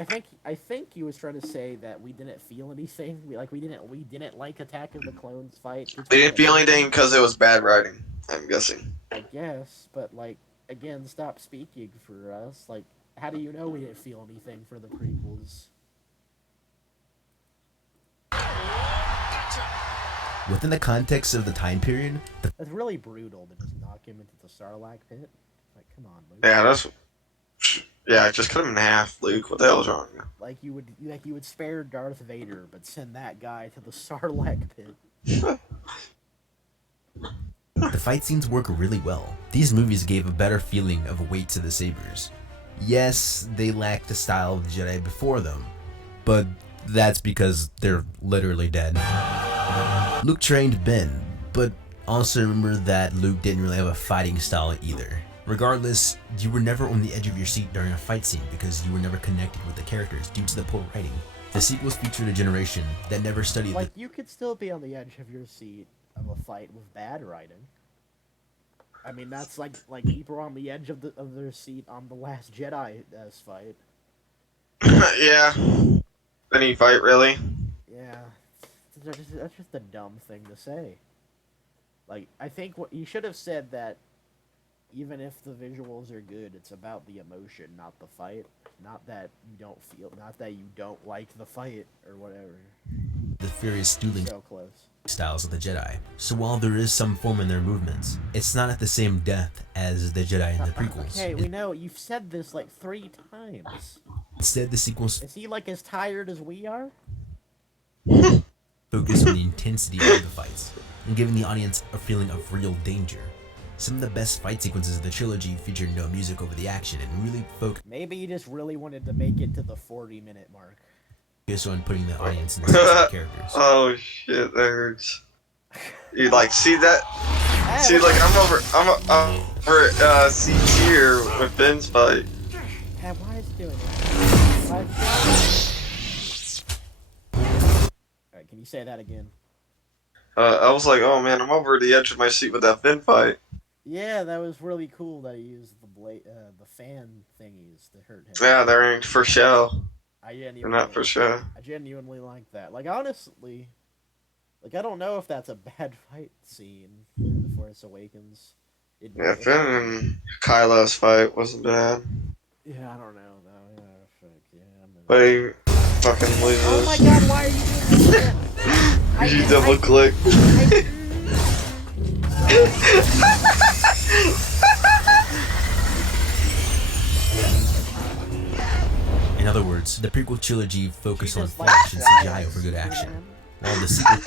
I think he was trying to say that we didn't feel anything. We didn't like Attack of the Clones fight. They didn't feel anything because it was bad writing, I'm guessing. I guess, but, like, again, stop speaking for us. Like, how do you know we didn't feel anything for the prequels? Within the context of the time period, That's really brutal to just knock him into the Sarlacc pit. Like, come on, Luke. Yeah, just cut him in half, Luke. What the hell is wrong with you? Like you would spare Darth Vader, but send that guy to the Sarlacc pit. the fight scenes work really well. These movies gave a better feeling of weight to the sabers. Yes, they lacked the style of the Jedi before them, but that's because they're literally dead. Luke trained Ben, but also remember that Luke didn't really have a fighting style either. Regardless, you were never on the edge of your seat during a fight scene because you were never connected with the characters due to the poor writing. The sequels featured a generation that never studied Like, you could still be on the edge of your seat of a fight with bad writing. I mean, that's like people are on the edge of their seat on the Last Jedi fight. Yeah. Any fight, really? Yeah, that's just a dumb thing to say. Like, I think what you should have said that even if the visuals are good, it's about the emotion, not the fight. Not that you don't like the fight or whatever. the furious dueling So close. styles of the Jedi. So while there is some form in their movements, it's not at the same depth as the Jedi in the prequels. Okay, we know. You've said this like 3 times. Instead, the sequels Is he like as tired as we are? focus on the intensity of the fights and giving the audience a feeling of real danger. Some of the best fight sequences of the trilogy feature no music over the action and really focus Maybe he just really wanted to make it to the 40-minute mark. on putting the audience in the seats of the characters. Oh shit, that hurts. You like see that? See, like I'm over seats here with Ben's fight. Hey, why is he doing that? Alright, can you say that again? I was like, oh man, I'm over the edge of my seat with that Finn fight. Yeah, that was really cool that he used the fan thingies to hurt him. Yeah, they're aimed for show. They're not for show. I genuinely like that. Like, honestly, like, I don't know if that's a bad fight scene in The Force Awakens. Yeah, Finn and Kylo's fight wasn't bad. Yeah, I don't know, though. Yeah, fuck, yeah, but he fucking loses. Oh my god, why are you doing this? You double click. In other words, the prequel trilogy focused on flash and CGI over good action, while the sequel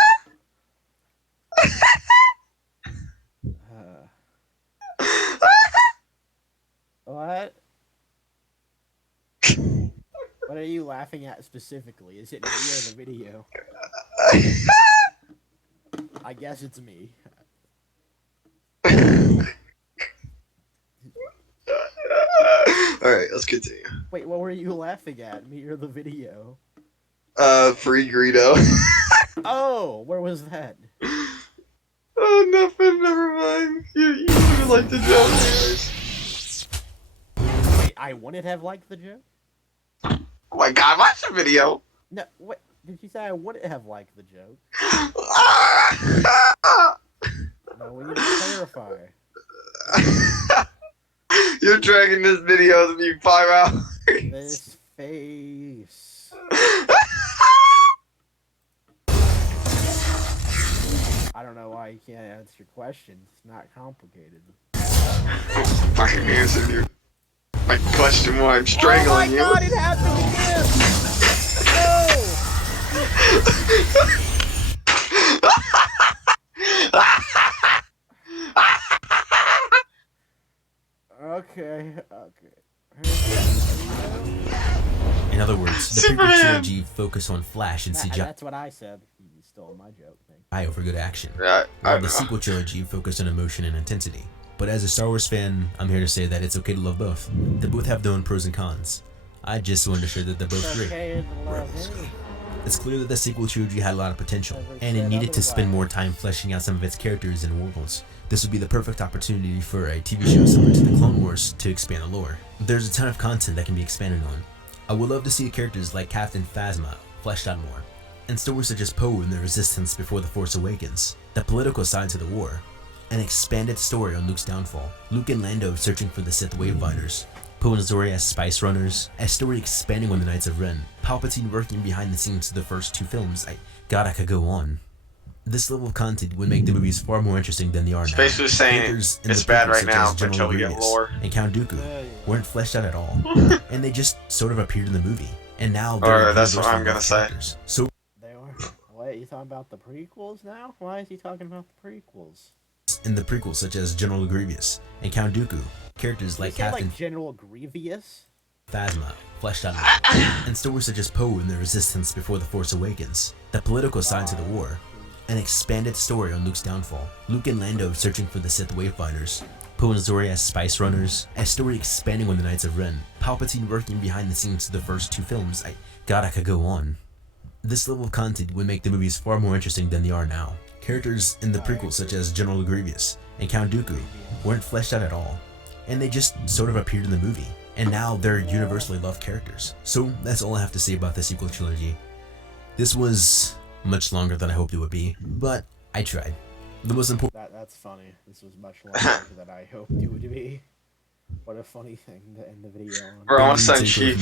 What? What are you laughing at specifically? Is it me or the video? I guess it's me. Alright, let's continue. Wait, what were you laughing at? Me or the video? Free Greedo. Oh, where was that? Oh, nothing, never mind. You would like the joke, anyways. Wait, I wouldn't have liked the joke? Oh my god, watch the video! No, what? Did you say I wouldn't have liked the joke? No, we need to clarify. You're dragging this video to be 5 hours. This face. I don't know why you can't answer your question. It's not complicated. Fucking answer you. My question why I'm strangling you. Oh my god, it happened again! No! Okay. In other words, the prequel trilogy focused on flash and CGI. That's what I said. You stole my joke. Over good action. Yeah, while the sequel trilogy focused on emotion and intensity. But as a Star Wars fan, I'm here to say that it's okay to love both. They both have their own pros and cons. I just want to show that they're both great. It's clear that the sequel trilogy had a lot of potential, and it needed to spend more time fleshing out some of its characters and worlds. This would be the perfect opportunity for a TV show similar to the Clone Wars to expand the lore. There's a ton of content that can be expanded on. I would love to see characters like Captain Phasma fleshed out more, and stories such as Poe and the Resistance before The Force Awakens, the political side to the war, an expanded story on Luke's downfall, Luke and Lando searching for the Sith Wavefinders, Poe and Zorii as Spice Runners, a story expanding on the Knights of Ren, Palpatine working behind the scenes of the first two films. God, I could go on. This level of content would make the movies far more interesting than they are now. Basically saying it's bad right now until we get lore. And Count Dooku weren't fleshed out at all, and they just sort of appeared in the movie. And now they're that's what I'm gonna say. So they are. What, you talking about the prequels now? Why is he talking about the prequels? In the prequels, such as General Grievous and Count Dooku, characters like Captain General Grievous, Phasma fleshed out, and stories such as Poe and the Resistance before The Force Awakens, the political side to the war, an expanded story on Luke's downfall, Luke and Lando searching for the Sith Wavefinders, Poe and Zorii as Spice Runners, a story expanding on the Knights of Ren, Palpatine working behind the scenes of the first two films. God, I could go on. This level of content would make the movies far more interesting than they are now. Characters in the prequels such as General Grievous and Count Dooku weren't fleshed out at all, and they just sort of appeared in the movie, and now they're universally loved characters. So that's all I have to say about the sequel trilogy. This was much longer than I hoped it would be, but I tried. The most important— That's funny. This was much longer than I hoped it would be. What a funny thing to end the video on. We're almost done, Chief.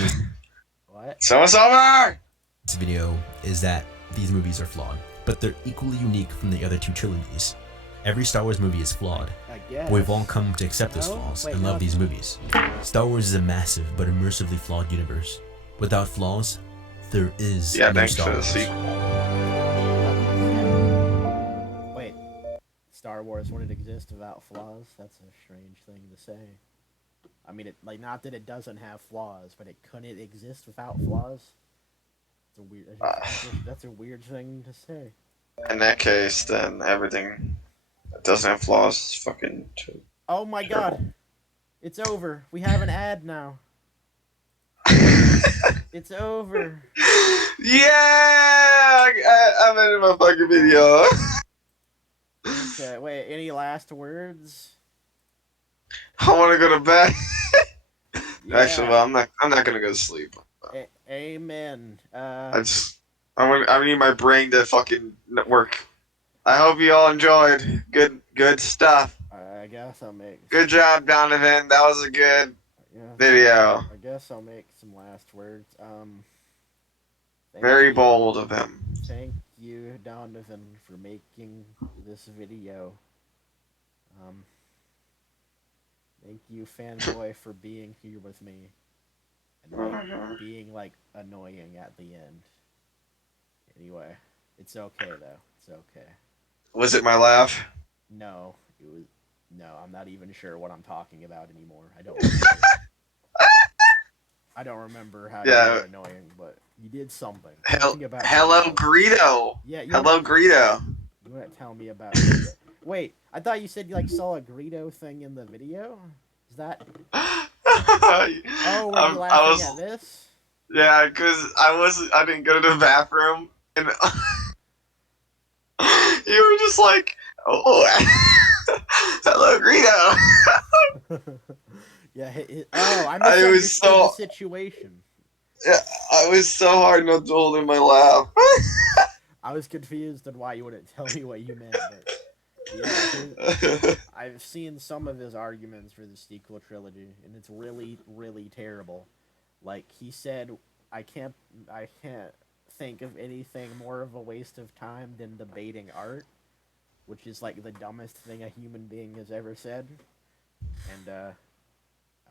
What? So it's over! This video is that these movies are flawed, but they're equally unique from the other two trilogies. Every Star Wars movie is flawed, but we've all come to accept those flaws and love these movies. Star Wars is a massive but immersively flawed universe. Without flaws, there is Yeah, no thanks Star for the Wars. sequel. Wait, Star Wars wouldn't exist without flaws? That's a strange thing to say. I mean, not that it doesn't have flaws, but it couldn't exist without flaws. It's a weird. That's a weird thing to say. In that case, then everything that doesn't have flaws is fucking Oh my terrible. god, it's over. We have an ad now. It's over. Yeah, I'm in my fucking video. Okay, wait. Any last words? I want to go to bed. Yeah. Actually, well, I'm not gonna go to sleep. Amen. I need my brain to fucking work. I hope you all enjoyed. Good stuff. I guess I'll make. Good job, Donavan. That was a good video. I guess I'll make some last words. Very bold of him. Thank you, Donavan, for making this video. Thank you, Fanboy, for being here with me. And being annoying at the end. Anyway, it's okay though. It's okay. Was it my laugh? No, it was. No, I'm not even sure what I'm talking about anymore. I don't remember. I don't remember how you were annoying, but you did something. Hello, Greedo. Yeah. Hello, Greedo. You want to tell me about? Wait, I thought you said you saw a Greedo thing in the video. Is that? Oh, were you laughing at this? Yeah, because I didn't go to the bathroom, and you were just like, oh, hello, Greedo. Yeah. I misunderstood the situation. Yeah, I was so hard not to hold in my laugh. I was confused on why you wouldn't tell me what you meant, but yeah, I've seen some of his arguments for the sequel trilogy, and it's really, really terrible. Like he said, I can't think of anything more of a waste of time than debating art, which is the dumbest thing a human being has ever said. And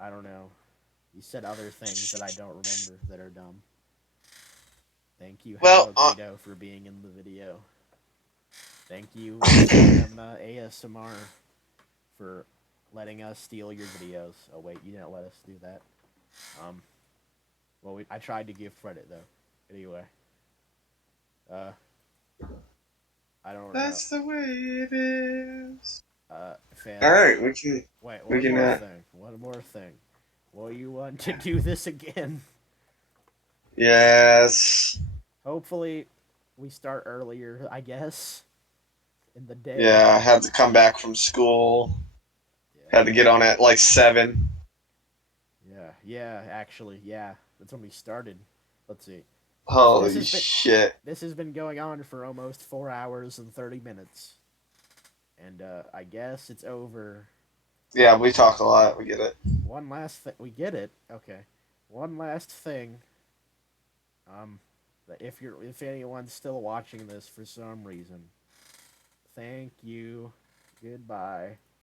I don't know. He said other things that I don't remember that are dumb. Thank you, Hello Guido, for being in the video. Thank you, ASMR, for letting us steal your videos. Oh wait, you didn't let us do that. Well, I tried to give credit though. Anyway, I don't know. That's the way it is. Fan. All right, we can. Wait, one more thing. One more thing. Will you want to do this again? Yes. Hopefully, we start earlier, I guess, in the day. Yeah, I had to come back from school. Yeah. Had to get on at 7. Yeah, actually, yeah. That's when we started. Let's see. Holy shit. This has been going on for almost 4 hours and 30 minutes. And, I guess it's over. Yeah, we talk a lot. We get it. One last thing. We get it? Okay. One last thing. If anyone's still watching this for some reason, thank you. Goodbye.